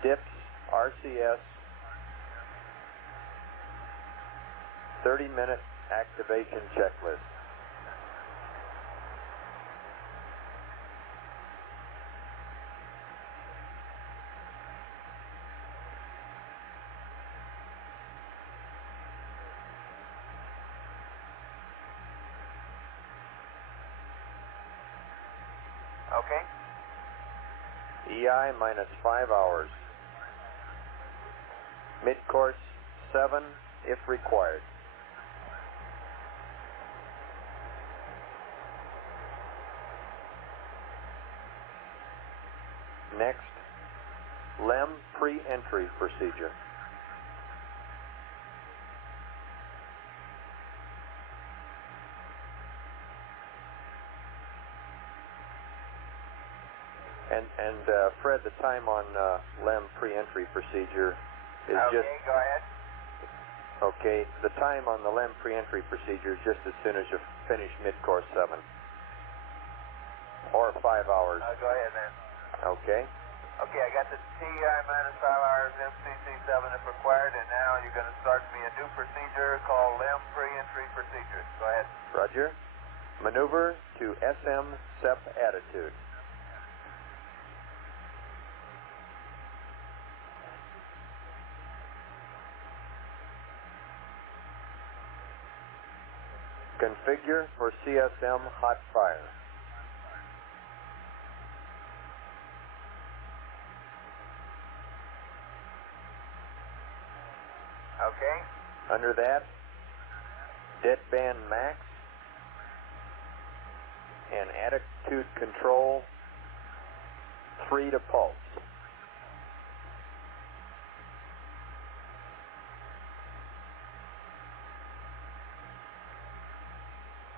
DIPS, RCS, 30-minute activation checklist. Okay. EI minus 5 hours. Midcourse 7 if required. Next, LEM pre-entry procedure. And Fred, the time on LEM pre-entry procedure is okay, just... go ahead. Okay, the time on the LEM pre-entry procedure is just as soon as you finish Midcourse 7. Or 5 hours. Go ahead, man. Okay. Okay, I got the TI minus 5 hours, MCC 7 if required, and now you're going to start me a new procedure called LEM pre-entry procedure. Go ahead. Roger. Maneuver to SM SEP attitude. Configure for CSM hot fire. Okay. Under that, deadband max and attitude control 3 to pulse.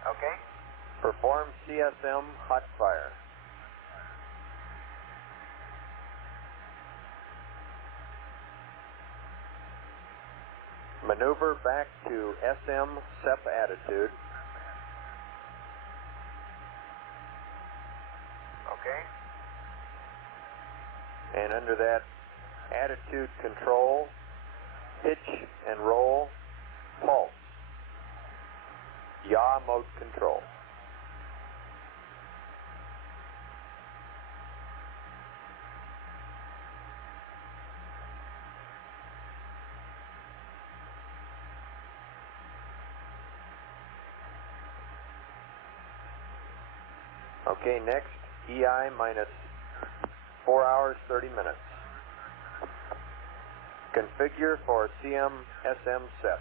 Okay. Perform CSM hot fire. Maneuver back to SM SEP attitude. Okay. And under that, attitude control, pitch and roll, pulse. Yaw mode control. Okay, next, EI minus 4 hours, 30 minutes. Configure for CM-SM SEP.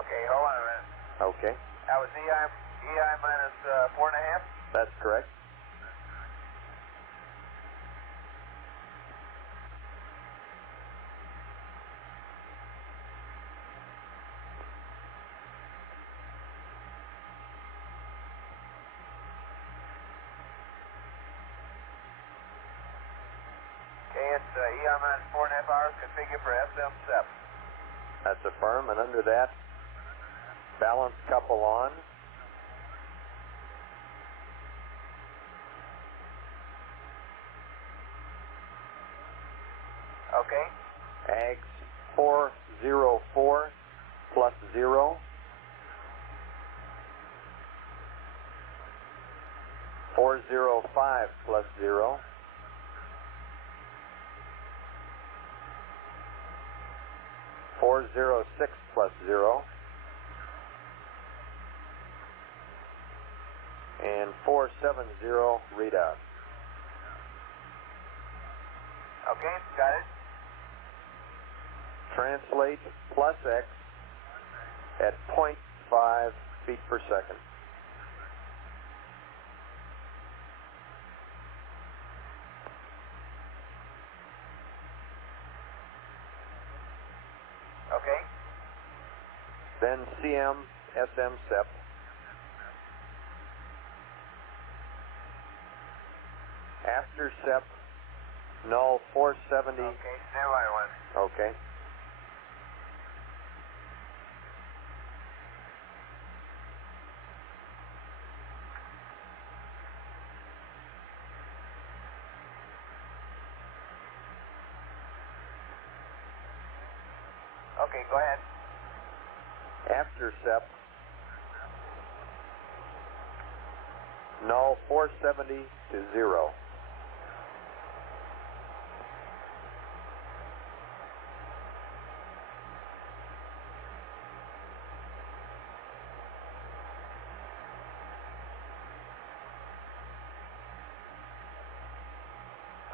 Okay, hold on a minute. Okay, That was EI minus 4.5? that's correct. Okay, it's EI minus 4.5 hours, configure for SM SEP. That's affirm, and under that, balance couple on. Okay. AGS 404 plus 0. 405 plus 0. 406 plus 0. And 470 readout. Okay, got it. Translate plus X at 0.5 feet per second. Okay. Then CM SM SEP. After SEP, null 470. Okay, stand by one. Okay. Okay, go ahead. After SEP, null 470 to 0.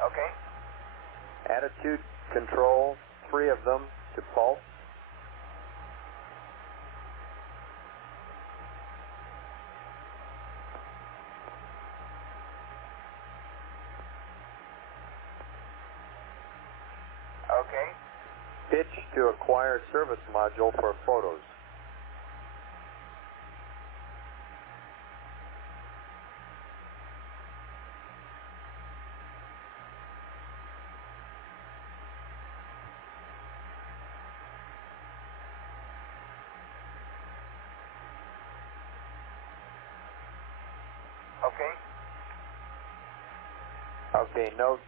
Okay. Attitude control, 3 of them to pulse. Okay. Pitch to acquire service module for photos. Okay. Okay, note,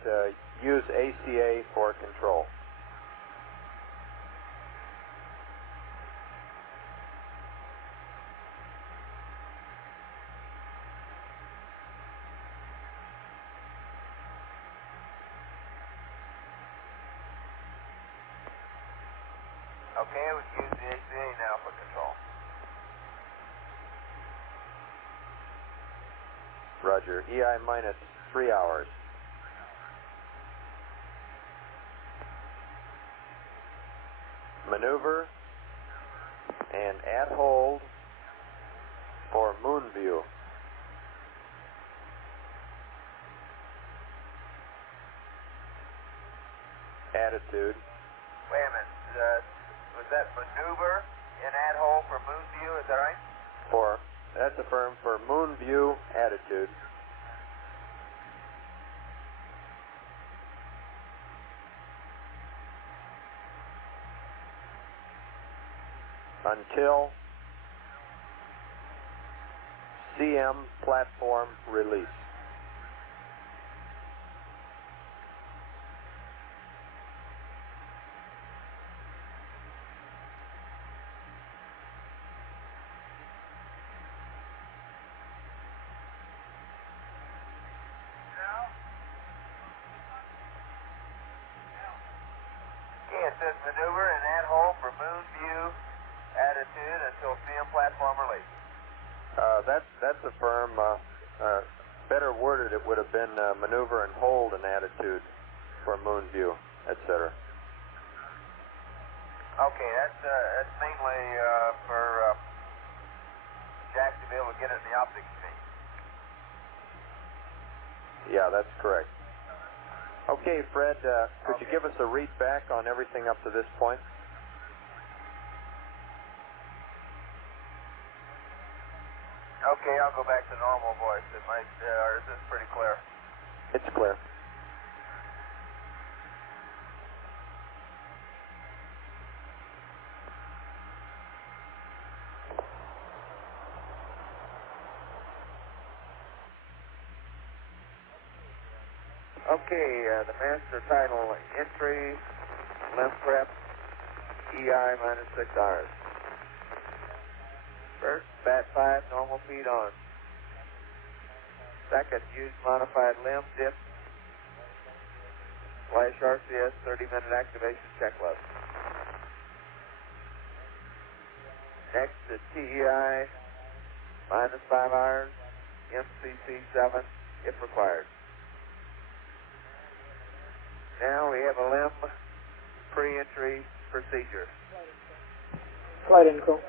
use ACA for control. Okay, we can use the ACA now for control. Roger. EI minus 3 hours. Maneuver and add hold for moon view. Attitude. Wait a minute. Was that maneuver and add hold for moon view? Is that right? That's affirmed for moon view attitude. Until CM platform release. Okay, it says maneuver and add hold for moon view attitude until CM platform release. That's affirmed. Better worded, it would have been maneuver and hold an attitude for moon view, etc. Okay, that's mainly for Jack to be able to get it in the optic feed. Yeah, that's correct. Okay, Fred, could you give us a read back on everything up to this point? Okay, I'll go back to normal voice. It might, or is this pretty clear? It's clear. Okay, the master title, entry, limb prep, EI minus 6 hours. First, bat 5, normal feed on. Second, use modified limb dip, flash RCS 30-minute activation checklist. Next, the TEI minus 5 hours, MCC 7 if required. Now we have a limb pre-entry procedure. Flight info.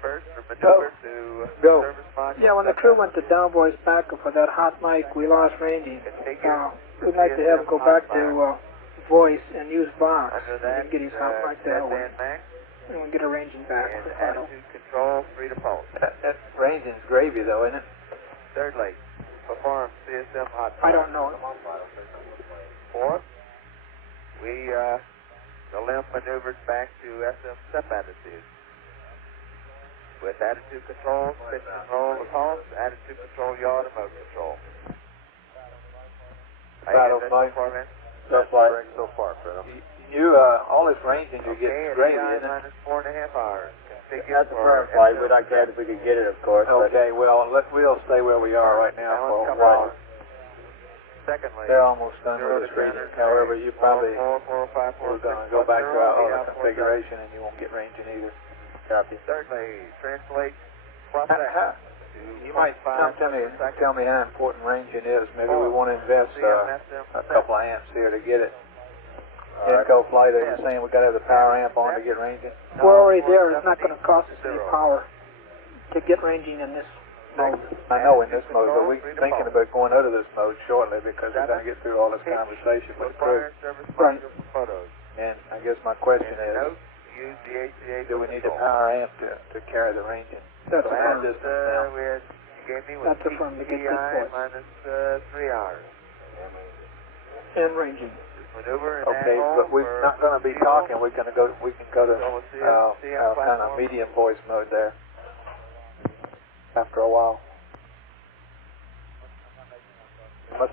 First, for maneuver to service module. Yeah, when the crew went to down voice backup for that hot mic, we lost ranging. We'd like to have him go back to voice and use box and get his hot mic down with. And we'll get a ranging back. And attitude control, free to pulse. That ranging's gravy, though, isn't it? Thirdly, perform CSM hot I don't know. Fourth, the limb maneuvers back to SM step attitude. With attitude control, pitch control, the pulse, attitude control, yaw, and mode control. Paolos, Mike. That's correct so far, Fred. You, all this ranging you're getting gravy, isn't it? Minus 4.5 hours. That's a firm flight. We'd like to have if we could get it, of course. Okay, well, we'll stay where we are right now for a while. Secondly, they're almost done with this reading. However, you probably we're going to go back to our auto configuration and you won't get ranging either. Copy. Thirdly, translate plus you might tell me how important ranging is. Maybe we want to invest a couple of amps here to get it. Go flight, are you saying we got to have the power amp on to get ranging? We're already there. It's not going to cost us any power to get ranging in this mode. I know in this mode, but we're thinking about going out of this mode shortly because we're going to get through all this conversation with the crew. Right. And I guess my question is, do we need a power amp to carry the ranging? That's a firm. That's a firm to get good voice. Minus 3 hours. And ranging. Okay, but we're not going to be talking. We can go to our kind of medium voice mode there after a while.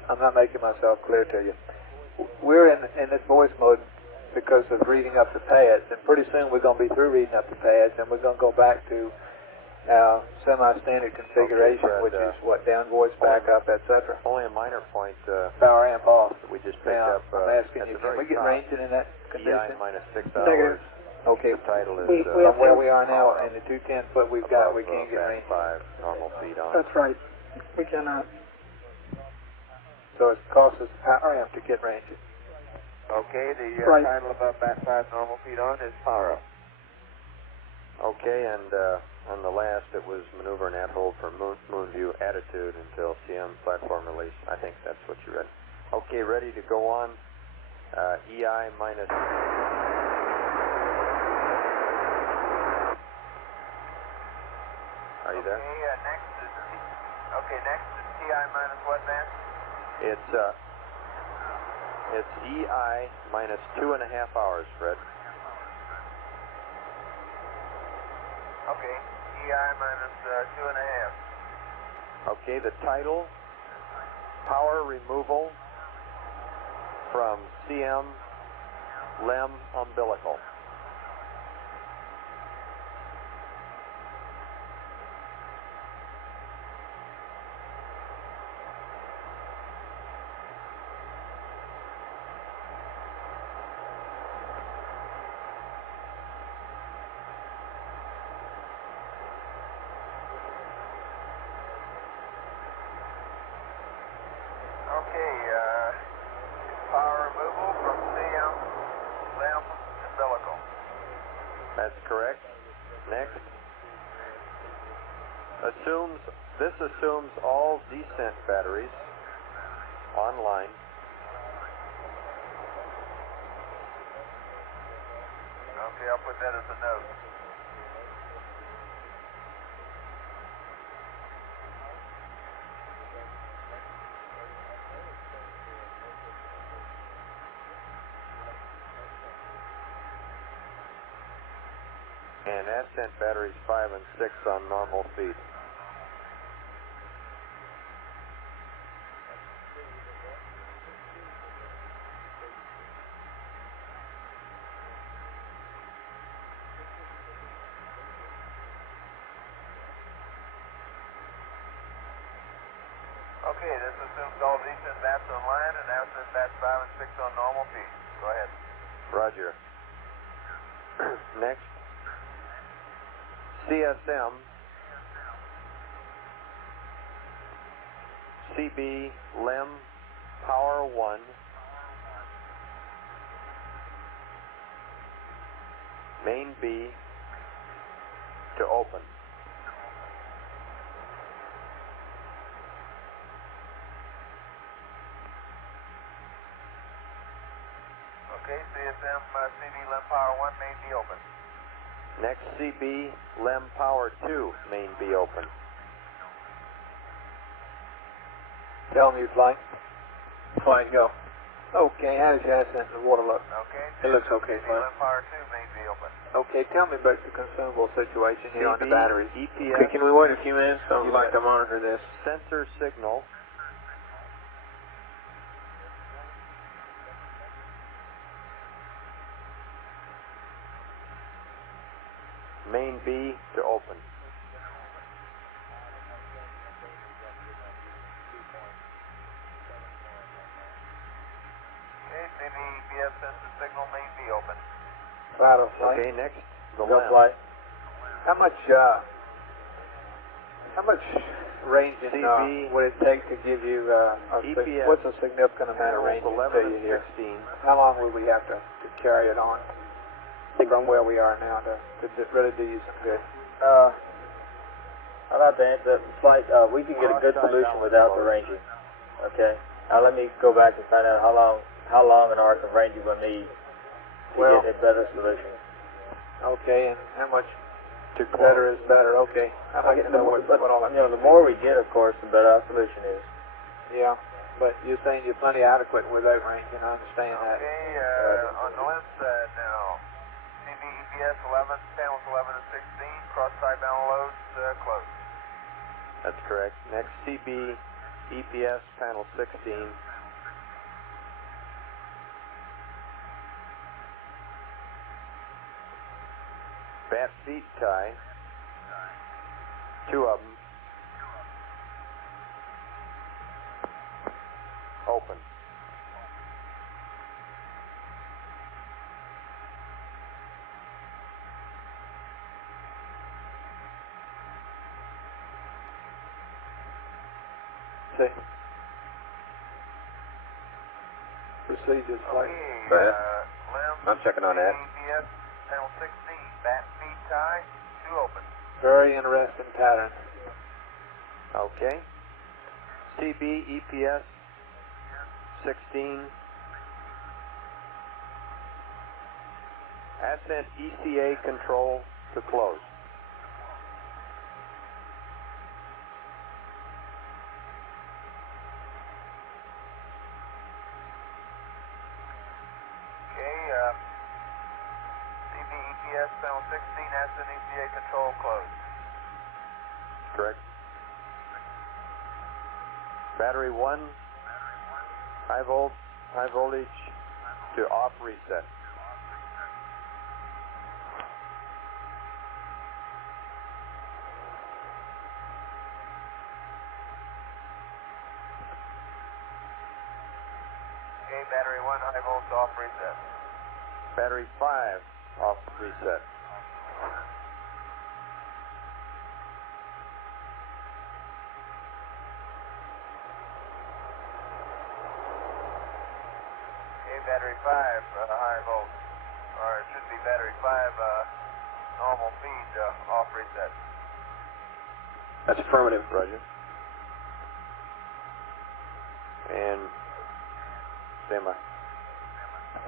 I'm not making myself clear to you. We're in this voice mode because of reading up the pads, and pretty soon we're going to be through reading up the pads, and we're going to go back to our semi-standard configuration, which is what, down voice, backup, etc. Only a minor point. Power amp off. We just picked now, up. I'm asking you, can we get ranging in that condition? EI minus 6 Negative. hours. Okay. The title is from where we are now, and the 210 foot we've got, we can't get range. 5 normal feed on. That's right. We cannot. So it costs us a power amp to get ranging. Okay, the title above bat 5 normal feed on is power up. Okay, and on the last it was maneuver and hold for moon view attitude until CM platform release. I think that's what you read. Okay, ready to go on. EI minus. Are you there? Okay, next is TI minus what, man? It's EI minus 2.5 hours, Fred. Okay, EI minus 2.5. Okay, the title, power removal from CM LEM umbilical. Power removal from CM LEM umbilical. That's correct. Next. This assumes all descent batteries online. Okay, I'll put that as a note. And ascent batteries 5 and 6 on normal feed. Okay, this assumes all descent bats online and ascent bats 5 and 6 on normal feed. Go ahead. Roger. Next. CSM CB LEM Power 1 Main B to open. Okay, CSM CB LEM Power 1 main B open. Next, CB LEM Power 2 main B open. Tell me you're flying. Flying, go. Okay, how does your ascent in the water look? Okay. It looks okay, CB fine. LEM Power 2 main B open. Okay, tell me about the consumable situation here on the CB, batteries. EPS. Okay, can we wait a few minutes? I'd like to monitor this. Sensor signal. Main B to open. Okay, CB EPS sensor signal main B open. Cloud of flight. Okay, next, the Go LEM. flight. How much range would it take to give you EPS what's a significant amount of range 11 to you and here? 16. How long would we have to carry it on from where we are now to really do you some good? I'd like to answer that flight. We can get a good solution without the ranging. Okay. Now let me go back and find out how long an arc of ranging will need to get a better solution. Okay, and how much better is better? Okay. I'd like to know what all that the more we get, of course, the better our solution is. Yeah, but you're saying you're plenty adequate without ranging. I understand that. Okay, on the left side now. CB EPS 11, panels 11 and 16, cross side panel loads closed. That's correct. Next, CB EPS panel 16. Bat feet tie. 2 of them. Open. See. Procedures like I'm checking on that. EPS panel 16, bat feet tie, 2 open. Very interesting pattern. Okay. CB EPS 16. Ascent ECA control to close. CB EPS panel 16, ascent ECA control closed. Correct. Battery 1, high voltage to off reset. Okay, battery 1, high voltage off reset. Battery 5, off reset. Okay, battery 5, high volt. Or it should be battery 5, normal feed off reset. That's affirmative. Roger. And stand by.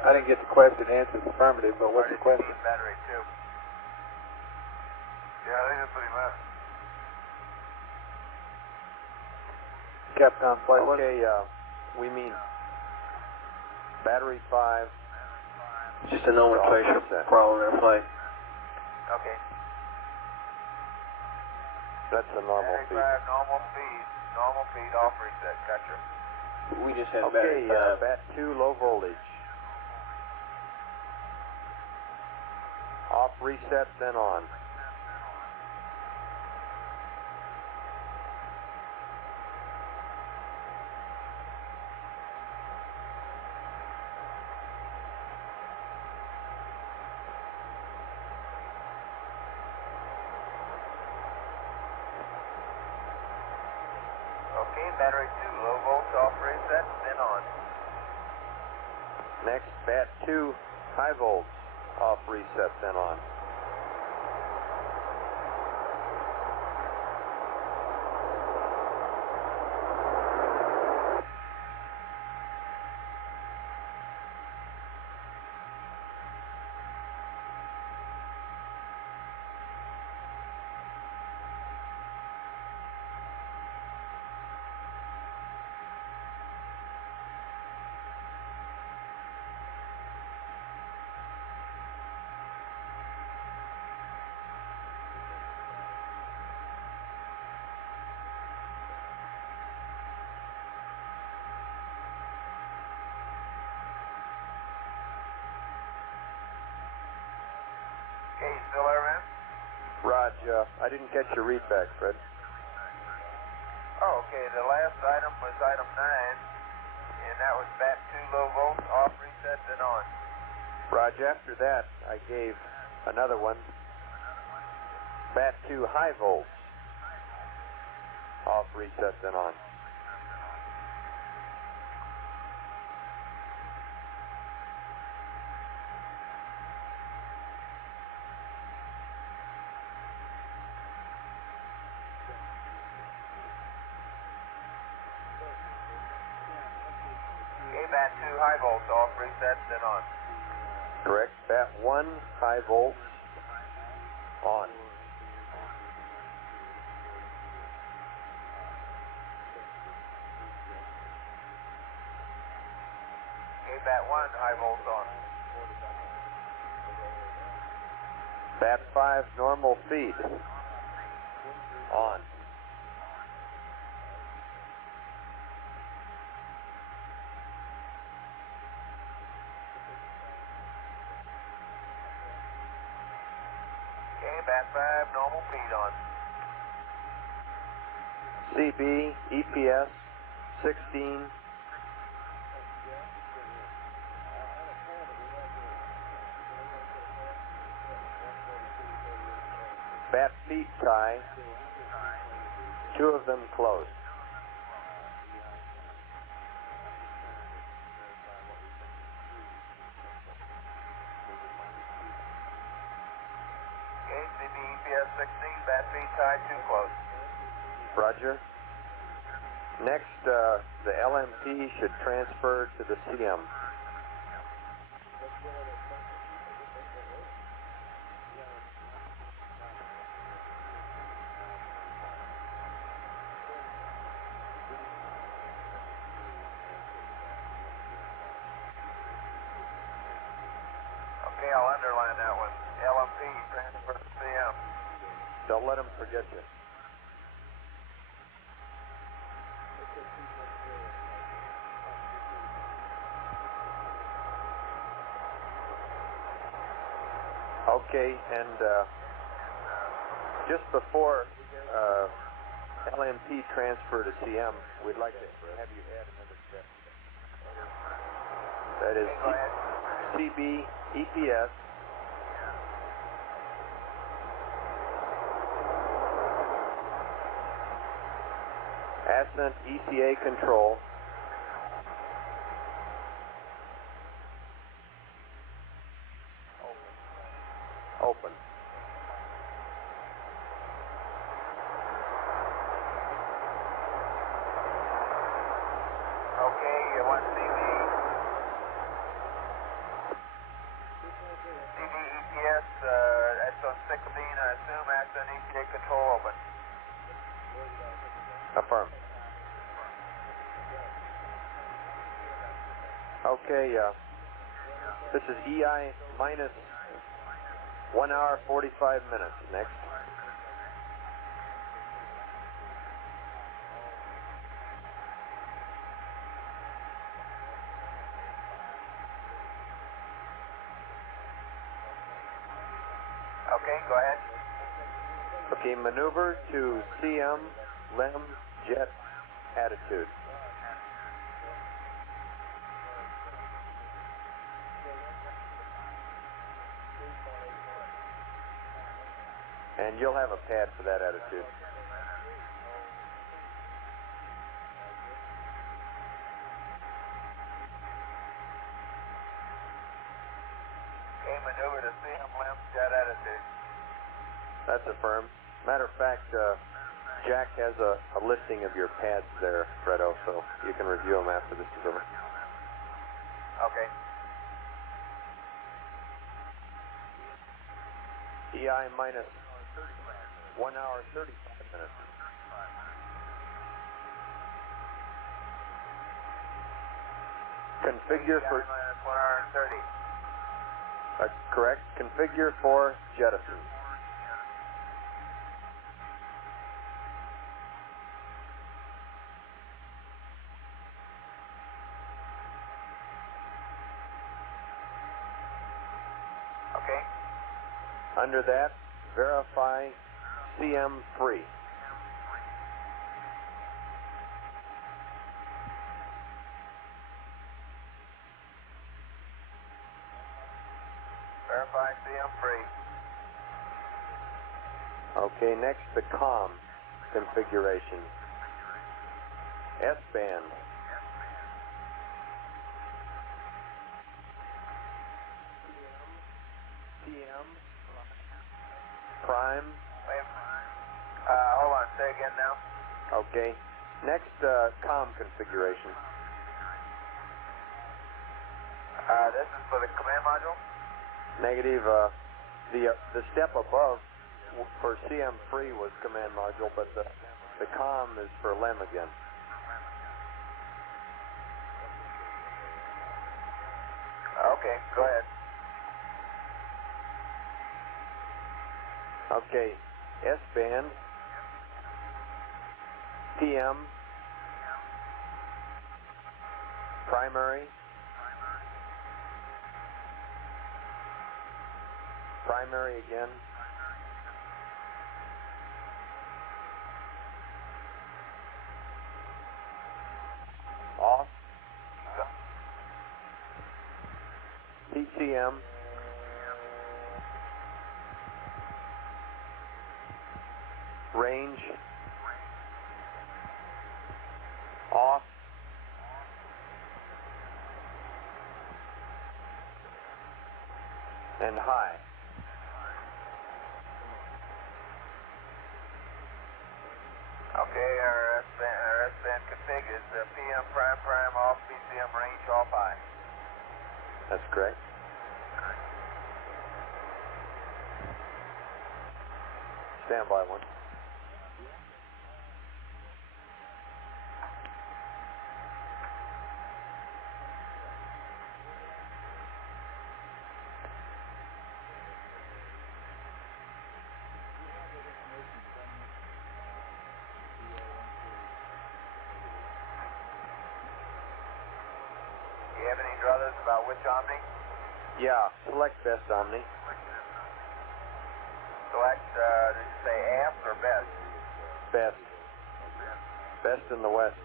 I didn't get the question. The answer is affirmative, but what's the question? Battery 2. Yeah, I think that's what he meant. Capcom flight. Okay, we mean battery 5. Just a nomenclature problem there, flight. Okay. That's the normal Battery feed. 5, normal feed off reset. Gotcha. We just had Okay, battery 5. bat 2, low voltage. Off reset, then on. Okay, battery 2, low volts off reset, then on. Next, bat 2, high volts. Off reset, then on. Okay, still there, man? Raj, I didn't catch your readback, Fred. Oh, okay, the last item was item 9, and that was bat 2, low volts, off reset, then on. Raj, after that, I gave another one. Bat 2, high volts. Off reset, then on. Bat 2, high volts, off reset, then on. Correct. Bat 1, high volts, on. Okay, bat 1, high volts on. Bat 5, normal feed, on. Bat 5, normal feed on. CB, EPS, 16. Bat feed tie, 2 of them closed. EPS 16, bat feed tie, 2 close. Roger. Next, the LMP should transfer to the CM. Okay, I'll underline that one. LMP, transfer to CM. Don't let them forget you. Okay, and just before LMP transfer to CM, we'd like to have you add another step. That is CB, EPS, Ascent ECA control, open. Okay, you want CV ETS, that's on 16, I assume that's an ETA control open. Affirm. Okay, this is EI minus 1 hour 45 minutes. Next. Okay, go ahead. Okay, maneuver to CM LEM jet attitude. And you'll have a pad for that attitude. Okay, maneuver to CM LEM jet attitude. That's affirmed. Matter of fact, Jack has a listing of your pads there, Fredo, so you can review them after this is over. Okay. EI minus 1 hour 35 minutes. Configure for... minus 1 hour and 30. Correct. Configure for jettison. Okay. Under that, verify CM free. Verify CM free. Okay, next the COM configuration. S-band. PM. Prime. Wait. Hold on, say again now. Okay. Next, COM configuration. This is for the command module? Negative, the step above for CM free was command module, but the COM is for LEM again. Okay, go ahead. Okay, S-band, PM, primary, primary again, off, PCM, range, off, and high. Okay, our S-band config is PM prime prime off, PCM range off high. That's correct. Standby one. Do you have any druthers about which Omni? Yeah, select best Omni. Select, did you say aft or best? Best. Best in the west.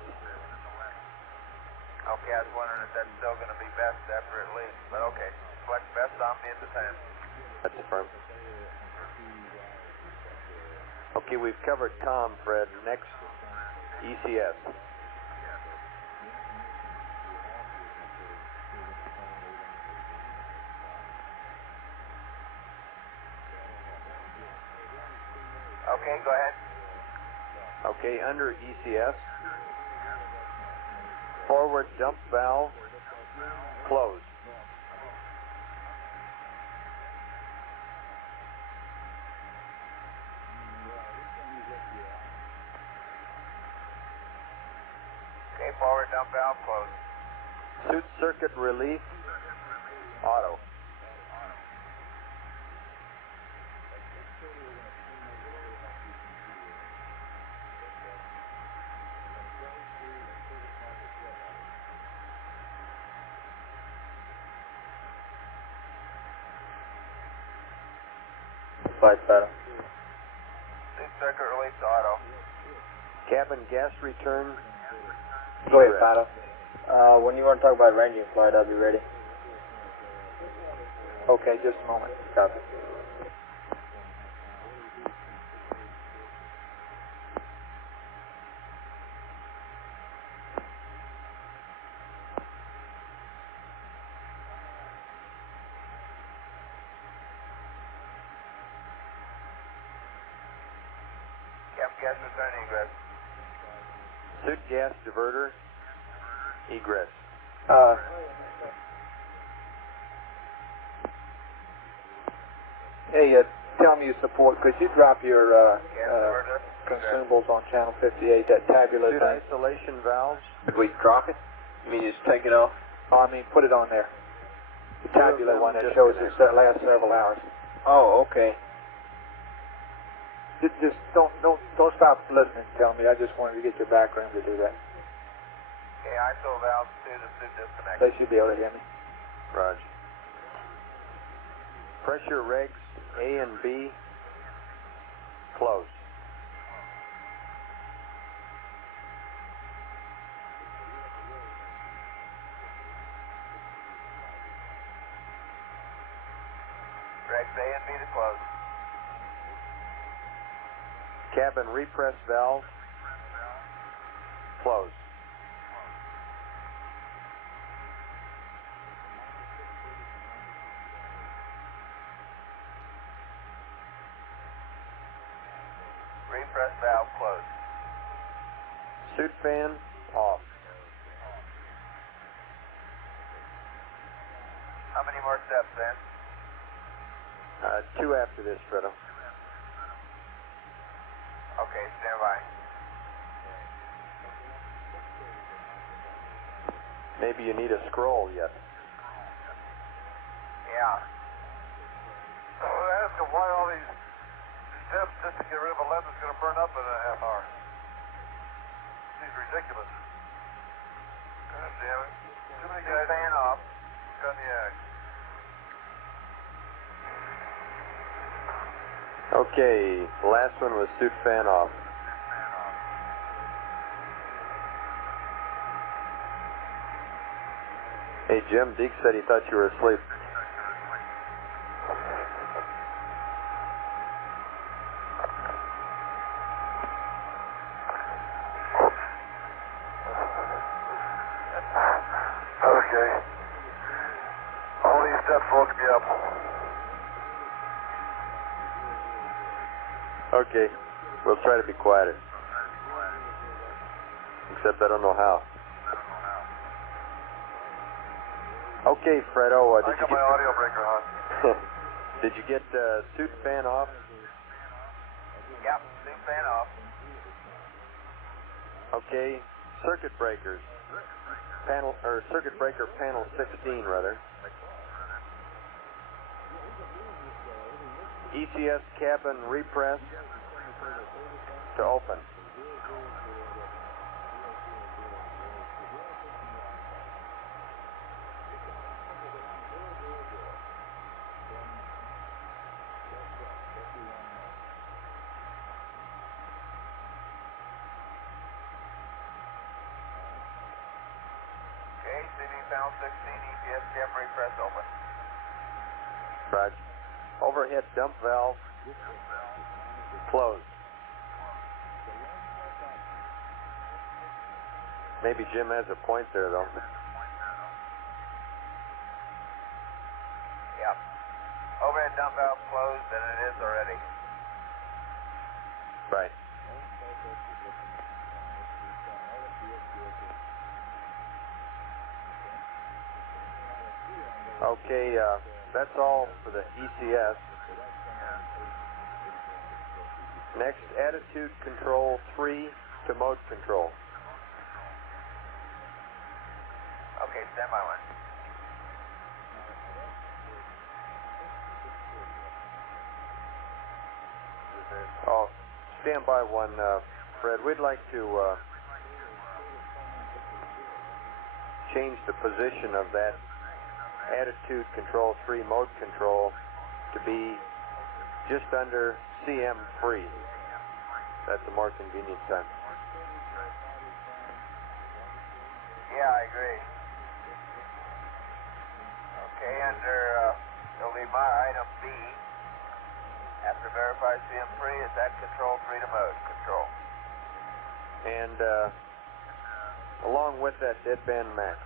Okay, I was wondering if that's still going to be best after it leaves, but okay. Select best Omni at the time. That's affirmed. Okay, we've covered COM, Fred. Next, ECS. Okay, go ahead. Okay, under ECS, forward dump valve closed. Okay, forward dump valve closed. Suit circuit relief auto. Flight pattern. Suit circuit relief to auto. Cabin gas return. Go ahead, Paolos. When you want to talk about ranging flight, I'll be ready. Okay, just a moment. Copy. Gas return egress. Suit gas diverter egress. Hey, tell me you support. Could you drop your consumables on channel 58? That tabular Suit thing. isolation valves. Could we drop it? You mean just take it off? Oh, I mean, put it on there. The tabular one that shows us that last several hours. Oh, okay. Just don't stop listening. Tell me. I just wanted to get your background to do that. Okay, ISO valves to the suit disconnect. They should be able to hear me. Roger. Pressure regs A and B closed. Regs A and B to close. Cabin repress valve closed. Repress valve closed. Suit fan off. How many more steps then? 2 after this, Fredo. Okay, stand by. Maybe you need a scroll yet. Yeah. So I ask him why all these steps just to get rid of a lens that's going to burn up in a half hour. Seems ridiculous. God damn it. Too many guys. Fan off. Got the axe. Okay, the last one was suit fan off. Hey Jim, Deke said he thought you were asleep. Okay. All these steps woke me up. Okay, we'll try to be quieter. Except I don't know how. Okay, Fredo, I got my audio breaker on. Did you get suit fan off? Yep, suit fan off. Okay, circuit breakers. Panel, or circuit breaker panel 16 rather. ECS cabin repress to open. Okay, CD panel 16, EPS cap repress open. Roger. Overhead dump valve closed. Maybe Jim has a point there though. Yep. Overhead dump valve closed, and it is already. Right. Okay, that's all for the ECS. Next, attitude control 3 to mode control. Okay, stand by one. Oh, stand by one, Fred. We'd like to change the position of that attitude control 3 mode control to be just under CM free. That's a more convenient time. Yeah, I agree. Okay, under, it'll be my item B. After verify CM free, is that control 3 to mode control. And along with that, deadband max.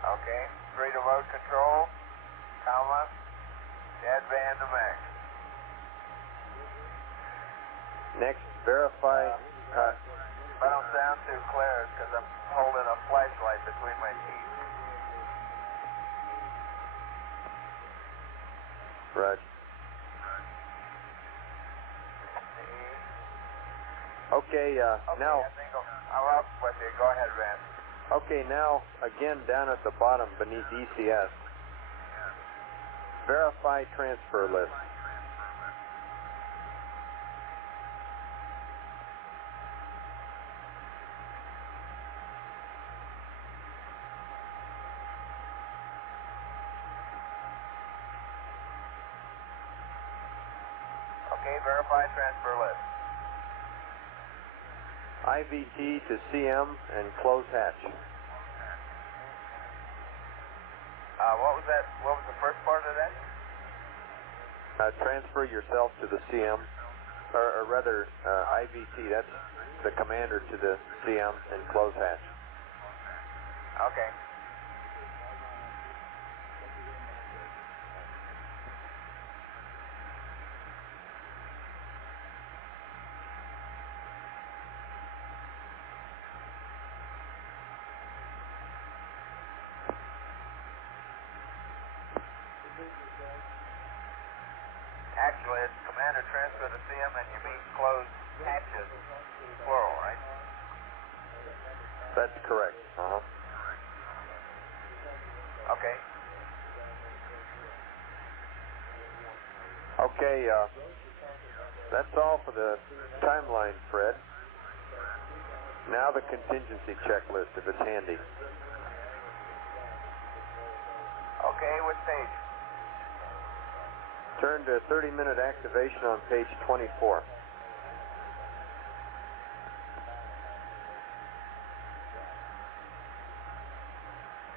Okay, 3 to mode control, comma, deadband to max. Next, verify. If I don't sound too clear, it's because I'm holding a flashlight between my teeth. Right. Okay, now. I think I'm up with you. Go ahead, Rand. Okay, now, again, down at the bottom beneath ECS, verify transfer list. Okay, verify transfer list. IVT to CM and close hatch. What was that? What was the first part of that? Transfer yourself to the CM, or rather IVT, that's the commander to the CM and close hatch. Okay. Actually, it's commander transfer to CM and you mean close hatches, plural, right? That's correct. Uh-huh. Okay. Okay, that's all for the timeline, Fred. Now the contingency checklist, if it's handy. Okay, which page? Turn to 30-minute activation on page 24.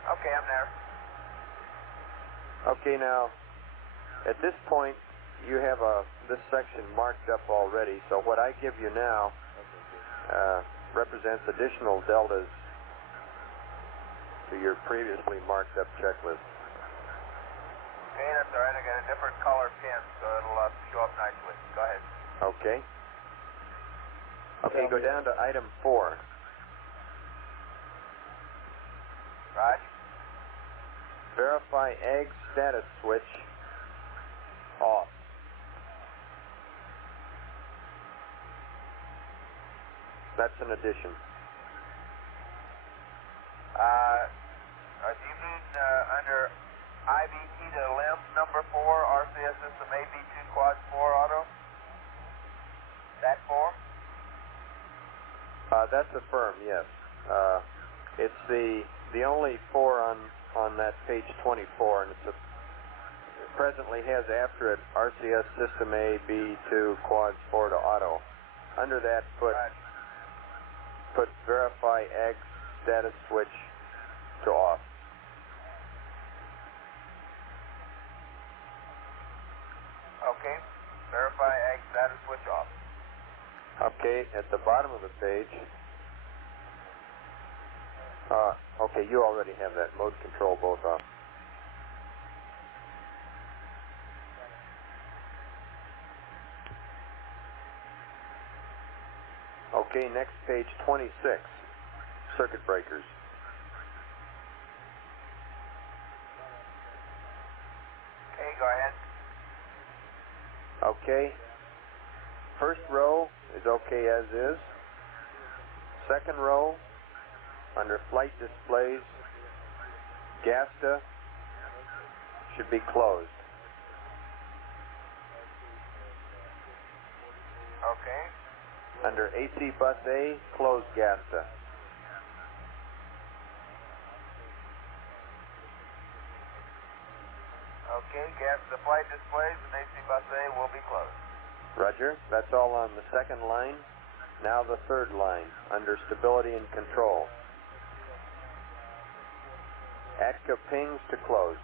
Okay, I'm there. Okay, now, at this point, you have this section marked up already, so what I give you now represents additional deltas to your previously marked up checklist. Okay, that's all right. I got a different color pen, so it'll show up nicely. Go ahead. Okay. Okay, go down to item 4. Raj? Verify egg status switch off. That's an addition. Do you mean under IVT to LIM number 4, RCS system AB2 quad 4 auto? That 4? That's affirmed, yes. It's the only 4 on that page 24, and it presently has after it RCS system AB2 quads 4 to auto. Under that, put verify egg status switch to off. Okay, verify egg status switch off. Okay, at the bottom of the page, okay, you already have that mode control both off. Okay, next page 26, circuit breakers. okay. First row is okay as is. Second row, under flight displays, GASTA should be closed. Okay. Under AC Bus A, close GASTA. Okay, the flight displays and AC Bus A will be closed. Roger. That's all on the second line. Now the third line, under stability and control. ATCA pings to close.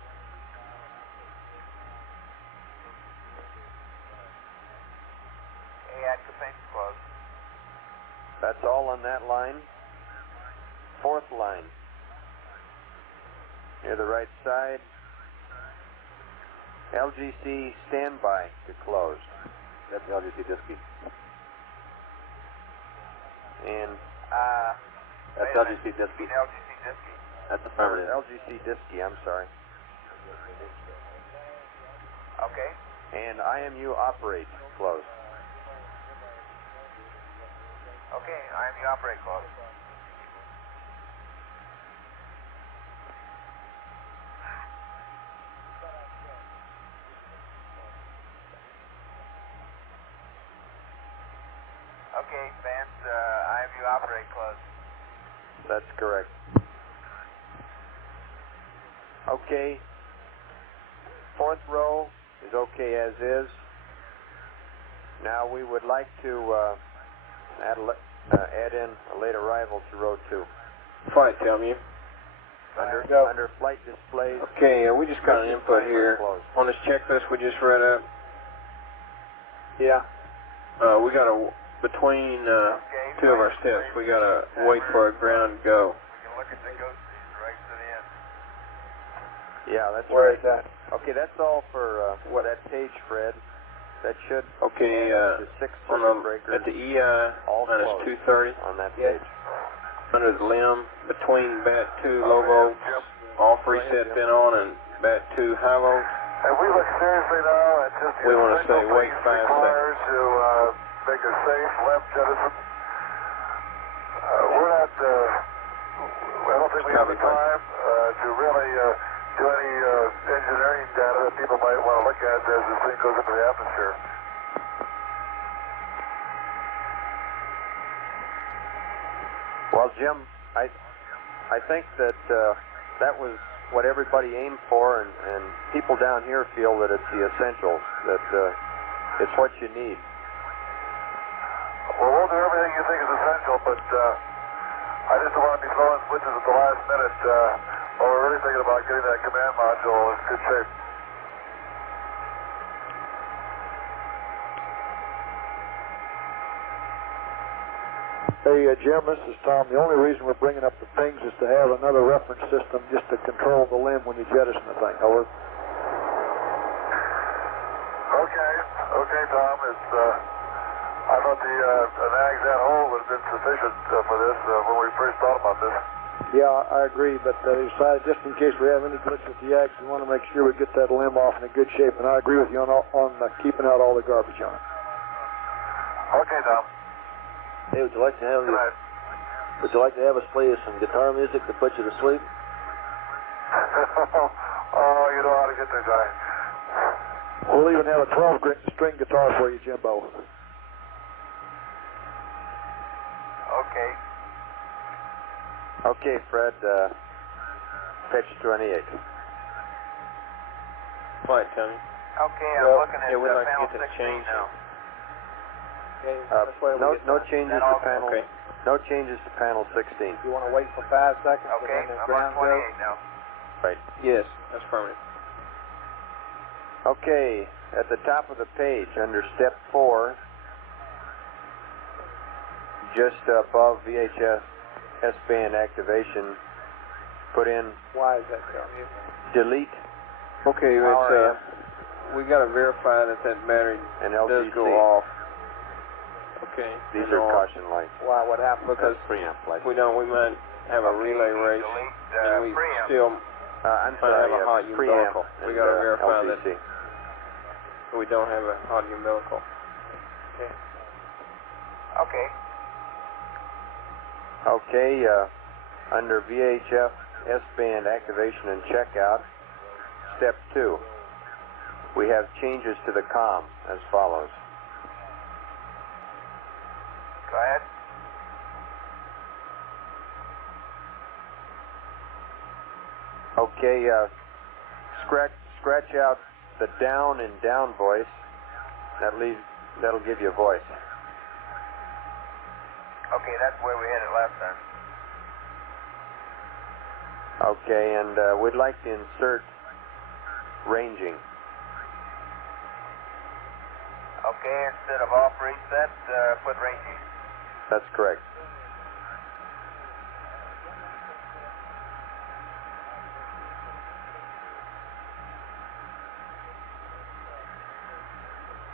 Okay, ATCA pings closed. That's all on that line. Fourth line, near the right side. LGC standby to close. That's the LGC Disky. And that's LGC Disky. LGC Disky. That's affirmative. LGC Disky, I'm sorry. Okay. And IMU operate closed. Okay, IMU operate closed. Okay, fans, IMU operate closed. That's correct. Okay. Fourth row is okay as is. Now we would like to add in a late arrival to row 2. Flight, tell me. Under flight displays. Okay, we just got an input here. On this checklist we just read up. Yeah. We got to, between two of our steps, we got to wait for a ground go. We can look at the ghost right to the end. Yeah, that's Where right. is that? Okay, that's all for that page, Fred. That should okay, add up to 6 circuit breakers. at the EI, minus 230. On that page. Under the limb, between bat 2 low volts, all three set pin on, and bat 2 high volts. And we look seriously now at just we want to say wait 5 required seconds. to make a safe left jettison. We're not, I don't think we have the time to really do any engineering data that people might want to look at as this thing goes into the atmosphere. Well, Jim, I think that that was what everybody aimed for, and people down here feel that it's the essentials, that it's what you need. Well, we'll do everything you think is essential, but I just don't want to be throwing switches at the last minute while we're really thinking about getting that command module in good shape. Hey, Jim, this is Tom. The only reason we're bringing up the pings is to have another reference system just to control the limb when you jettison the thing. Over. Okay, Tom. It's I thought the nags that hole would have been sufficient for this when we first thought about this. Yeah, I agree, but they decided just in case we have any glitch with the yags, we want to make sure we get that limb off in a good shape, and I agree with you on keeping out all the garbage on it. Okay, Tom. Hey, would you like to have us play some guitar music to put you to sleep? Oh, you know how to get the guy. We'll even have a 12-string guitar for you, Jimbo. Okay. Okay, Fred, pitch 28. Flight, Tony. Okay, I'm looking at we'd like panel to get 16 change now. No changes to panel. Okay. No changes to panel 16. You want to wait for 5 seconds? Okay, and then the I'm ground on 28 goes? now. Right. Yes, that's permanent. Okay, at the top of the page, under step 4, just above VHS S-band activation, put in. Why is that, Tom? Delete. Okay, it's we got to verify that battery and does LGC. go off. Okay. These are caution lights. Why? What happened? Because preamp lights. we might have a relay race, and we preamp. still I'm might have sorry, a hot preamp. umbilical. We got to verify LGC. so we don't have an audio umbilical. Okay. Okay. Okay, under VHF S-band activation and checkout, step 2. We have changes to the comm as follows. Go ahead. Okay, scratch out the down and down voice. That'll give you a voice. Okay, that's where we had it last time. Okay, and we'd like to insert ranging. Okay, instead of off reset, put ranging. That's correct.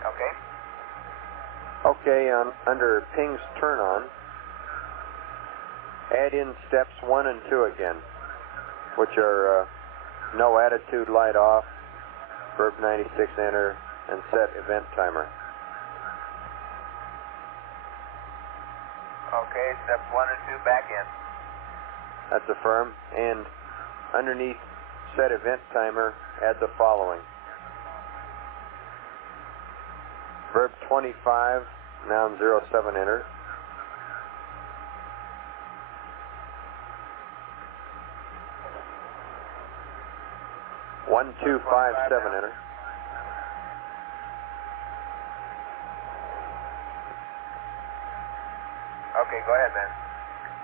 Okay. Okay, under pings turn on, add in steps 1 and 2 again, which are no attitude light off, verb 96 enter, and set event timer. Okay, steps 1 and 2 back in. That's affirm. And underneath set event timer, add the following. Verb 25, noun 07 enter. One, 2, 5, 7 enter. Okay, go ahead, man.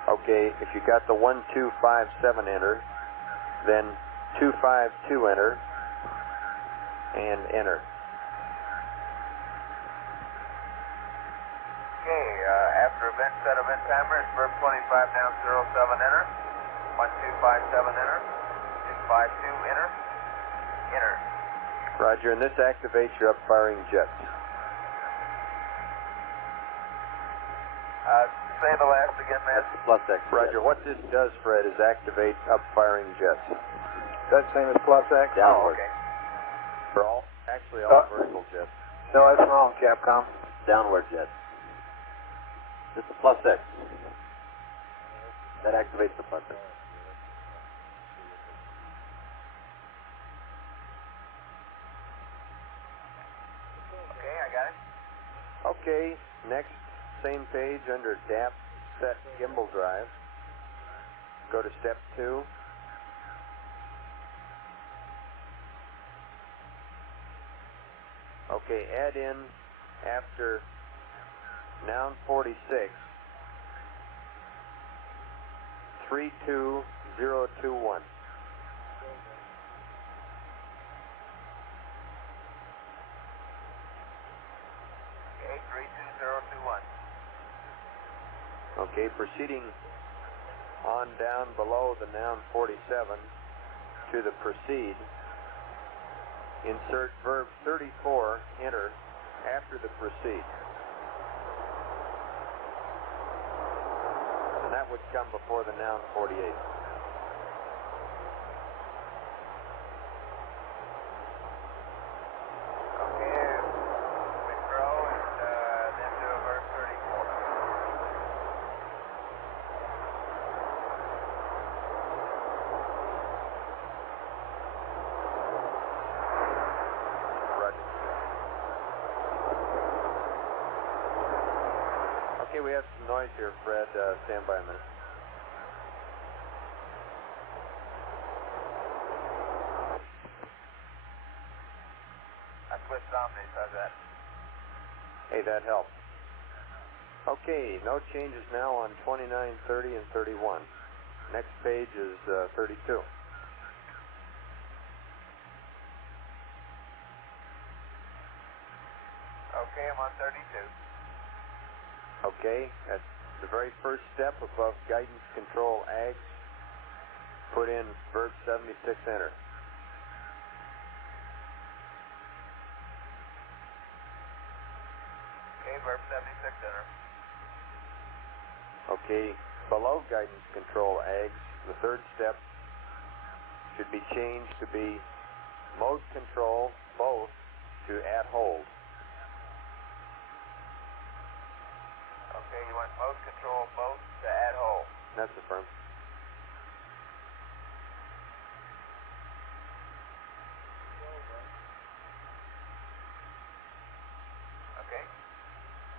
Okay, if you got the 1, 2, 5, 7 enter, then 2, 5, 2 enter, and enter. Okay, after set event timer, it's verb 25 down 07 enter, 1, 2, 5, 7 enter, 2, 5, 2 enter, enter. Roger, and this activates your upfiring jets. Say the last again, man. That's the plus X. Roger, what this does, Fred, is activate upfiring jets. That's same as plus X? Downward. Okay. For all, actually all vertical jets. No, that's wrong, Capcom. Downward jet. This is plus X. That activates the plus X. Okay, I got it. Okay, next, same page under DAP set gimbal drive. Go to step 2. Okay, add in after noun 46 32021. Okay, 32021. Okay, proceeding on down below the noun 47 to the proceed, insert verb 34, enter, after the proceed. And that would come before the noun 48. Okay, withdraw and then do a verb 34. Okay, we have some noise here, Fred. Stand by a minute. I switched omnis, how's that? Hey, that helps. Okay, no changes now on 29, 30, and 31. Next page is 32. Okay, I'm on 32. Okay, at the very first step above guidance control AGS, put in verb 76, enter. Okay, verb 76, enter. Okay, below guidance control AGS, the third step should be changed to be mode control both to add hold. Okay, you want mode control both to add hold. That's affirmed. Okay.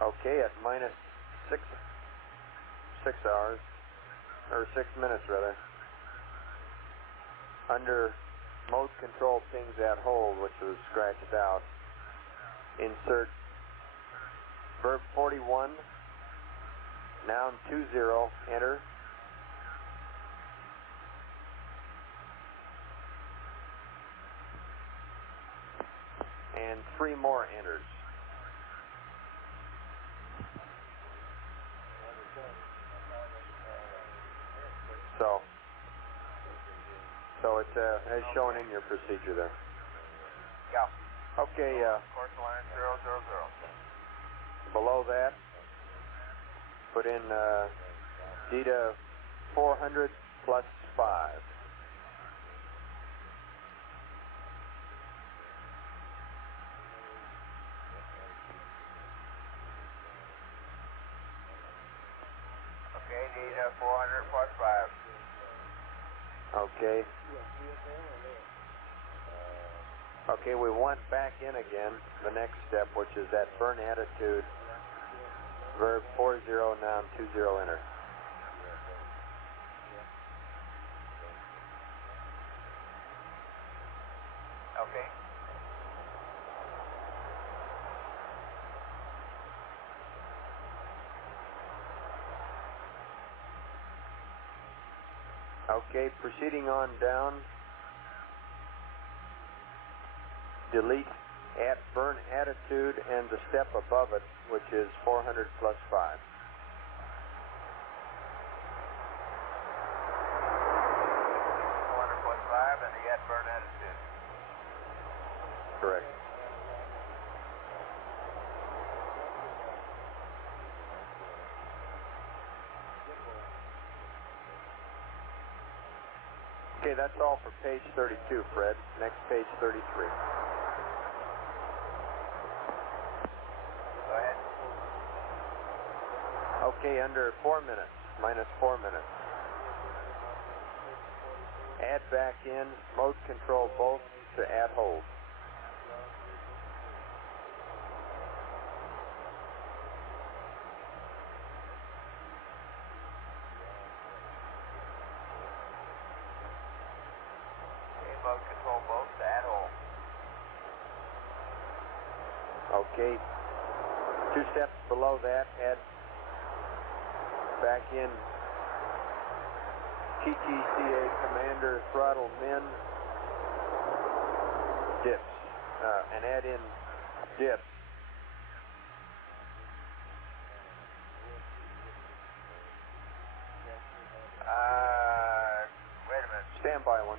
Okay, at minus 6 hours, or 6 minutes rather, under mode control pings at hold, which was scratched out, insert verb 41, noun 20, enter. And 3 more enters. So it's as shown in your procedure there. Yeah. Okay. Course line 000. Below that, put in DETA 400 plus 5. Okay, DETA 400 plus 5. Okay. Okay, we want back in again, the next step, which is that burn attitude, verb 40, noun 20, enter. Okay. Okay, proceeding on down, delete at burn attitude and the step above it, which is 400 plus 5. 400 plus 5 and the at burn attitude. Correct. Okay, that's all for page 32, Fred. Next, page 33. Go ahead. Okay, under 4 minutes, minus 4 minutes. Add back in, mode control both to add hold. Mode control both to add hold. Okay, 2 steps below that, add back in TTCA commander throttle min dips, and add in dips. Wait a minute. Standby one.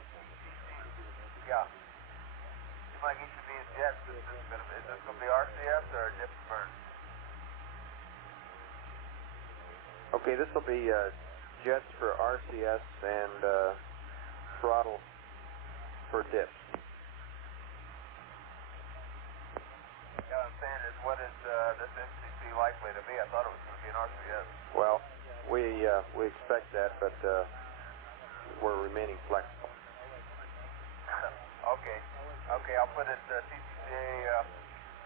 Yeah. Seems like it should be a jet. Is this going to be RCS or a dip burn? Okay, this will be jets for RCS and throttle for dips. Yeah, what I'm saying is, what is this MCC likely to be? I thought it was going to be an RCS. Well, we expect that, but we're remaining flexible. Okay. Okay, I'll put it TCCA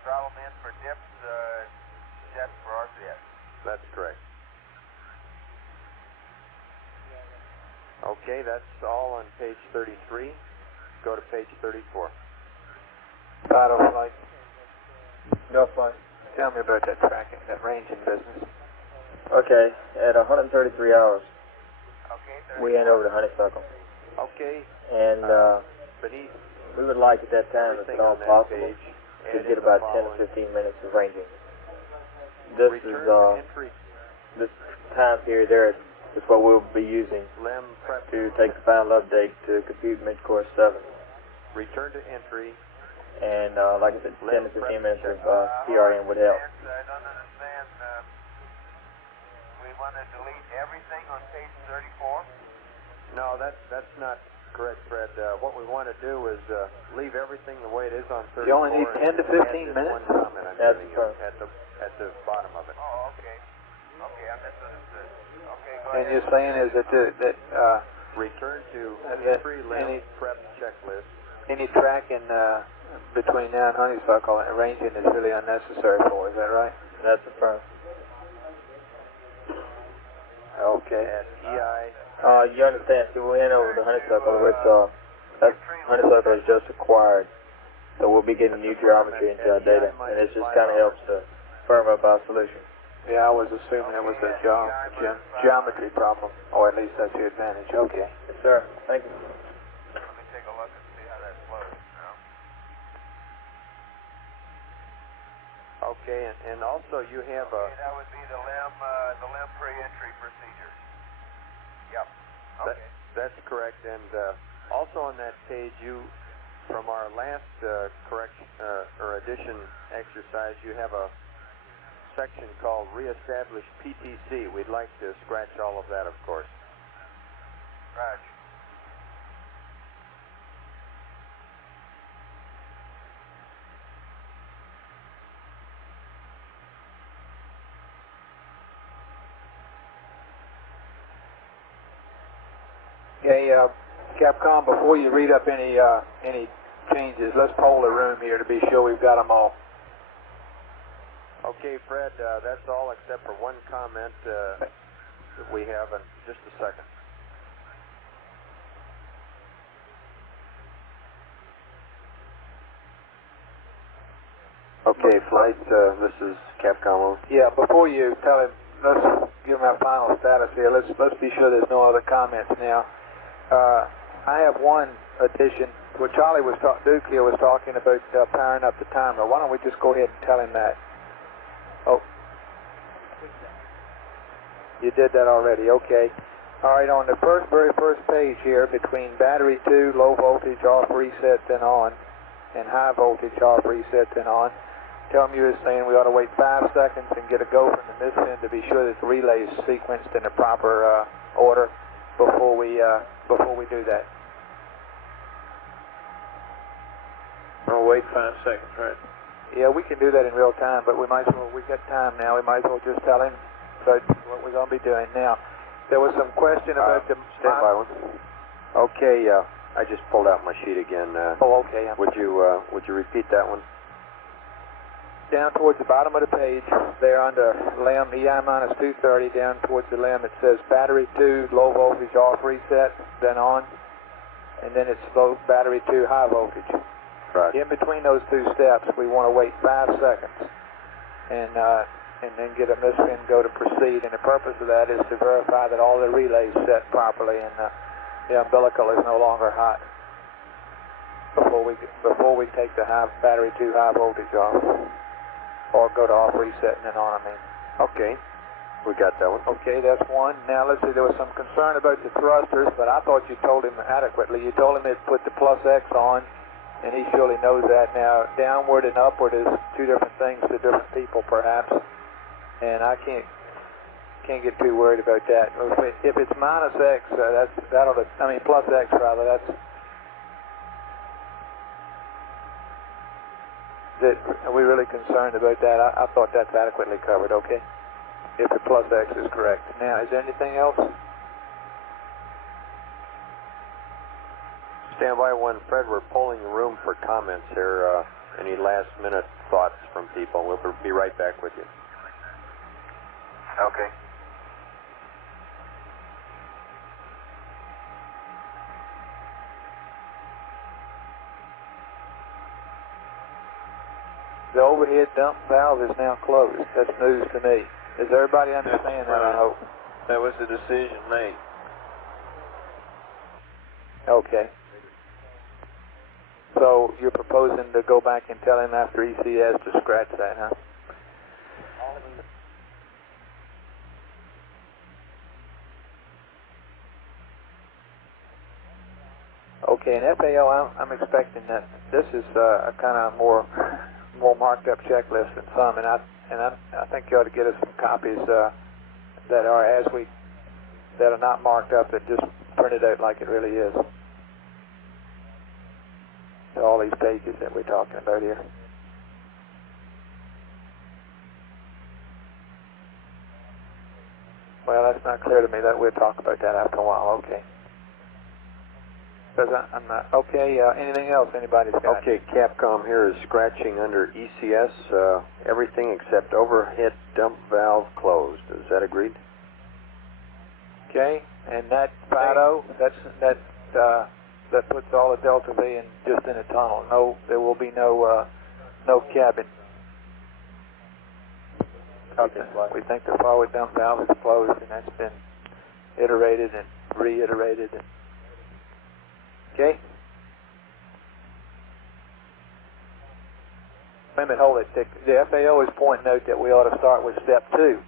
throttle min for dips, jets for RCS. That's correct. Okay, that's all on page 33. Go to page 34. Auto flight. No flight. Tell me about that tracking, that ranging business. Okay, at 133 hours, okay, we hand over to Honeysuckle. Okay. And beneath we would like at that time, if at all possible, to get about 10 or 15 minutes of ranging. This is this time period there is what we'll be using to take the final update to compute Midcourse 7. Return to entry. And like I said, 10 to 15 minutes of PRM would help. I don't understand. We want to delete everything on page 34? No, that's not correct, Fred. What we want to do is leave everything the way it is on 34. You only need 10 to 15 minutes? One comment I'm giving you at the bottom of it. Oh, okay. Okay, I misunderstood. Okay, go And ahead. you're saying is that return to entry limb prep checklist. Any tracking between now and honeysuckle arranging is really unnecessary for, is that right? That's affirmed. Okay. At EI. You understand, see, we went over the honeysuckle, which, that honeysuckle is just acquired. So we'll be getting new geometry into our data, and it just kind of helps to firm up our solution. Yeah, I was assuming it was a geometry problem, or at least that's your advantage. Okay. Yes, sir. Thank you. Let me take a look and see how that flows now. Okay, and also you have a... That would be the limb pre-entry procedures. Yep. Okay. That's correct, and also on that page, from our last correction or addition exercise, you have a section called Reestablish PTC. We'd like to scratch all of that, of course. Scratch. Okay, Capcom, before you read up any changes, let's poll the room here to be sure we've got them all. Okay, Fred, that's all except for one comment that we have in just a second. Okay, Flight, this is Capcom. Yeah, before you tell him, let's give him our final status here. Let's be sure there's no other comments now. I have one addition. What Duke here was talking about powering up the timer. Why don't we just go ahead and tell him that? Oh, you did that already. Okay. All right. On the very first page here, between battery 2, low voltage off, reset, then on, and high voltage off, reset, then on. Tell him you were saying we ought to wait 5 seconds and get a go from the misfin to be sure that the relay is sequenced in the proper order before we do that. I'll wait 5 seconds, right? Yeah, we can do that in real time, but we've got time now. We might as well just tell him what we're going to be doing. Now, there was some question about the... Stand by one. Okay, I just pulled out my sheet again. Okay. Would you repeat that one? Down towards the bottom of the page, there under limb EI-230, down towards the limb, it says battery 2, low voltage off, reset, then on, and then it's battery 2, high voltage. Right. In between those two steps, we want to wait 5 seconds and then get a misfin go to proceed, and the purpose of that is to verify that all the relays set properly and the umbilical is no longer hot before we take the battery 2 high voltage off. Or go to off, reset, and then on, Okay, we got that one. Okay, that's one. Now, let's see, there was some concern about the thrusters, but I thought you told him adequately. You told him to put the plus X on, and he surely knows that. Now, downward and upward is two different things to different people, perhaps, and I can't get too worried about that. If it's minus X, plus X, rather, are we really concerned about that? I thought that's adequately covered, okay? If the plus X is correct. Now, is there anything else? Stand by one, Fred. We're polling the room for comments here. Any last-minute thoughts from people? We'll be right back with you. Okay. The overhead dump valve is now closed. That's news to me. Does everybody understand that, I hope? That was the decision made. Okay. So you're proposing to go back and tell him after ECS to scratch that, huh? Okay, and FAO, I'm expecting that this is a kind of more marked up checklist than some, and I think you ought to get us some copies that are not marked up, that just printed out like it really is. to all these pages that we're talking about here. Well, that's not clear to me. That we'll talk about that after a while. Okay. I'm not, okay, anything else anybody's got? Okay, Capcom here is scratching under ECS, everything except overhead dump valve closed. Is that agreed? Okay, and that FIDO, that puts all the Delta V in just in a tunnel. No, there will be no cabin. We think the forward dump valve is closed, and that's been iterated and reiterated. Okay. Wait a minute, hold it. The FAO is pointing out that we ought to start with step 2.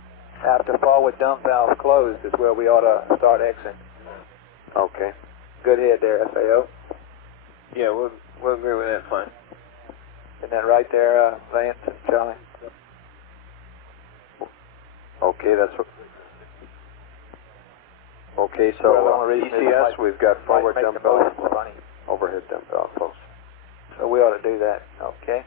After forward dump valve closed is where we ought to start exiting. Okay. Good head there, FAO. Yeah, we'll agree with that, fine. Isn't that right there, Lance and Charlie? Okay, that's what... Okay, so ECS, we've got forward dump valve, overhead dump valve closed. So we ought to do that, okay?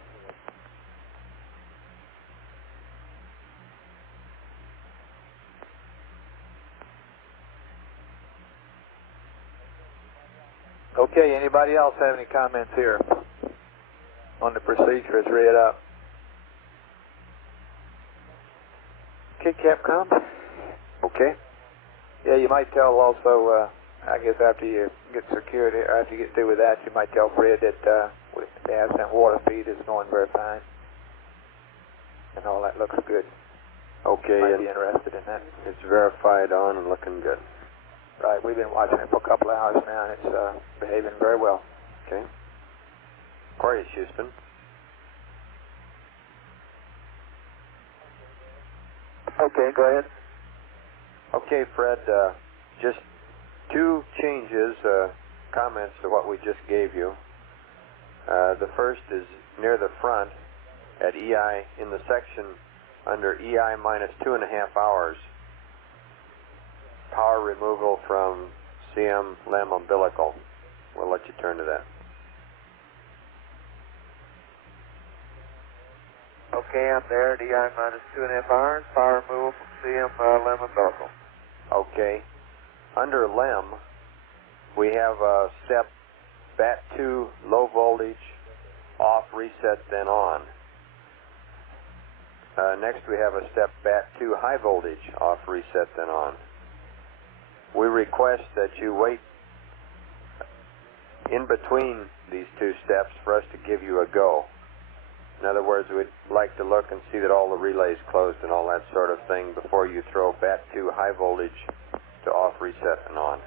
Okay, anybody else have any comments here on the procedure as read up? Okay, Capcom? Okay. Yeah, you might tell also, I guess after you get security, or after you get through with that, you might tell Fred that the absent water feed is going very fine. And all that looks good. Okay. Might be interested in that. It's verified on and looking good. Right, we've been watching it for a couple of hours now, and it's behaving very well. Okay. Aquarius, Houston. Okay, go ahead. Okay, Fred, just 2 changes, comments to what we just gave you. The first is near the front at EI, in the section under EI minus 2.5 hours, power removal from CM LEM umbilical. We'll let you turn to that. Okay, I'm there at EI minus 2.5 hours, power removal from CM LEM umbilical. Okay. Under LEM, we have a step BAT2 low voltage, off, reset, then on. Next we have a step BAT2 high voltage, off, reset, then on. We request that you wait in between these 2 steps for us to give you a go. In other words, we'd like to look and see that all the relays closed and all that sort of thing before you throw BAT2 high voltage to off, reset, and on.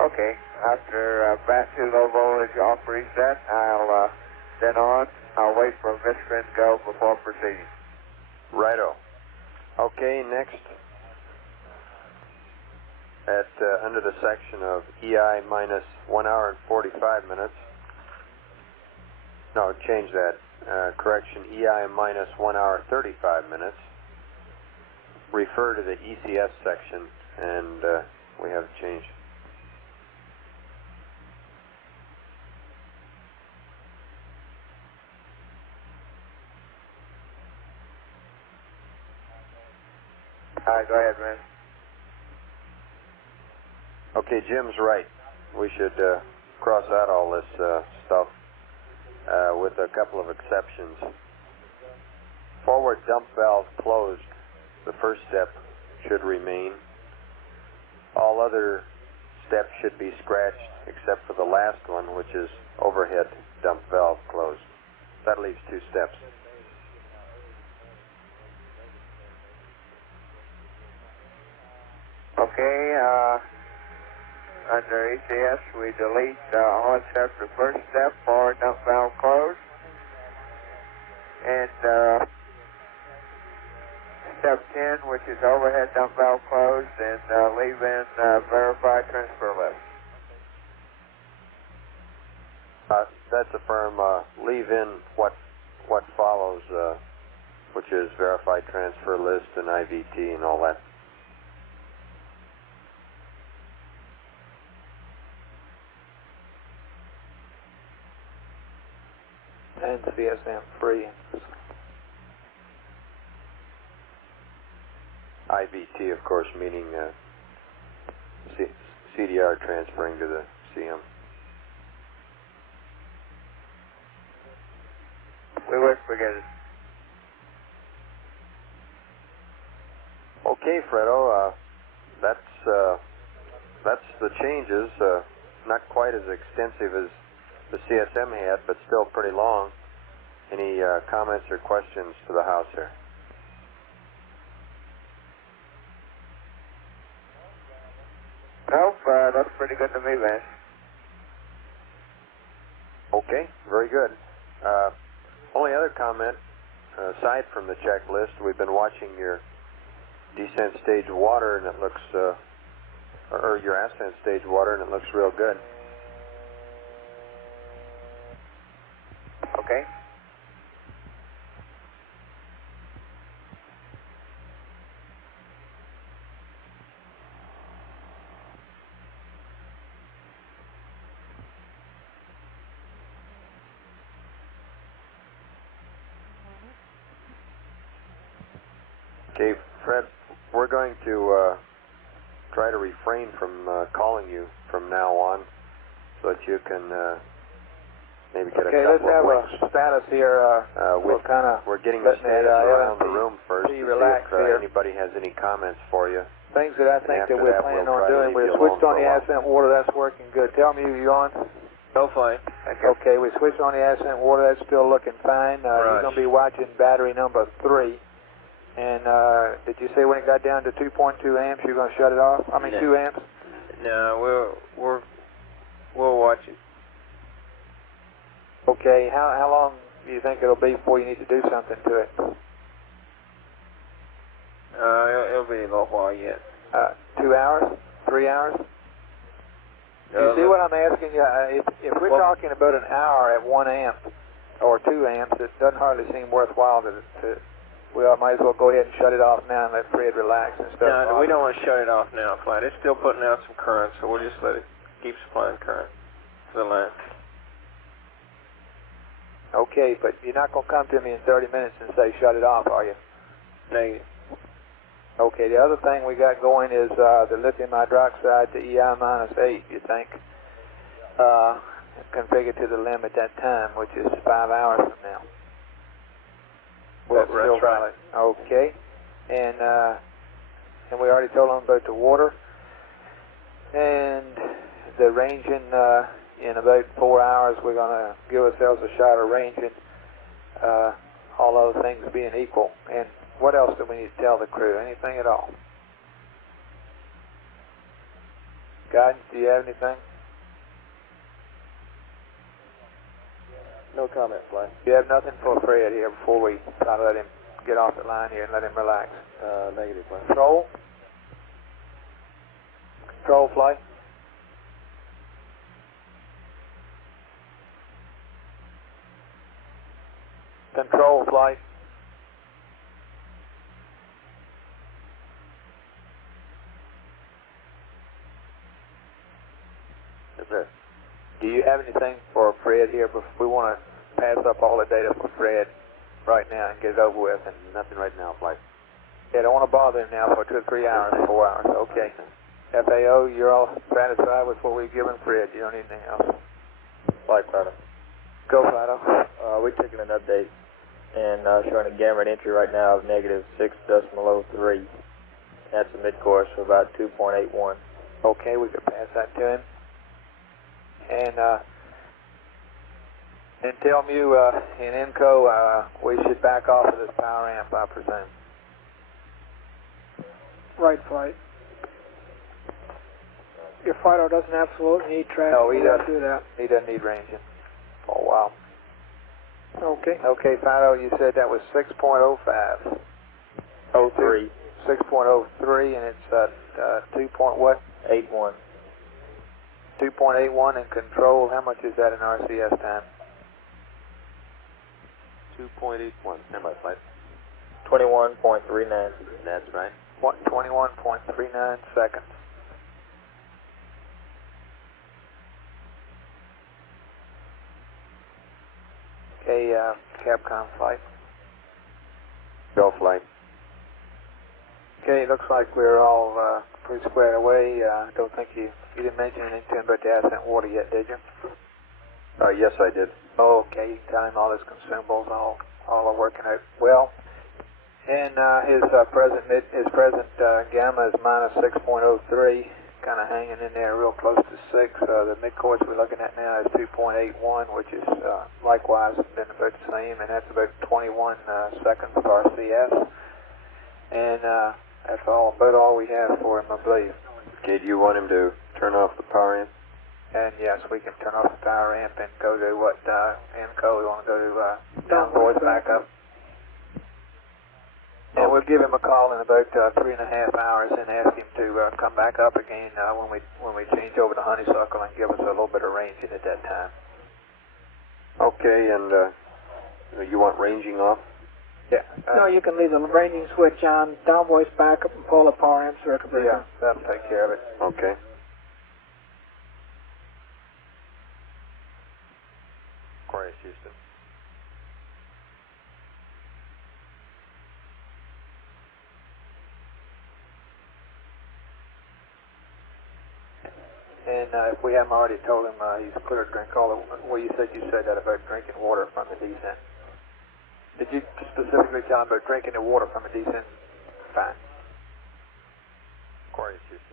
Okay, after BAT2 low voltage off reset, I'll then on. I'll wait for a misprint go before proceeding. Righto. Okay, next, at under the section of EI minus 1 hour and 45 minutes. No, change that. Correction, EI minus 1 hour 35 minutes. Refer to the ECS section, and we have a change. All right, go ahead, man. Okay, Jim's right. We should cross out all this stuff with a couple of exceptions. Forward dump valve closed. The first step should remain. All other steps should be scratched except for the last one, which is overhead dump valve closed. That leaves 2 steps. Okay, under ECS, we delete all except the first step, forward dump valve closed. And step 10, which is overhead dump valve closed, and leave in verified transfer list. That's a firm leave in what follows which is verified transfer list and IVT and all that. And CSM free. IVT, of course, meaning CDR transferring to the CM. We work together. Okay, Fredo, that's the changes. Not quite as extensive as the CSM had, but still pretty long. Any comments or questions to the house here? Nope, looks pretty good to me, man. Okay, very good. Only other comment, aside from the checklist, we've been watching your descent stage water, and it looks, or your ascent stage water, and it looks real good. Okay. Okay, Fred, we're going to try to refrain from calling you from now on so that you can maybe get a couple let's have of links. a status here. We're getting the status around the room first to see if here. anybody has any comments for you. Things that I think that we're planning on doing. We've switched on the ascent water. That's working good. Tell me, you on? No fine. Okay, we switched on the ascent water. That's still looking fine. You're going to be watching battery number 3. And did you say when it got down to 2.2 amps, you're going to shut it off? I mean, 2 amps? No, we'll watch it. Okay, how long do you think it'll be before you need to do something to it? It'll be a little while yet. 2 hours? 3 hours? You see what I'm asking you? If we're talking about an hour at 1 amp or 2 amps, it doesn't hardly seem worthwhile to we might as well go ahead and shut it off now and let Fred relax and stuff. No, we don't want to shut it off now, Flight. It's still putting out some current, so we'll just let it keep supplying current to the line. Okay, but you're not going to come to me in 30 minutes and say shut it off, are you? Negative. Okay, the other thing we got going is the lithium hydroxide to EI-8, you think. Configured to the limit that time, which is 5 hours from now. Well, that's right. Okay, and we already told them about the water and the ranging. In about 4 hours, we're going to give ourselves a shot of ranging. All other things being equal. And what else do we need to tell the crew? Anything at all? Guidance, do you have anything? No comment, Fly. You have nothing for Fred here before we try to let him get off the line here and let him relax? Negative, Fly. Control? Control, Fly? Control, Flight. Yes, sir. Do you have anything for Fred here? We want to pass up all the data for Fred right now and get it over with. And nothing right now, Flight. Yeah, don't want to bother him now for 2 or 3 hours, 4 hours. Okay. FAO, you're all satisfied with what we've given Fred. You don't need anything else. Flight, Fido. Go, Fido. We're taking an update and showing a gamma entry right now of -6.03. That's a mid-course of about 2.81. Okay, we could pass that to him. And tell him you in INCO we should back off of this power amp, I presume. Right, Flight. Your Fido doesn't absolutely need traffic. No, he doesn't do that. He doesn't need ranging for a while. Okay. Okay, Fido, you said that was 6.05. 03. 6.03, and it's 2 point what? 81. 2.81 in control. How much is that in RCS time? 2.81. Stand by, Flight. 21.39. That's right. 21.39 seconds. Okay, Capcom flight. Go flight. Okay, looks like we're all pretty squared away. Don't think you didn't mention anything to him about the ascent water yet, did you? Yes, I did. Oh, okay, you can tell him all his consumables all are working out well. And his present gamma is minus 6.03, kind of hanging in there real close to 6. The midcourse we're looking at now is 2.81, which is likewise been about the same, and that's about 21 seconds of RCS. And that's about all we have for him, I believe. Okay, do you want him to turn off the power amp? And yes, we can turn off the power amp and go to what AMCO. We want to go to down voice backup. And we'll give him a call in about 3.5 hours and ask him to come back up again when we change over to honeysuckle and give us a little bit of ranging at that time. Okay, and you want ranging off? Yeah. No, you can leave the ranging switch on, down voice backup, and pull the power amp circuit breaker. Yeah, that'll take care of it. Okay. Aquarius, Houston. And if we haven't already told him he's clear to drink all the, well, you said that about drinking water from the descent. Did you specifically tell him about drinking the water from a descent? Fine. Aquarius, Houston.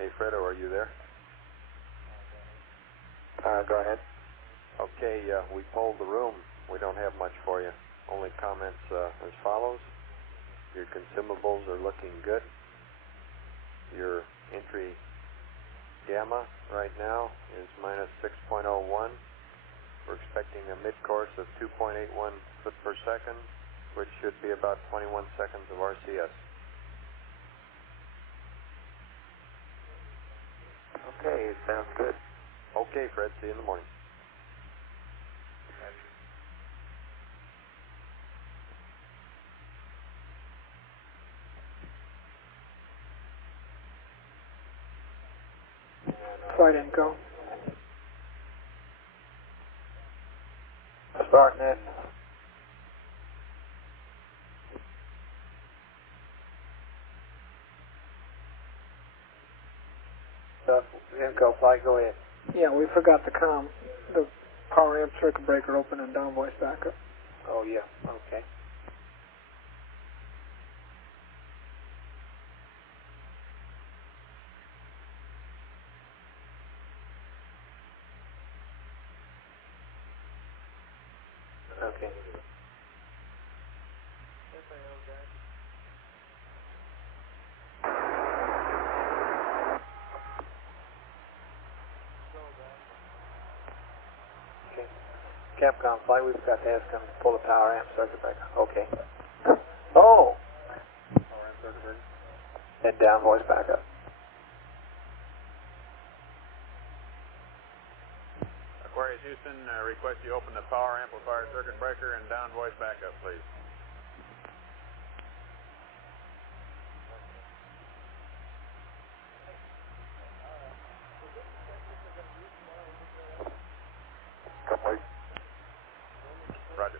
Hey, Fredo, are you there? Go ahead. Okay, we polled the room. We don't have much for you. Only comments as follows. Your consumables are looking good. Your entry gamma right now is minus 6.01. We're expecting a mid-course of 2.81 foot per second, which should be about 21 seconds of RCS. Okay, sounds good. Okay, Fred, see you in the morning. Flight info. Starting it. Info flight, go ahead. Yeah, we forgot to calm the power amp circuit breaker open and down voice backup. Oh, yeah, okay. Okay. Capcom flight, we've got to ask them to pull the power amp circuit breaker. Okay. Oh! Power amp circuit breaker. And down voice backup. Aquarius, Houston, request you open the power amplifier circuit breaker and down voice backup, please. Roger.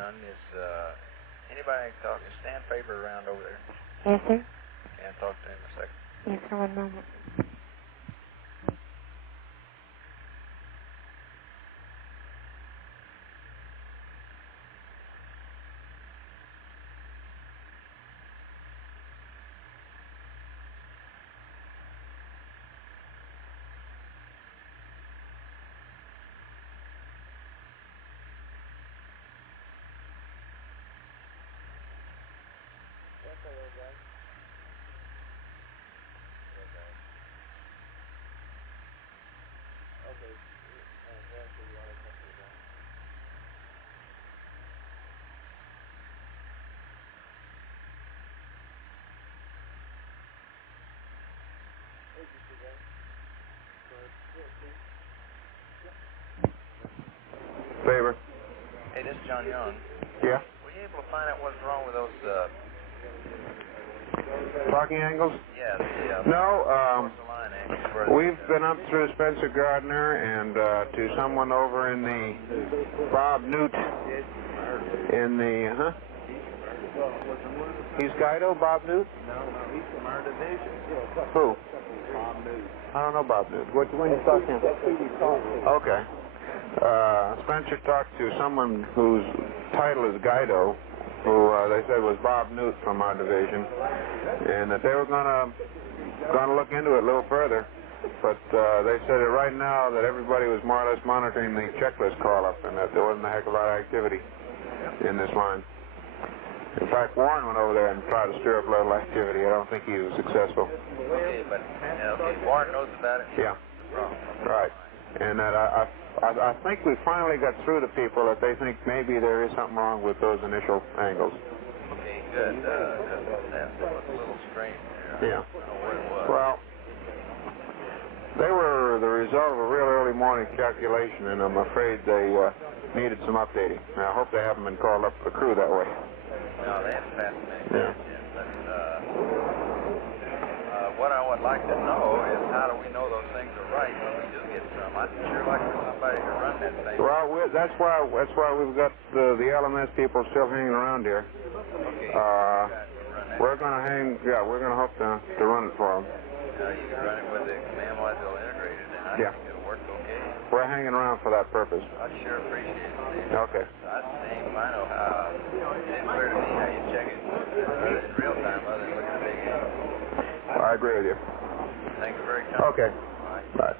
John, is anybody talking? Is Stan Faber around over there? Yes, sir. Can I talk to him a second? Yes, sir, one moment. Faber. Hey, this is John Young. Yeah? Were you able to find out what's wrong with those, Parking angles? yeah, No, line angles? we've been up through Spencer Gardner and to someone over in the Bob Newt in the, He's Guido, Bob Newt? No, he's from our division. Who? Bob Newt. I don't know Bob Newt. When you talk to him? Okay. Spencer talked to someone whose title is Guido, who they said was Bob Newt from our division, and that they were gonna look into it a little further. But they said that right now that everybody was more or less monitoring the checklist call-up, and that there wasn't a heck of a lot of activity in this line. In fact, Warren went over there and tried to stir up a little activity. I don't think he was successful. Okay, but Warren knows about it. Yeah. Right. And that I think we finally got through to people that they think maybe there is something wrong with those initial angles. Okay, good. That was a little strange there. Yeah. I don't know what it was. Well, they were the result of a real early morning calculation, and I'm afraid they needed some updating. Now, I hope they haven't been called up for the crew that way. No, they haven't passed me. Yeah. But what I would like to know is how do we know those things are right when we do get some? I'd sure like for somebody to run that thing. Well, that's why we've got the LMS people still hanging around here. Okay. We're gonna hope to run it for them. You can run it with the command module integrated, and I think it'll work okay. We're hanging around for that purpose. I'd sure appreciate it. Okay. I'd name, I know how. It isn't clear to me how you check it in real time other than looking at the big angle. I agree with you. Thanks very much. Okay. Bye.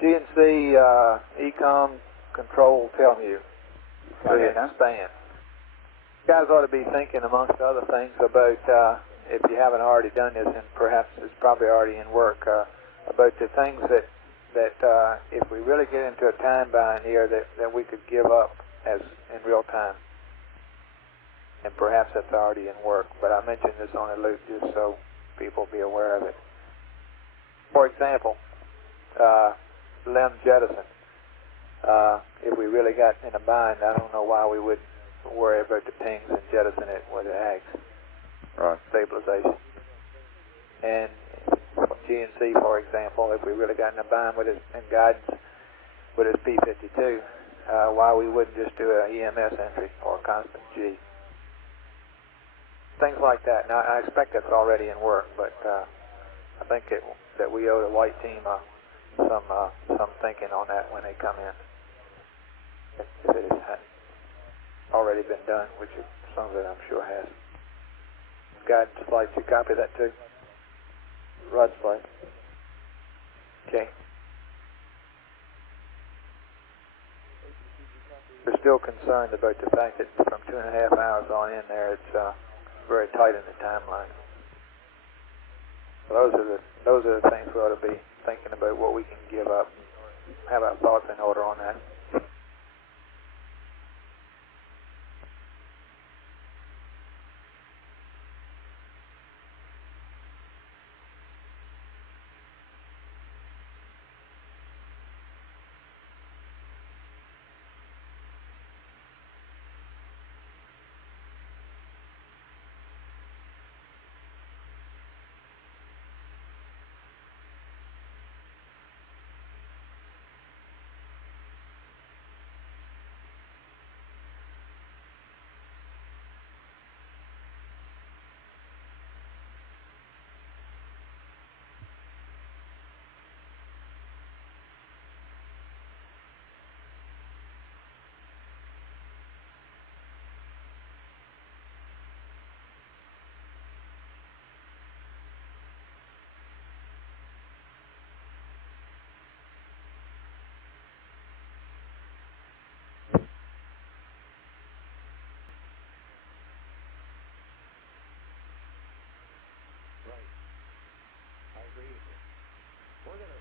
GNC, Ecom, Control, tell me you. Span. You guys ought to be thinking, amongst other things, about, if you haven't already done this, and perhaps it's probably already in work, about the things that if we really get into a time bind here, that we could give up as in real time. And perhaps that's already in work, but I mentioned this on a loop just so people be aware of it. For example, LEM jettison. If we really got in a bind, I don't know why we would worry about the pings and jettison it with the AGS. Right. Stabilization. And GNC, for example, if we really got in a bind with it and guidance with its P52, why we wouldn't just do an EMS entry or a constant G. Things like that. Now, I expect that's already in work, but I think that we owe the white team some thinking on that when they come in. If it has already been done, which some of it I'm sure has. Guidance flights, you copy that too? Rod's fine. Okay. We're still concerned about the fact that from 2.5 hours on in there, it's very tight in the timeline. So those are the things we ought to be thinking about, what we can give up, and have our thoughts in order on that.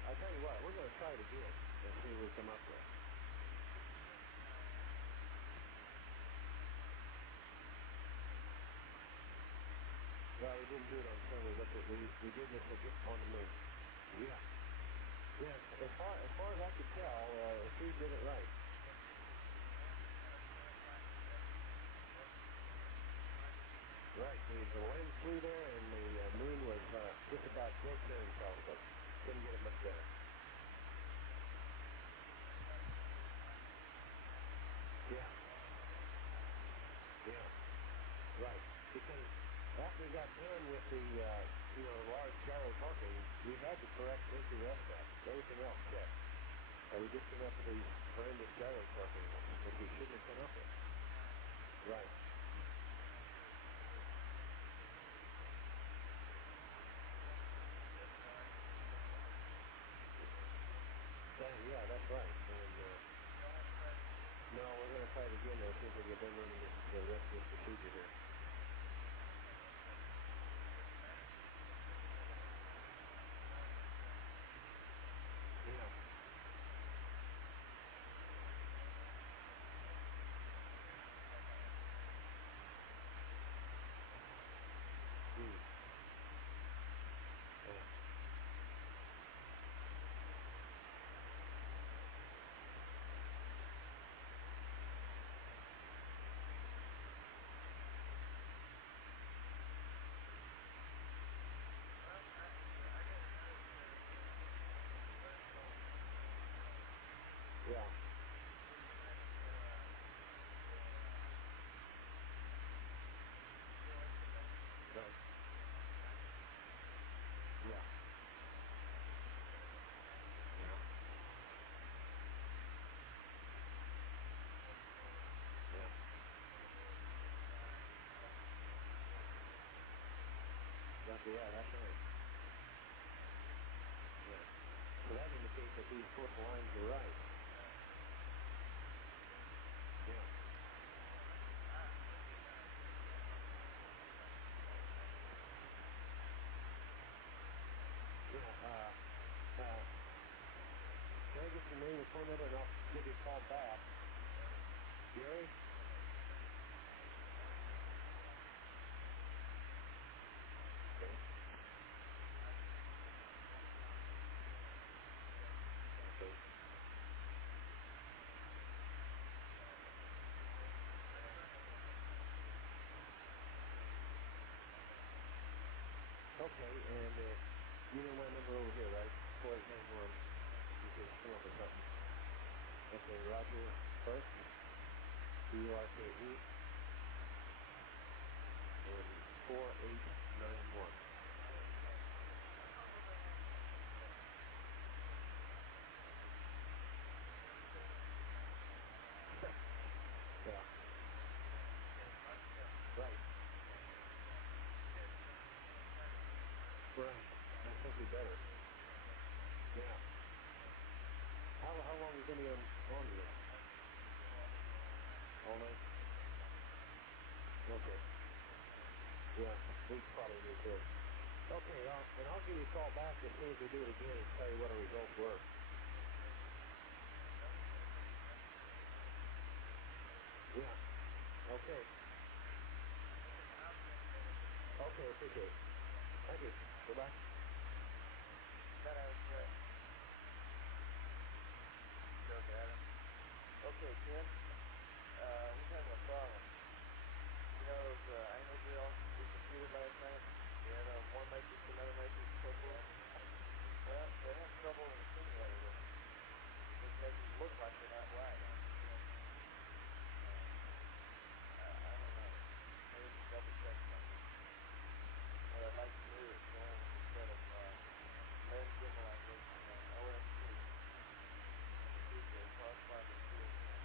I tell you what, we're going to try it again and see what we come up with. Well, we didn't do it on server, but we did this on the moon. Yeah. Yes, as far as I could tell, Steve did it right. Right, the wind flew there and the moon was just about dead center probably. Couldn't get it much better. Yeah. Yeah. Right. Because after we got done with the large gyro torquing, we had to correct everything else up. Everything else checked. And we just came up with these horrendous gyro torquing, which we shouldn't have come up with. Right. Yeah, that's right. And no, we're going to try it again though, see if we get done running the rest of this procedure here. Yeah. Yeah. Right. Yeah. Yeah. Yeah. That's right. Yeah. So that indicates that these foot lines are right. Yeah. Yeah, can I get your name and phone number and I'll give you a call back? Gary? Okay. Okay. Okay, and you know my number over here, right? 4891. In case you come up with something. Okay, Roger first. BURKE. And 4891. Yeah. Right. Right. That's simply better. Yeah. How long are you going to be on today? All night? Okay. Yeah, we probably need to. Okay, and I'll give you a call back as soon as we do it again and tell you what our results were. Yeah. Okay. Okay, appreciate it. Thank you. Goodbye. That was great. Okay, Adam. Okay, Ken. We're having a problem. You know those angle drills we computed last night? We had one matrix to another matrix and so forth. Well, we're having trouble in the simulator with them. Which makes it look like they're not right. I don't know. Maybe just double check something. What I'd like to do is go in with a set of lens equalization OS2 and keep the corresponding CSM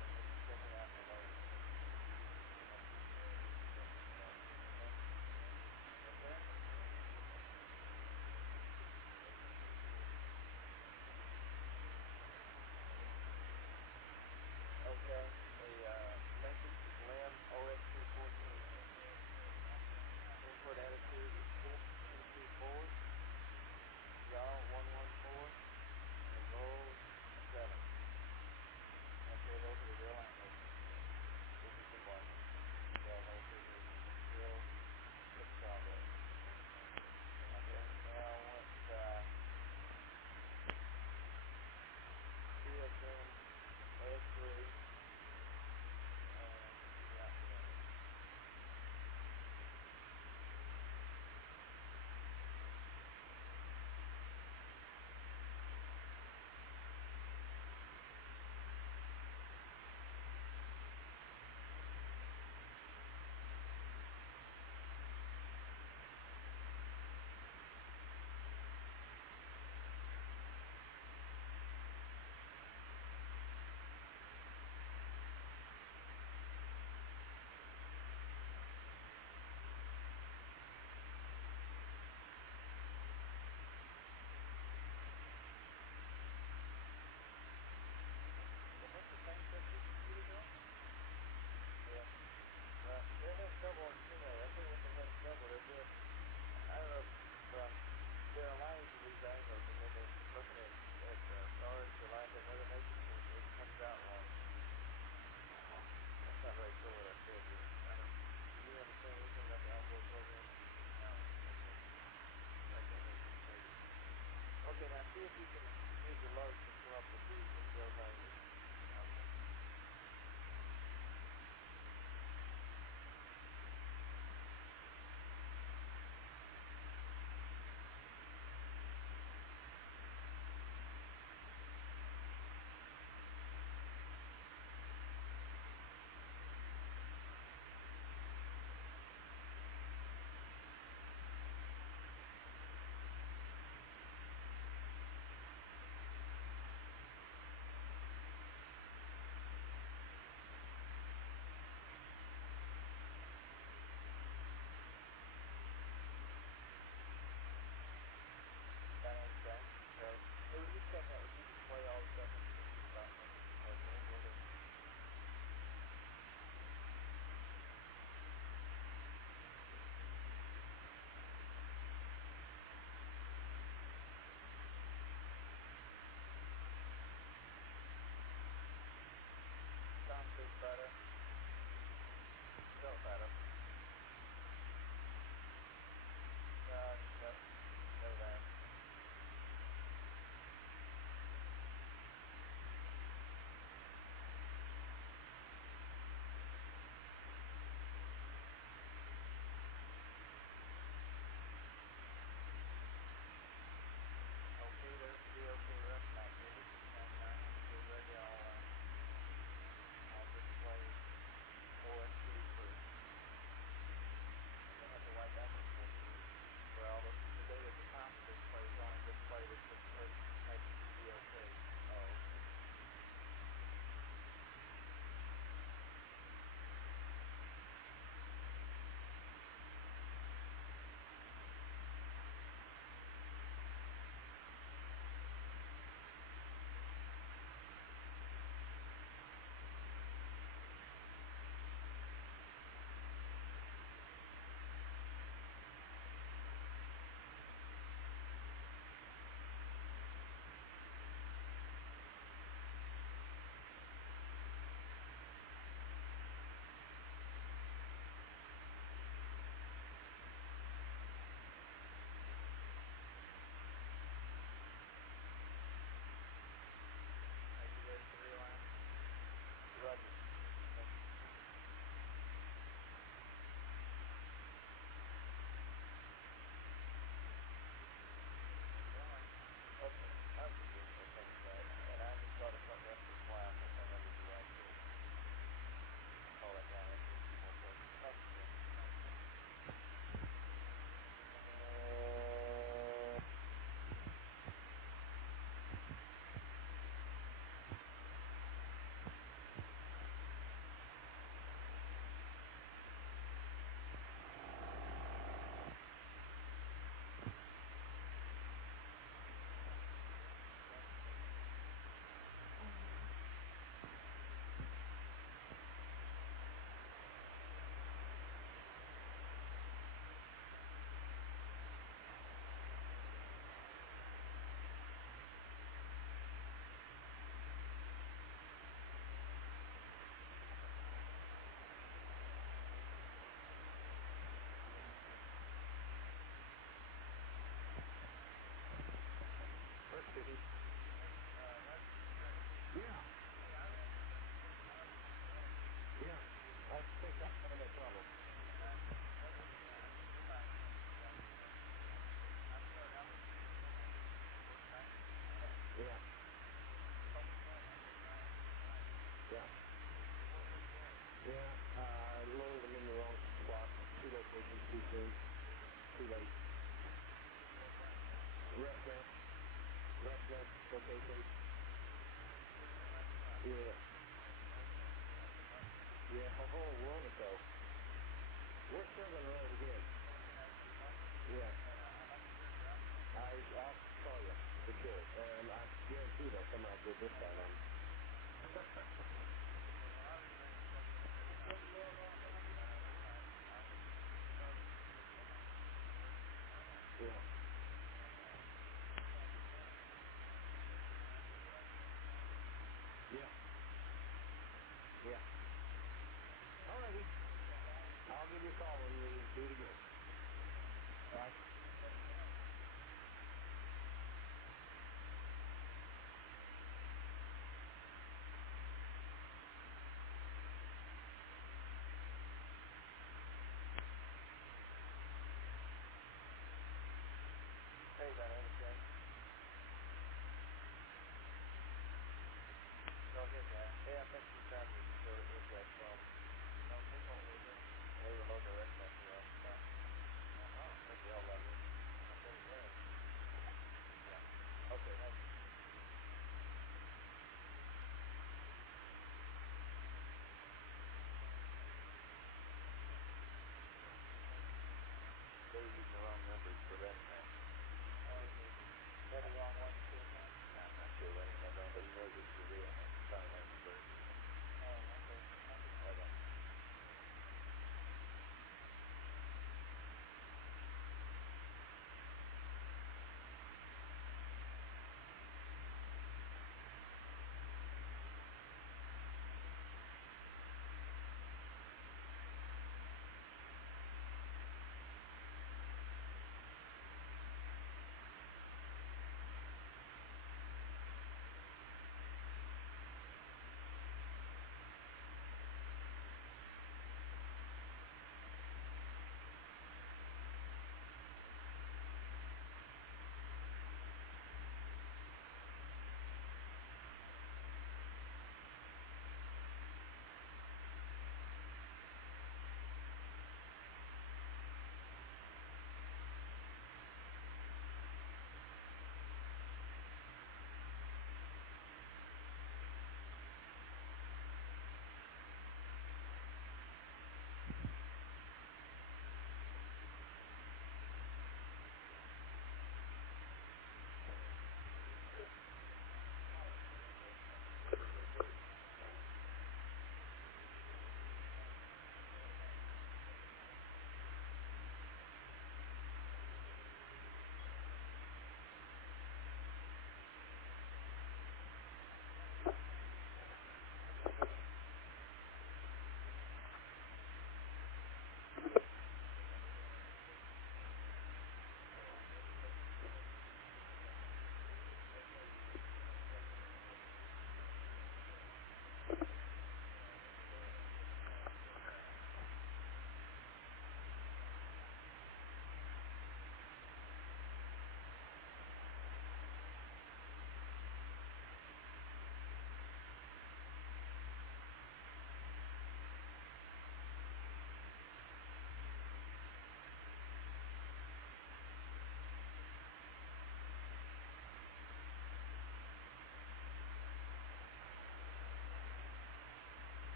and then check it out in the loader. And I'll keep checking it out. Okay? Okay? too soon. Too late. Restaurant. Location. Yeah. Yeah, we're on it though. We're still gonna run it again. Yeah. I'll call you for sure. I guarantee they'll come out good this time. Yeah. Yeah. Yeah. Alrighty. I'll give you a call when we do it again. Alright. Hey, man, I understand. No, here, man. Hey, I met two families that was from North Lincoln, and they were loading the restaurant here on the side. Like they all left.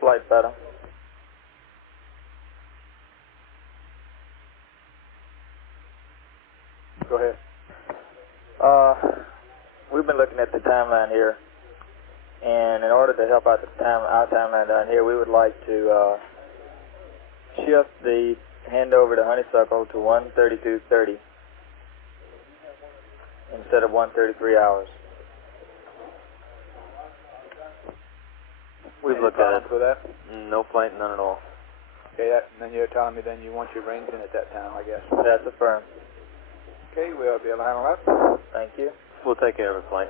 Flight pattern. Go ahead. We've been looking at the timeline here, and in order to help out our timeline down here, we would like to shift the handover to Honeysuckle to 1:32:30 instead of 1:33 hours. We've looked at it. With that? No flight, none at all. Okay, and then you're telling me then you want your range in at that time, I guess. That's affirmed. Okay, we'll be able to handle that. Thank you. We'll take care of the flight.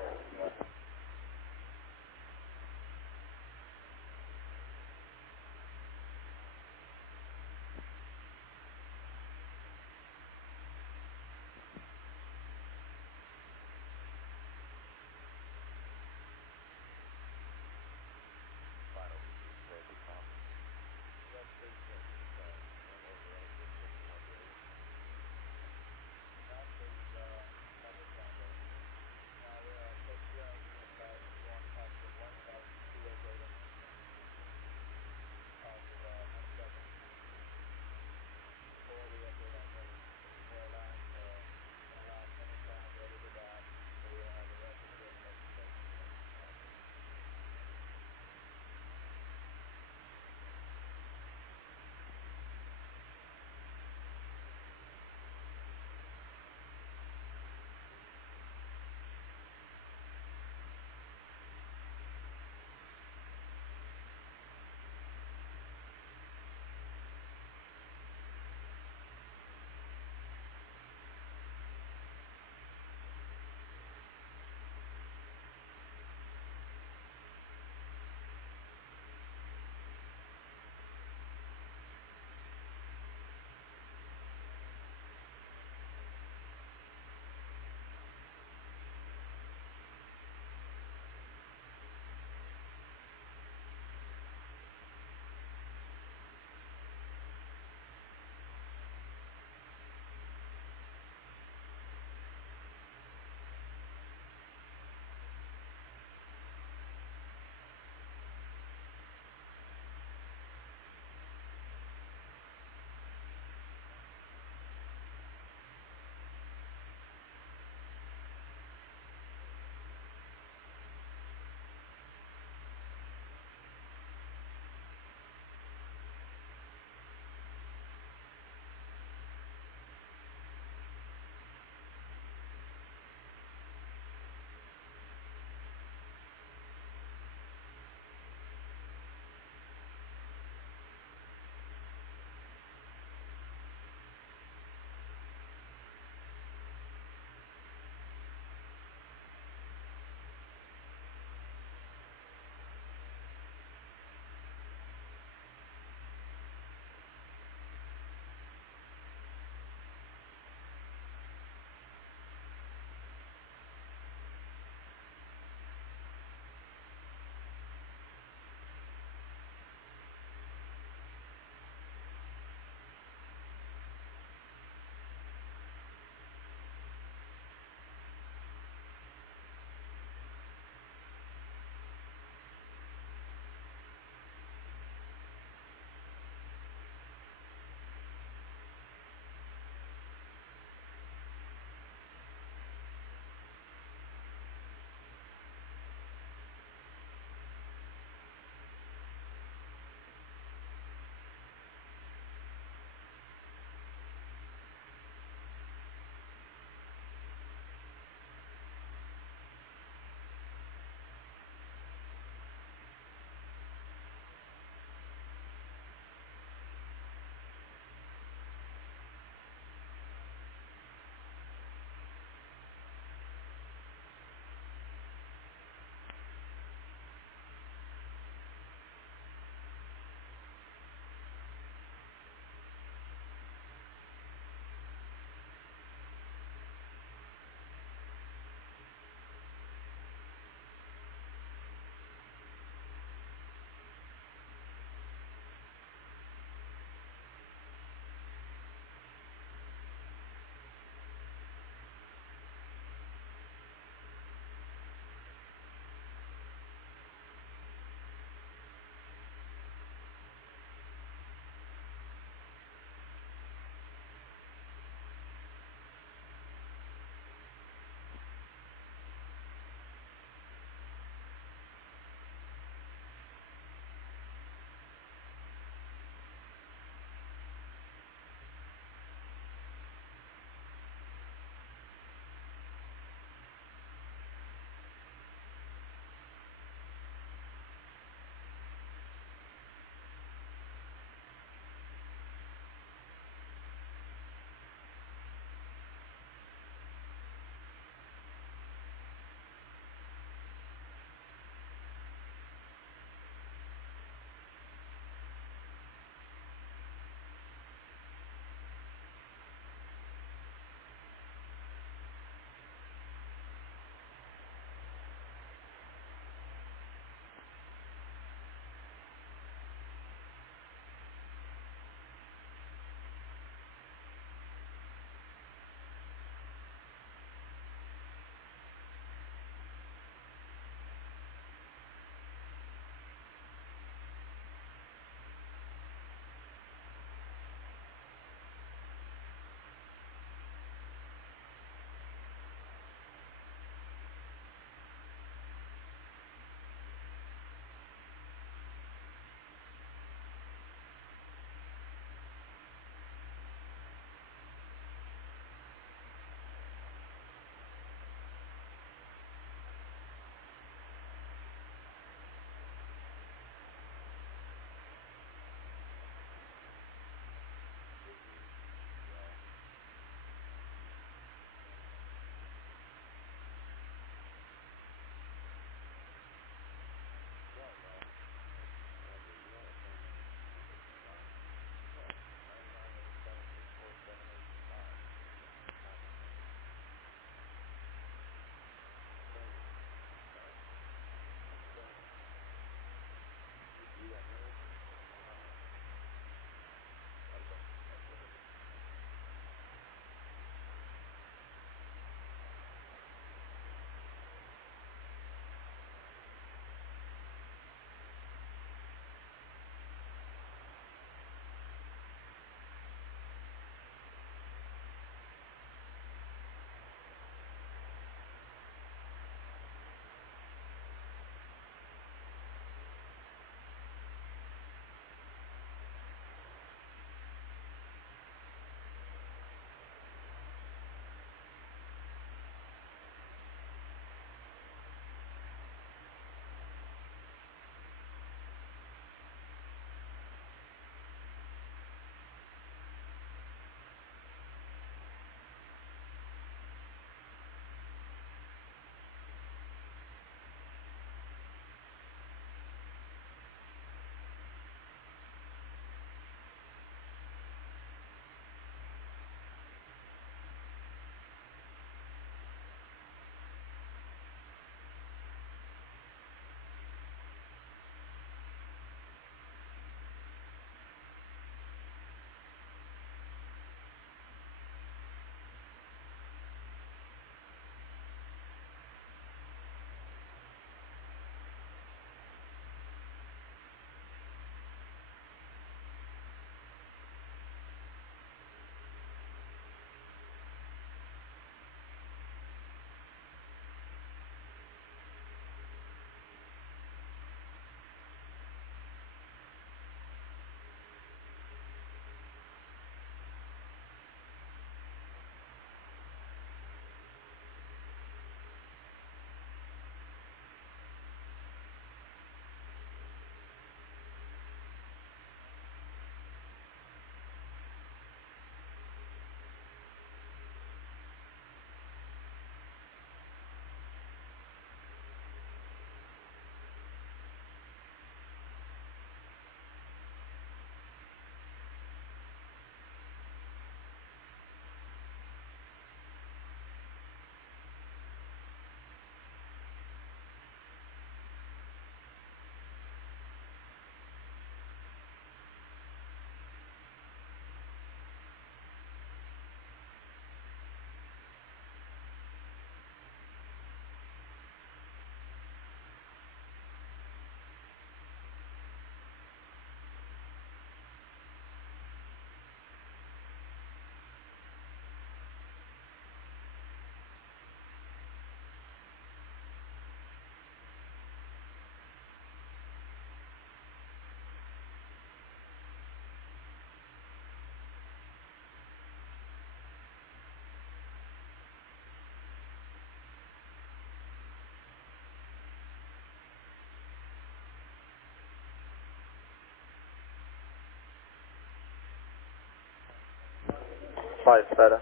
Flight Feta.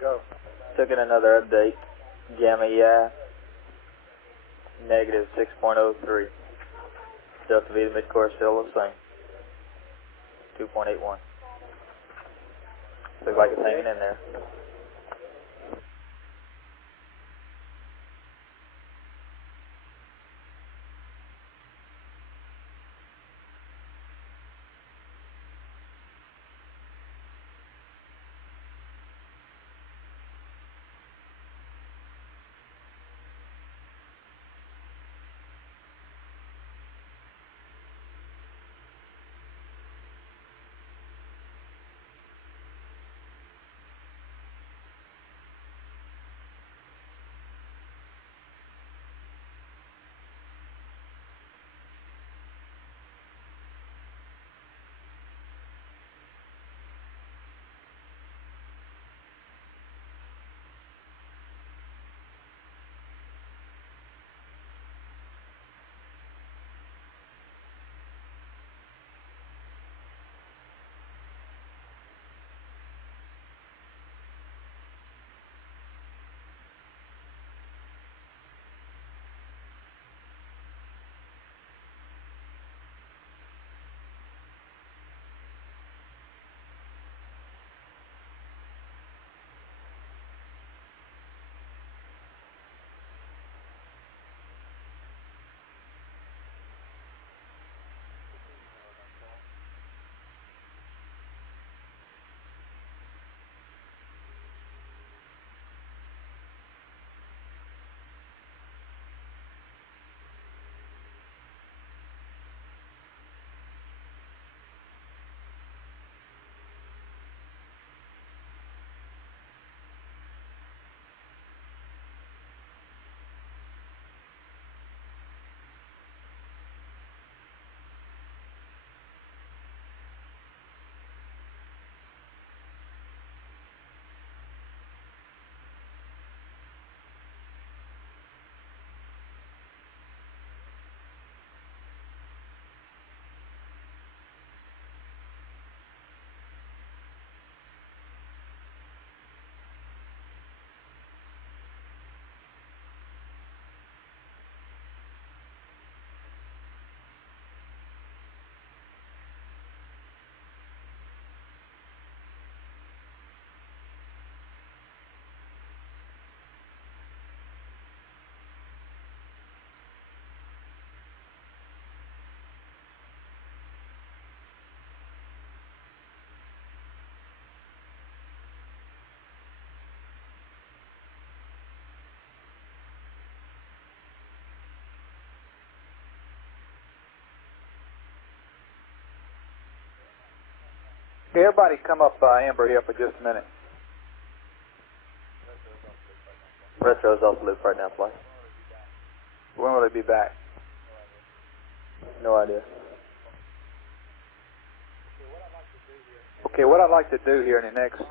Go. Took in another update. Gamma EI, negative 6.03. Delta V, the midcourse still the same. 2.81. Looks like it's hanging in there. Okay, everybody come up Amber here for just a minute. Retro's off the loop right now, Flight. When will they be back? No idea. Okay, what I'd like to do here in the next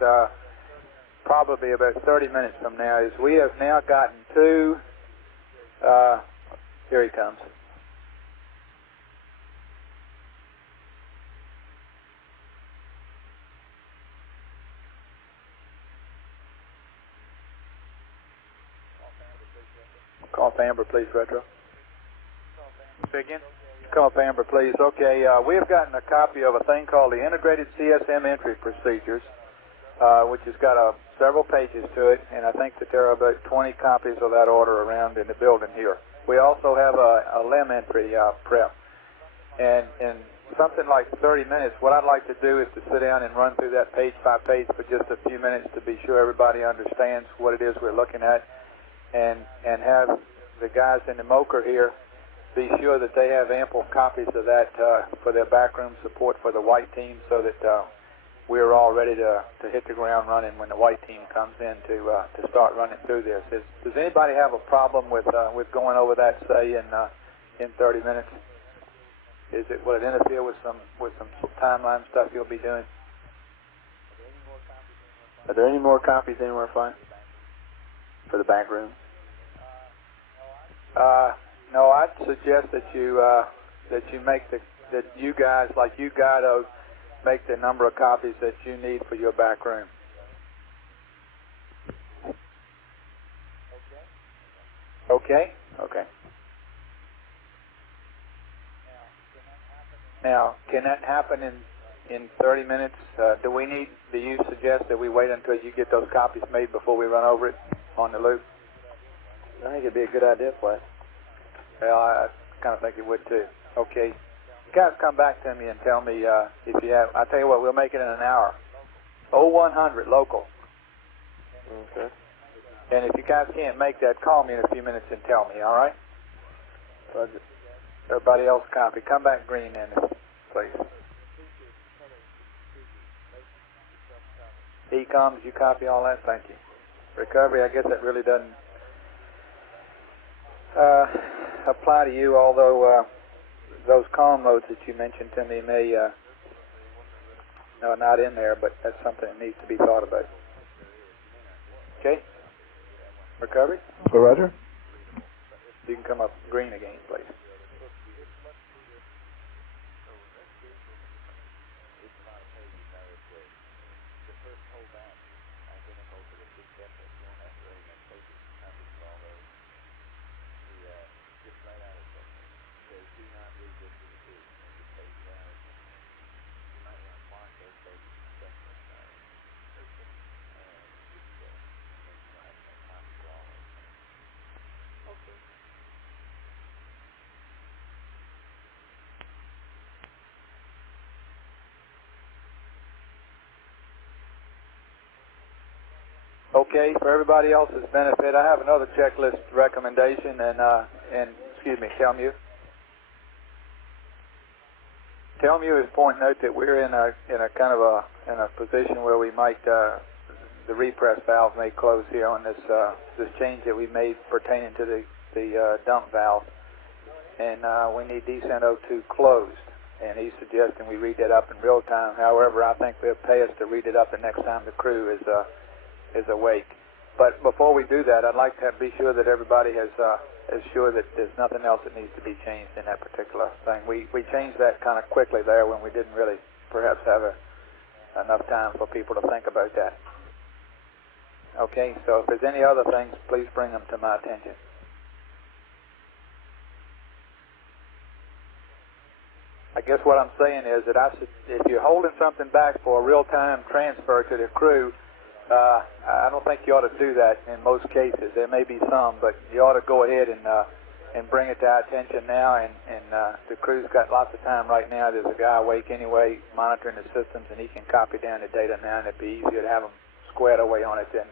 probably about 30 minutes from now is we have now gotten two, here he comes. Come up Amber, please, Retro. Say again? Come up Amber, please. Okay, we have gotten a copy of a thing called the Integrated CSM Entry Procedures, which has got several pages to it, and I think that there are about 20 copies of that order around in the building here. We also have a LEM entry prep. And in something like 30 minutes, what I'd like to do is to sit down and run through that page by page for just a few minutes to be sure everybody understands what it is we're looking at, and have the guys in the MOCR here be sure that they have ample copies of that for their backroom support for the white team, so that we're all ready to hit the ground running when the white team comes in to start running through this. Does anybody have a problem with going over that, say, in 30 minutes? Will it interfere with some timeline stuff you'll be doing? Are there any more copies anywhere, Flight? For the back room? No, I'd suggest that you make that you guys, like you, Guido, make the number of copies that you need for your back room. Okay? Okay. Now, can that happen in 30 minutes? Do you suggest that we wait until you get those copies made before we run over it on the loop? I think it'd be a good idea, Flash. Well, I kind of think it would too. Okay. You guys come back to me and tell me if you have. I'll tell you what, we'll make it in an hour. 0100 local. Okay. And if you guys can't make that, call me in a few minutes and tell me, all right? Roger. Everybody else copy. Come back green then, please. E-coms, you copy all that? Thank you. Recovery, I guess that really doesn't apply to you, although those column loads that you mentioned to me may are not in there, but that's something that needs to be thought about. Okay? Recovery? Roger. You can come up green again, please. Okay, for everybody else's benefit, I have another checklist recommendation, and excuse me, Telmu. Telmu is pointing out that we're in a kind of a position where we might the repress valve may close here on this change that we made pertaining to the dump valve, and we need descent 02 closed. And he's suggesting we read that up in real time. However, I think they'll pay us to read it up the next time the crew is awake. But before we do that, I'd like to be sure that everybody is sure that there's nothing else that needs to be changed in that particular thing. We changed that kind of quickly there when we didn't really perhaps have enough time for people to think about that. Okay, so if there's any other things, please bring them to my attention. I guess what I'm saying is that if you're holding something back for a real-time transfer to the crew, I don't think you ought to do that in most cases. There may be some, but you ought to go ahead and bring it to our attention now. And the crew's got lots of time right now. There's a guy awake anyway monitoring the systems, and he can copy down the data now, and it'd be easier to have them squared away on it than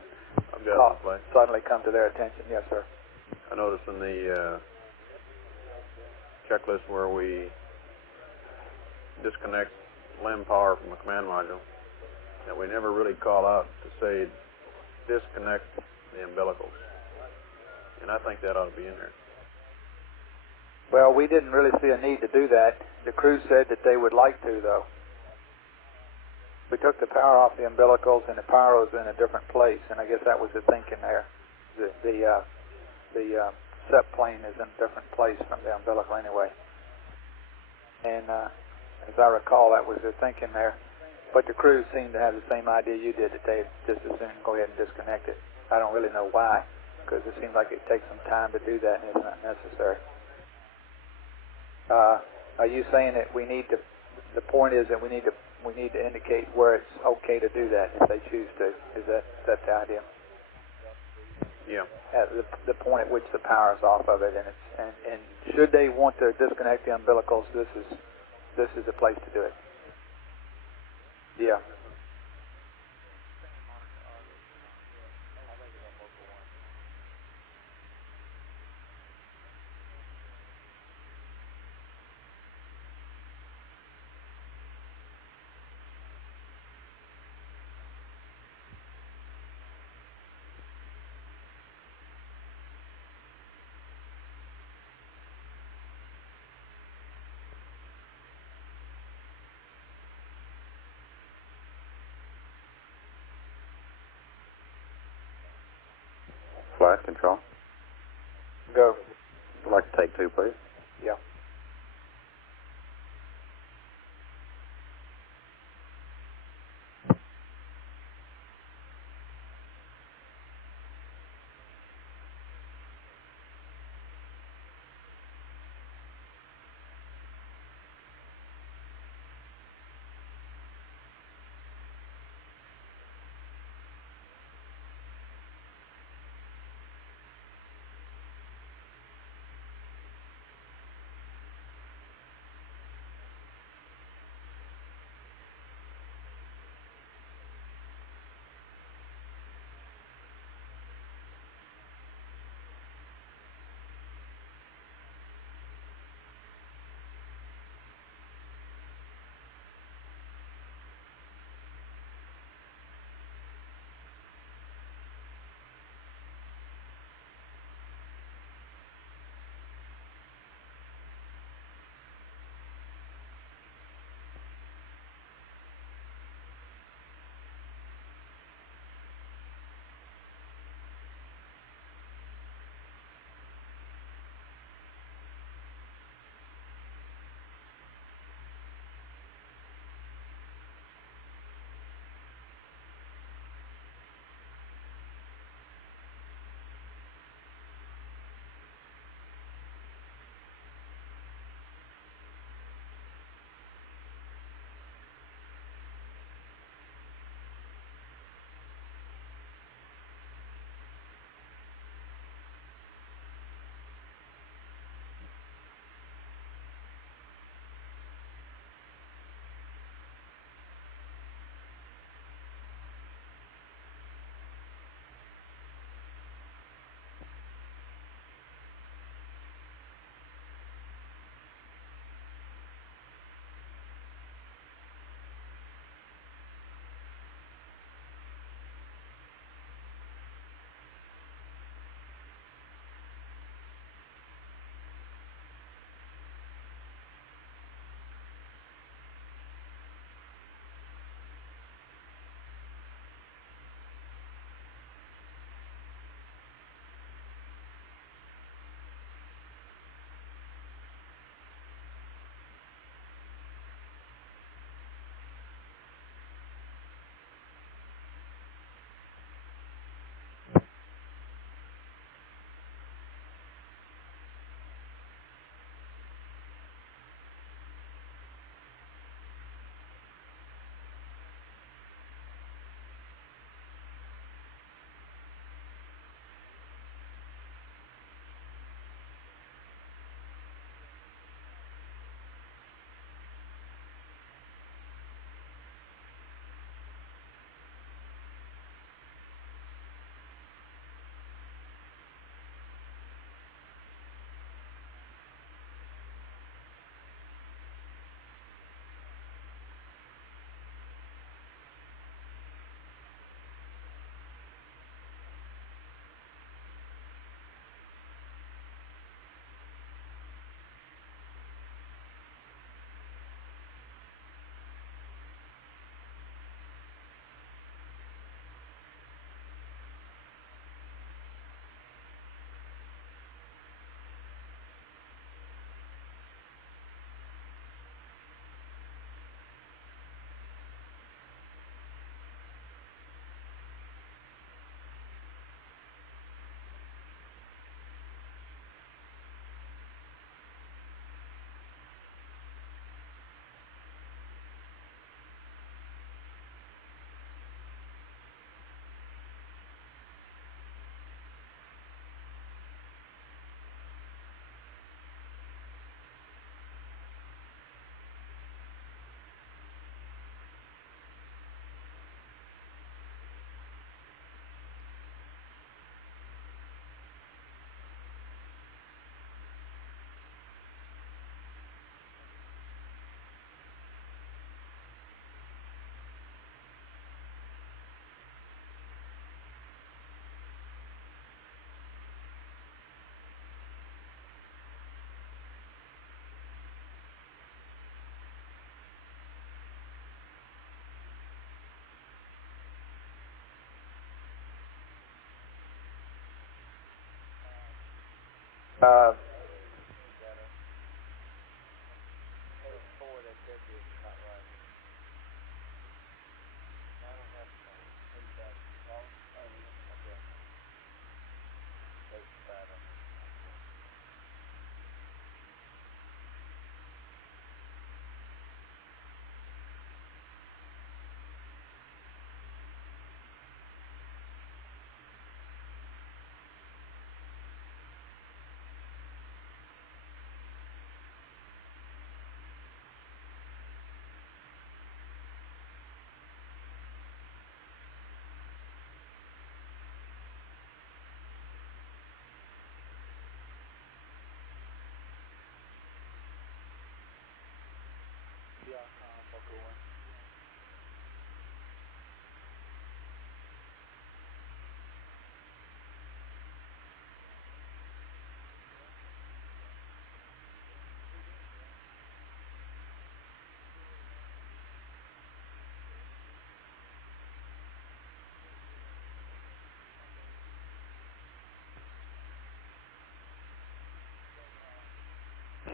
suddenly come to their attention. Yes, sir. I noticed in the checklist where we disconnect LEM power from the command module, that we never really call out to say disconnect the umbilicals. And I think that ought to be in there. Well, we didn't really see a need to do that. The crew said that they would like to, though. We took the power off the umbilicals, and the power was in a different place, and I guess that was the thinking there. The set plane is in a different place from the umbilical anyway. And as I recall, that was the thinking there. But the crew seemed to have the same idea you did, that they just as soon go ahead and disconnect it. I don't really know why, because it seems like it takes some time to do that, and it's not necessary. Are you saying that we need to? The point is that we need to indicate where it's okay to do that if they choose to. Is that the idea? Yeah. At the point at which the power is off of it, and should they want to disconnect the umbilicals, this is the place to do it. Yeah. Flight control. Go. I'd like to take 2, please. Yeah.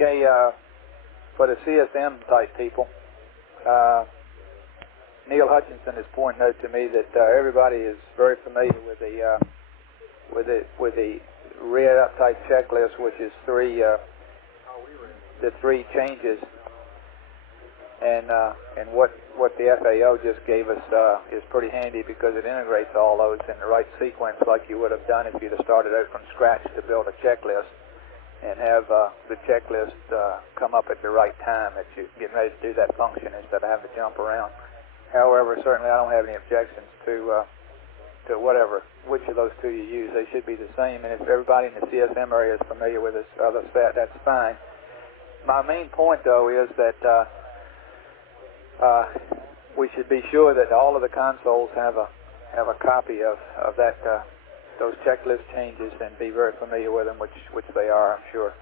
Okay, for the CSM type people, Neil Hutchinson is pointing out to me that everybody is very familiar with the read up type checklist, which is the three changes, and what the FAO just gave us is pretty handy because it integrates all those in the right sequence, like you would have done if you'd have started out from scratch to build a checklist, and have the checklist come up at the right time that you're getting ready to do that function instead of having to jump around. However, certainly I don't have any objections to which of those two you use. They should be the same, and if everybody in the CSM area is familiar with this other set, that's fine. My main point, though, is that we should be sure that all of the consoles have a copy of that those checklist changes and be very familiar with them, which they are, I'm sure,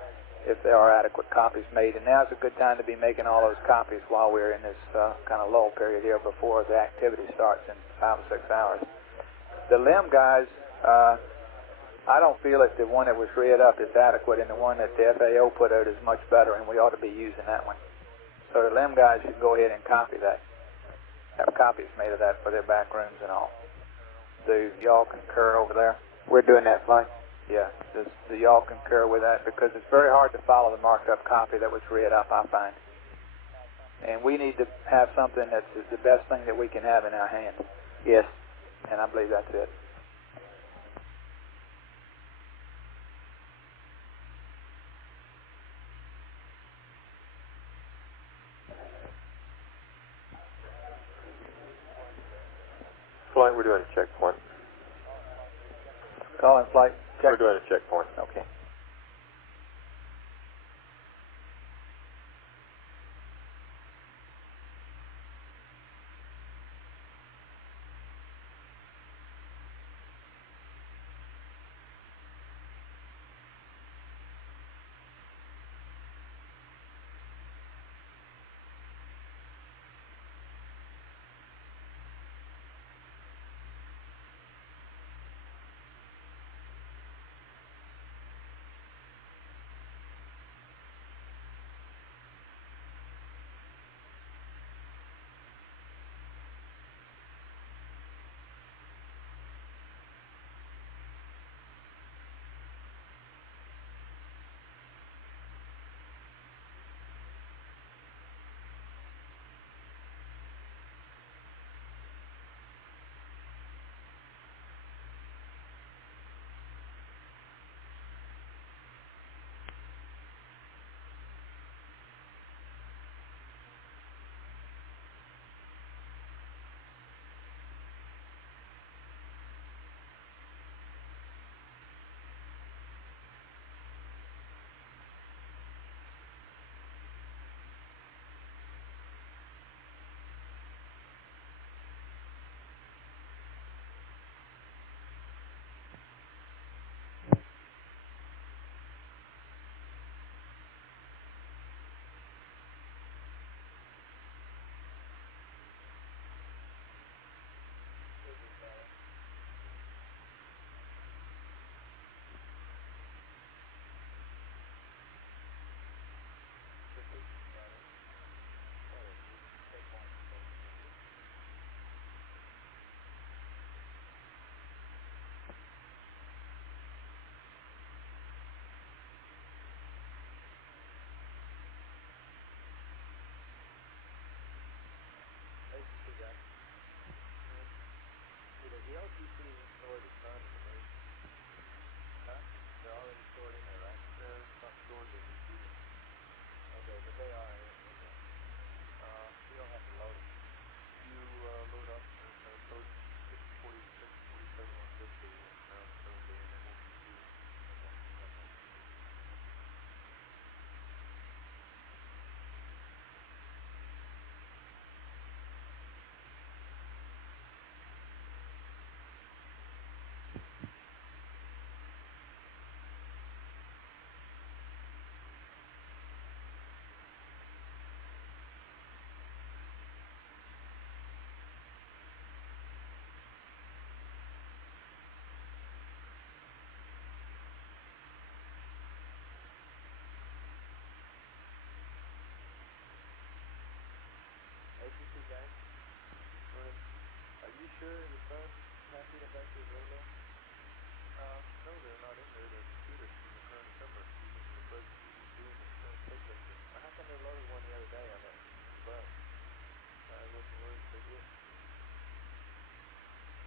if there are adequate copies made. And now's a good time to be making all those copies while we're in this kind of lull period here before the activity starts in 5 or 6 hours. The LIM guys, I don't feel that the one that was read up is adequate, and the one that the FAO put out is much better, and we ought to be using that one. So the LIM guys should go ahead and copy that. Have copies made of that for their back rooms and all. Do y'all concur over there? We're doing that fine. Yeah. Do y'all concur with that? Because it's very hard to follow the marked up copy that was read up, I find. And we need to have something that's the best thing that we can have in our hands. Yes. And I believe that's it. Flight, we're doing a checkpoint. Calling flight. We're doing a checkpoint. Okay.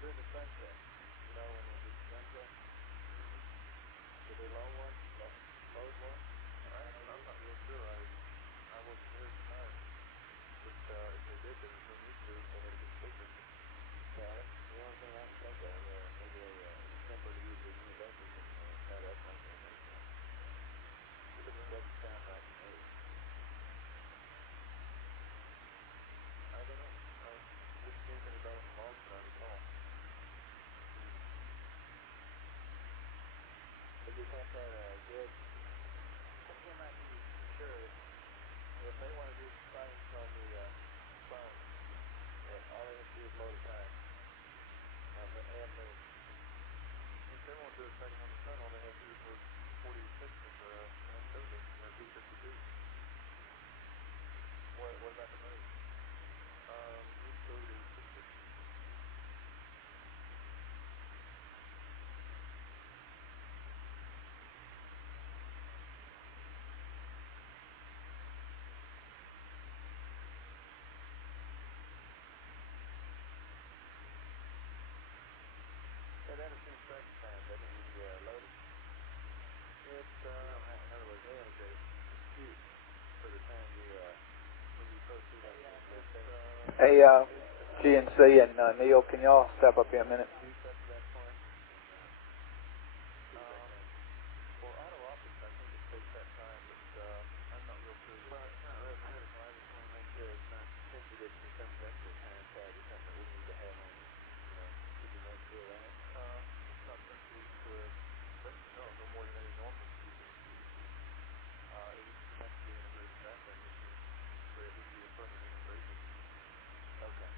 during the sunset, you know, when they do the sunset. Did they load one? Load one? I'm not real sure. I wasn't here at the time. But if they did, there was no need to. They had a good speaker. Yeah, that's the only thing I can think of. Maybe it's simpler to use the universals and try to uplink it. It doesn't sound right to me. I don't know. I didn't see anything about it from Austin, I recall. Did you think that good? It might be sure if they want to do things on the phone, all they have to do is load a time. And if they want to do a second on the phone, all they have to do is load 46 and that shows it, B52. What about the move? Let's go to 650. Yeah, that assumes tracking time, doesn't it, when you load it? In other words, they have a dispute for the time when you proceed on the Hey, GNC and Neil, can y'all step up here a minute? For auto office, I think it takes that time, but I'm not real sure. Well, it's not arithmetical. I just want to make sure it's not sensitive to some vector time tag or something that we need to have on it. You know, could you make sure of that? It's not sensitive to vector, no more than any normal computer. It would just have to be integrated that way, but it wouldn't be a permanent integration. Okay.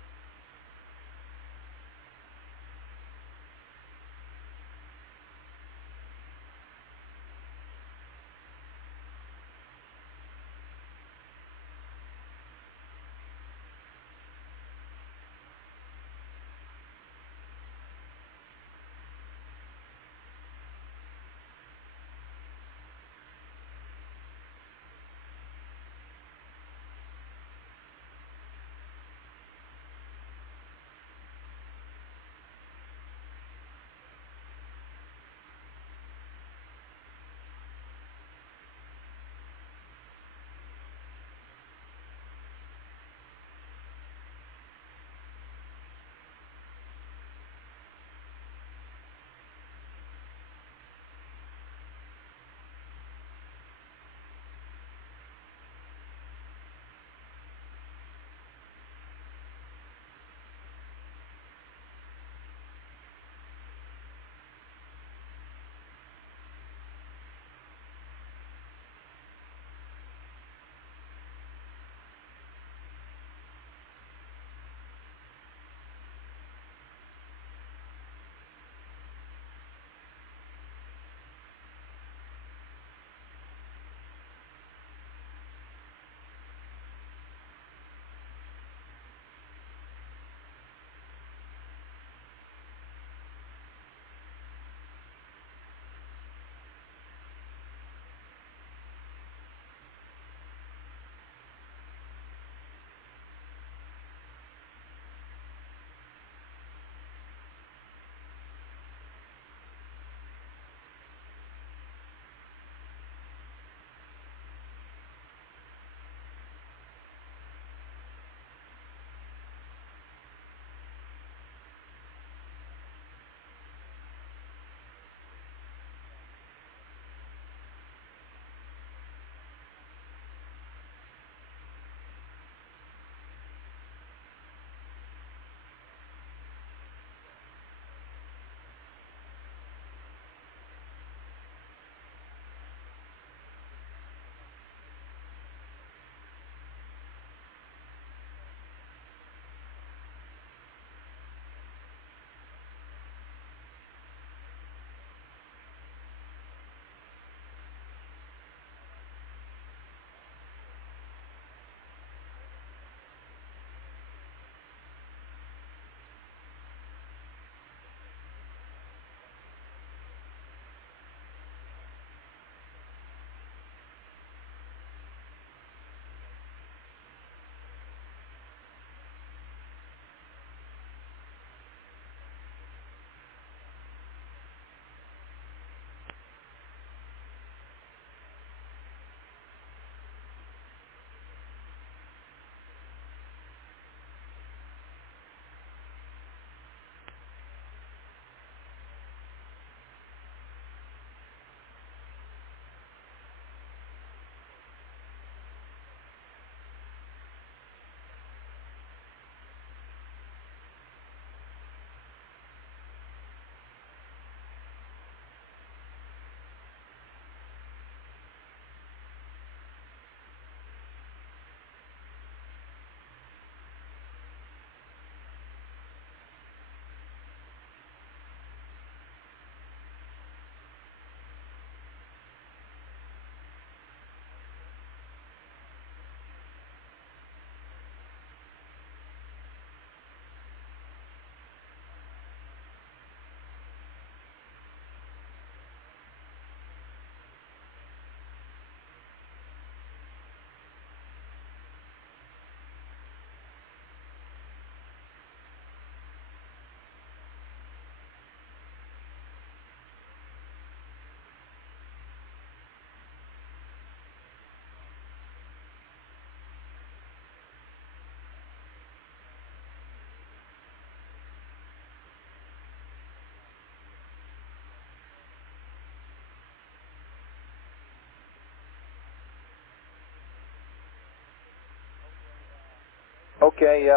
Okay,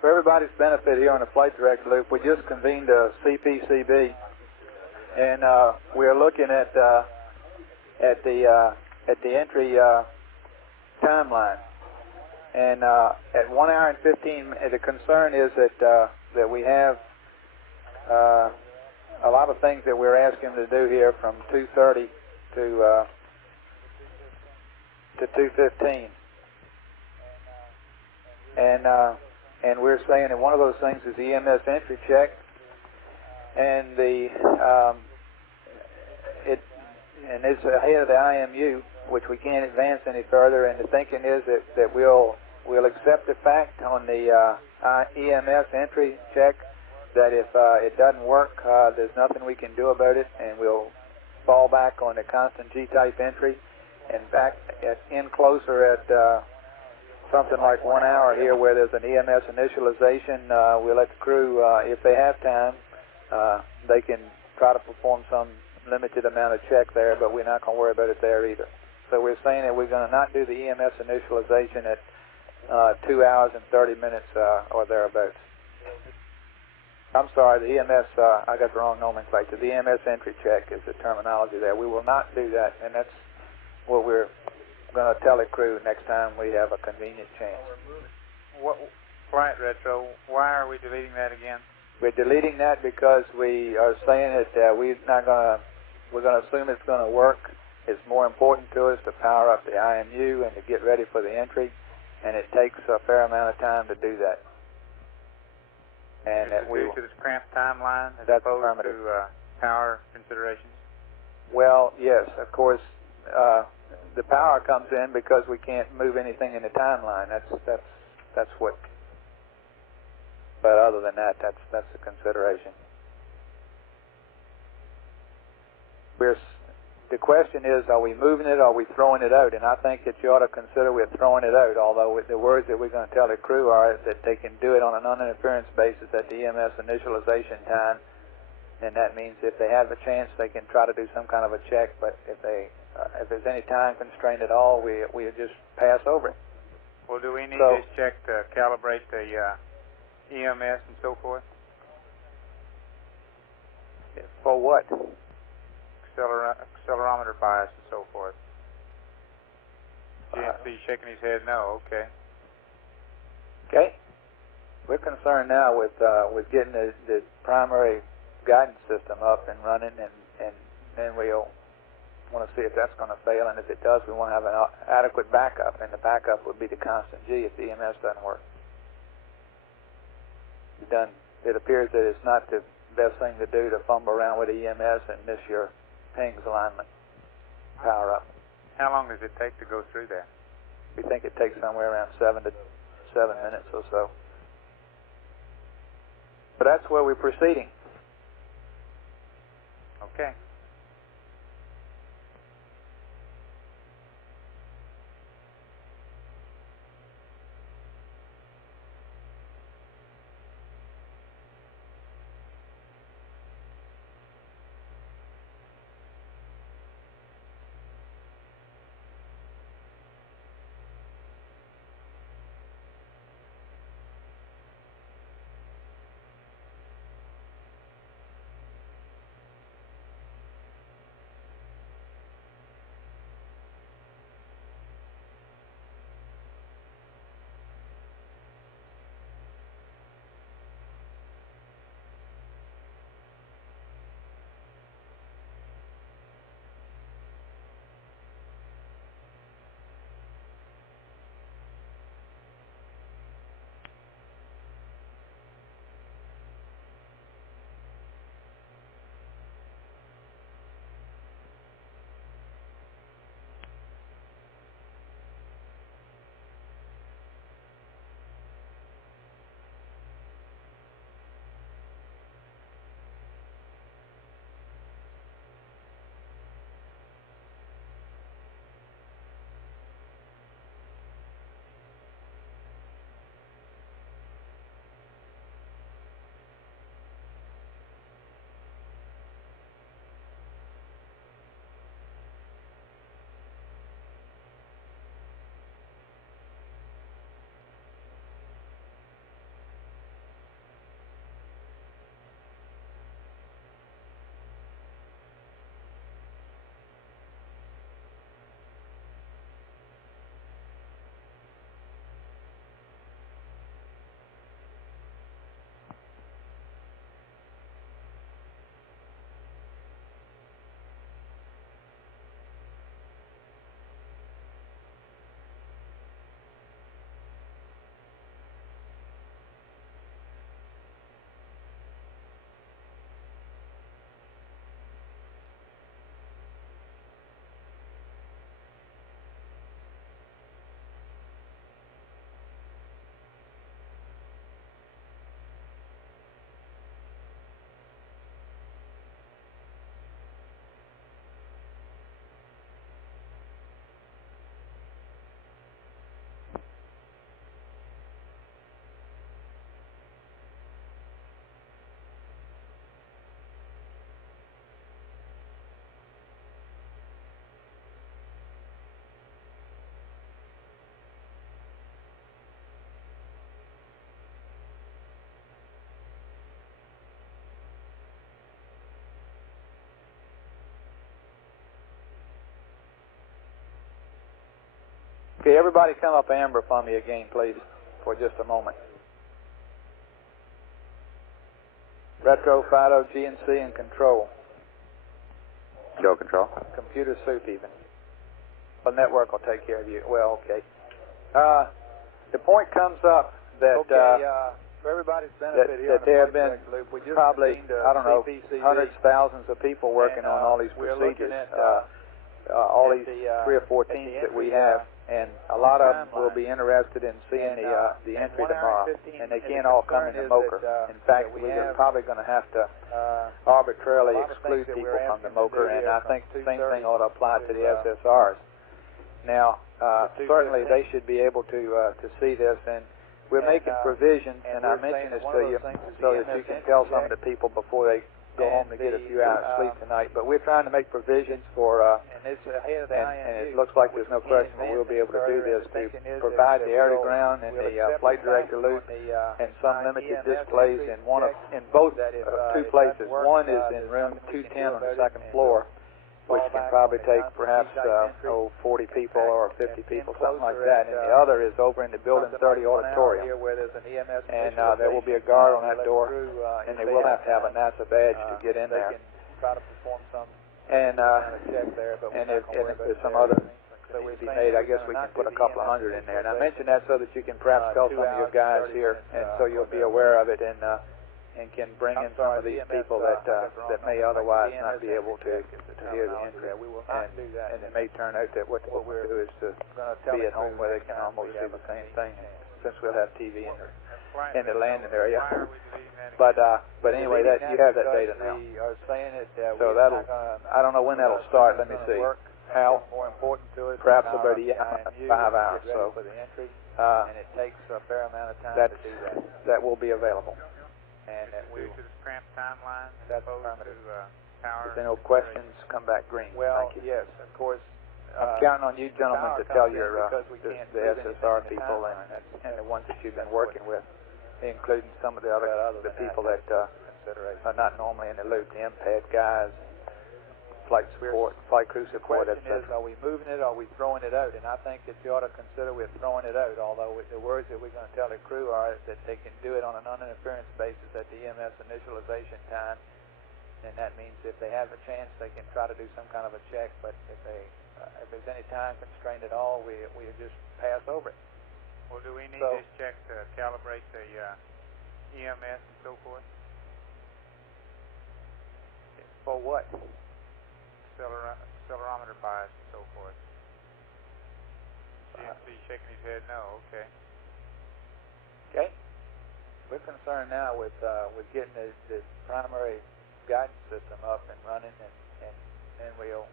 for everybody's benefit here on the Flight Director Loop, we just convened a CPCB, and we are looking at the entry timeline. And at 1 hour and 15, the concern is that we have a lot of things that we're asking them to do here from 2:30 to 2:15. And we're saying that one of those things is the EMS entry check, and it's ahead of the IMU, which we can't advance any further. And the thinking is that we'll accept the fact on the EMS entry check that if it doesn't work, there's nothing we can do about it, and we'll fall back on the constant G-type entry, and back in closer at something like 1 hour here where there's an EMS initialization. We'll let the crew, if they have time, they can try to perform some limited amount of check there, but we're not going to worry about it there either. So we're saying that we're going to not do the EMS initialization at 2 hours and 30 minutes or thereabouts. I'm sorry, the EMS, I got the wrong nomenclature. The EMS entry check is the terminology there. We will not do that, and that's what we're going to tell the crew next time we have a convenient chance. What, Flight Retro, why are we deleting that again? We're deleting that because we are saying that we're going to assume it's going to work. It's more important to us to power up the IMU and to get ready for the entry, and it takes a fair amount of time to do that. And that due to this cramped timeline as that's opposed to power considerations? Well, yes, of course. The power comes in because we can't move anything in the timeline. That's what. But other than that, that's the consideration. The question is, are we moving it or are we throwing it out? And I think that you ought to consider we're throwing it out, although the words that we're going to tell the crew are that they can do it on a non-interference basis at the EMS initialization time. And that means if they have a chance, they can try to do some kind of a check, but if there's any time constraint at all, we just pass over it. Well, do we need this check to calibrate the EMS and so forth? For what? Accelerometer bias and so forth. GMC shaking his head no, okay. Okay. We're concerned now with getting the primary guidance system up and running, and then we'll want to see if that's going to fail, and if it does, we want to have an adequate backup, and the backup would be the constant G if the EMS doesn't work. It appears that it's not the best thing to do to fumble around with the EMS and miss your pings alignment power up. How long does it take to go through that? We think it takes somewhere around 7 minutes or so. But that's where we're proceeding. Okay. Okay, everybody come up amber for me again, please, for just a moment. Retro, Fido, GNC, and Control. Show Control. Computer soup even. Well, network will take care of you. Well, okay. The point comes up that for everybody's benefit here, that there have been probably, I don't know, hundreds, thousands of people working on all these procedures, all these 3 or 4 teams that we have, and a lot of them will be interested in seeing the entry tomorrow, and they can't all come into MOCR. In fact, we're probably going to have to arbitrarily exclude people from the MOCR, and I think the same thing ought to apply to the SSRs. Now, certainly they should be able to see this, and we're making provisions, and I mentioned this to you so that you can tell some of the people before they go home to get a few hours sleep tonight. But we're trying to make provisions for, and it looks like there's no question that we'll be able to do this, to provide the air-to-ground and the flight director loop and some limited displays in both 2 places. One is in room 210 on the 2nd floor, which can probably take perhaps 40 people or 50 people, something like that. And the other is over in the Building 30 auditorium. And there will be a guard on that door, and they will have to have a NASA badge to get in there. And if there's some other that would be made, I guess we can put a couple of hundred in there. And I mention that so that you can perhaps tell some of your guys here, and so you'll be aware of it, and can bring in some of these people that may otherwise not be able to hear the entry. And it may turn out that what we'll do is to be at home where they can almost do the same thing, since we'll have TV in the landing area. But anyway, that you have that data now. So that'll, I don't know when that'll start. Let me see. How? Perhaps about 5 hours. So and it takes a fair amount of time to do that. That will be available. And due to this cramped timeline, that's affirmative. Power. If there are no questions, come back green. Well, thank you. Yes, of course. I'm counting on you gentlemen to tell your the SSR people and the ones that you've been working with, including some of the other people that are not normally in the loop, the MPAD guys, flight support, flight crew support, etc. The question is, are we moving it or are we throwing it out? And I think that you ought to consider we're throwing it out, although the words that we're going to tell the crew are that they can do it on an uninterference basis at the EMS initialization time, and that means if they have a chance they can try to do some kind of a check, but if there's any time constraint at all, we just pass over it. Well, do we need this check to calibrate the EMS and so forth? For what? Accelerometer bias and so forth. CMC shaking his head no. Okay. Okay. We're concerned now with getting the primary guidance system up and running, and we'll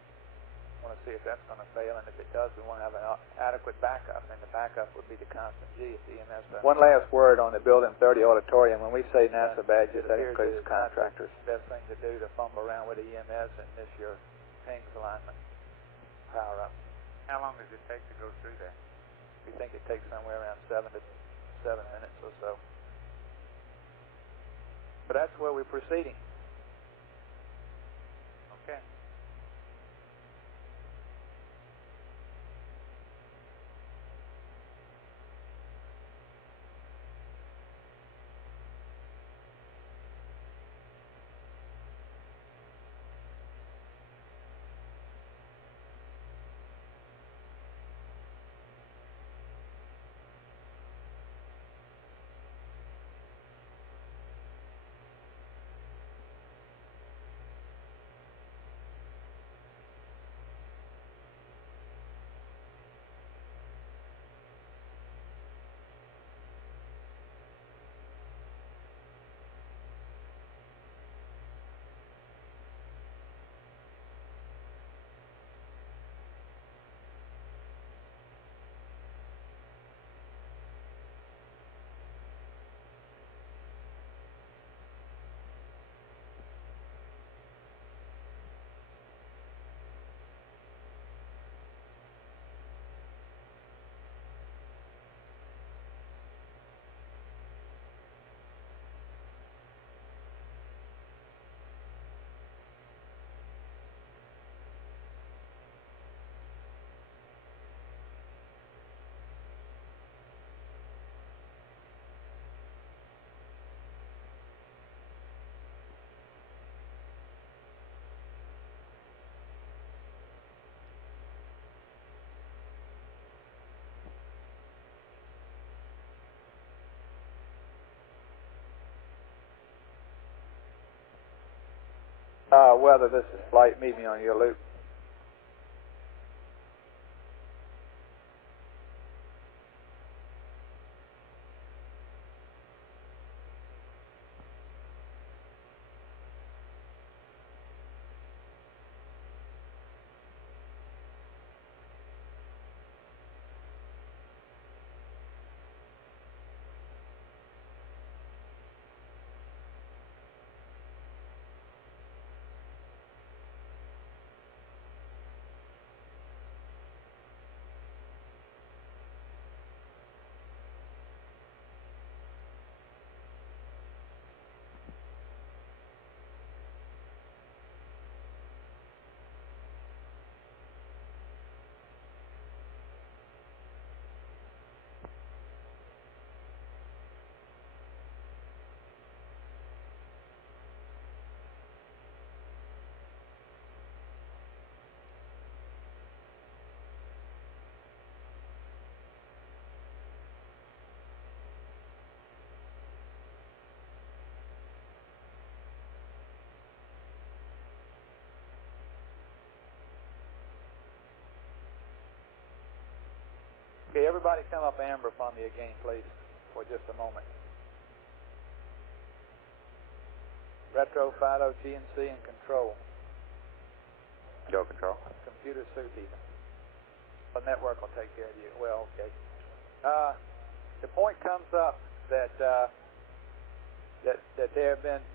want to see if that's going to fail, and if it does, we want to have an adequate backup, and the backup would be the constant G if the EMS. One last word on the Building 30 auditorium. When we say NASA badges, that includes contractors. Best thing to do to fumble around with the EMS and miss your pings alignment power up. How long does it take to go through that? We think it takes somewhere around 7 minutes or so. But that's where we're proceeding. Okay. Weather, this is Flight. Meet me on your loop. Okay, everybody come up amber for me again, please, for just a moment. Retro, Fido, GNC, and Control. Go Control. Computer soup even. The network will take care of you. Well, okay. The point comes up that that there have been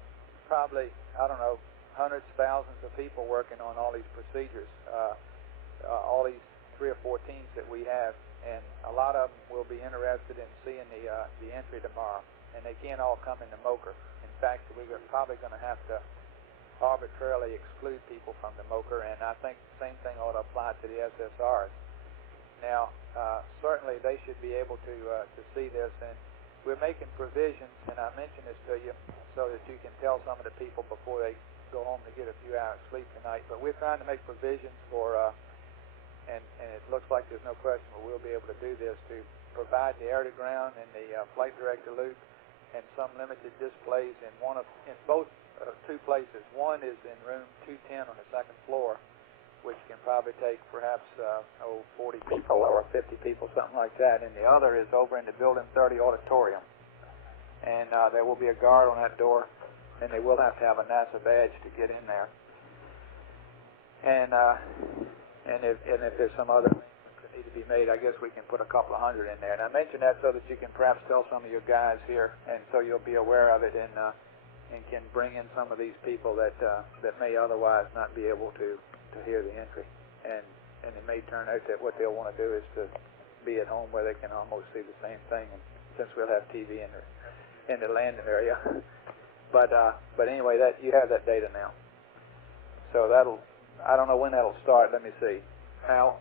probably, I don't know, hundreds, thousands of people working on all these procedures, all these 3 or 4 teams that we have. And a lot of them will be interested in seeing the entry tomorrow, and they can't all come into MOCR. In fact, we're probably going to have to arbitrarily exclude people from the MOCR, and I think the same thing ought to apply to the SSRs. Now, certainly they should be able to see this, and we're making provisions, and I mentioned this to you so that you can tell some of the people before they go home to get a few hours sleep tonight, but we're trying to make provisions for and it looks like there's no question, but we'll be able to do this, to provide the air-to-ground and the flight director loop and some limited displays in both 2 places. One is in room 210 on the 2nd floor, which can probably take perhaps 40 people or 50 people, something like that. And the other is over in the Building 30 auditorium. And there will be a guard on that door, and they will have to have a NASA badge to get in there. And if there's some other things that need to be made, I guess we can put a couple of hundred in there. And I mention that so that you can perhaps tell some of your guys here, and so you'll be aware of it, and can bring in some of these people that may otherwise not be able to hear the entry. And it may turn out that what they'll want to do is to be at home where they can almost see the same thing. And since we'll have TV in the landing area, but anyway, that you have that data now. So I don't know when that'll start. Let me see. How?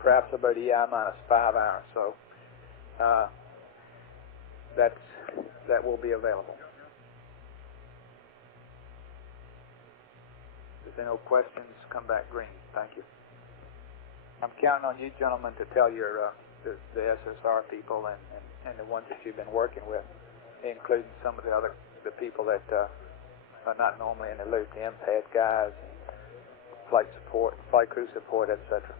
Perhaps about EI minus 5 hours. So that will be available. If there's no questions, come back green. Thank you. I'm counting on you gentlemen to tell your the SSR people and the ones that you've been working with, including some of the people that are not normally in the loop, the MPAD guys, flight support, flight crew support, etc.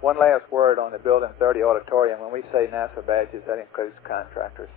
One last word on the Building 30 auditorium. When we say NASA badges, that includes contractors.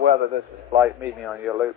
weather. This is Flight. Meet me on your loop.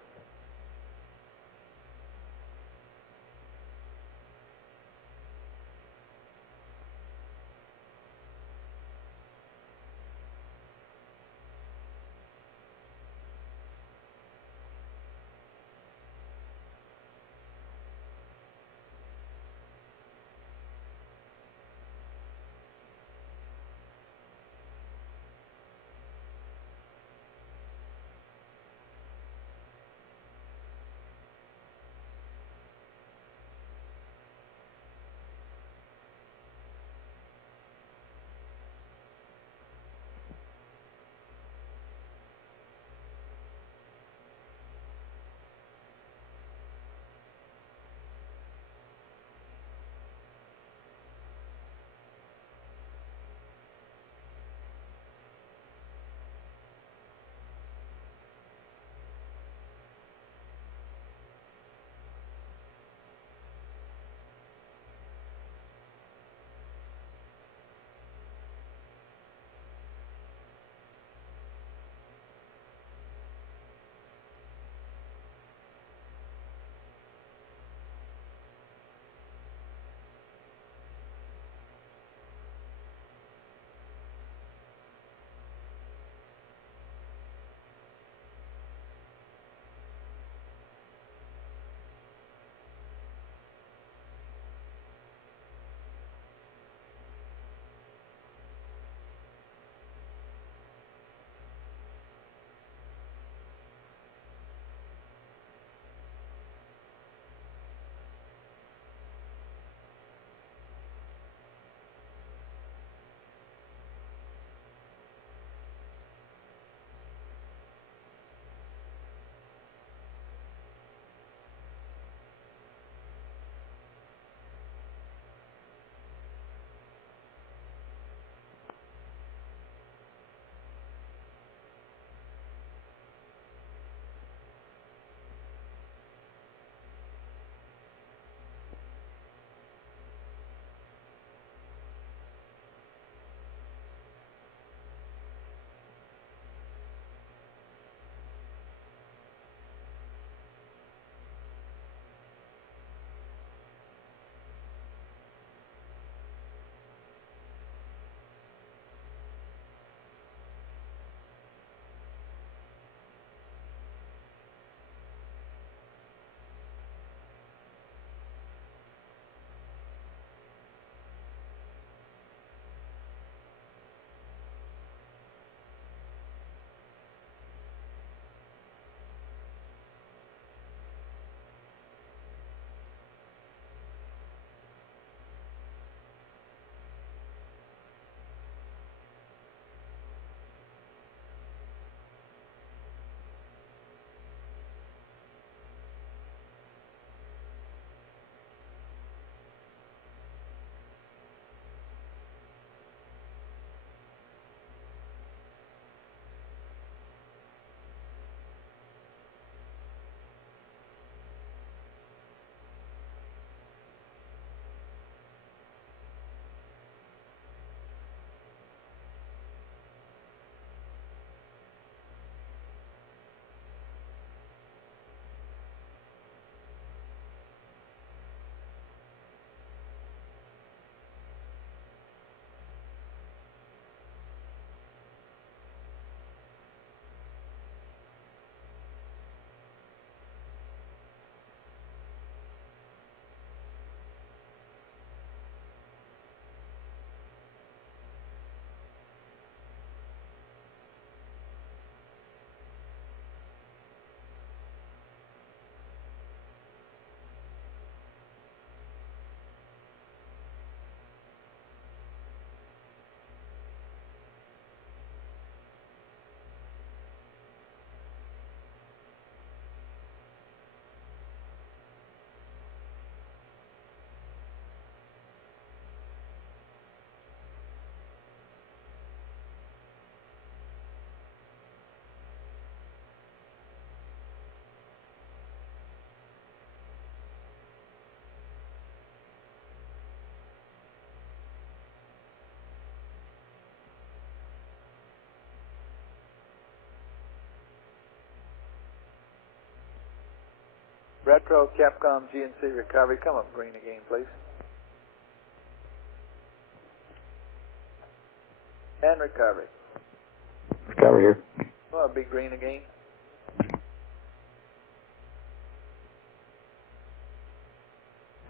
Retro, Capcom, GNC Recovery, come up green again, please. And Recovery. Recovery here. Well, be green again.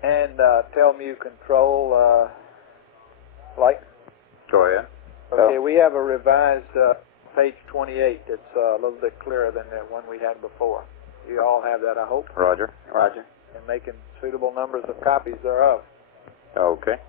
And Telmu Control, Flight. Go ahead. Okay, we have a revised page 28 that's a little bit clearer than the one we had before. You all have that, I hope. Roger. Roger. And making suitable numbers of copies thereof. Okay.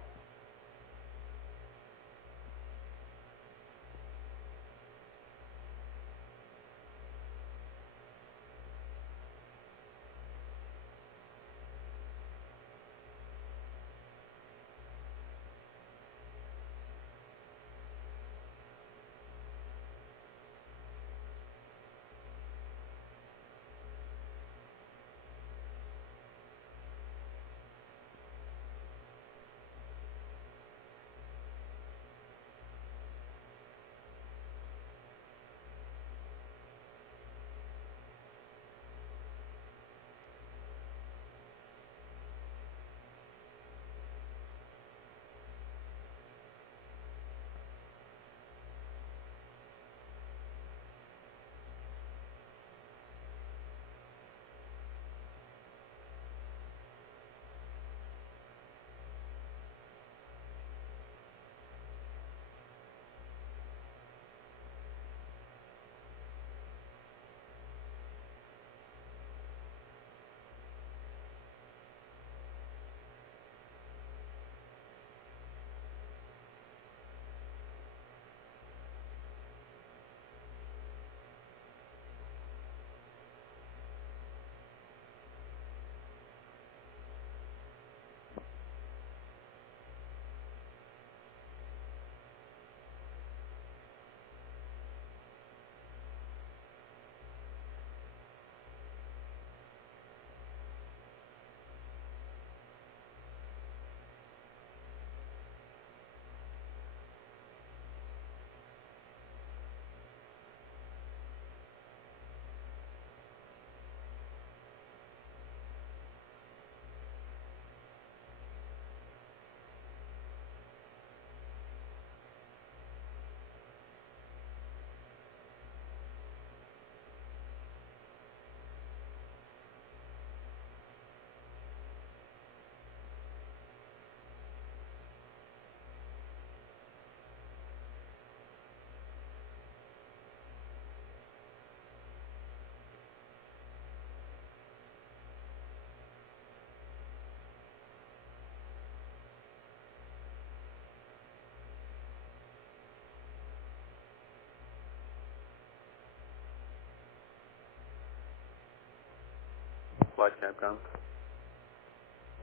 Flight Capcom.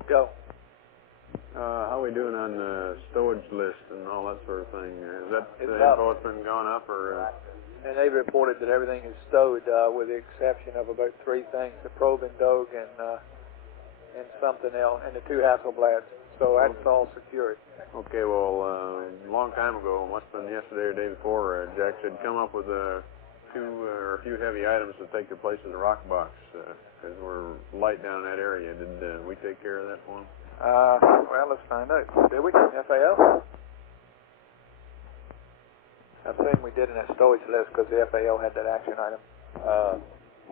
Go. How are we doing on the stowage list and all that sort of thing? Is that It's the up. info that's been going up, or? And they reported that everything is stowed with the exception of about 3 things, the probing dog and something else, and the 2 Hasselblads. So that's all secured. Okay, well, a long time ago, must have been yesterday or the day before, Jack said come up with a few heavy items to take their place in the rock box, because we're light down in that area. Did we take care of that for them? Well, let's find out. Did we? FAL? I assume we did in that storage list because the FAL had that action item.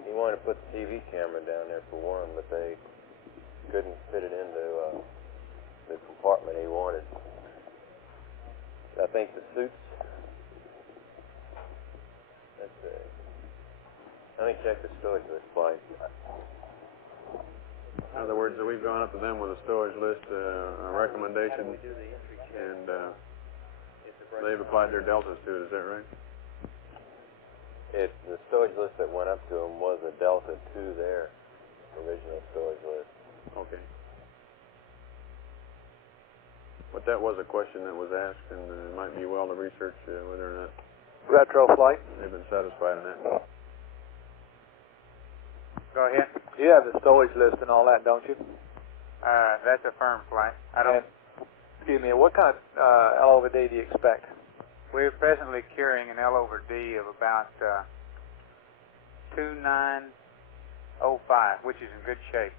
He wanted to put the TV camera down there for one, but they couldn't fit it into the compartment he wanted. I think the suits. Let me check the storage list, Flight. In other words, we've gone up to them with a storage list, a recommendation, and they've applied their deltas to it. Is that right? The storage list that went up to them was a delta to their original storage list. Okay. But that was a question that was asked, and it might be well to research whether or not Retro Flight. they've been satisfied in that. Go ahead. You have the storage list and all that, don't you? That's a firm flight. I don't. Excuse me. What kind of L over D do you expect? We're presently carrying an L over D of about 2905, which is in good shape.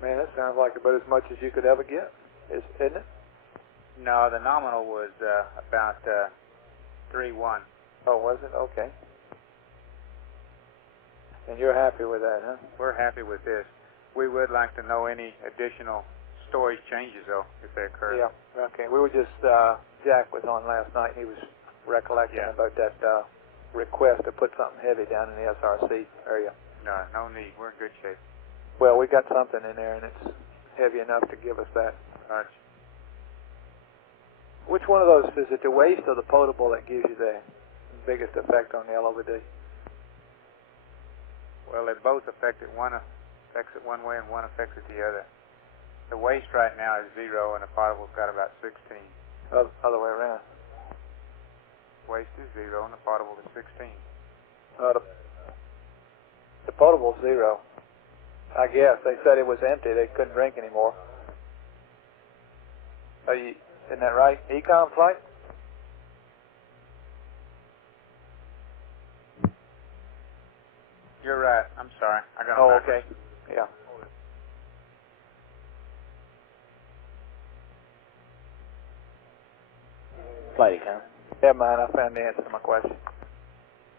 Man, that sounds like about as much as you could ever get, isn't it? No, the nominal was about 3-1. Oh, was it? Okay. And you're happy with that, huh? We're happy with this. We would like to know any additional storage changes, though, if they occur. Yeah, okay. We were just, Jack was on last night, and he was recollecting about that request to put something heavy down in the SRC area. No, no need. We're in good shape. Well, we got something in there, and it's heavy enough to give us that. Right. Which one of those, is it the waste or the potable that gives you the biggest effect on the LOVD? Well, they both affect it. One affects it one way and one affects it the other. The waste right now is 0 and the potable's got about 16. Other way around. Waste is 0 and the potable is 16. The potable's 0. I guess. They said it was empty. They couldn't drink anymore. Isn't that right? Econ flight? You're right. I'm sorry. I got Oh, okay. Yeah. Flight account. Never mind. I found the answer to my question.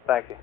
Thank you.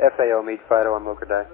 FAO meet Fido on MOCR die.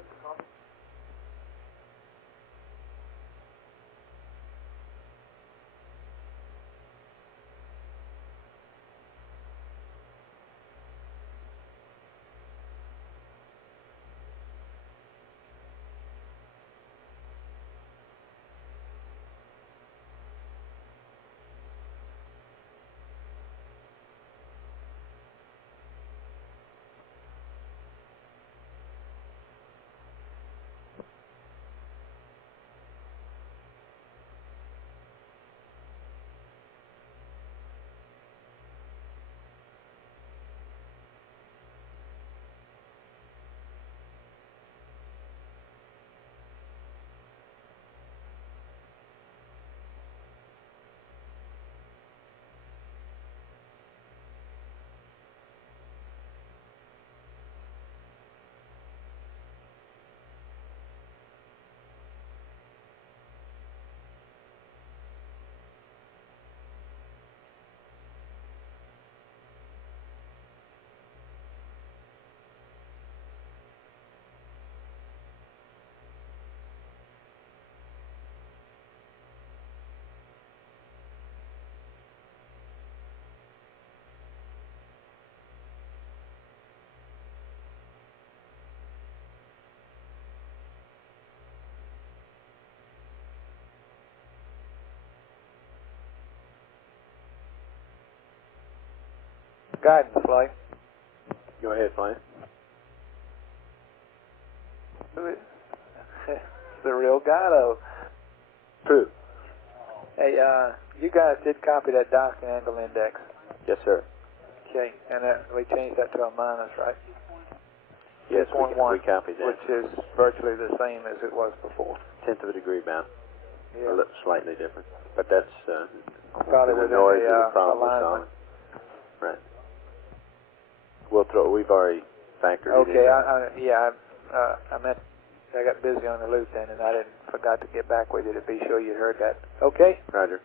Guidance flight. Go ahead, flight. It's the real guy, though. True. Hey, you guys did copy that docking angle index. Yes, sir. Okay, and we changed that to a minus, right? Yes, we 1, copied that. which is virtually the same as it was before. 1/10 of a degree bound. Yeah. A little slightly different, but that's Probably the within noise the is probably alignment. solid. Right. We've already factored it in. Okay, I meant I got busy on the loop then, and I forgot to get back with you to be sure you heard that. Okay? Roger.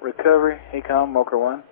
Recovery, Ecom, MOCR 1.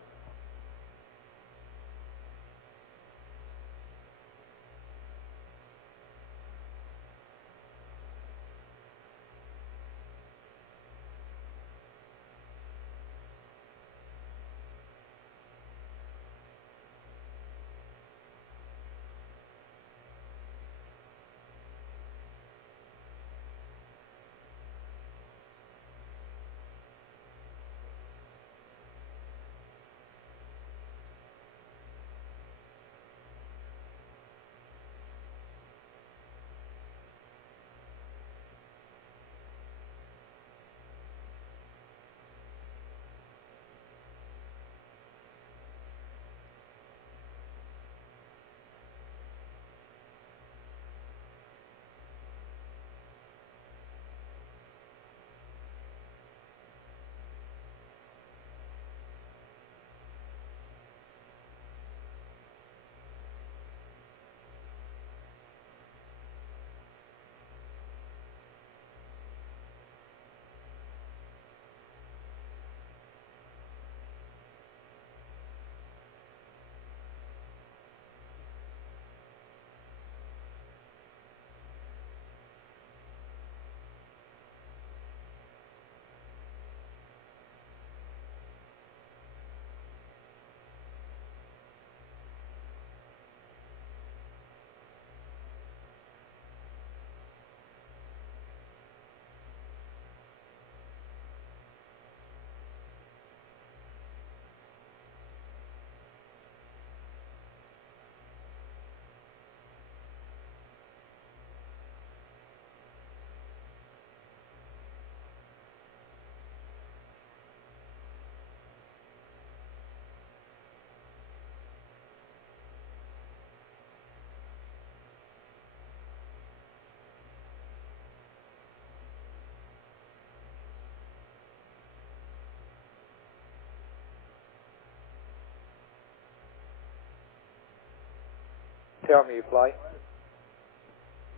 tell me, Fly.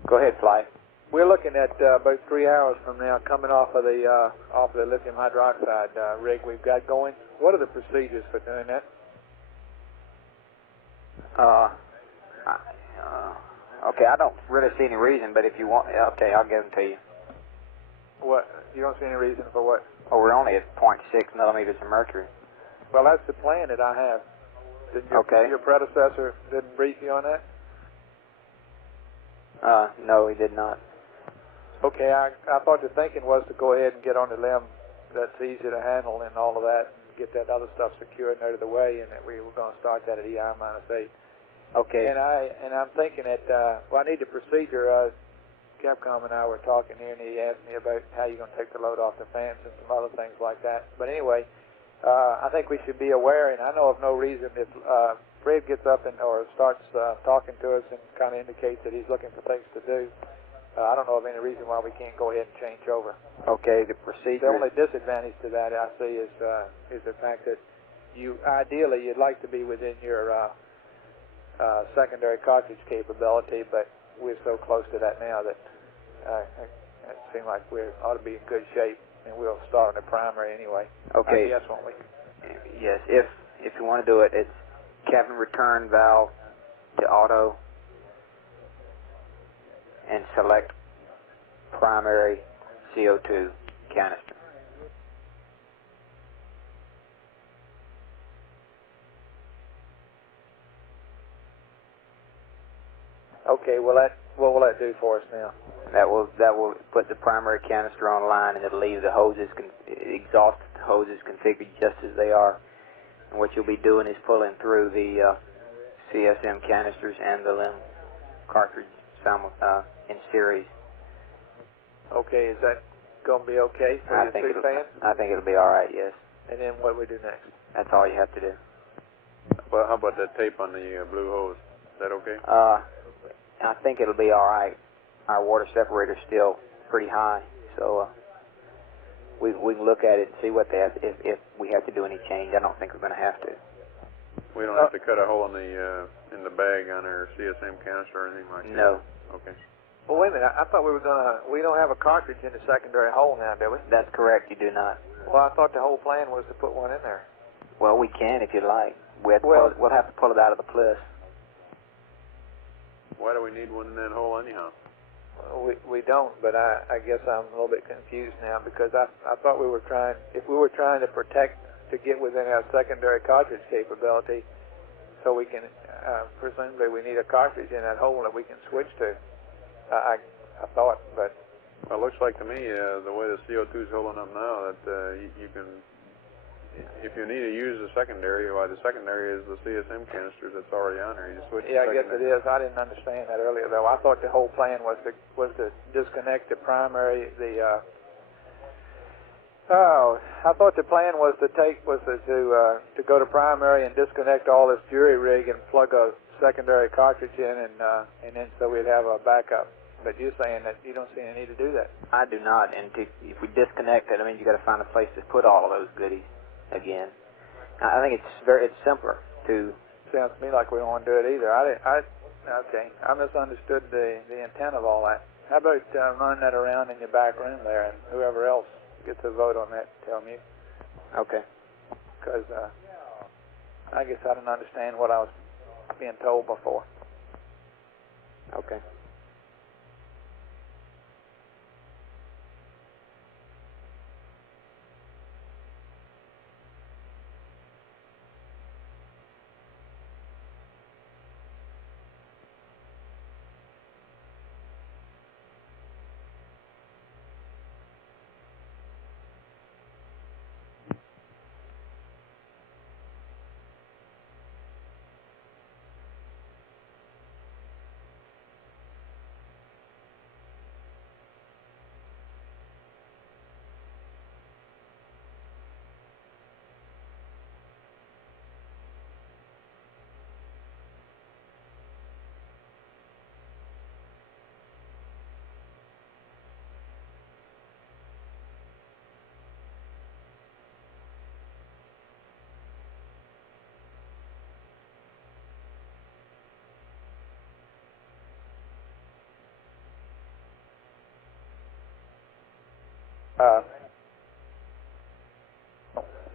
Go ahead, Fly. We're looking at about 3 hours from now coming off of the lithium hydroxide rig we've got going. What are the procedures for doing that? Okay, I don't really see any reason, but if you want, okay, I'll give them to you. What? You don't see any reason for what? Oh, we're only at 0.6 millimeters of mercury. Well, that's the plan that I have. Didn't your predecessor didn't brief you on that? No, he did not. Okay, I thought the thinking was to go ahead and get on the limb that's easy to handle and all of that, and get that other stuff secured and out of the way, and that we were going to start that at EI-8. Okay. And I'm thinking that I need the procedure. Capcom and I were talking here, and he asked me about how you're going to take the load off the fence and some other things like that. But anyway, I think we should be aware, and I know of no reason if Fred gets up or starts talking to us and kind of indicates that he's looking for things to do. I don't know of any reason why we can't go ahead and change over. Okay, the procedure. The only disadvantage to that I see is the fact that ideally you'd like to be within your secondary cartridge capability, but we're so close to that now that it seems like we ought to be in good shape, and we'll start on the primary anyway. Okay. Yes, won't we? Yes, if you want to do it, it's cabin return valve to auto, and select primary CO2 canister. Okay, well, what will that do for us now? That will put the primary canister online, and it'll leave the hoses, exhaust hoses configured just as they are. And what you'll be doing is pulling through the CSM canisters and the limb cartridge in series. Okay, is that going to be okay for I your think two fans? I think it'll be all right. Yes. And then what do we do next? That's all you have to do. Well, how about that tape on the blue hose? Is that okay? I think it'll be all right. Our water separator's still pretty high, so we can look at it and see what they have. If we have to do any change, I don't think we're going to have to. We don't have to cut a hole in the bag on our CSM canister or anything like that? No. Okay. Well, wait a minute. I thought we don't have a cartridge in the secondary hole now, do we? That's correct. You do not. Well, I thought the whole plan was to put one in there. Well, we can if you'd like. We'll have to pull it out of the plus. Why do we need one in that hole anyhow? We don't, but I guess I'm a little bit confused now because I thought we were trying, if we were trying to protect, to get within our secondary cartridge capability, so we can, presumably we need a cartridge in that hole that we can switch to. I thought, but. Well, it looks like to me, the way the CO2 is holding up now, that you can, if you need to use the secondary, why the secondary is the CSM canisters that's already on there. You just switch. Yeah, I guess it is. I didn't understand that earlier, though. I thought the whole plan was to disconnect the primary, I thought the plan was to go to primary and disconnect all this jury rig and plug a secondary cartridge in, and then so we'd have a backup. But you're saying that you don't see any need to do that. I do not, and if we disconnect it, I mean, you got to find a place to put all of those goodies again. I think it's simpler to. Sounds to me like we don't want to do it either. Okay, I misunderstood the intent of all that. How about running that around in your back room there, and whoever else gets a vote on that, tell me. Okay. Because I guess I didn't understand what I was being told before. Okay.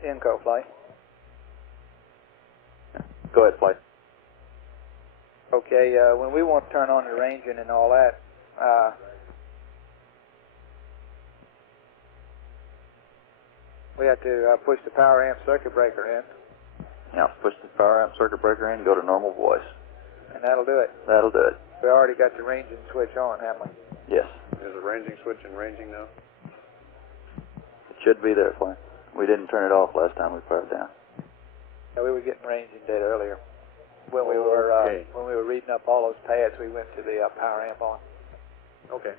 Inco flight. Go ahead, flight. Okay, when we want to turn on the ranging and all that, we have to push the power amp circuit breaker in. Yeah, push the power amp circuit breaker in, go to normal voice. And that'll do it. That'll do it. We already got the ranging switch on, haven't we? Yes. There's a ranging switch and ranging now? It should be there, flight. We didn't turn it off last time we put it down. Yeah, we were getting ranging data earlier. When we were reading up all those pads, we went to the power amp on. Okay.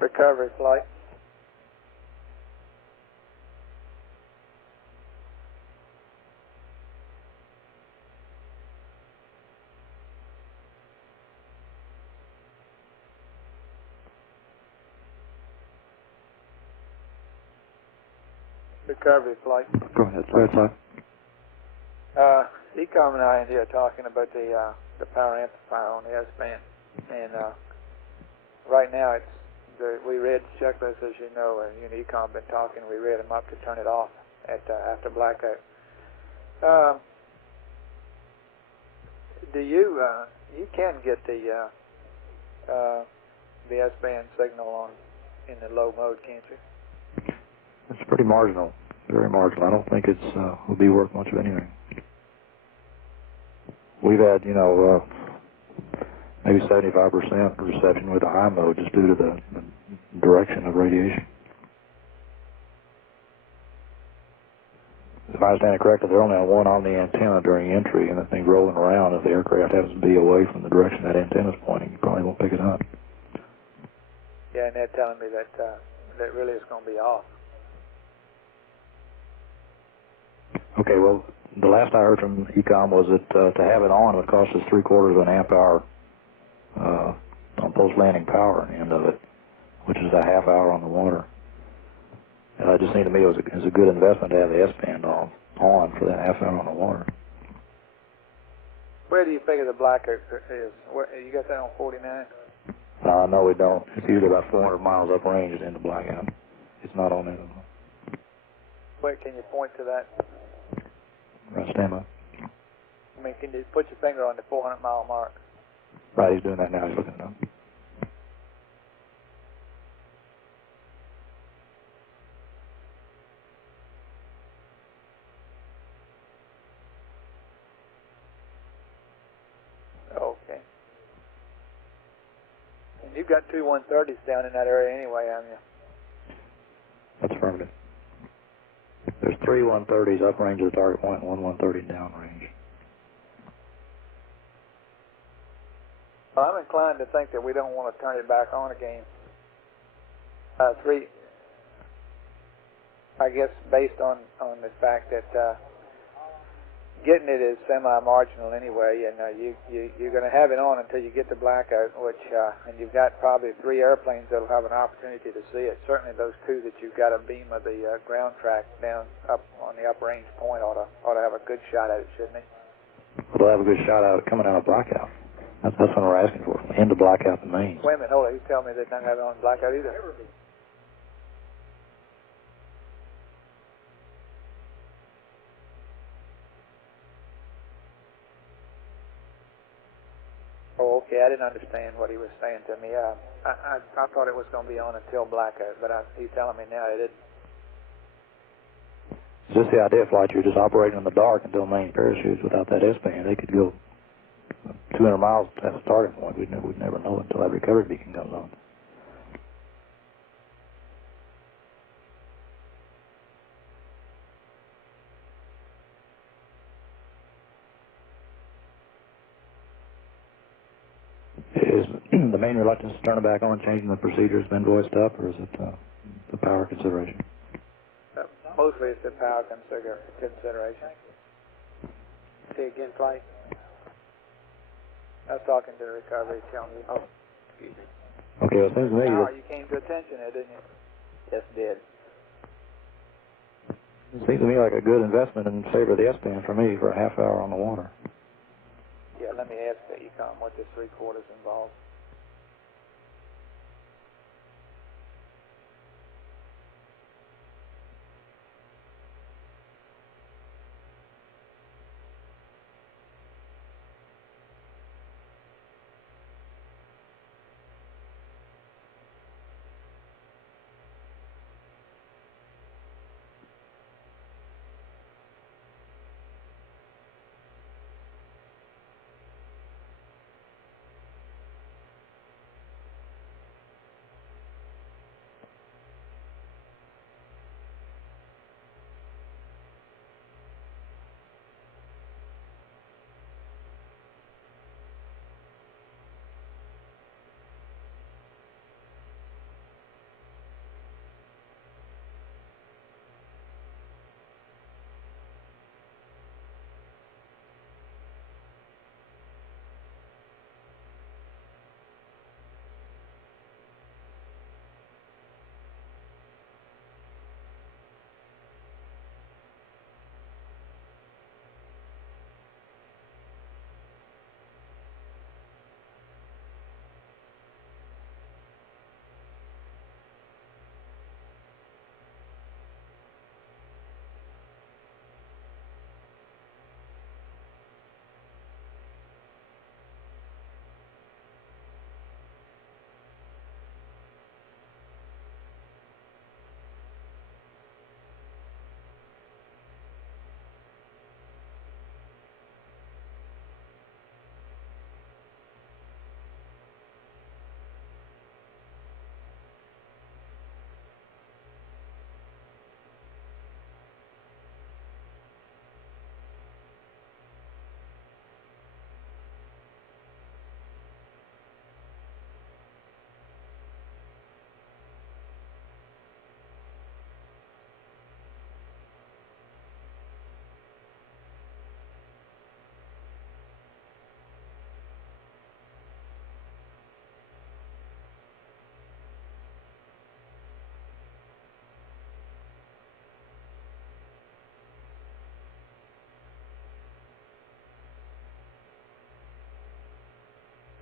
Recovery flight. Recovery flight. Go ahead, flight. Ecom and I in here talking about the power amplifier on the S-band, and right now we read the checklist, as you know, and you and Ecom been talking. We read them up to turn it off after blackout. Do you can get the S-band signal on in the low mode, can't you? It's pretty marginal, very marginal. I don't think it's will be worth much of anything. We've had, maybe 75% reception with the high mode just due to the direction of radiation. If I understand it correctly, they're only on one omni antenna during entry, and that thing rolling around, if the aircraft happens to be away from the direction that antenna is pointing, you probably won't pick it up. Yeah, and they're telling me that that really is going to be off. Okay, well, the last I heard from Ecom was that to have it on would cost us 3/4 of an amp hour on post-landing power on the end of it, which is a half hour on the water. And it just seemed to me it was a good investment to have the S-band on for that half hour on the water. Where do you figure the blackout is? Where, you got that on 49? No, we don't. It's usually about 400 miles uprange in the blackout. It's not on it. Where can you point to that? Right, stand by. I mean, can you put your finger on the 400-mile mark? Right, he's doing that now. He's looking it up. Okay. And you've got two 130s down in that area anyway, haven't you? That's affirmative. There's 3 130s uprange of the target point and 1 130 downrange. Well, I'm inclined to think that we don't want to turn it back on again. I guess based on the fact that getting it is semi-marginal anyway, and you're going to have it on until you get the blackout, which and you've got probably 3 airplanes that'll have an opportunity to see it. Certainly those 2 that you've got a beam of the ground track down up on the uprange point ought to have a good shot at it, shouldn't they? They'll have a good shot at it coming out of blackout. That's what we're asking for. End of blackout the mains. Wait a minute, hold on. You tell me they don't have it on blackout either. Oh, okay. I didn't understand what he was saying to me. I thought it was going to be on until blackout, but he's telling me now it isn't. It's just the idea, Flight, you're just operating in the dark until main parachutes without that S-band. They could go 200 miles past the target point. We'd never know it until that recovery beacon comes on. Is the main reluctance to turn it back on, changing the procedures been voiced up, or is it the power consideration? Mostly it's the power consideration. Say again, Flight. I was talking to the recovery, telling me. Oh, excuse me. Okay, well, it seems to me you came to attention there, didn't you? Yes, did. It seems to me like a good investment in favor of the S-band for me for a half hour on the water. Yeah, let me ask that you come what this 3/4 involves.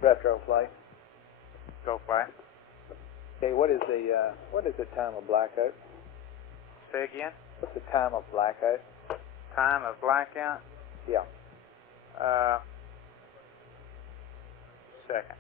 Retro flight. Go flight. Okay, what is the time of blackout? Say again? What's the time of blackout? Time of blackout? Yeah. Second.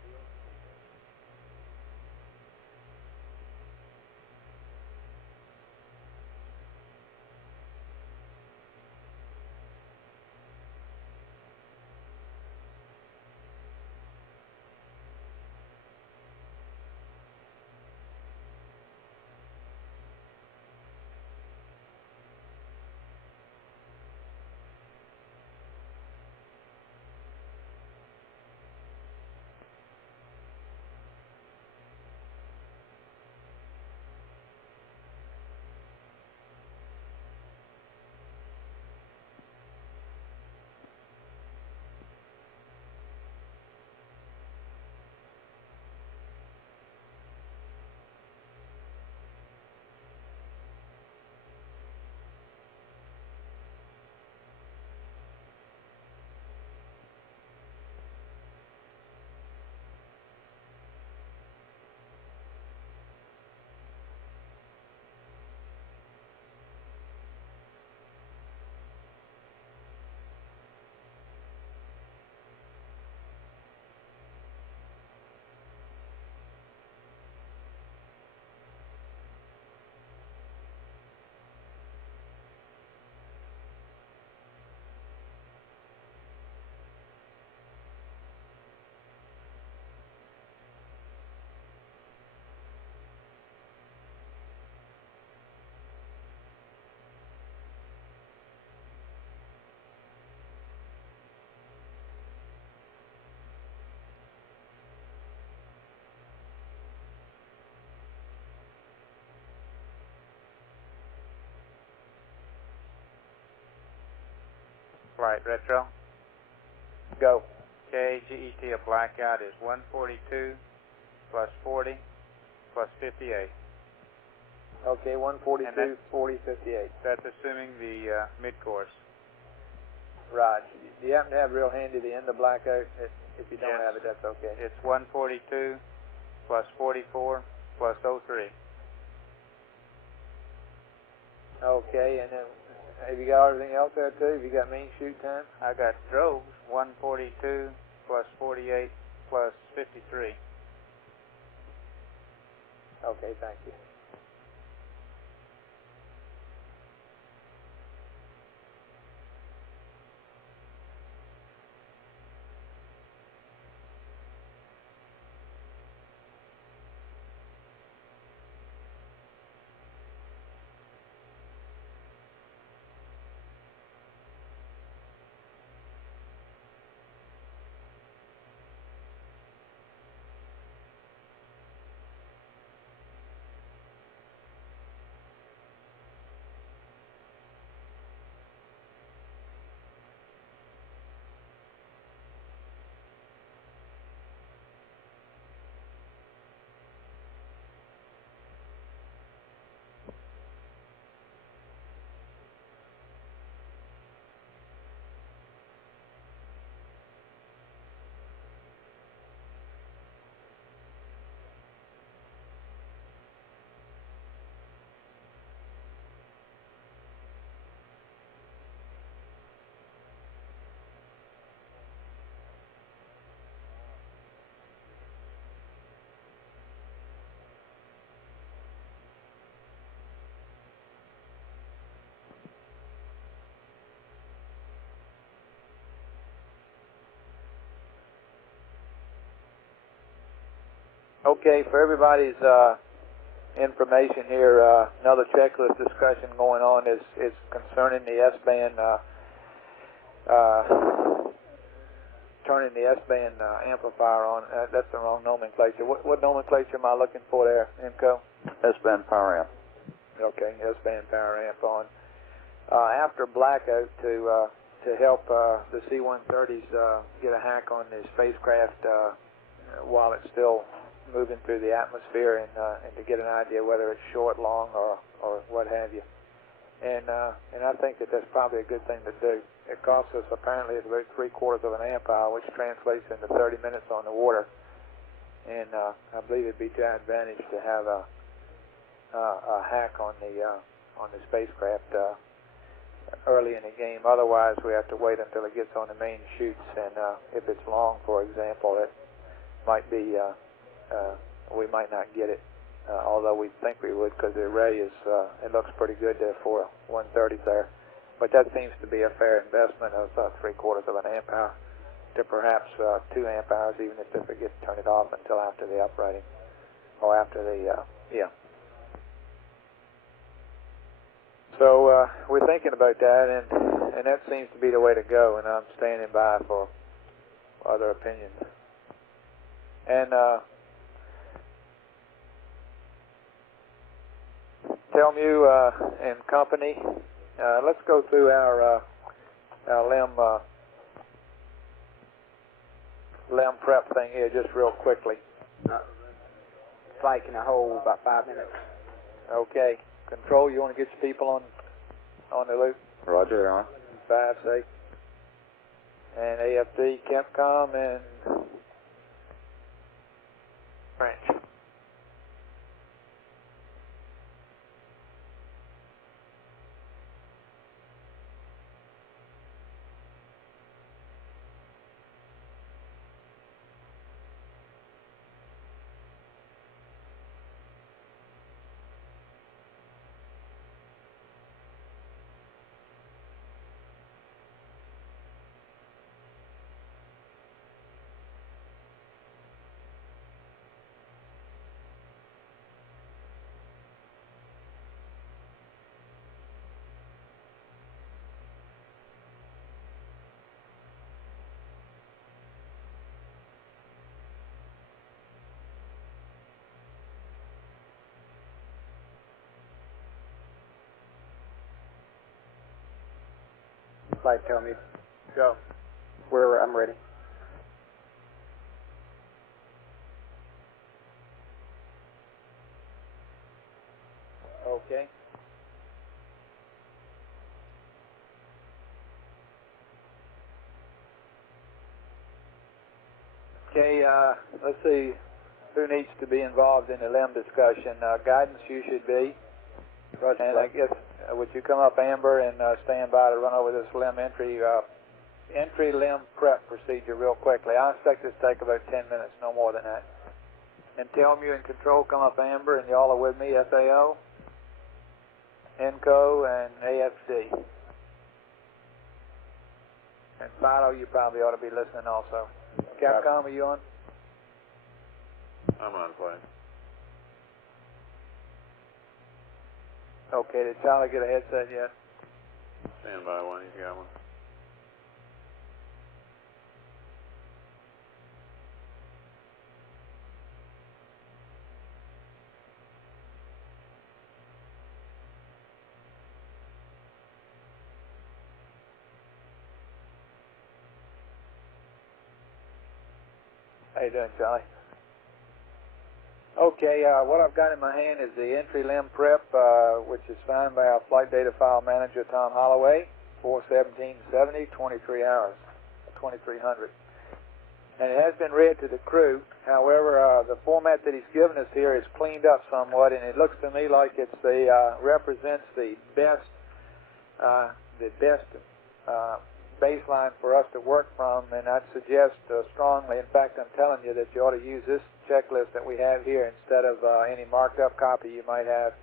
Flight retro. Go. Okay, GET of blackout is 142 plus 40 plus 58. Okay, 142, 40, 58. That's assuming the mid-course. Right. Do you happen to have real handy the end of blackout? If you don't Yes. have it, that's okay. It's 142 plus 44 plus 03. Okay, and then have you got everything else there too? Have you got mean shoot time? I got drogues, 142 plus 48 plus 53. Okay, thank you. Okay, for everybody's information here, another checklist discussion going on is concerning the S-band, turning the S-band amplifier on. That's the wrong nomenclature. What nomenclature am I looking for there, IMCO? S-band power amp. Okay, S-band power amp on. After blackout, to help the C-130s get a hack on the spacecraft while it's still moving through the atmosphere and to get an idea whether it's short, long, or what have you. And I think that that's probably a good thing to do. It costs us apparently about 3/4 of an amp hour, which translates into 30 minutes on the water. And I believe it'd be to our advantage to have a hack on the spacecraft early in the game. Otherwise, we have to wait until it gets on the main chutes. And if it's long, for example, it might be we might not get it. Although we think we would, because the array is, it looks pretty good there for 130 there. But that seems to be a fair investment of 3/4 of an amp hour to perhaps 2 amp hours, even if they forget to turn it off until after the uprighting, or after the, So we're thinking about that, and that seems to be the way to go, and I'm standing by for other opinions. And Telmu and company, let's go through our LEM prep thing here just real quickly. Flight can hold about 5 minutes. Okay. Control, you want to get your people on the loop? Roger, on. 5, 6. And AFD, Capcom, and French. Flight, tell me. Go. I'm ready. Okay. Okay, let's see who needs to be involved in the LEM discussion. Guidance, you should be. And I guess, would you come up, Amber, and stand by to run over this LEM entry LEM prep procedure real quickly. I expect this to take about 10 minutes, no more than that. And Telmu and Control, come up, Amber, and y'all are with me, FAO, ENCO, and AFD. And Fido, you probably ought to be listening also. Capcom, are you on? I'm on play. Okay, did Tyler get a headset yet? Stand by one, he's got one. How you doing, Charlie? Okay, what I've got in my hand is the entry LEM prep, which is signed by our flight data file manager, Tom Holloway, 4/17/70, 23 hours, 2300. And it has been read to the crew. However, the format that he's given us here is cleaned up somewhat, and it looks to me like it's represents the best baseline for us to work from, and I'd suggest strongly, in fact I'm telling you, that you ought to use this checklist that we have here instead of any marked up copy you might have,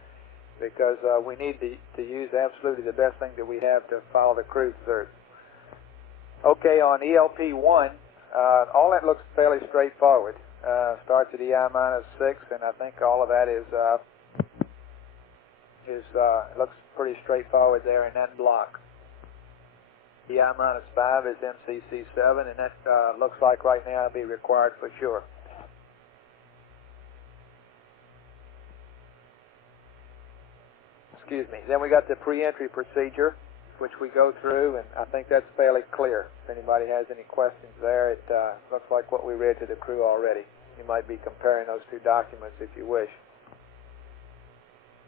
because we need to use absolutely the best thing that we have to follow the crew through. Okay, on ELP1, all that looks fairly straightforward. Starts at EI-6, and I think all of that looks pretty straightforward there in that block. EI-5 is MCC7, and that looks like right now it'll be required for sure. Excuse me. Then we got the pre-entry procedure, which we go through, and I think that's fairly clear. If anybody has any questions there, it looks like what we read to the crew already. You might be comparing those two documents if you wish.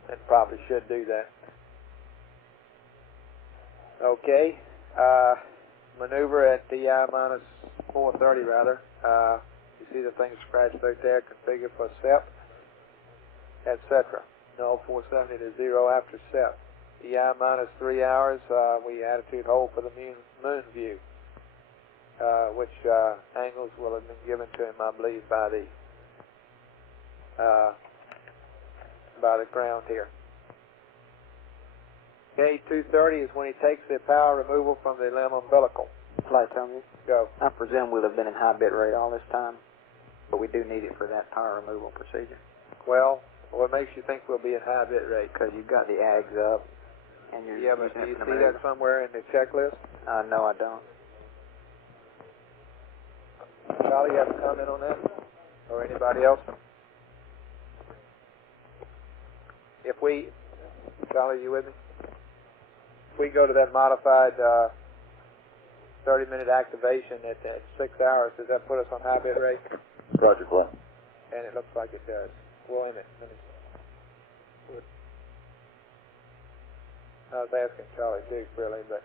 It probably should do that. Okay. Maneuver at DI minus 430 rather. You see the thing scratched right there, configure for SEP, etc. No 470 to 0 after SEP. DI minus 3 hours, we attitude hold for the moon view, which angles will have been given to him, I believe, by the ground here. Okay, 230 is when he takes the power removal from the limb umbilical. Flight, tell me. Go. I presume we'll have been in high bit rate all this time, but we do need it for that power removal procedure. Well, what makes you think we'll be in high bit rate? Because you've got the AGs up, and you're yeah, but do you see that somewhere in the checklist? No, I don't. Charlie, you have a comment on that? Or anybody else? If we, Charlie, you with me? If we go to that modified 30-minute activation at 6 hours, does that put us on high bit rate? Roger, Glenn. And it looks like it does. We'll end it. Let me see. I was asking Charlie Duke, really, but...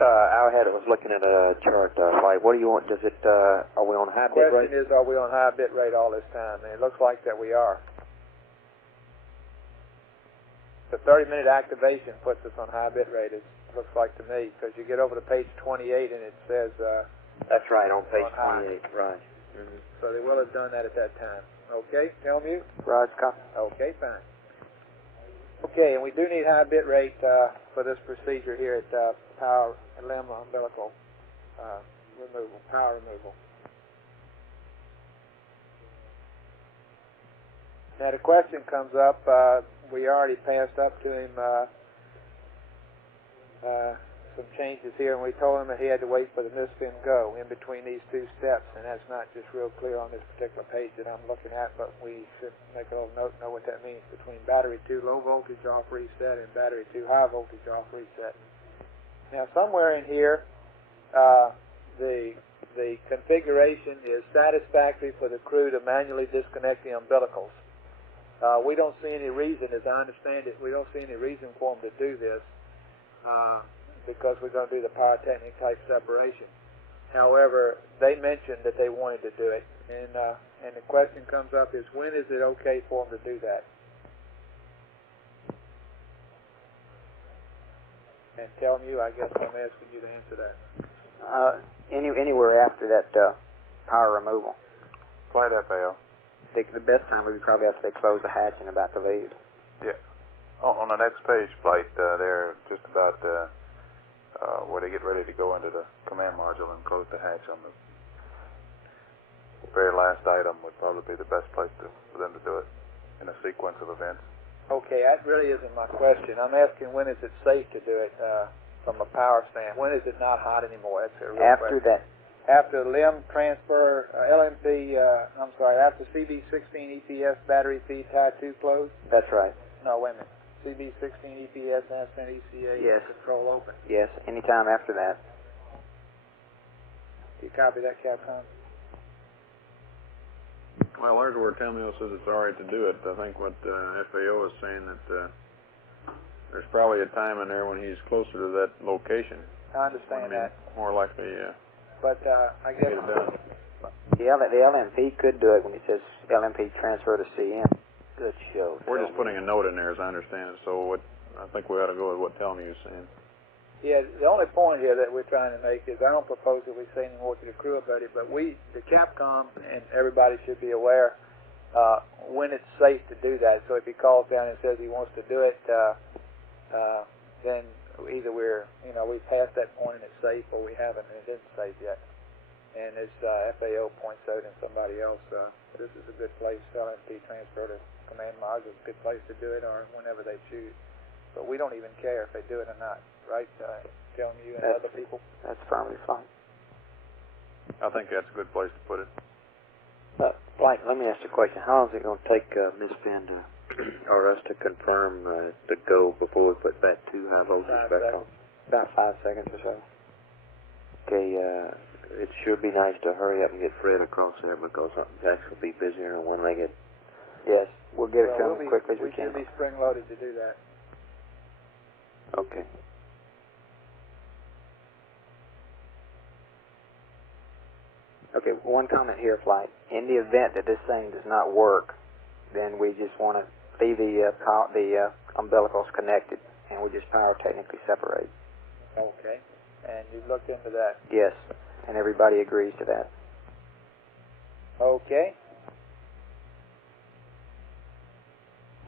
Our was looking at a chart, Flight. What do you want? Does it, are we on high bit rate? The question is, are we on high bit rate all this time? And it looks like that we are. The 30-minute activation puts us on high bit rate, it looks like to me, because you get over to page 28 and it says... That's right, on page 28, right. Mm-hmm. So they will have done that at that time. Okay, tell me. Roger, copy. Okay, fine. Okay, and we do need high bit rate for this procedure here at power limb umbilical removal, power removal. Now the question comes up, we already passed up to him some changes here, and we told him that he had to wait for the misspin go in between these two steps, and that's not just real clear on this particular page that I'm looking at, but we should make a little note and know what that means between battery 2 low voltage off reset and battery 2 high voltage off reset. Now somewhere in here the configuration is satisfactory for the crew to manually disconnect the umbilicals. We don't see any reason, as I understand it, we don't see any reason for them to do this because we're going to do the pyrotechnic type separation. However, they mentioned that they wanted to do it, and the question comes up is, when is it okay for them to do that? And tell you, I guess I'm asking you to answer that. Anywhere after that power removal. Flight FAO. The best time would be probably after they close the hatch and about to leave. Yeah. On the next page, Flight, they're just about where they get ready to go into the command module and close the hatch on the very last item would probably be the best place for them to do it in a sequence of events. Okay, that really isn't my question. I'm asking when is it safe to do it from a power stand? When is it not hot anymore? That's a real after question. That. After limb transfer, after CB16 EPS battery feed tie 2 closed? That's right. No, wait a minute. CB16 EPS and ECA yes. control open? Yes, anytime after that. Do you copy that, Capcom? Well, there's where Tamio says it's all right to do it. I think what FAO is saying that there's probably a time in there when he's closer to that location. I understand that. More likely, but I guess get it done. The LMP could do it when it says LMP transfer to CM. Good show. We're just putting a note in there, as I understand it. So I think we ought to go with what Telmy is saying. Yeah, the only point here that we're trying to make is I don't propose that we say any more to the crew about it, but the Capcom and everybody should be aware when it's safe to do that. So if he calls down and says he wants to do it, then either we've passed that point and it's safe, or we haven't and it isn't safe yet. And as FAO points out and somebody else, this is a good place, LMP transfer to command module, a good place to do it, or whenever they choose. But we don't even care if they do it or not, right? Telling you and other people. That's firmly fine. I think that's a good place to put it. Blake, let me ask you a question. How long is it going to take Ms. Finn or us to confirm the go before we put that 2 high voltage back on? About 5 seconds or so. Okay, it sure be nice to hurry up and get Fred across there because Jax will be busier when they get... Yes, we'll get it to him as quickly as we can. We should be spring-loaded to do that. Okay. Okay, one comment here, Flight. In the event that this thing does not work, then we just want to leave the umbilicals connected, and we just power technically separate. Okay. And you've looked into that? Yes, and everybody agrees to that. Okay.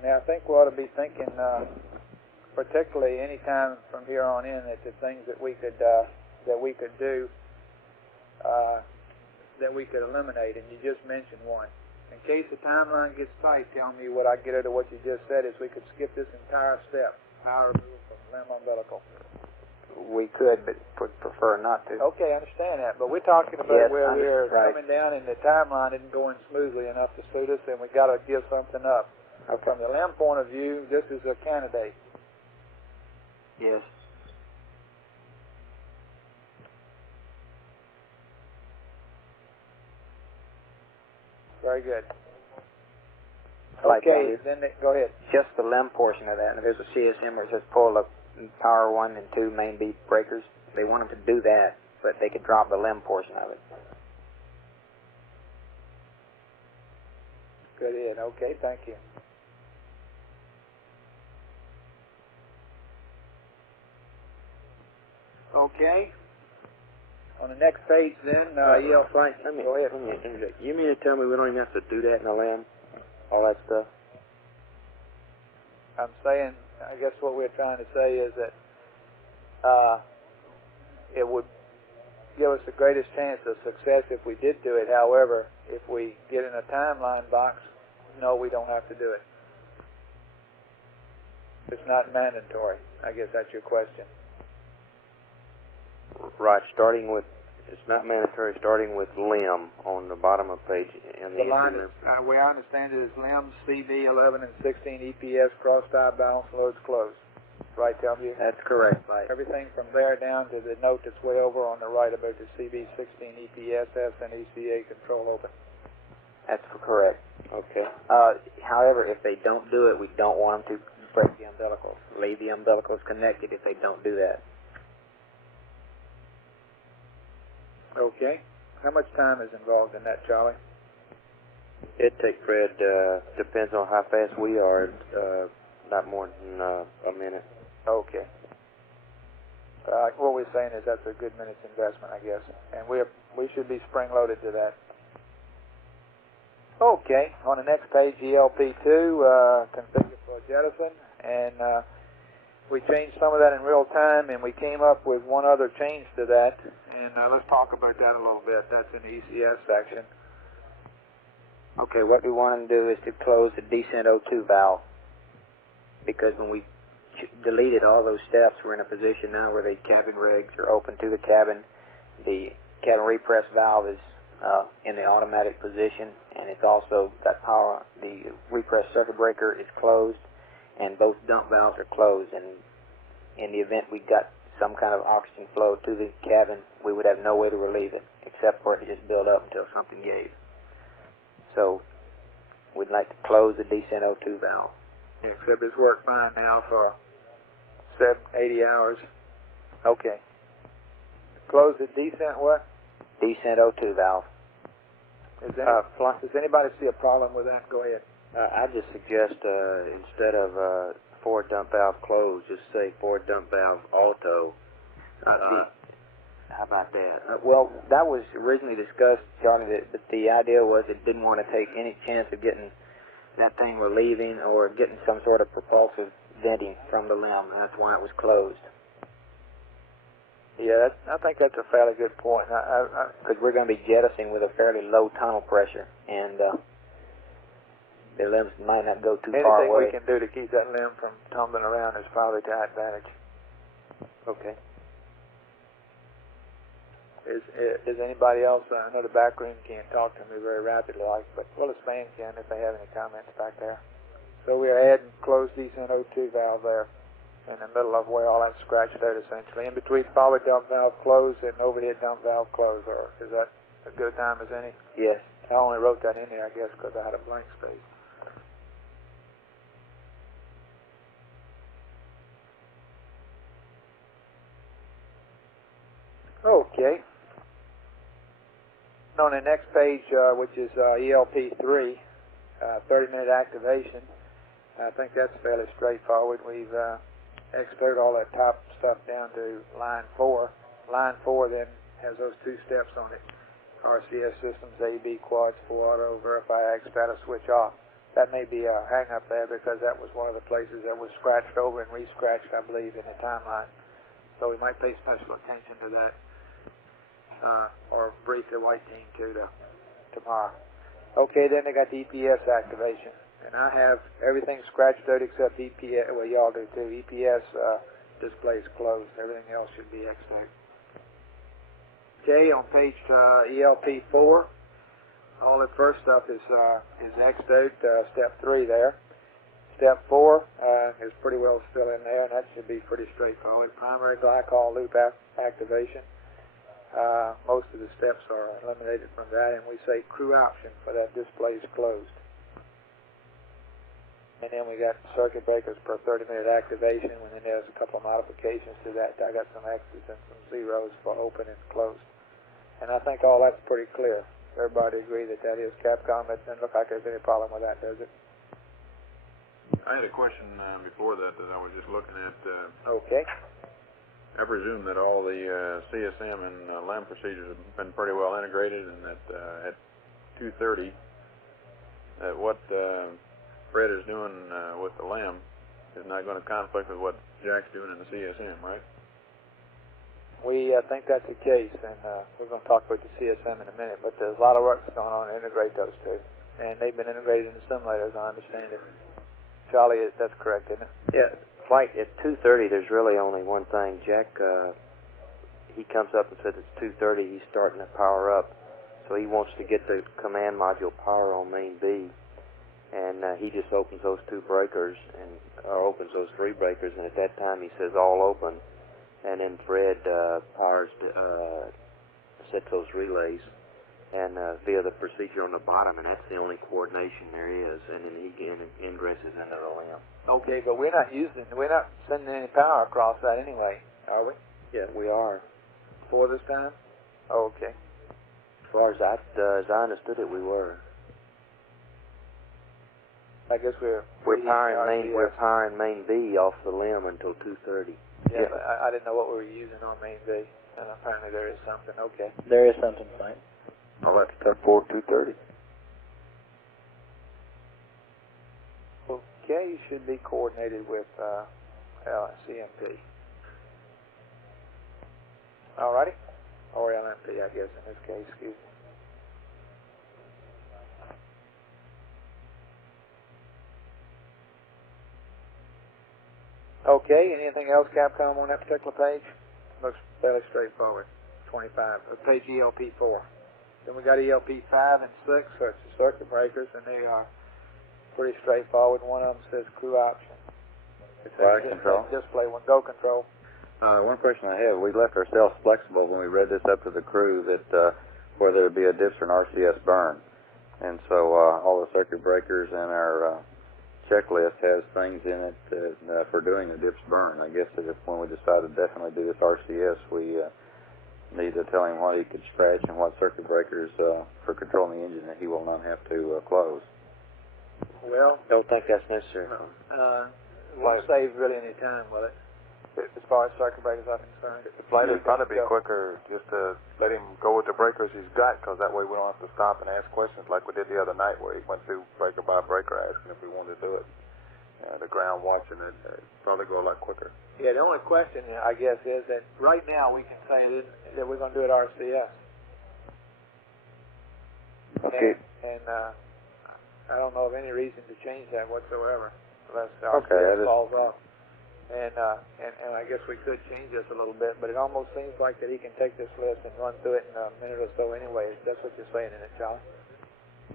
Now, I think we ought to be thinking, particularly any time from here on in, that the things that we could do, that we could eliminate, and you just mentioned one. In case the timeline gets tight, tell me what I get out of what you just said is we could skip this entire step, power removal from limb umbilical. We could, but would prefer not to. Okay, I understand that, but we're talking about where we're right. coming down and the timeline isn't going smoothly enough to suit us, and we got to give something up. Okay. From the limb point of view, this is a candidate. Yes. Very good. Like okay, then go ahead. Just the limb portion of that. And there's a CSM where it says pull the power 1 and 2 main beat breakers. They want them to do that, but they could drop the limb portion of it. Good in. Okay, thank you. Okay. On the next page, then, Frank, go ahead. You mean to tell me we don't even have to do that in the limb? All that stuff? I'm saying, I guess what we're trying to say is that it would give us the greatest chance of success if we did do it. However, if we get in a timeline box, no, we don't have to do it. It's not mandatory. I guess that's your question. Right, it's not mandatory, starting with limb on the bottom of page. The line is, way I understand it, is limbs, CV, 11 and 16, EPS, cross-tie, balance, loads, closed. Right, tell me? That's correct, right. Everything from there down to the note that's way over on the right about the CV, 16, EPS, S, and ECA control open. That's correct. Okay. However, if they don't do it, we don't want them to break the umbilicals. Leave the umbilicals connected if they don't do that. Okay. How much time is involved in that, Charlie? It takes, Fred, depends on how fast we are, not more than a minute. Okay. What we're saying is that's a good minute's investment, I guess, and we should be spring-loaded to that. Okay. On the next page, ELP2, configure for jettison, and we changed some of that in real time, and we came up with one other change to that, and let's talk about that a little bit. That's in the ECS section. Okay, what we want to do is to close the descent O2 valve, because when we deleted all those steps, we're in a position now where the cabin rigs are open to the cabin. The cabin repress valve is in the automatic position, and it's also got power. The repress circuit breaker is closed, and both dump valves are closed. And in the event we got some kind of oxygen flow to the cabin, we would have no way to relieve it except for it to just build up until something gave. So we'd like to close the descent O2 valve. Yeah, except it's worked fine now for 80 hours. Okay. Close the descent what? Descent O2 valve. Does anybody see a problem with that? Go ahead. I just suggest instead of forward dump valve closed, just say forward dump valve auto. How about that? Well, that was originally discussed, Charlie, that the idea was it didn't want to take any chance of getting that thing relieving or getting some sort of propulsive venting from the limb. That's why it was closed. Yeah, I think that's a fairly good point. Because we're going to be jettisoning with a fairly low tunnel pressure, and the limbs might not go too far away. Anything we can do to keep that limb from tumbling around is probably to our advantage. Okay. Is anybody else? I know the back room can't talk to me very rapidly, but Willis Fan can if they have any comments back there. So we're adding closed descent O2 valve there in the middle of where all that scratched out essentially, in between forward dump valve closed and overhead dump valve closed. Or is that as good a time as any? Yes. I only wrote that in there, I guess, because I had a blank space. Okay. On the next page, which is ELP3, 30-minute activation, I think that's fairly straightforward. We've exported all that top stuff down to line 4. Line 4 then has those 2 steps on it. RCS systems, AB, quads, full auto, verify ag status, switch off. That may be a hang-up there because that was one of the places that was scratched over and re-scratched, I believe, in the timeline. So we might pay special attention to that, or brief the white team tomorrow. Okay, then they got the EPS activation. And I have everything scratched out except EPS, well, y'all do too. EPS display is closed. Everything else should be X'd out. Okay, on page ELP4, all the first stuff is X'd out, step 3 there. Step 4 is pretty well still in there, and that should be pretty straightforward. Primary glycol loop activation. Most of the steps are eliminated from that, and we say crew option for that display is closed. And then we got circuit breakers per 30-minute activation, and then there's a couple of modifications to that. I got some X's and some zeros for open and closed. And I think all that's pretty clear. Everybody agree that that is Capcom. It doesn't look like there's any problem with that, does it? I had a question before that I was just looking at. Okay. I presume that all the CSM and LEM procedures have been pretty well integrated, and that at 2:30, that what Fred is doing with the LEM is not going to conflict with what Jack's doing in the CSM, right? We think that's the case, and we're going to talk about the CSM in a minute, but there's a lot of work that's going on to integrate those two. And they've been integrated in the simulators, I understand it. Charlie, that's correct, isn't it? Yeah, flight at 2:30, there's really only one thing. Jack, he comes up and says it's 2:30, he's starting to power up. So he wants to get the command module power on main B. And he just opens those 2 breakers, or opens those 3 breakers, and at that time he says all open. And then Fred powers, sets those relays, and via the procedure on the bottom, and that's the only coordination there is, and then he ingresses into the LEM. Okay, but we're not sending any power across that anyway, are we? Yeah, we are. For this time? Oh, okay. As far as I understood it, we were. I guess we're powering main B off the LEM until 2:30. Yeah, but I didn't know what we were using on main B, and apparently there is something. Okay. There is something, fine. Well, that's step 4, 2:30. Okay, you should be coordinated with CMP. Alrighty? Or LMP, I guess, in this case, excuse me. Okay, anything else, Capcom, on that particular page? Looks fairly straightforward. 25, page ELP4. Then we got ELP5 and 6, so it's the circuit breakers, and they are pretty straightforward. One of them says crew option. Flight control. Display one, go control. One question I have, we left ourselves flexible when we read this up to the crew that whether it be a DIPS or an RCS burn. And so all the circuit breakers and our checklist has things in it for doing a DIPS burn. I guess that if when we decide to definitely do this RCS, we need to tell him what he could scratch and what circuit breakers for controlling the engine that he will not have to close. Well, don't think that's necessary. Won't save really any time, will it? As far as circuit breakers are concerned. The flight would probably be quicker just to let him go with the breakers he's got, because that way we don't have to stop and ask questions like we did the other night where he went through breaker by breaker asking if we wanted to do it. The ground watching it probably go a lot quicker. Yeah, the only question, I guess, is that right now we can say that we're going to do it RCS. Okay. And I don't know of any reason to change that whatsoever, unless the RCS falls off. And I guess we could change this a little bit, but it almost seems like that he can take this list and run through it in a minute or so anyway. That's what you're saying, isn't it, Charlie?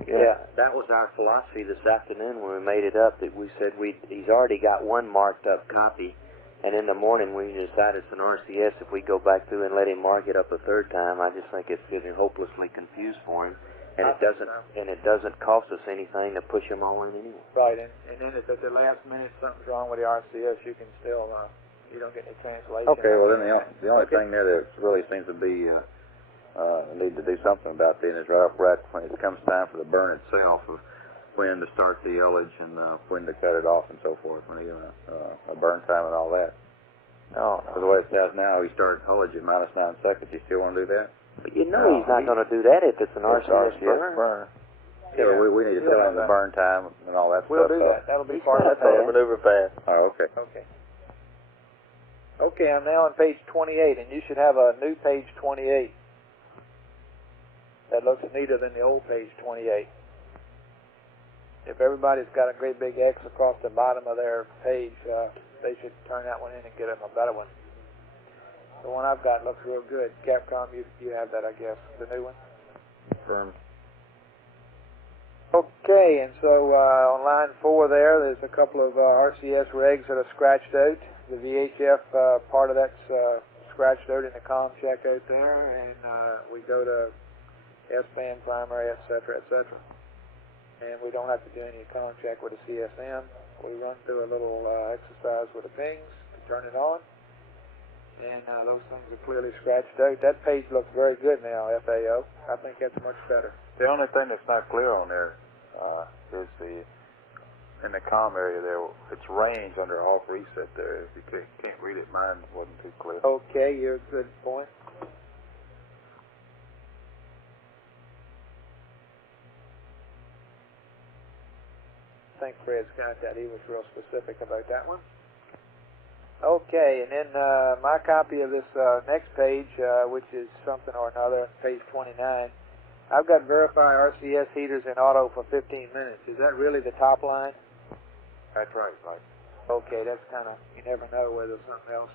Yeah, that was our philosophy this afternoon when we made it up, that we said he's already got one marked up copy, and in the morning we decided it's an RCS. If we go back through and let him mark it up a third time, I just think it's getting hopelessly confused for him. And it doesn't cost us anything to push them all in anyway. Right, and then if at the last minute something's wrong with the RCS, you can still you don't get any translation. Okay, well then the only thing there that really seems to be need to do something about that. And it's right when it comes time for the burn itself, of when to start the ullage and when to cut it off and so forth, when you a burn time and all that. No. Because the way it sounds now, you start ullage at -9 seconds. You still want to do that? But you know he's not going to do that if it's an RCS burn. Yeah, but we need to tell him the burn time and all that We'll stuff. do that. That'll be part of That's the a maneuver fast. Oh, okay. Okay. Okay, I'm now on page 28, and you should have a new page 28. That looks neater than the old page 28. If everybody's got a great big X across the bottom of their page, they should turn that one in and get them a better one. The one I've got looks real good. Capcom, you have that, I guess, the new one? Confirmed. Okay, and so on line 4 there's a couple of RCS regs that are scratched out. The VHF part of that's scratched out in the comm check out there, and we go to S-band primary, etc., etc. And we don't have to do any comm check with the CSM. We run through a little exercise with the pings to turn it on, and those things are clearly scratched out. That page looks very good now, FAO. I think that's much better. The only thing that's not clear on there is in the comm area there, it's range under off reset there. If you can't read it, mine wasn't too clear. Okay, you're a good point. I think Fred's got that. He was real specific about that one. Okay, and then my copy of this next page, which is something or another, page 29, I've got verify RCS heaters in auto for 15 minutes. Is that really the top line? That's right, right. Okay, that's kind of, you never know whether there's something else.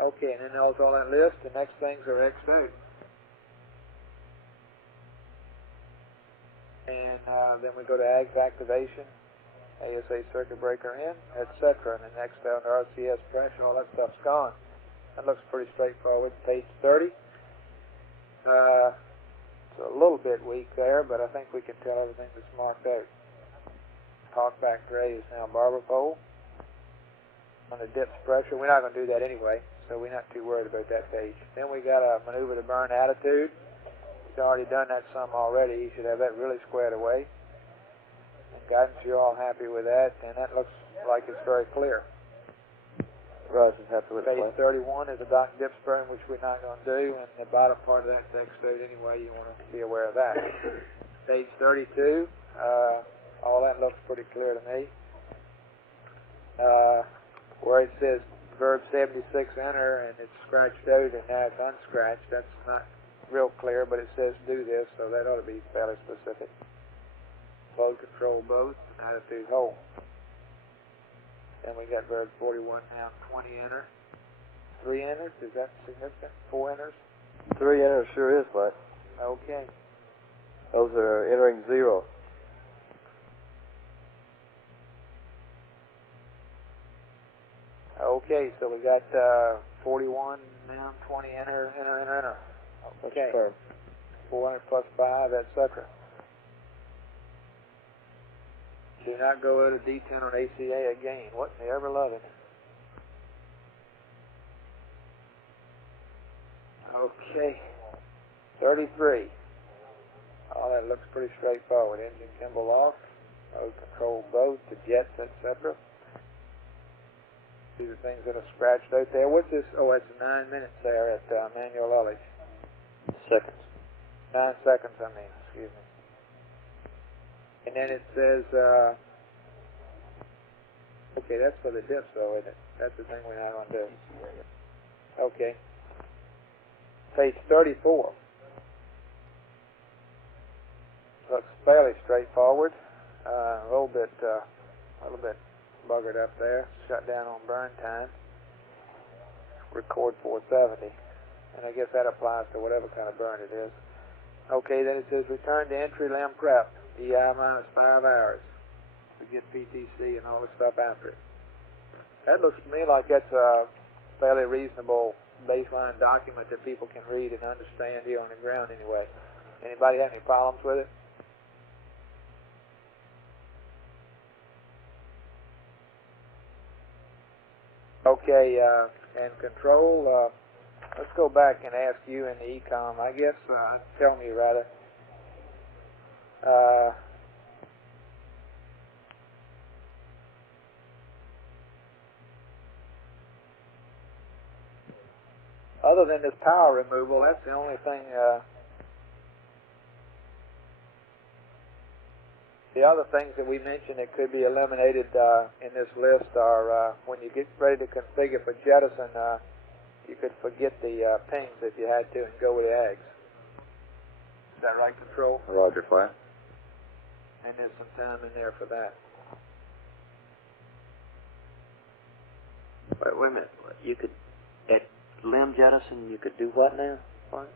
Okay, and then there's all that list. The next things are X'd out. And then we go to AGS activation, ASA circuit breaker in, etc. And the next down to RCS pressure, all that stuff's gone. That looks pretty straightforward. Page 30. It's a little bit weak there, but I think we can tell everything that's marked out. Talkback tray is now barber pole. On the dips pressure, we're not going to do that anyway, so we're not too worried about that page. Then we got a maneuver to burn attitude. He's already done that some already. He should have that really squared away. And guidance, you're all happy with that, and that looks like it's very clear. Russ is happy with Page it. 31 is a dock dip burn, which we're not going to do, and the bottom part of that's X-stowed anyway. You want to be aware of that. Page 32, all that looks pretty clear to me. Where it says verb 76 enter, and it's scratched out, and now it's unscratched, that's not real clear, but it says do this, so that ought to be fairly specific. Flow control both, and attitude hold. Then we got verb 41 now, 20 enter. 3 enters, is that significant? 4 enters? 3 enters sure is, bud. Okay. Those are entering 0. Okay, so we got 41 now, 20 enter. Okay. 400 plus 5, etc. Do not go out of D10 on ACA again. What in the ever-loving? Okay. 33. Oh, that looks pretty straightforward. Engine gimbal off. Mode control both, the jets, etc. These are things that are scratched out there. What's this? Oh, it's 9 minutes there at manual ullage. Seconds. 9 seconds, I mean. Excuse me. And then it says, okay, that's for the dips, though, isn't it? That's the thing we're not going to do. Okay. Page 34. Looks fairly straightforward. A little bit buggered up there. Shut down on burn time. Record 470. And I guess that applies to whatever kind of burn it is. Okay, then it says return to entry limb prep. EI minus 5 hours. To get PTC and all the stuff after it. That looks to me like that's a fairly reasonable baseline document that people can read and understand here on the ground anyway. Anybody have any problems with it? Okay, and control, let's go back and ask you in the ecom, I guess, tell me rather. Other than this power removal, that's the only thing. The other things that we mentioned that could be eliminated in this list are when you get ready to configure for jettison, you could forget the pings if you had to and go with the AGS. Is that right, Control? Roger, flat. And there's some time in there for that. Wait a minute. You could, at limb jettison, you could do what now? What?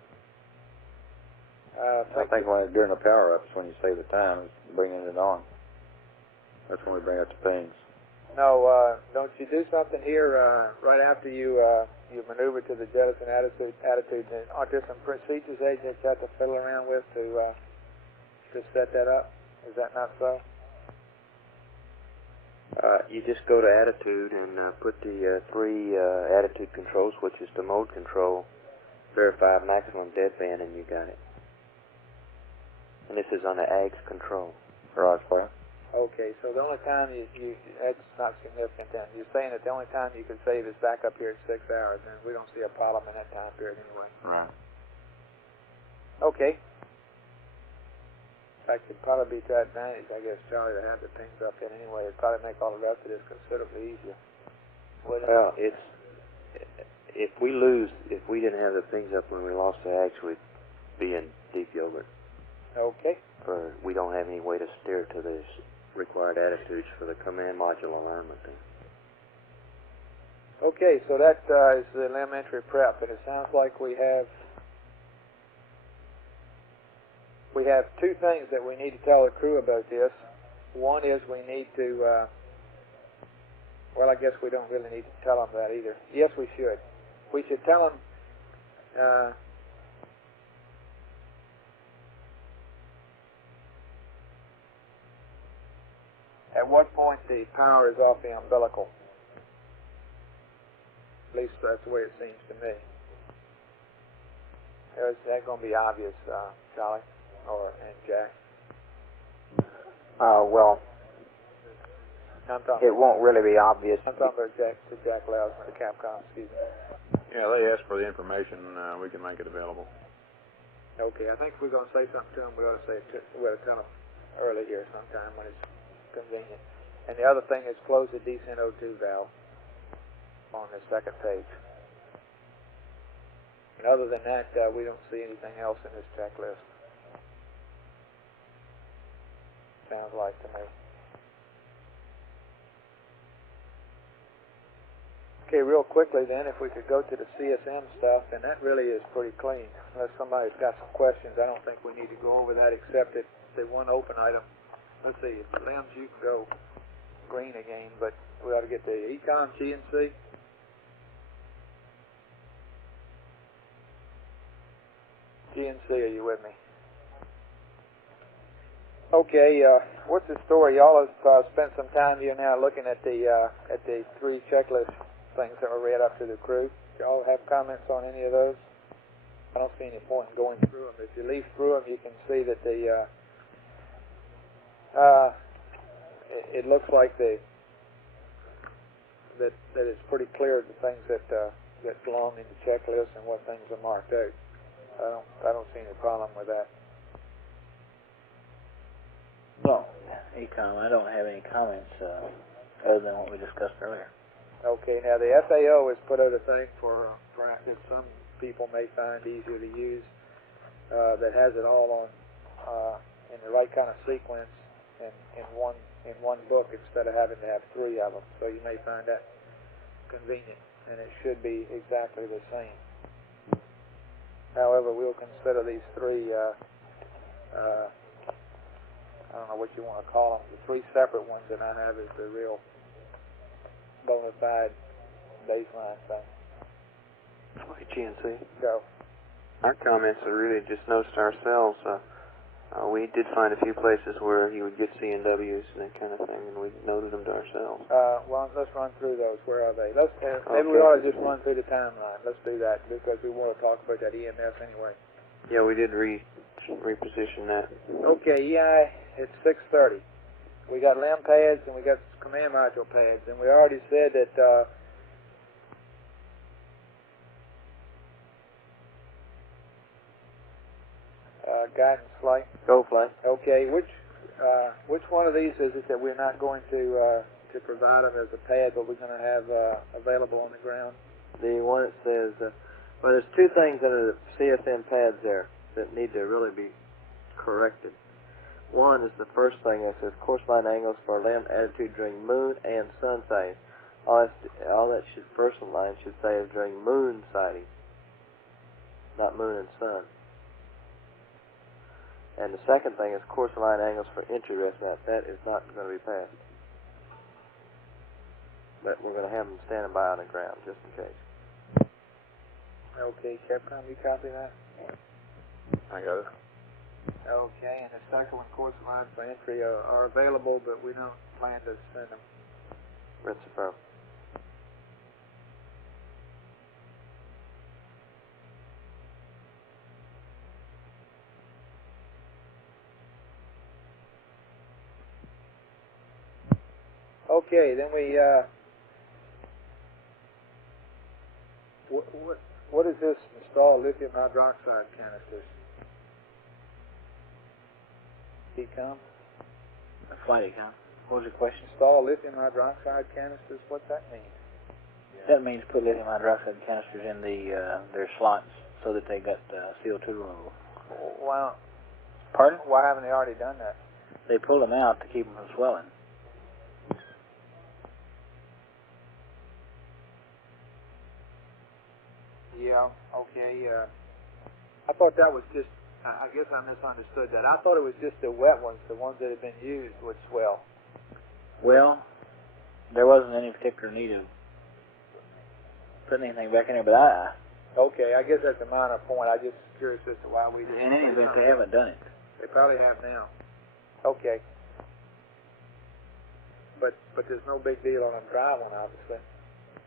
I think during the power ups, when you save the time, it's bringing it on. That's when we bring up the pings. No, don't you do something here right after you you maneuver to the jettison attitude? Aren't there some procedures that you have to fiddle around with to set that up? Is that not so? You just go to attitude and put the three attitude control switches to mode control, verify maximum deadband, and you got it. And this is on the AGS control. Right, flat. Okay, so the only time that's not significant then. You're saying that the only time you can save is back up here at 6 hours, and we don't see a problem in that time period anyway. Right. Okay. In fact, it'd probably be to advantage, I guess, Charlie, to have the pings up in anyway. It'd probably make all the rest of this considerably easier. Well, it's if we didn't have the pings up when we lost the AGS, we'd be in deep yogurt. Okay. We don't have any way to steer to the required attitudes for the command module alignment then. Okay, so that is the elementary prep, and it sounds like we have two things that we need to tell the crew about this. One is we need to, well, I guess we don't really need to tell them that either. Yes, we should. We should tell them at what point the power is off the umbilical. At least that's the way it seems to me. Is that going to be obvious, Charlie and Jack? Well, it won't really be obvious. I'm talking about Jack Lousman, the Capcom, excuse me. Yeah, they ask for the information. We can make it available. Okay, I think if we're going to say something to them, we ought to say it. We ought to tell them early here sometime when it's convenient. And the other thing is close the descent O2 valve on the second page. And other than that, we don't see anything else in this checklist. Sounds like to me. Okay, real quickly then, if we could go to the CSM stuff, and that really is pretty clean. Unless somebody's got some questions, I don't think we need to go over that except that the one open item. Let's see, limbs you can go green again, but we ought to get the econ GNC. GNC, are you with me? Okay, what's the story? Y'all have spent some time here now looking at the three checklist things that were read up to the crew. Y'all have comments on any of those? I don't see any point in going through them. If you leaf through them, you can see that it looks like that it's pretty clear the things that belong in the checklist and what things are marked out. I don't see any problem with that. No, ecom, I don't have any comments other than what we discussed earlier. Okay, now the FAO has put out a thing for that some people may find easier to use that has it all on in the right kind of sequence and in one book instead of having to have three of them. So you may find that convenient, and it should be exactly the same. However, we'll consider these three. I don't know what you want to call them. The three separate ones that I have is the real bona fide baseline thing. GNC. Go. Our comments are really just notes to ourselves. We did find a few places where he would get C&Ws and that kind of thing, and we noted them to ourselves. Well, let's run through those. Where are they? Maybe we ought to just run through the timeline. Let's do that because we want to talk about that EMF anyway. Yeah, we did reposition that. Okay, EI, it's 6:30. We got LEM pads and we got command module pads, and we already said that guidance flight. Go flight. Okay, which one of these is it that we're not going to provide them as a pad, but we're going to have available on the ground? The one that says, well, there's two things under the CSM pads there that need to really be corrected. One is the first thing that says course line angles for LEM attitude during moon and sun sighting. All that first line should say is during moon sighting, not moon and sun. And the second thing is course line angles for entry rest map. That is not going to be passed. But we're going to have them standing by on the ground just in case. Okay, Capcom, you copy that? I got it. Okay, and the second one, course lines for entry are available, but we don't plan to send them. Rinse affirm. Okay, then we, what is this install lithium hydroxide canisters? Ecom? Flight Ecom. What was your question? Install lithium hydroxide canisters, what's that mean? That means put lithium hydroxide canisters in their slots so that they got CO2 removal. Well, Pardon? why haven't they already done that? They pull them out to keep them from swelling. Yeah, okay, I thought that was just, I guess I misunderstood that. I thought it was just the wet ones, the ones that had been used would swell. Well, there wasn't any particular need of putting anything back in there, but Okay, I guess that's a minor point. I just curious as to why we didn't. in any event, they haven't done it. They probably have now. Okay. But there's no big deal on a dry one, obviously.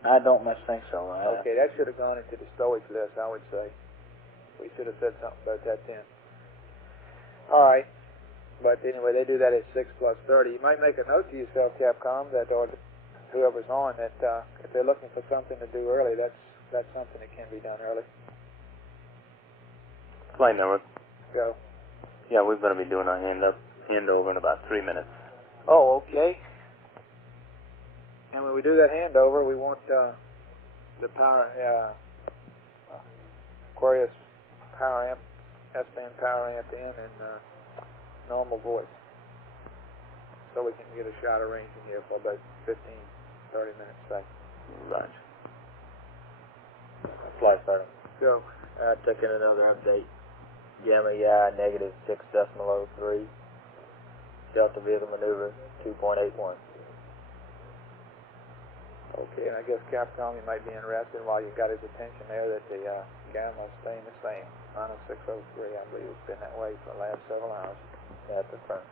I don't much think so. Okay, that should have gone into the storage list, I would say. We should have said something about that then. All right. But anyway, they do that at 6 plus 30. You might make a note to yourself, Capcom, that or whoever's on, that if they're looking for something to do early, that's something that can be done early. Flight network. Go. Yeah, we're going to be doing our handover in about 3 minutes. Oh, okay. And when we do that handover, we want the power, Aquarius power amp, S-band power amp in and normal voice. So we can get a shot of range in here for about 15, 30 minutes, say. Right. Flight starting. Go. I took in another update. Gamma EI negative 6.03. Delta vehicle maneuver 2.81. Okay, and I guess Capcom, you might be interested while you got his attention there that the gamma's staying the same. Minus 603, I believe it's been that way for the last several hours. That's the front.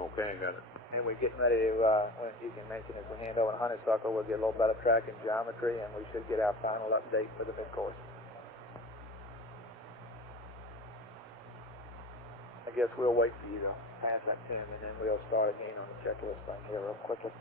Okay, got it. And we're getting ready to, when you can mention as we hand over the honeysuckle, we'll get a little better track in geometry, and we should get our final update for the midcourse. I guess we'll wait for you to pass that to him, and then we'll start again on the checklist thing here real quickly.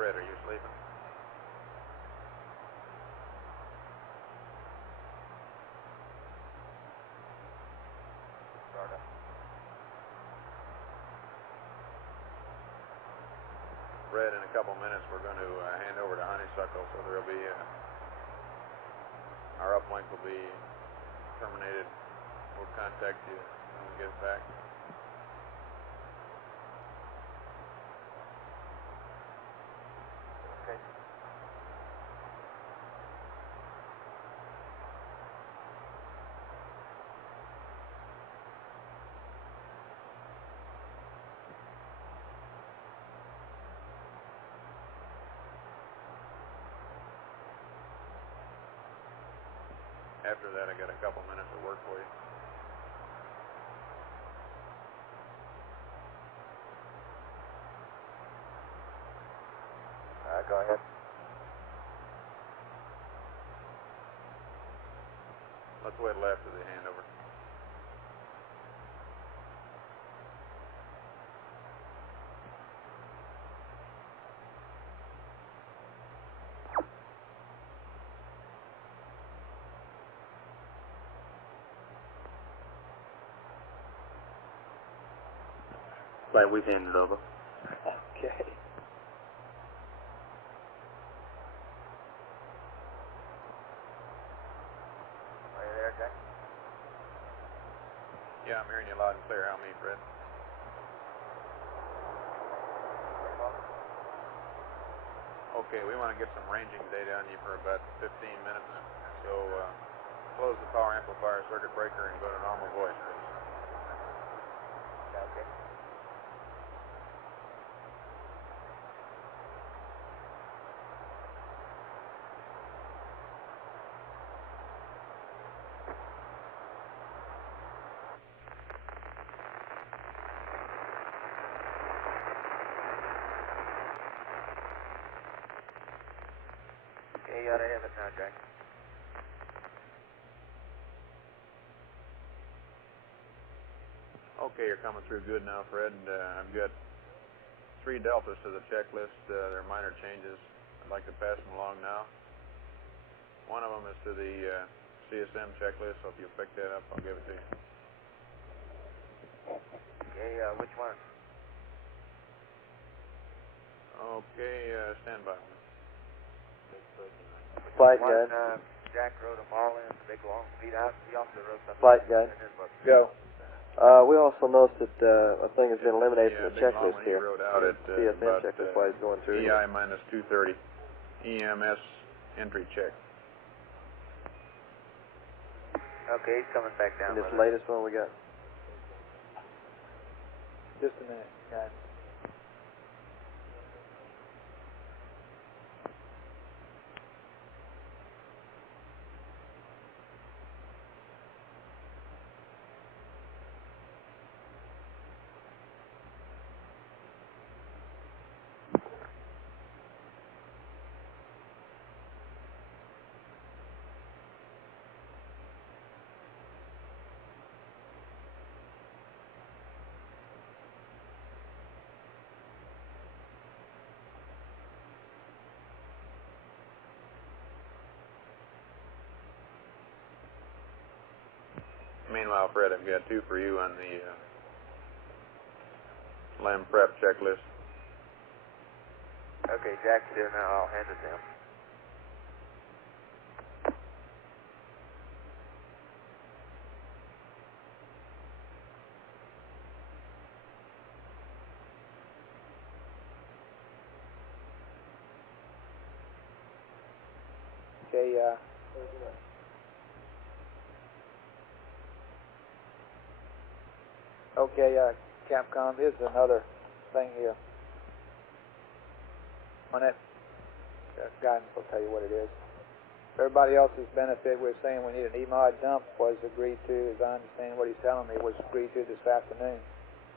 Fred, are you sleeping? Start up. Fred, in a couple minutes we're going to hand over to Honeysuckle, so there'll be our uplink will be terminated. We'll contact you when we get it back. Okay. After that, I got a couple minutes of work for you. Go ahead. Let's wait till after the handover. Like we've handed over. Okay. Are you there, Jack? Yeah, I'm hearing you loud and clear. How me, Fred? Okay, we want to get some ranging data on you for about 15 minutes. So close the power amplifier circuit breaker and go to normal voice, please. Yeah, okay. Okay, you ought to have it now, Jack. Okay, you're coming through good now, Fred. I've got 3 deltas to the checklist. They're minor changes. I'd like to pass them along now. One of them is to the CSM checklist, so if you'll pick that up, I'll give it to you. Okay, which one? Okay, stand by. Flight one, guide. Jack wrote them all in, big long feet out. He also wrote something Flight guide. in his book. Go. We also noticed that a thing has been eliminated from the big long checklist one he here. wrote out at CSM about checklist while he's going through. EI minus 230. EMS entry check. Okay, he's coming back down. And this with it. latest one we got. Just a minute, guys. Meanwhile, Fred, I've got 2 for you on the LAM prep checklist. Okay, Jack's here now. I'll hand it to him. Okay, okay, Capcom, here's another thing here. On that guidance, I'll tell you what it is. For everybody else's benefit, we're saying we need an EMOD dump was agreed to, as I understand what he's telling me, was agreed to this afternoon,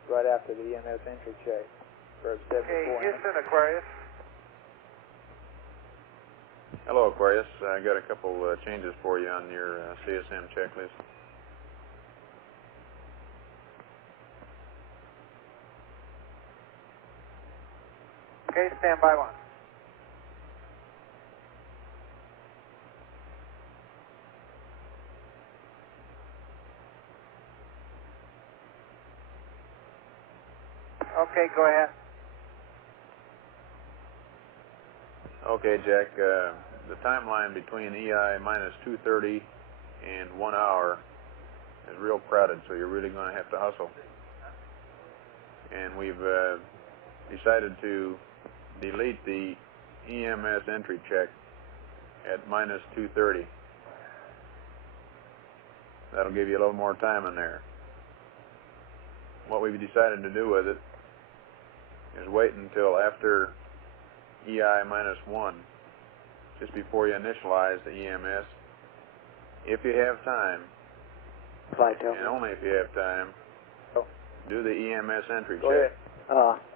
right after the EMS entry check for 74. Okay, Houston, Aquarius. Hello, Aquarius. I got a couple changes for you on your CSM checklist. Okay, stand by 1. Okay, go ahead. Okay, Jack, the timeline between EI minus 2:30 and 1 hour is real crowded, so you're really going to have to hustle. And we've decided to delete the EMS entry check at minus 2:30. That'll give you a little more time in there. What we've decided to do with it is wait until after EI minus 1, just before you initialize the EMS. If you have time, and only if you have time, do the EMS entry check.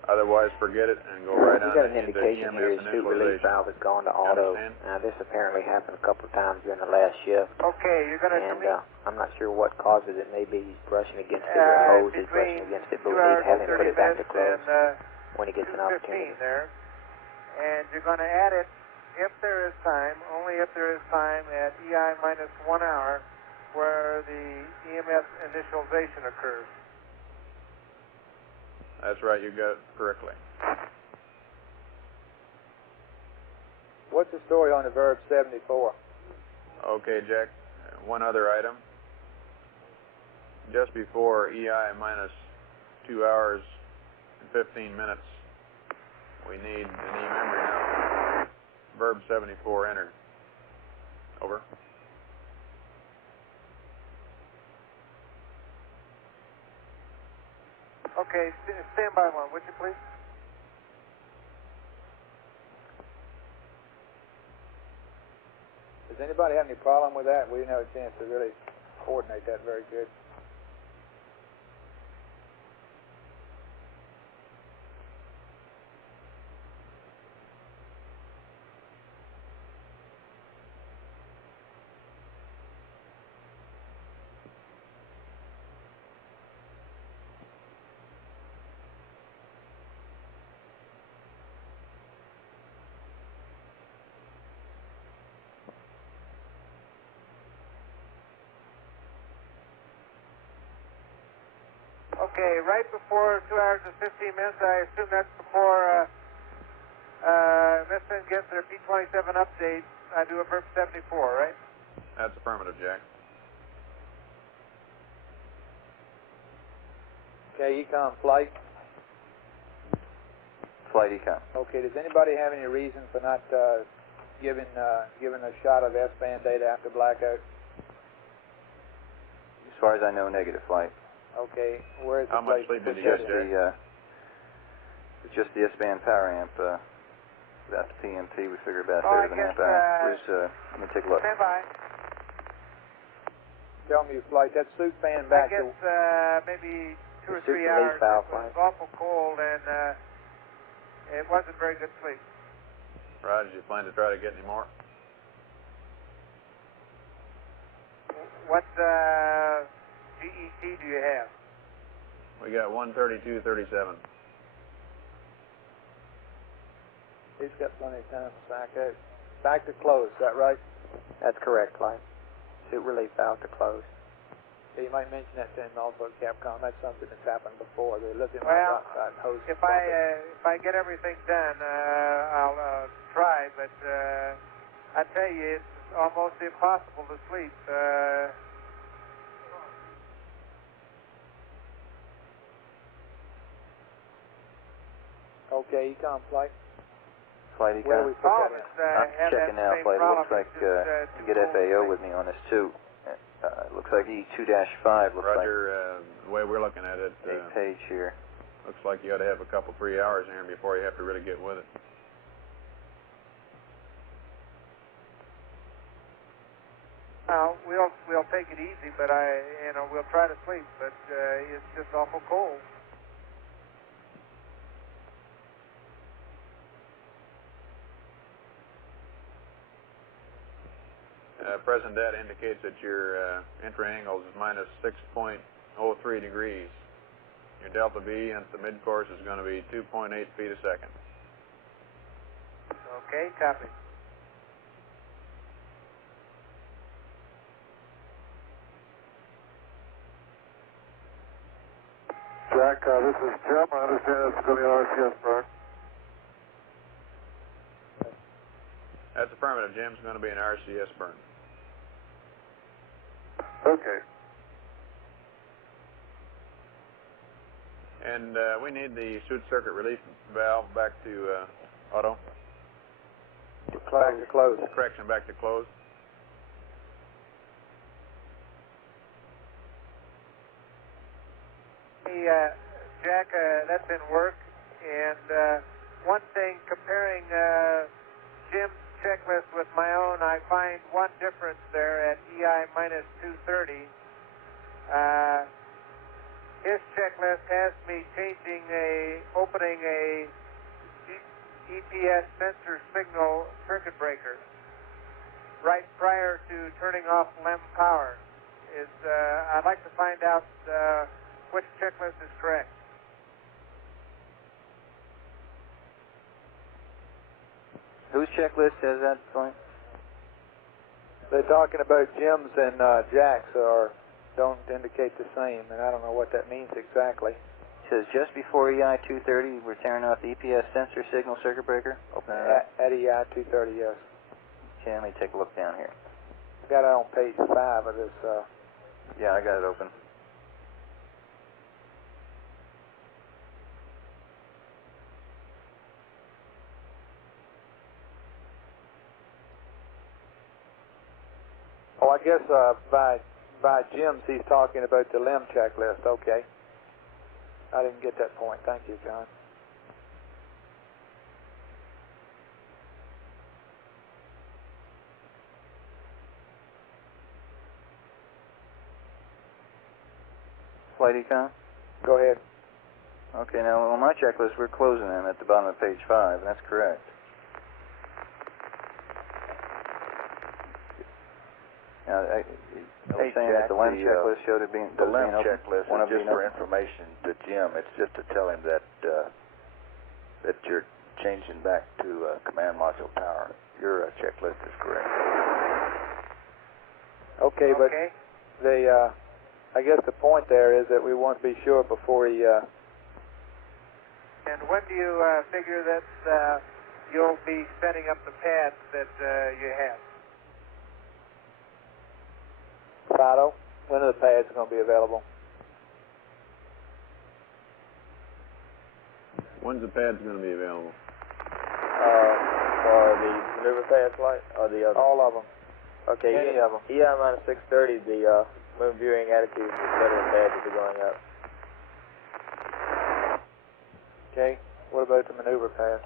Otherwise, forget it and go right on you got an into indication here EMS the chute release valve has gone to auto. This apparently happened a couple of times during the last shift. Okay, you're going to... And I'm not sure what causes it. Maybe he's brushing against it, or the hose is brushing against it, but we need to have him put it back to close when he gets an opportunity. There. And you're going to add it, if there is time, only if there is time, at EI minus 1 hour, where the EMS initialization occurs. That's right, you got it correctly. What's the story on the Verb 74? Okay, Jack, one other item. Just before EI minus 2 hours and 15 minutes, we need an e-memory now. Verb 74 entered. Over. Okay, stand by one, would you please? Does anybody have any problem with that? We didn't have a chance to really coordinate that very good. Okay, right before 2 hours and 15 minutes, I assume that's before Missman gets their P27 update. I do a Verb 74, right? That's affirmative, Jack. Okay, Econ flight. Flight Econ. Okay, does anybody have any reason for not giving a shot of S-band data after blackout? As far as I know, negative flight. Okay, where is the How much sleep did you get, Jack? It's just the S-band power amp. Without the PMT, we figure about a third of an amp hour. Let me take a look. Stand by. Tell me, flight, that suit fan back. I guess maybe 2 or 3 hours. It was awful cold, and it wasn't very good sleep. Roger, did you plan to try to get any more? What GET do you have? We got 132.37. He's got plenty of time to back out. Back to close, is that right? That's correct, Clyde. Chute relief valve to close. Yeah, you might mention that to him also at Capcom. That's something that's happened before. They're looking at outside hose. If I get everything done, I'll try, but I tell you, it's almost impossible to sleep. Okay, Econ flight. Flight Econ. I'm checking now, Flight. It looks like you get FAO with me on this too. It looks like E2-5 looks Roger, the way we're looking at it, page here. Looks like you ought to have a couple, 3 hours in here before you have to really get with it. We'll take it easy, but we'll try to sleep, but it's just awful cold. Present data indicates that your entry angle is minus 6.03 degrees. Your delta V at the mid-course is going to be 2.8 feet a second. Okay, copy. Jack, this is Jim. I understand it's going to be an RCS burn. That's affirmative. Jim's going to be an RCS burn. Okay. And we need the shoot circuit relief valve back to auto. Back to close. Correction, back to close. Hey, Jack, that's in work. And one thing, comparing Jim's checklist with my own, I find one difference there at EI minus 230. His checklist has me opening a EPS sensor signal circuit breaker right prior to turning off LEM power. I'd like to find out which checklist is correct. Whose checklist has that point? They're talking about Jim's and Jack's, or don't indicate the same, and I don't know what that means exactly. It says just before EI 230, we're tearing off the EPS sensor signal circuit breaker. Open it up. At EI 230, yes. Okay, let me take a look down here. I got it on page 5 of this. Yeah, I got it open. Oh, I guess by Jim's, he's talking about the LEM checklist. Okay. I didn't get that point. Thank you, John. Flight econ? Go ahead. Okay, now on my checklist, we're closing them at the bottom of page 5, and that's correct. Now, I was saying that the LEM checklist showed it being the LEM open. checklist is just for information to Jim. It's just to tell him that that you're changing back to command module power. Your checklist is correct. Okay, but I guess the point there is that we want to be sure before he. And when do you figure that you'll be setting up the pads that you have? Fido, when are the pads going to be available? When's the pads going to be available? For the maneuver pad flight or the other? All of them. Okay, Any of them. EI minus 630, the moon viewing attitude letter pads will be going up. Okay, what about the maneuver pad?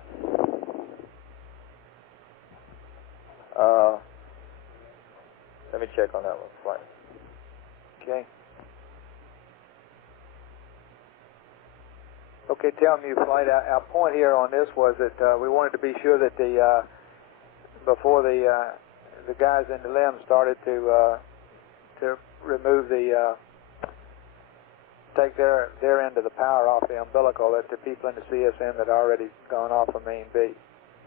Let me check on that one. Flight. Okay. Okay, tell me, Flight. Our point here on this was that we wanted to be sure that before the guys in the LEM started to remove take their end of the power off the umbilical, that the people in the CSM had already gone off of main B,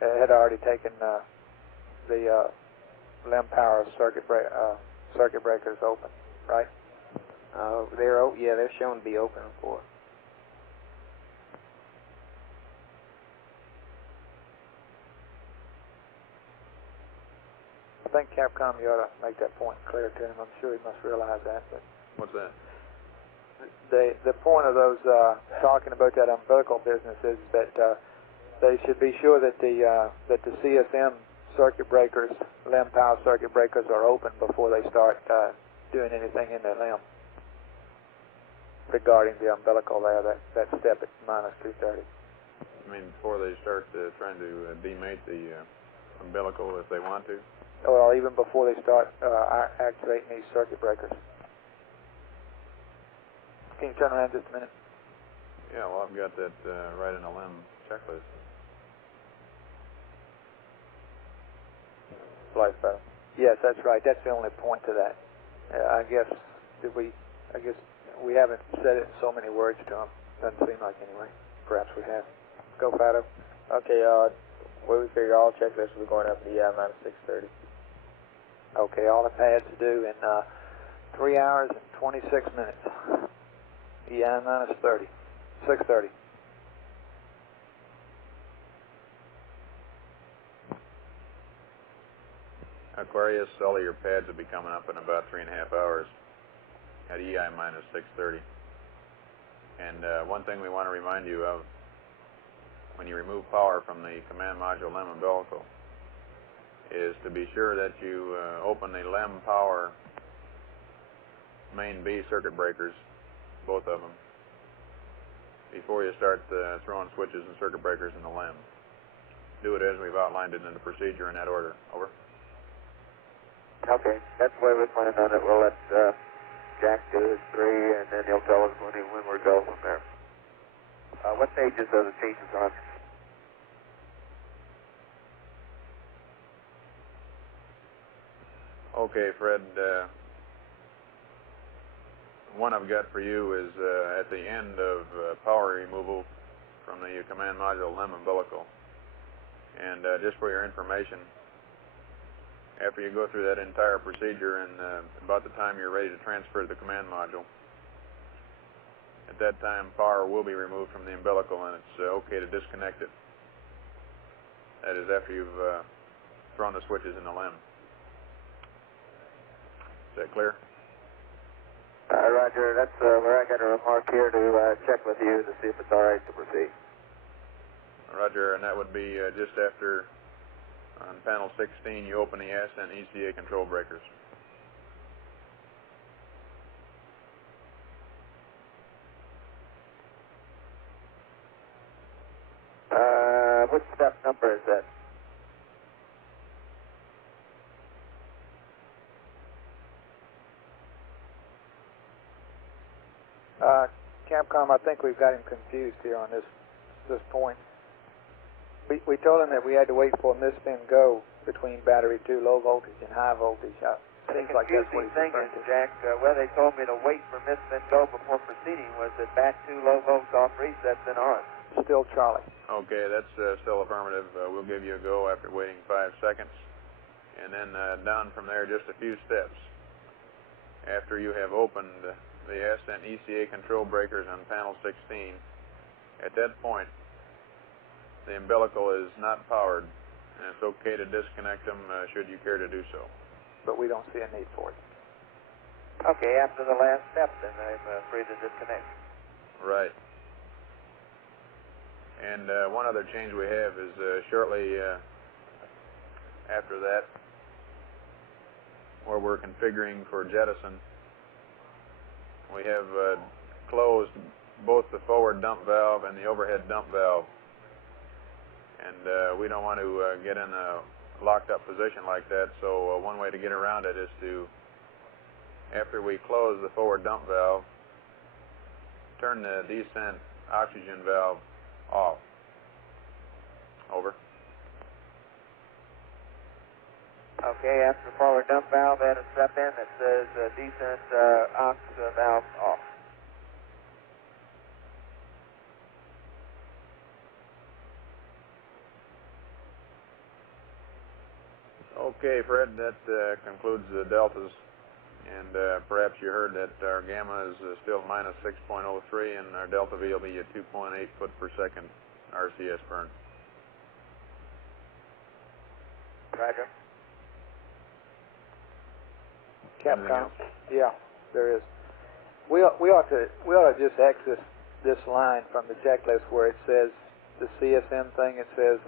had already taken the LEM power circuit breakers open, right? They're shown to be open for. I think Capcom, you ought to make that point clear to him. I'm sure he must realize that. But what's that? The point of those talking about that umbilical business is that they should be sure that the CSM circuit breakers, LEM power circuit breakers, are open before they start doing anything in their LEM regarding the umbilical there, that step at minus 230. I mean, before they start trying to demate the umbilical if they want to? Well, even before they start activating these circuit breakers. Can you turn around just a minute? Yeah, well, I've got that right in a LEM checklist. Flight pattern. Yes, that's right. That's the only point to that. I guess we haven't said it in so many words to them. Doesn't seem like anyway. Perhaps we have. Go, Fido. Okay, we figure all checklists will be going up to the EI minus 630. Okay, all the pads to do in 3 hours and 26 minutes. EI minus 30. 6:30. Aquarius, all of your pads will be coming up in about 3.5 hours at EI minus 6:30. And one thing we want to remind you of, when you remove power from the command module LEM umbilical, is to be sure that you open the LEM power main B circuit breakers, both of them, before you start throwing switches and circuit breakers in the LEM. Do it as we've outlined it in the procedure in that order. Over. Okay, that's the way we planned on it. We'll let Jack do his 3, and then he'll tell us when we're go from there. What pages are the changes on? Okay, Fred. One I've got for you is at the end of power removal from the command module LEM umbilical. And just for your information, after you go through that entire procedure and about the time you're ready to transfer to the command module, at that time power will be removed from the umbilical, and it's okay to disconnect it. That is after you've thrown the switches in the LEM. Is that clear? Roger, that's where I got a remark here to check with you to see if it's all right to proceed. Roger, and that would be just after, on panel 16, you open the ascent ECA control breakers. What step number is that? Capcom, I think we've got him confused here on this point. We told him that we had to wait for a misspin go between battery 2 low voltage and high voltage. Seems like that's what he's referring to. Jack, where they told me to wait for misspin go before proceeding was that bat 2 low volts off resets and on. Still Charlie. Okay, that's still affirmative. We'll give you a go after waiting 5 seconds. And then down from there just a few steps. After you have opened the ascent ECA control breakers on panel 16, at that point the umbilical is not powered, and it's okay to disconnect them should you care to do so. But we don't see a need for it. Okay, after the last step then I'm free to disconnect. Right. And one other change we have is shortly after that, where we're configuring for jettison, we have closed both the forward dump valve and the overhead dump valve. And we don't want to get in a locked up position like that, so one way to get around it is to, after we close the forward dump valve, turn the descent oxygen valve off. Over. Okay, after the forward dump valve, add a step in that says descent ox valve off. Okay, Fred, that concludes the deltas. And perhaps you heard that our gamma is still minus 6.03, and our delta V will be a 2.8 foot per second RCS burn. Roger. Capcom. Yeah, there is. We ought to just exit this line from the checklist where it says the CSM thing. It says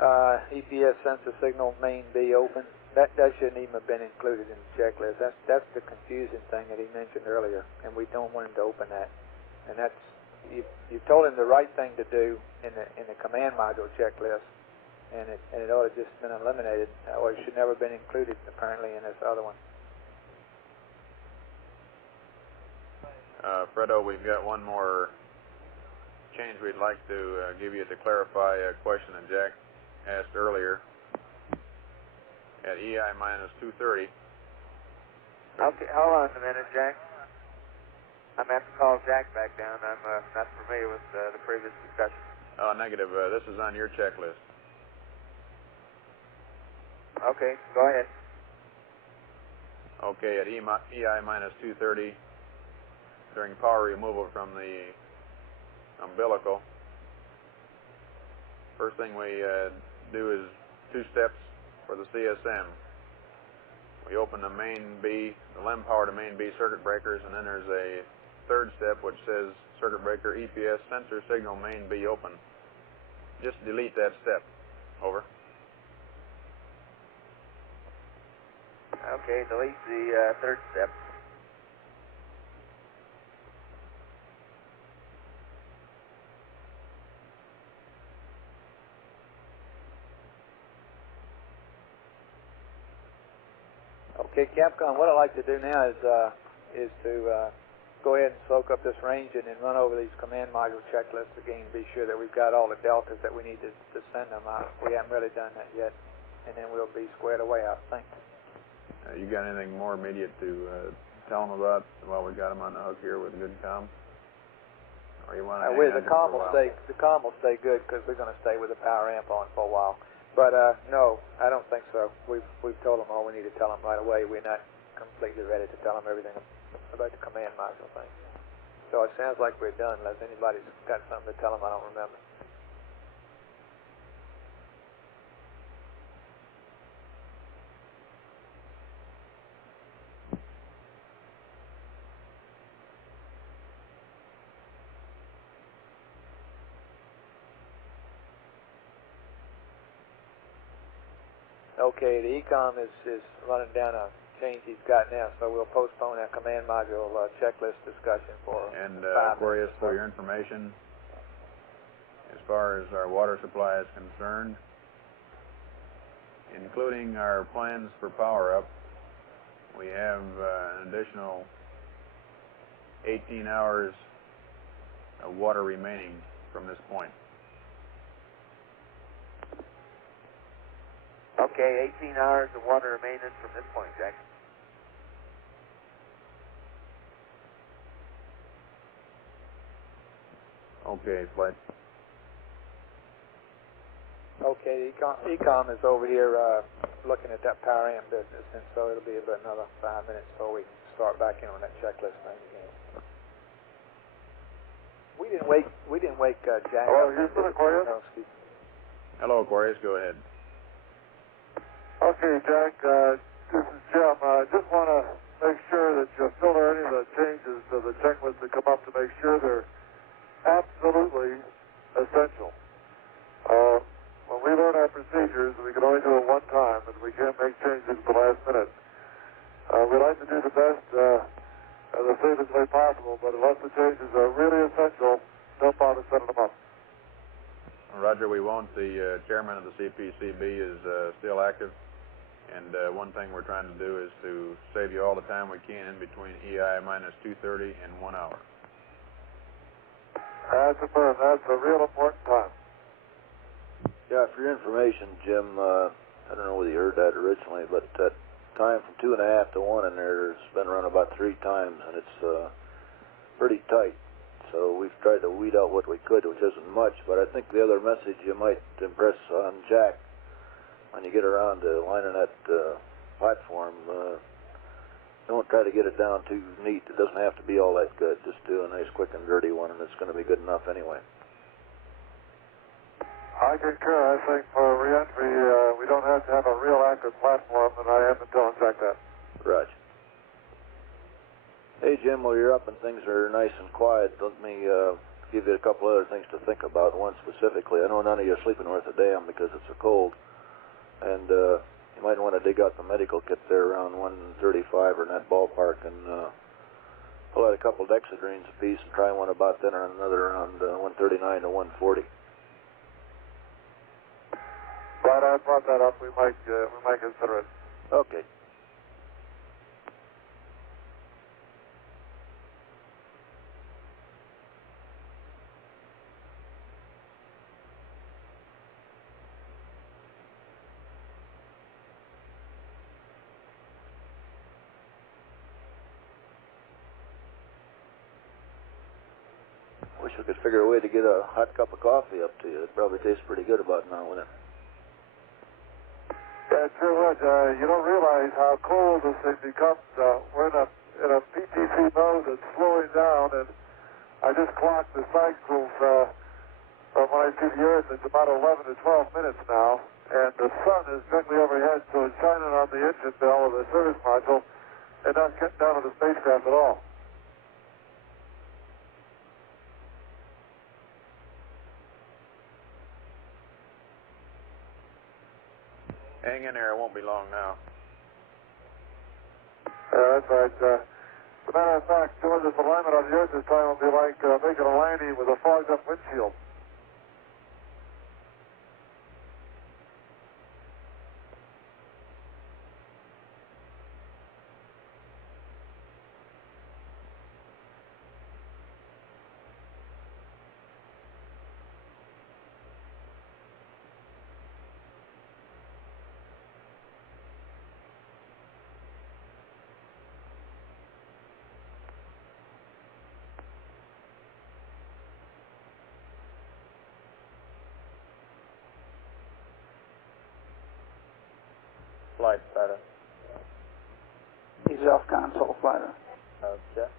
EPS sensor signal main B open. That shouldn't even have been included in the checklist. That's the confusing thing that he mentioned earlier, and we don't want him to open that. And that's you told him the right thing to do in the command module checklist. And it ought to just been eliminated, or it should never been included apparently in this other one. Fredo, we've got one more change we'd like to give you to clarify a question that Jack asked earlier at EI minus 230. Okay, hold on a minute, Jack. I'm going to have to call Jack back down. I'm not familiar with the previous discussion. Negative. This is on your checklist. Okay, go ahead. Okay, at EI minus 230, during power removal from the umbilical. First thing we do is 2 steps for the CSM. We open the main B, the LEM power to main B circuit breakers, and then there's a 3rd step which says circuit breaker EPS sensor signal main B open. Just delete that step. Over. Okay, delete the 3rd step. Okay, Capcom, what I'd like to do now is to go ahead and soak up this range and then run over these command module checklists again, be sure that we've got all the deltas that we need to send them out. We haven't really done that yet, and then we'll be squared away, I think. You got anything more immediate to tell them about while we got them on the hook here with good comm? Or you want to the comm will stay good because we're going to stay with the power amp on for a while. But no, I don't think so. We've told them all we need to tell them right away. We're not completely ready to tell them everything about the command module thing. So it sounds like we're done unless anybody's got something to tell them I don't remember. Okay, the ECOM is running down a change he's got now, so we'll postpone our command module checklist discussion for 5 minutes. Aquarius, for your information, as far as our water supply is concerned, including our plans for power-up, we have an additional 18 hours of water remaining from this point. Okay, 18 hours of water remaining from this point, Jack. Okay, Flight. Okay, the ECOM is over here looking at that power amp business, and so it'll be about another 5 minutes before we start back in on that checklist thing again. We didn't wake Jack. Hello, Houston, Aquarius. No, excuse me. Hello, Aquarius. Go ahead. Okay, Jack, this is Jim. I just want to make sure that you filter any of the changes to the checklist that come up to make sure they're absolutely essential. When we learn our procedures, we can only do it one time, and we can't make changes at the last minute. We like to do the best the safest way possible, but unless the changes are really essential, don't bother setting them up. Roger, we won't. The chairman of the CPCB is still active. And one thing we're trying to do is to save you all the time we can in between EI minus 2:30 and 1 hour. That's a real important time. Yeah, for your information, Jim, I don't know whether you heard that originally, but that time from 2.5 to 1 in there has been run about 3 times, and it's pretty tight. So we've tried to weed out what we could, which isn't much, but I think the other message you might impress on Jack when you get around to lining that platform, don't try to get it down too neat. It doesn't have to be all that good. Just do a nice quick and dirty one, and it's going to be good enough anyway. I concur. I think for re-entry, we don't have to have a real active platform, and I have been telling Jack that. Roger. Hey, Jim, while you're up and things are nice and quiet, let me give you a couple other things to think about. One specifically, I know none of you are sleeping worth a damn because it's so cold. And you might want to dig out the medical kit there around 135 or in that ballpark and pull out a couple dexedrines apiece and try one about then and another around 139 to 140. Glad I brought that up. We might consider it. Okay. Wish we could figure a way to get a hot cup of coffee up to you. It probably tastes pretty good about now, wouldn't it? Yeah, it sure would. You don't realize how cold this thing becomes. We're in a PTC mode that's slowing down, and I just clocked the cycles from when I see the Earth. It's about 11 to 12 minutes now, and the sun is directly overhead, so it's shining on the engine bell of the service module and not getting down to the spacecraft at all. Hang in there, it won't be long now. That's right. As a matter of fact, doing this alignment on the Earth this time will be like making a landing with a fogged up windshield. Flight fighter. He's off console fighter. Okay.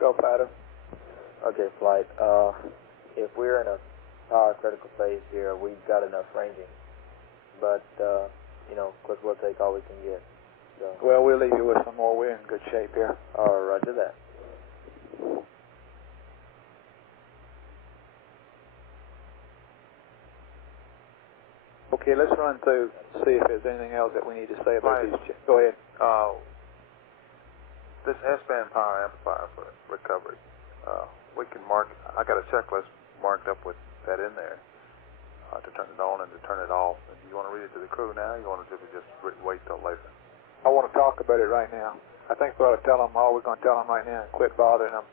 Go, fighter. Okay, flight. If we're in a power critical phase here, we've got enough ranging. But, you know, of course, we'll take all we can get. So. Well, we'll leave you with some more. We're in good shape here. Roger that. Okay, let's run through, see if there's anything else that we need to say about these. Go ahead. This S-band power amplifier for recovery, we can mark, I got a checklist marked up with that in there to turn it on and to turn it off. Do you want to read it to the crew now, or you want to just wait till later? I want to talk about it right now. I think we ought to tell them all we're going to tell them right now and quit bothering them.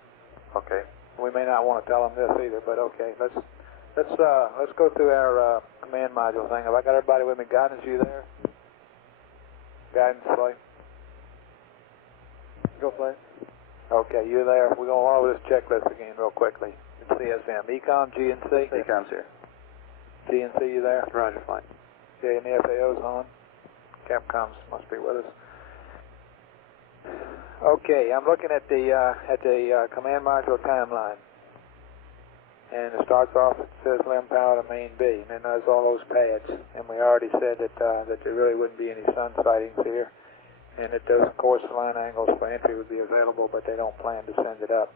Okay. We may not want to tell them this either, but okay. Let's go through our command module thing. Have I got everybody with me? Guidance, you there? Guidance, Clay? Go, Clay. Okay, you there? We're going over this checklist again real quickly. It's CSM. Ecom, GNC? Ecom's here. GNC, you there? Roger, fine. Okay, and the FAO's on. Capcom must be with us. Okay, I'm looking at the command module timeline. And it starts off, it says LEM power to main B, and then there's all those pads. And we already said that there really wouldn't be any sun sightings here, and that those course line angles for entry would be available, but they don't plan to send it up.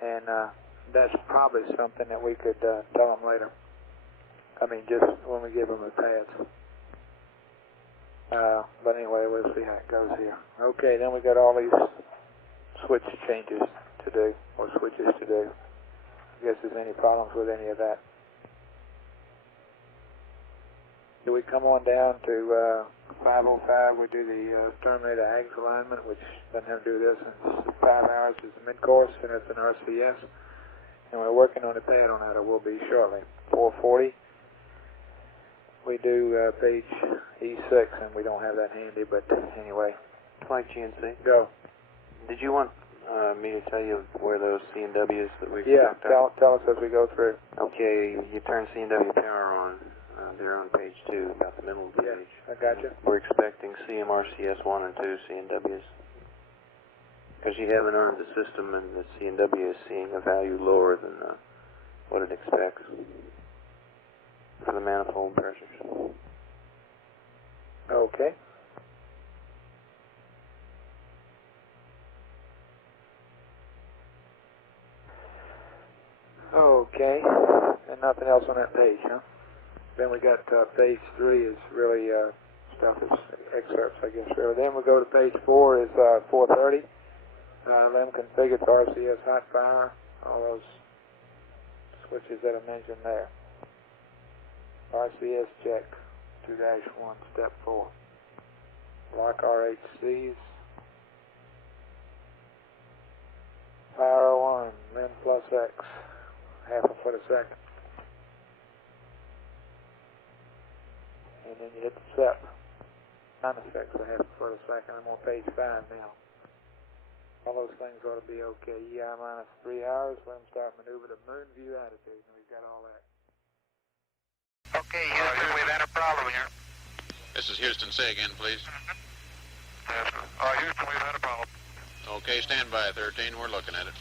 And that's probably something that we could tell them later. I mean, just when we give them the pads. But anyway, we'll see how it goes here. Okay, then we got all these switch changes to do, or switches to do. I guess there's any problems with any of that. Do we come on down to 505? We do the terminator ags alignment, which doesn't have to do this. And 5 hours is the midcourse, and it's an RCS. And we're working on a pad on that, or will be shortly. 440. We do page E6, and we don't have that handy, but anyway. Flight GNC. Go. Did you want Me to tell you where those C&Ws that we Yeah, tell us as we go through. Okay, you turn C&W power on. They're on page 2, about the middle of the page. I got you. We're expecting CMRCS 1 and 2 C&Ws. Because you haven't earned the system, and the C&W is seeing a value lower than what it expects for the manifold pressures. Okay. Okay, and nothing else on that page, huh? Then we got page 3 is really stuff is excerpts, I guess, really. Then we go to page 4 is 430. Them configured for RCS hot fire, all those switches that I mentioned there. RCS check 2-1, step 4. Lock RHCs. Power 1, min plus X, half a foot a second. And then you hit the SEP, minus X, a half a foot a second. I'm on page 5 now. All those things ought to be okay. EI minus 3 hours, let them start maneuver to moon view attitude, and we've got all that. Okay, Houston, we've had a problem here. This is Houston. Say again, please. Yes, Houston, we've had a problem. Okay, stand by, 13. We're looking at it.